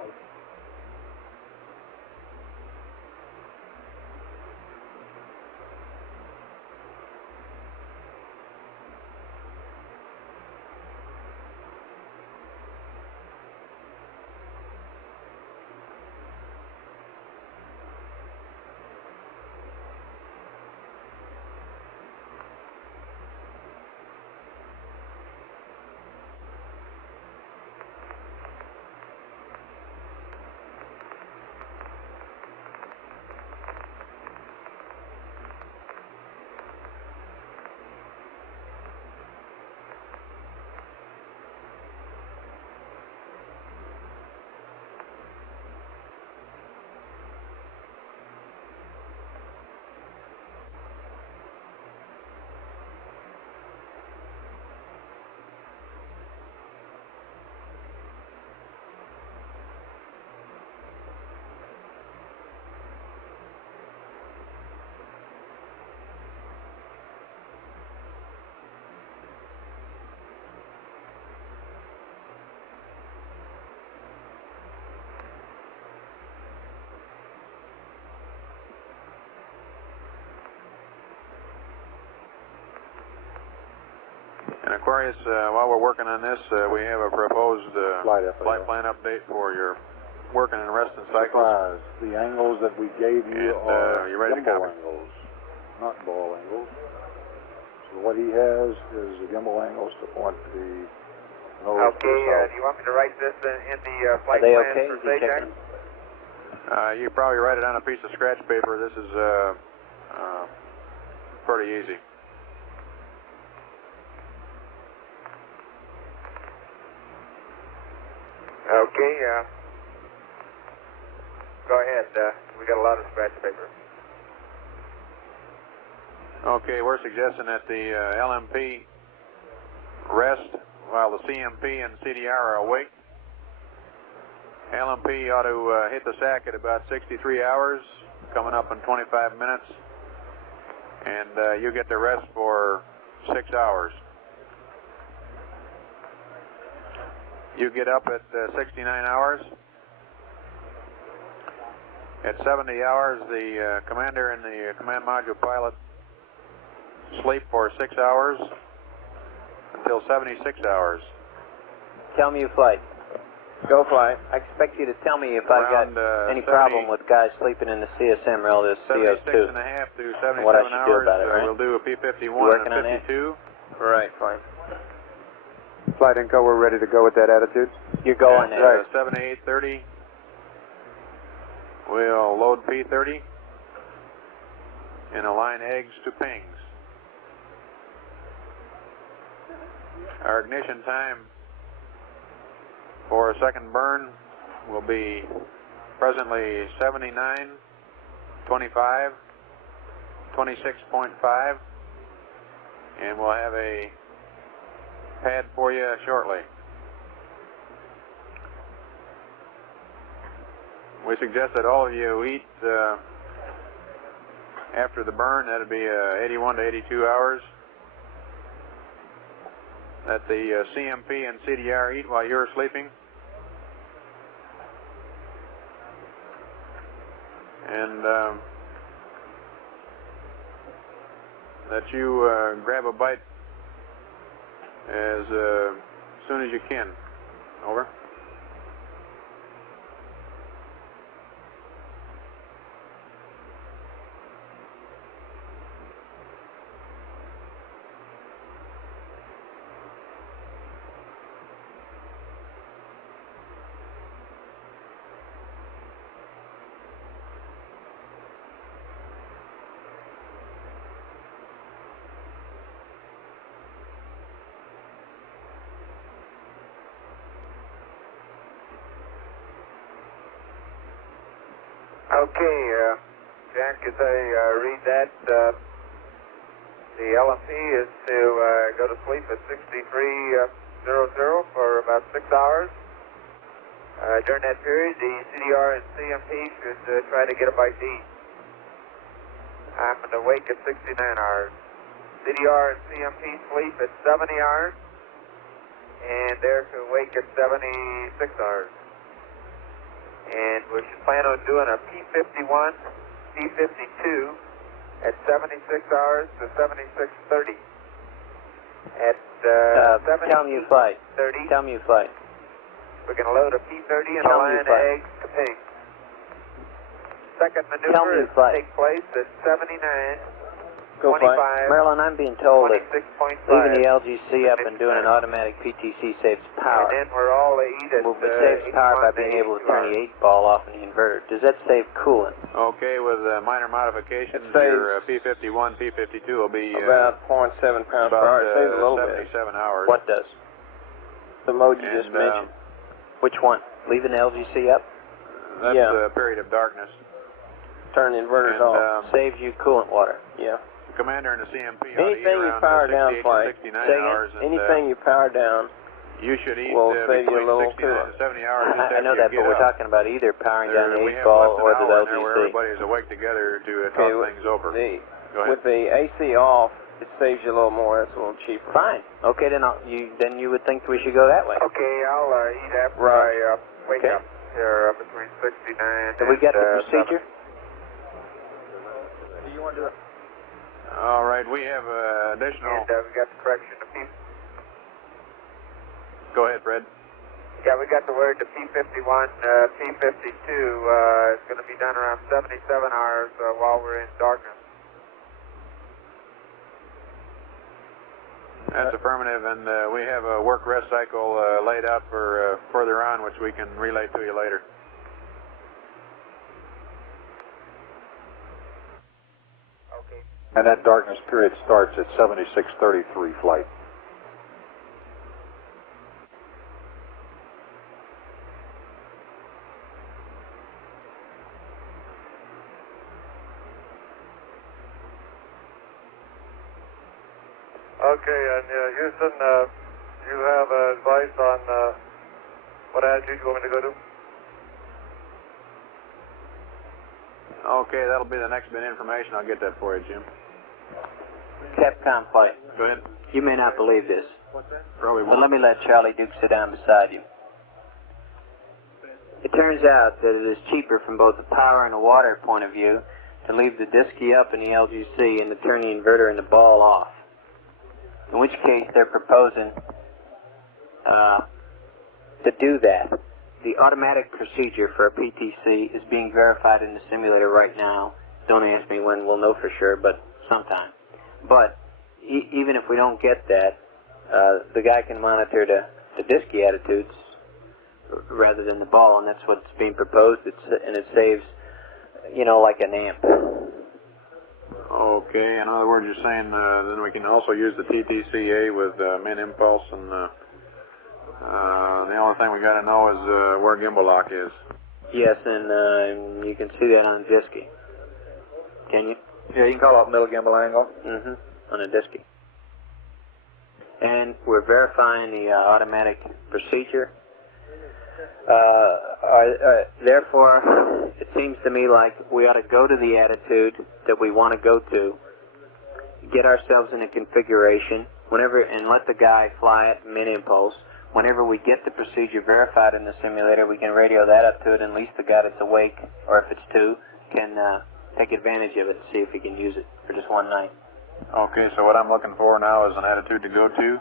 And Aquarius, while we're working on this, we have a proposed flight plan update for your working and resting cycles. Surprise. The angles that we gave you are you ready to gimbal copy? angles, not ball angles. So what he has is the gimbal angles to point the nose to the south. Do you want me to write this in the flight Are they plan okay? for Is he Sajak? checking? You probably write it on a piece of scratch paper. This is pretty easy. Okay, go ahead. We got a lot of scratch paper. Okay, we're suggesting that the LMP rest while the CMP and CDR are awake. LMP ought to hit the sack at about 63 hours, coming up in 25 minutes, and you get the rest for 6 hours. You get up at 69 hours. At 70 hours, the commander and the command module pilot sleep for 6 hours until 76 hours. Tell me your flight. Go flight. I expect you to tell me if I've got any 70 problem with guys sleeping in the CSM relative to 76 CO2. and a half to 77 What I should do hours. about it, right? We'll do a P51 You working and on a that? 52. Right, fine. Flight Inco, we're ready to go with that attitude. You're going At, there. 7830. We'll load P30 and align eggs to pings. Our ignition time for a second burn will be presently 79, 25, 26.5, and we'll have a pad for you shortly. We suggest that all of you eat after the burn. That'll be 81 to 82 hours. That the CMP and CDR eat while you're sleeping. And that you grab a bite as soon as you can. Over. Okay, Jack, as I read that, the LMP is to go to sleep at 6300 for about 6 hours. During that period, the CDR and CMP should try to get a bite to eat. I'm going to wake at 69 hours. CDR and CMP sleep at 70 hours, and they're to wake at 76 hours. And we should plan on doing a P51, P52 at 76 hours to 76:30. At tell me you fight. 30, Tell me you fight. we're going to load a P30 and Tell me align you fight. eggs to pig. Second Tell maneuver me you is to fight. take place at 79, Go 25, flight. Marilyn, I'm being told that 26.5. leaving the LGC up and doing an automatic PTC saves power. And then we're all to eat at Well, it saves power 81 by being able to 82 turn hours. the 8-ball off in the inverter. Does that save coolant? Okay, with minor modifications, It saves your P51, P52 will be About 0.7 pounds per hour. It saves a little bit. 77 hours. What does? The mode you And, just mentioned. Which one? Leaving the LGC up? That's Yeah. a period of darkness. Turn the inverters And off. Saves you coolant water. Yeah. the commander and the CMP ought to eat Anything you around power down 68 flight. to 69 Say again? hours. And, Anything you power down. you should eat will save you a between little 69 coolant. and 70 hours just I know after that, you but get we're up. talking about either powering down the We have 8-ball less or than an the hour in there where LGC. everybody is awake together to Okay, talk things over. Go ahead. With the AC off, it saves you a little more. It's a little cheaper. Fine. Okay, then you would think we should go that way. Okay, I'll eat after Right. I wake Okay. up here between 69 Have we got the and procedure? Do you want to do it? All right, we have additional. And we got the correction to P. Go ahead, Fred. Yeah, we got the word to P51, P52 is going to be done around 77 hours while we're in darkness. That's affirmative, and we have a work rest cycle laid out for further on, which we can relay to you later. Okay. And that darkness period starts at 76:33 flight. Okay, and Houston, you have advice on what attitude you want me to go to? Okay, that'll be the next bit of information. I'll get that for you, Jim. Capcom flight. Go ahead. You may not believe this, Probably but won't. let me let Charlie Duke sit down beside you. It turns out that it is cheaper from both the power and the water point of view to leave the disky up in the LGC and to turn the inverter and the ball off. In which case they're proposing to do that. the automatic procedure for a PTC is being verified in the simulator right now. Don't ask me when, we'll know for sure, but sometime. But even if we don't get that, the guy can monitor the disky attitudes rather than the ball, and that's what's being proposed. And it saves, you know, like an amp. Okay, in other words, you're saying then we can also use the TTCA with min impulse, and the only thing we got to know is where gimbal lock is. Yes, and you can see that on the disky. Can you? Yeah, you can call it middle gimbal angle. On a disky. And we're verifying the automatic procedure. Therefore, it seems to me like we ought to go to the attitude that we want to go to, get ourselves in a configuration, and let the guy fly it min impulse. Whenever we get the procedure verified in the simulator, we can radio that up to it, and at least the guy that's awake, or if it's two, can take advantage of it and see if he can use it for just one night. Okay, so what I'm looking for now is an attitude to go to.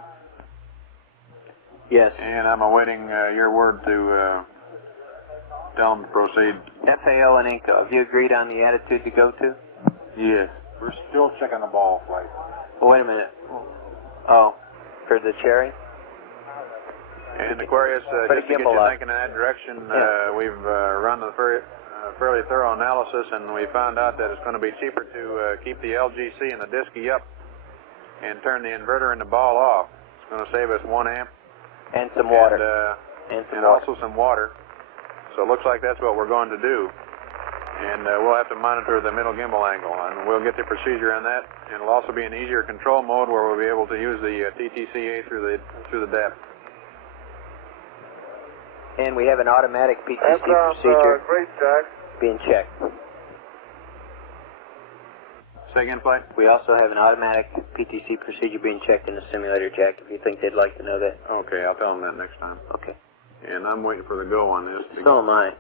Yes. And I'm awaiting your word to tell them to proceed. FAO and INCO, have you agreed on the attitude to go to? Yes. We're still checking the ball flight. Oh, wait a minute. Oh, for the cherry? And Aquarius, just to get you thinking in that direction, we've run a fairly thorough analysis, and we found out that it's going to be cheaper to keep the LGC and the disky up and turn the inverter and the ball off. It's going to save us 1 amp. And some water. And also some water. So it looks like that's what we're going to do. And we'll have to monitor the middle gimbal angle, and we'll get the procedure on that. And it'll also be an easier control mode where we'll be able to use the TTCA through the depth. And we have an automatic PTC procedure great, Jack. being checked. Say again, Flight? We also have an automatic PTC procedure being checked in the simulator, Jack, if you think they'd like to know that. Okay, I'll tell them that next time. Okay. And I'm waiting for the go on this. So am I.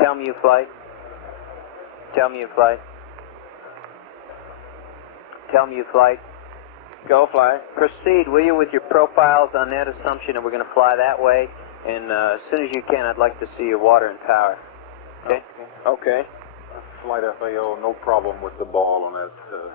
Tell me you flight. Tell me you flight. Tell me you flight. Go fly. Proceed, will you, with your profiles on that assumption that we're going to fly that way. And as soon as you can, I'd like to see your water and power. Okay? Okay. Flight FAO, no problem with the ball on that.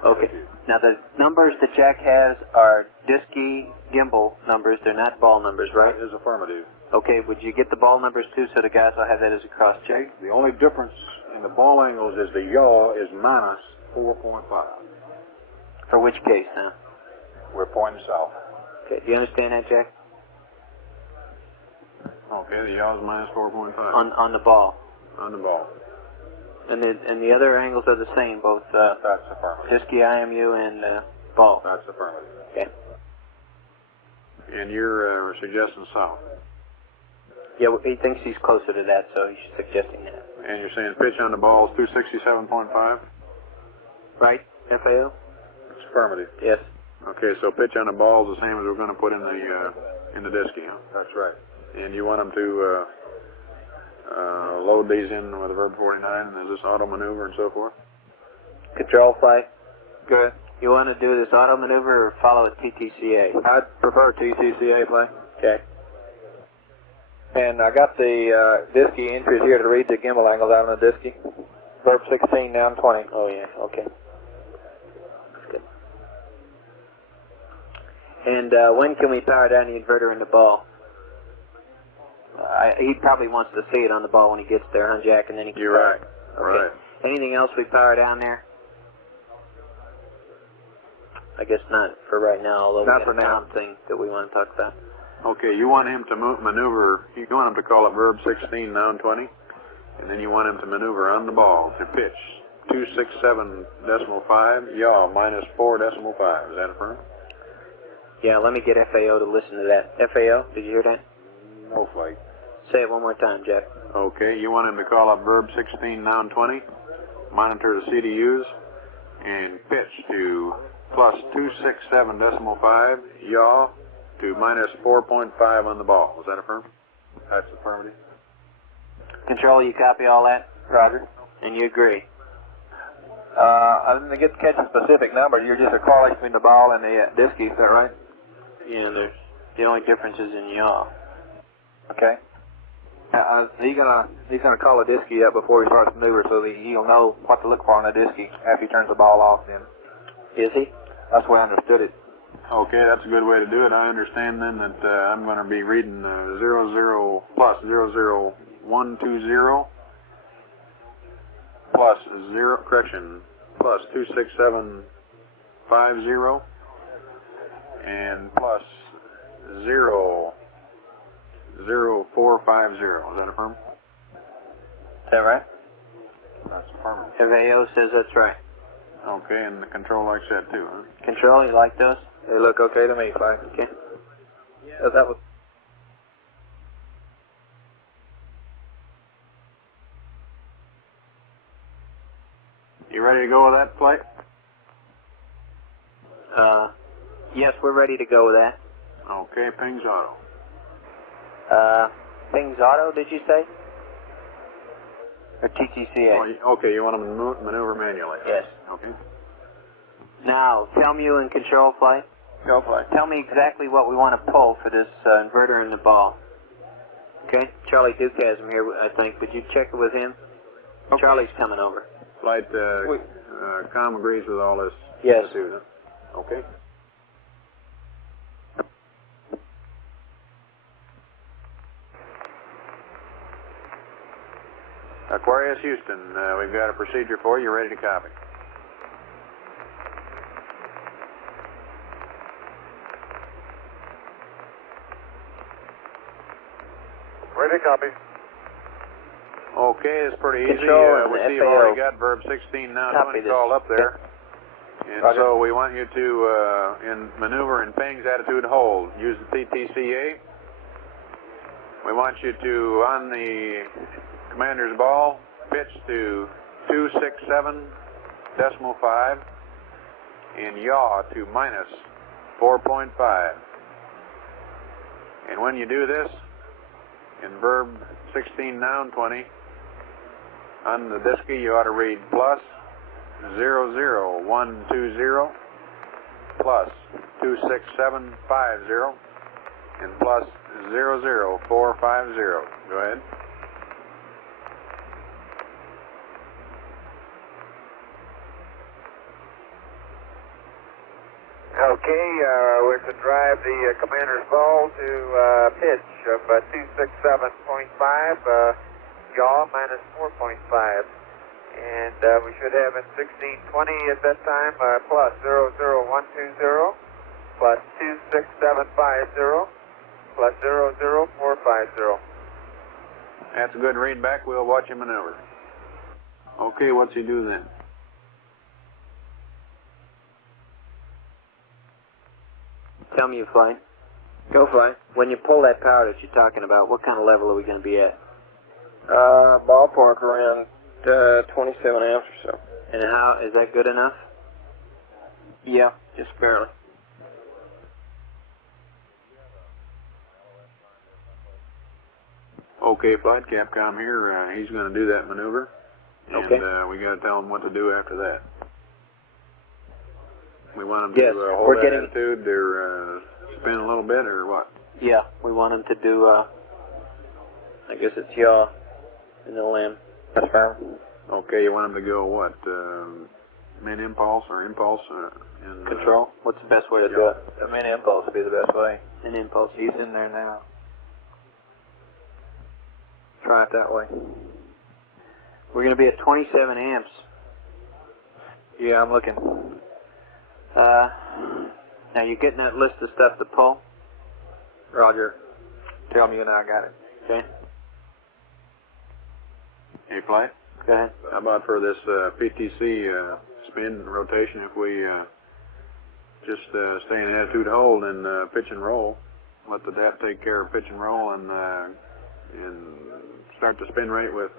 Okay. Now the numbers that Jack has are disky gimbal numbers. They're not ball numbers, right? That is affirmative. Okay, would you get the ball numbers too so the guys will have that as a cross check? The only difference in the ball angles is the yaw is minus 4.5. For which case, now? We're pointing south. Okay, do you understand that, Jack? Okay, the yaw is minus 4.5. On the ball. On the ball. And the other angles are the same, both That's affirmative. disky IMU and ball. That's affirmative. Okay. And you're suggesting south. Yeah, he thinks he's closer to that, so he's suggesting that. And you're saying pitch on the ball is 267.5? Right, FAO? It's affirmative. Yes. Okay, so pitch on the ball is the same as we're going to put in the disky, huh? That's right. And you want them to load these in with a Verb 49, and is this auto maneuver and so forth? Control flight. Good. You want to do this auto maneuver or follow a TTCA? I'd prefer TTCA play. Okay. And I got the disky entries here to read the gimbal angles out on the disky. Verb 16, now 20. Oh, yeah, okay. That's good. And when can we power down the inverter and the ball? He probably wants to see it on the ball when he gets there, huh, Jack? And then he can. You're right. Okay. Right. Anything else we power down there? I guess not for right now, although Not we for got a now. Tom thing that we want to talk about. Okay, you want him to maneuver, you want him to call it Verb 16, noun 20, and then you want him to maneuver on the ball to pitch 267.5, yaw minus 4.5. Is that affirmed? Yeah, let me get FAO to listen to that. FAO, did you hear that? No flight. Say it one more time, Jack. Okay, you want him to call up verb 16, noun 20, monitor the CDUs, and pitch to plus 267.5, yaw to minus 4.5 on the ball. Is that affirmed? That's affirmative. Control, you copy all that? Roger. And you agree? I didn't get to catch a specific number. You're just a correlation between the ball and the disky, is that right? Yeah, there's the only difference is in yaw. Okay. He's gonna call a disky up before he starts maneuver so that he'll know what to look for on a disky after he turns the ball off. Then. Is he? That's the way I understood it. Okay, that's a good way to do it. I understand then that I'm going to be reading 00 plus 00120 plus 26750 and plus 00450. Is that affirmed? Is that right? That's affirmative. FAO says that's right. Okay, and the control likes that too, huh? Control, you like those? They look okay to me, Frank. Okay. That was. You ready to go with that flight? Yes, we're ready to go with that. Okay, pings auto. Things auto, did you say? Or TTCA? Oh, okay, you want them to maneuver manually? Yes. Okay. Now, tell me you in control flight. Go flight. Tell me exactly what we want to pull for this inverter and the ball. Okay? Charlie Duke has him here, I think. Would you check it with him? Okay. Charlie's coming over. Flight, Com agrees with all this? Yes. Too, huh? Okay. Aquarius, Houston, we've got a procedure for you. Ready to copy? Ready to copy. Okay, it's pretty easy. Control We and see you've FAO. already got verb 16 now Copy 20 called up there. And Roger. so we want you to, in maneuver and pings attitude hold, use the TTCA. We want you to, on the commander's ball, pitch to 267.5 and yaw to minus 4.5. And when you do this, in verb 16 noun 20, on the disky you ought to read plus 00120 plus 26750 and plus 00450. Go ahead. Okay, we're to drive the commander's ball to pitch of 267.5, yaw minus 4.5. And we should have in 1620 at that time plus 00120 plus 26750 plus 00450. That's a good read back. We'll watch him maneuver. Okay, what's he do then? Tell me you fly. Go fly. When you pull that power that you're talking about, what kind of level are we going to be at? Ballpark around 27 amps or so. And how, is that good enough? Yeah, just barely. Okay, Flight Capcom here. He's going to do that maneuver. And Okay. we got to tell him what to do after that. We want him Yes, to hold we're that getting- attitude or spin a little bit or what? Yeah, we want him to do, I guess it's yaw in the LM. That's fine. Okay, you want him to go what? Min impulse or impulse? In, Control? What's the best way to do yaw? it? I mean, impulse would be the best way. An impulse. He's in there now. Try it that way. We're going to be at 27 amps. Yeah, I'm looking. Now you're getting that list of stuff to pull? Roger. Tell me and I got it. Okay. Hey, Flight? Go ahead. How about for this PTC spin rotation, if we just stay in attitude hold and pitch and roll, let the DAP take care of pitch and roll and start the spin rate with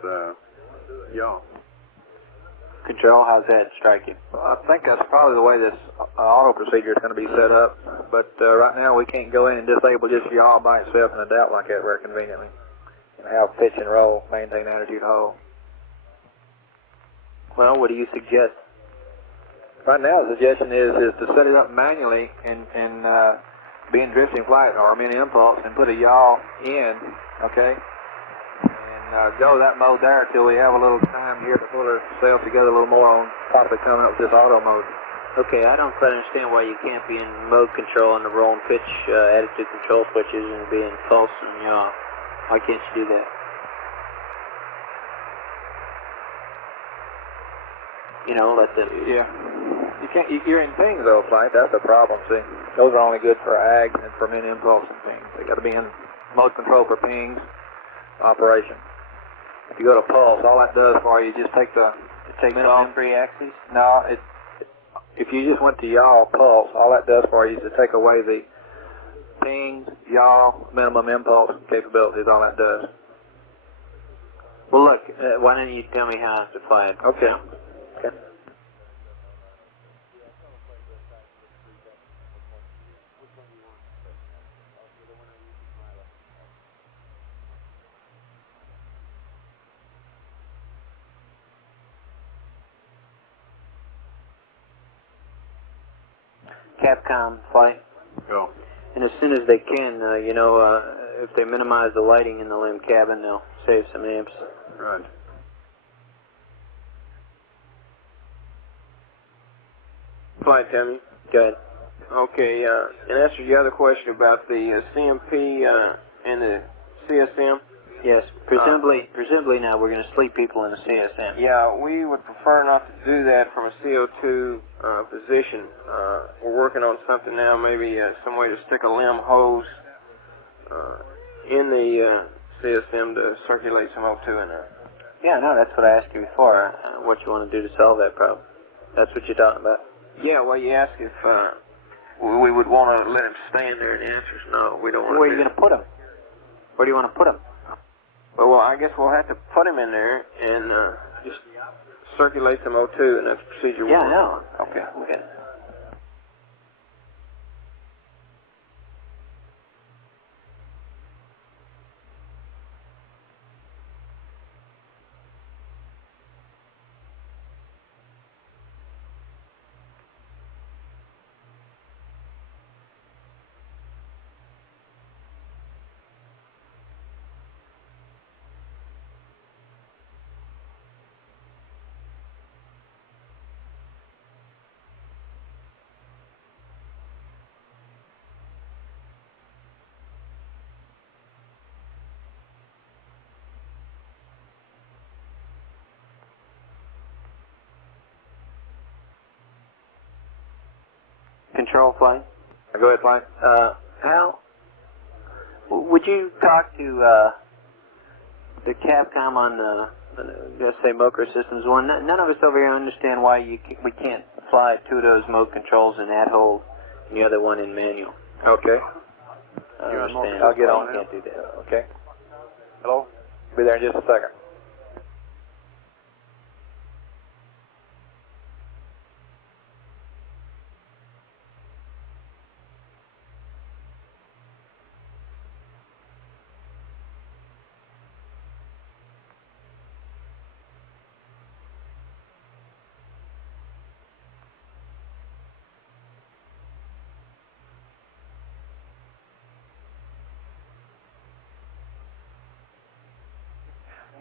yaw. Control, how's that strike you? Well, I think that's probably the way this auto procedure is going to be set up. But right now we can't go in and disable just yaw by itself in a DAP like that very conveniently. And have pitch and roll, maintain attitude hold. Well, what do you suggest? Right now the suggestion is to set it up manually and be in drifting flight or mini impulse and put a yaw in, okay? And go that mode there until we have a little time here to pull ourselves together a little more on possibly coming up with this auto mode. Okay, I don't quite understand why you can't be in mode control on the roll and pitch attitude control switches and be in pulse and yaw. Why can't you do that? You know, let them... Yeah. You can't, you're in pings though, flight. That's the problem, see. Those are only good for ag and for mini impulse and pings. They got to be in mode control for pings operation. If you go to pulse, all that does for you, just take the... It takes all three axes? No, if you just went to yaw pulse, all that does for you is to take away the pings, yaw, minimum impulse capabilities, all that does. Well, look, why don't you tell me how to fly it? Okay. Okay. Capcom flight. Go. And as soon as they can, you know, if they minimize the lighting in the LM cabin, they'll save some amps. Right. Flight, Tammy. Good. Okay, in answer to your other question about the CMP and the CSM. Yes, presumably now we're going to sleep people in the CSM. Yeah, we would prefer not to do that from a CO2 position. We're working on something now, maybe some way to stick a LM hose in the CSM to circulate some O2 in there. Yeah, no, that's what I asked you before, what you want to do to solve that problem. That's what you're talking about? Yeah, well, you asked if we would want to let him stay in there, and the answer is no, we don't want to. Where are you going to put him? Where do you want to put him? Well, I guess we'll have to put him in there and just circulate some O2, and that's the procedure we're I know. Okay. Okay. Control flight. Go ahead, flight. Hal, would you talk to the Capcom on the, let's say, MOCR Systems 1? None of us over here understand why we can't fly two of those mode controls in at hold and the other one in manual. Okay. I understand. I'll get on why it. you can't do that. Okay. Hello? Be there in just a second.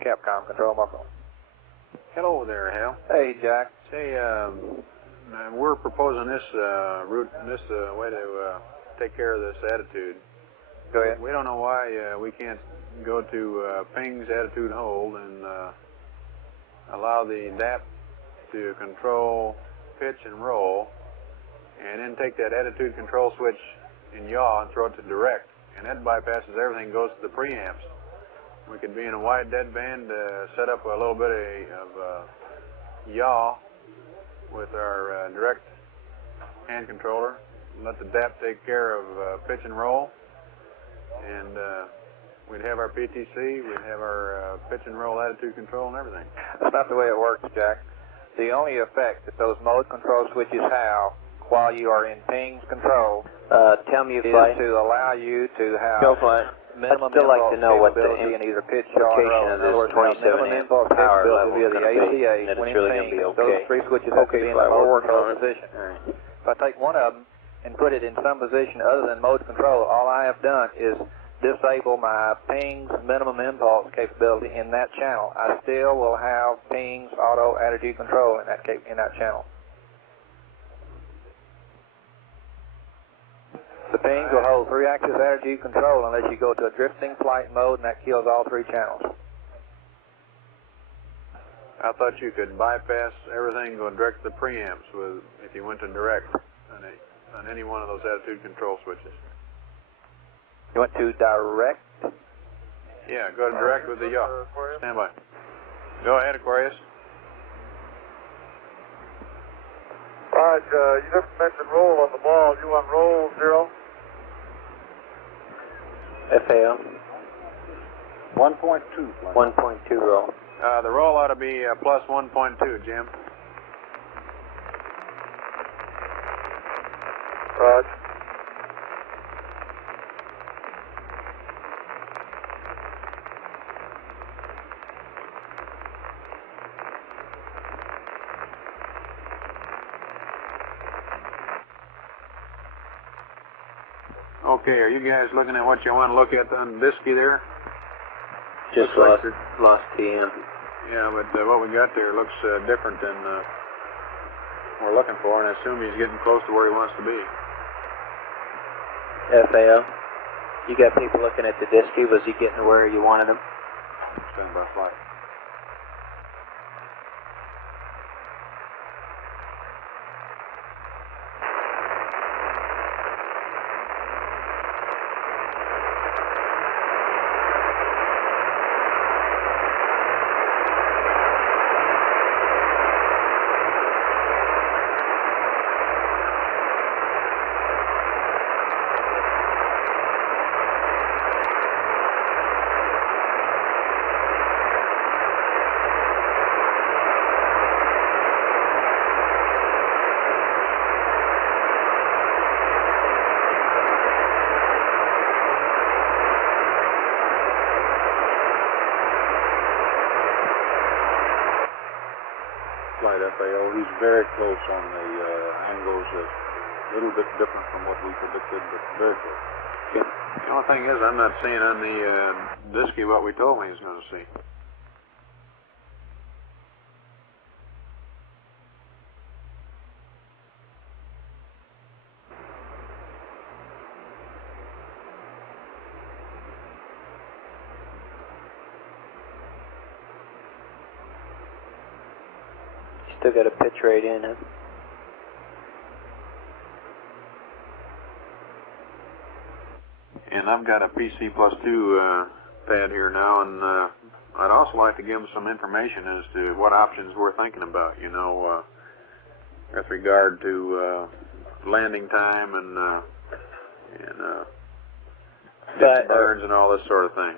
Capcom control muffle. Hello there, Hal. Hey, Jack. Say, we're proposing this route, this way to take care of this attitude. Go ahead. We don't know why we can't go to pings attitude hold and allow the DAP to control pitch and roll, and then take that attitude control switch in yaw and throw it to direct, and that bypasses everything, goes to the preamps. we could be in a wide deadband, set up a little bit of yaw with our direct hand controller, let the DAP take care of pitch and roll, and we'd have our PTC, we'd have our pitch and roll attitude control and everything. That's not the way it works, Jack. The only effect that those mode control switches have while you are in pings control tell me if is to allow you to have minimum I'd still like to know what the capability in either pitch or roll. of this 27 amp power level via the ACA that when it's in really going to be pings. okay. Those three switches have to be in the mode control position. Right. If I take one of them and put it in some position other than mode control, all I have done is disable my pings minimum impulse capability in that channel. I still will have pings auto attitude control in that channel. The pings will hold 3-axis attitude control unless you go to a drifting flight mode, and that kills all 3 channels. I thought you could bypass everything going direct to the preamps if you went to direct on any one of those attitude control switches. You went to direct? Yeah, go to direct with the yaw. Stand by. Go ahead, Aquarius. Raj, you just mentioned roll on the ball. You want roll 0? FAO. 1.2. 1.2 roll. The roll ought to be plus 1.2, Jim. Raj. Okay, are you guys looking at what you want to look at on the disky there? Just lost TM. Yeah, but what we got there looks different than we're looking for, and I assume he's getting close to where he wants to be. FAO. You got people looking at the disky. Was he getting to where you wanted him? Stand by flight. FAO. He's very close on the angles, a little bit different from what we predicted, but very close. Okay. The only thing is, I'm not seeing on the disky what we told me he's going to see. Still got a pitch rate in it. And I've got a PC plus 2 pad here now, and I'd also like to give them some information as to what options we're thinking about, you know, with regard to landing time and dips, burns, and all this sort of thing.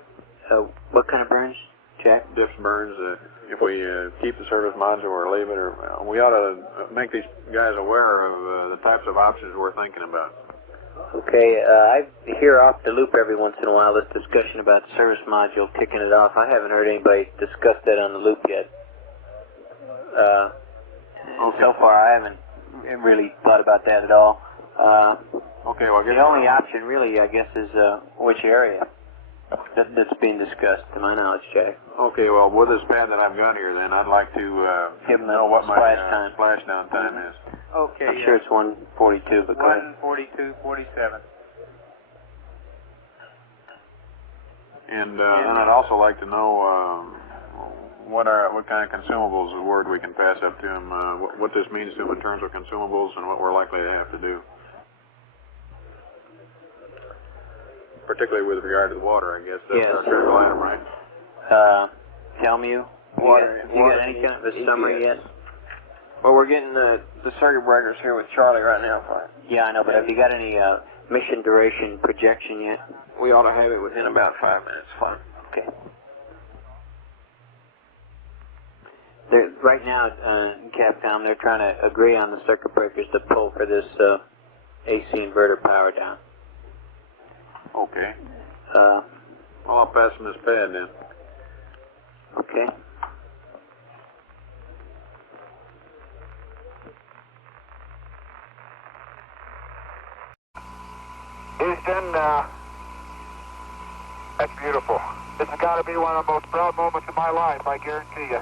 What kind of burns, Jack? Dips, burns. If we keep the service module or leave it, or we ought to make these guys aware of the types of options we're thinking about. Okay, I hear off the loop every once in a while this discussion about the service module kicking it off. I haven't heard anybody discuss that on the loop yet. So far, I haven't really thought about that at all. Okay, well, the only option really, I guess, is which area that's being discussed, to my knowledge, Jack. Okay, well, with this pad that I've got here, then I'd like to know what my splashdown time is. Okay, I'm sure it's 142, but go ahead. 142.47. And I'd also like to know what kind of consumables is a word we can pass up to him, what this means to him in terms of consumables and what we're likely to have to do. Particularly with regard to the water, I guess. That's our critical item, right? tell me you got any kind of a summary yet? Well, we're getting the circuit breakers here with Charlie right now. Yeah, I know, but have you got any mission duration projection yet? We ought to have it within about 5 minutes. Fine. Okay. Right now, Capcom, they're trying to agree on the circuit breakers to pull for this AC inverter power down. Okay. Well, I'll pass him his pad then. Okay. Houston, that's beautiful. This has got to be one of the most proud moments of my life, I guarantee you.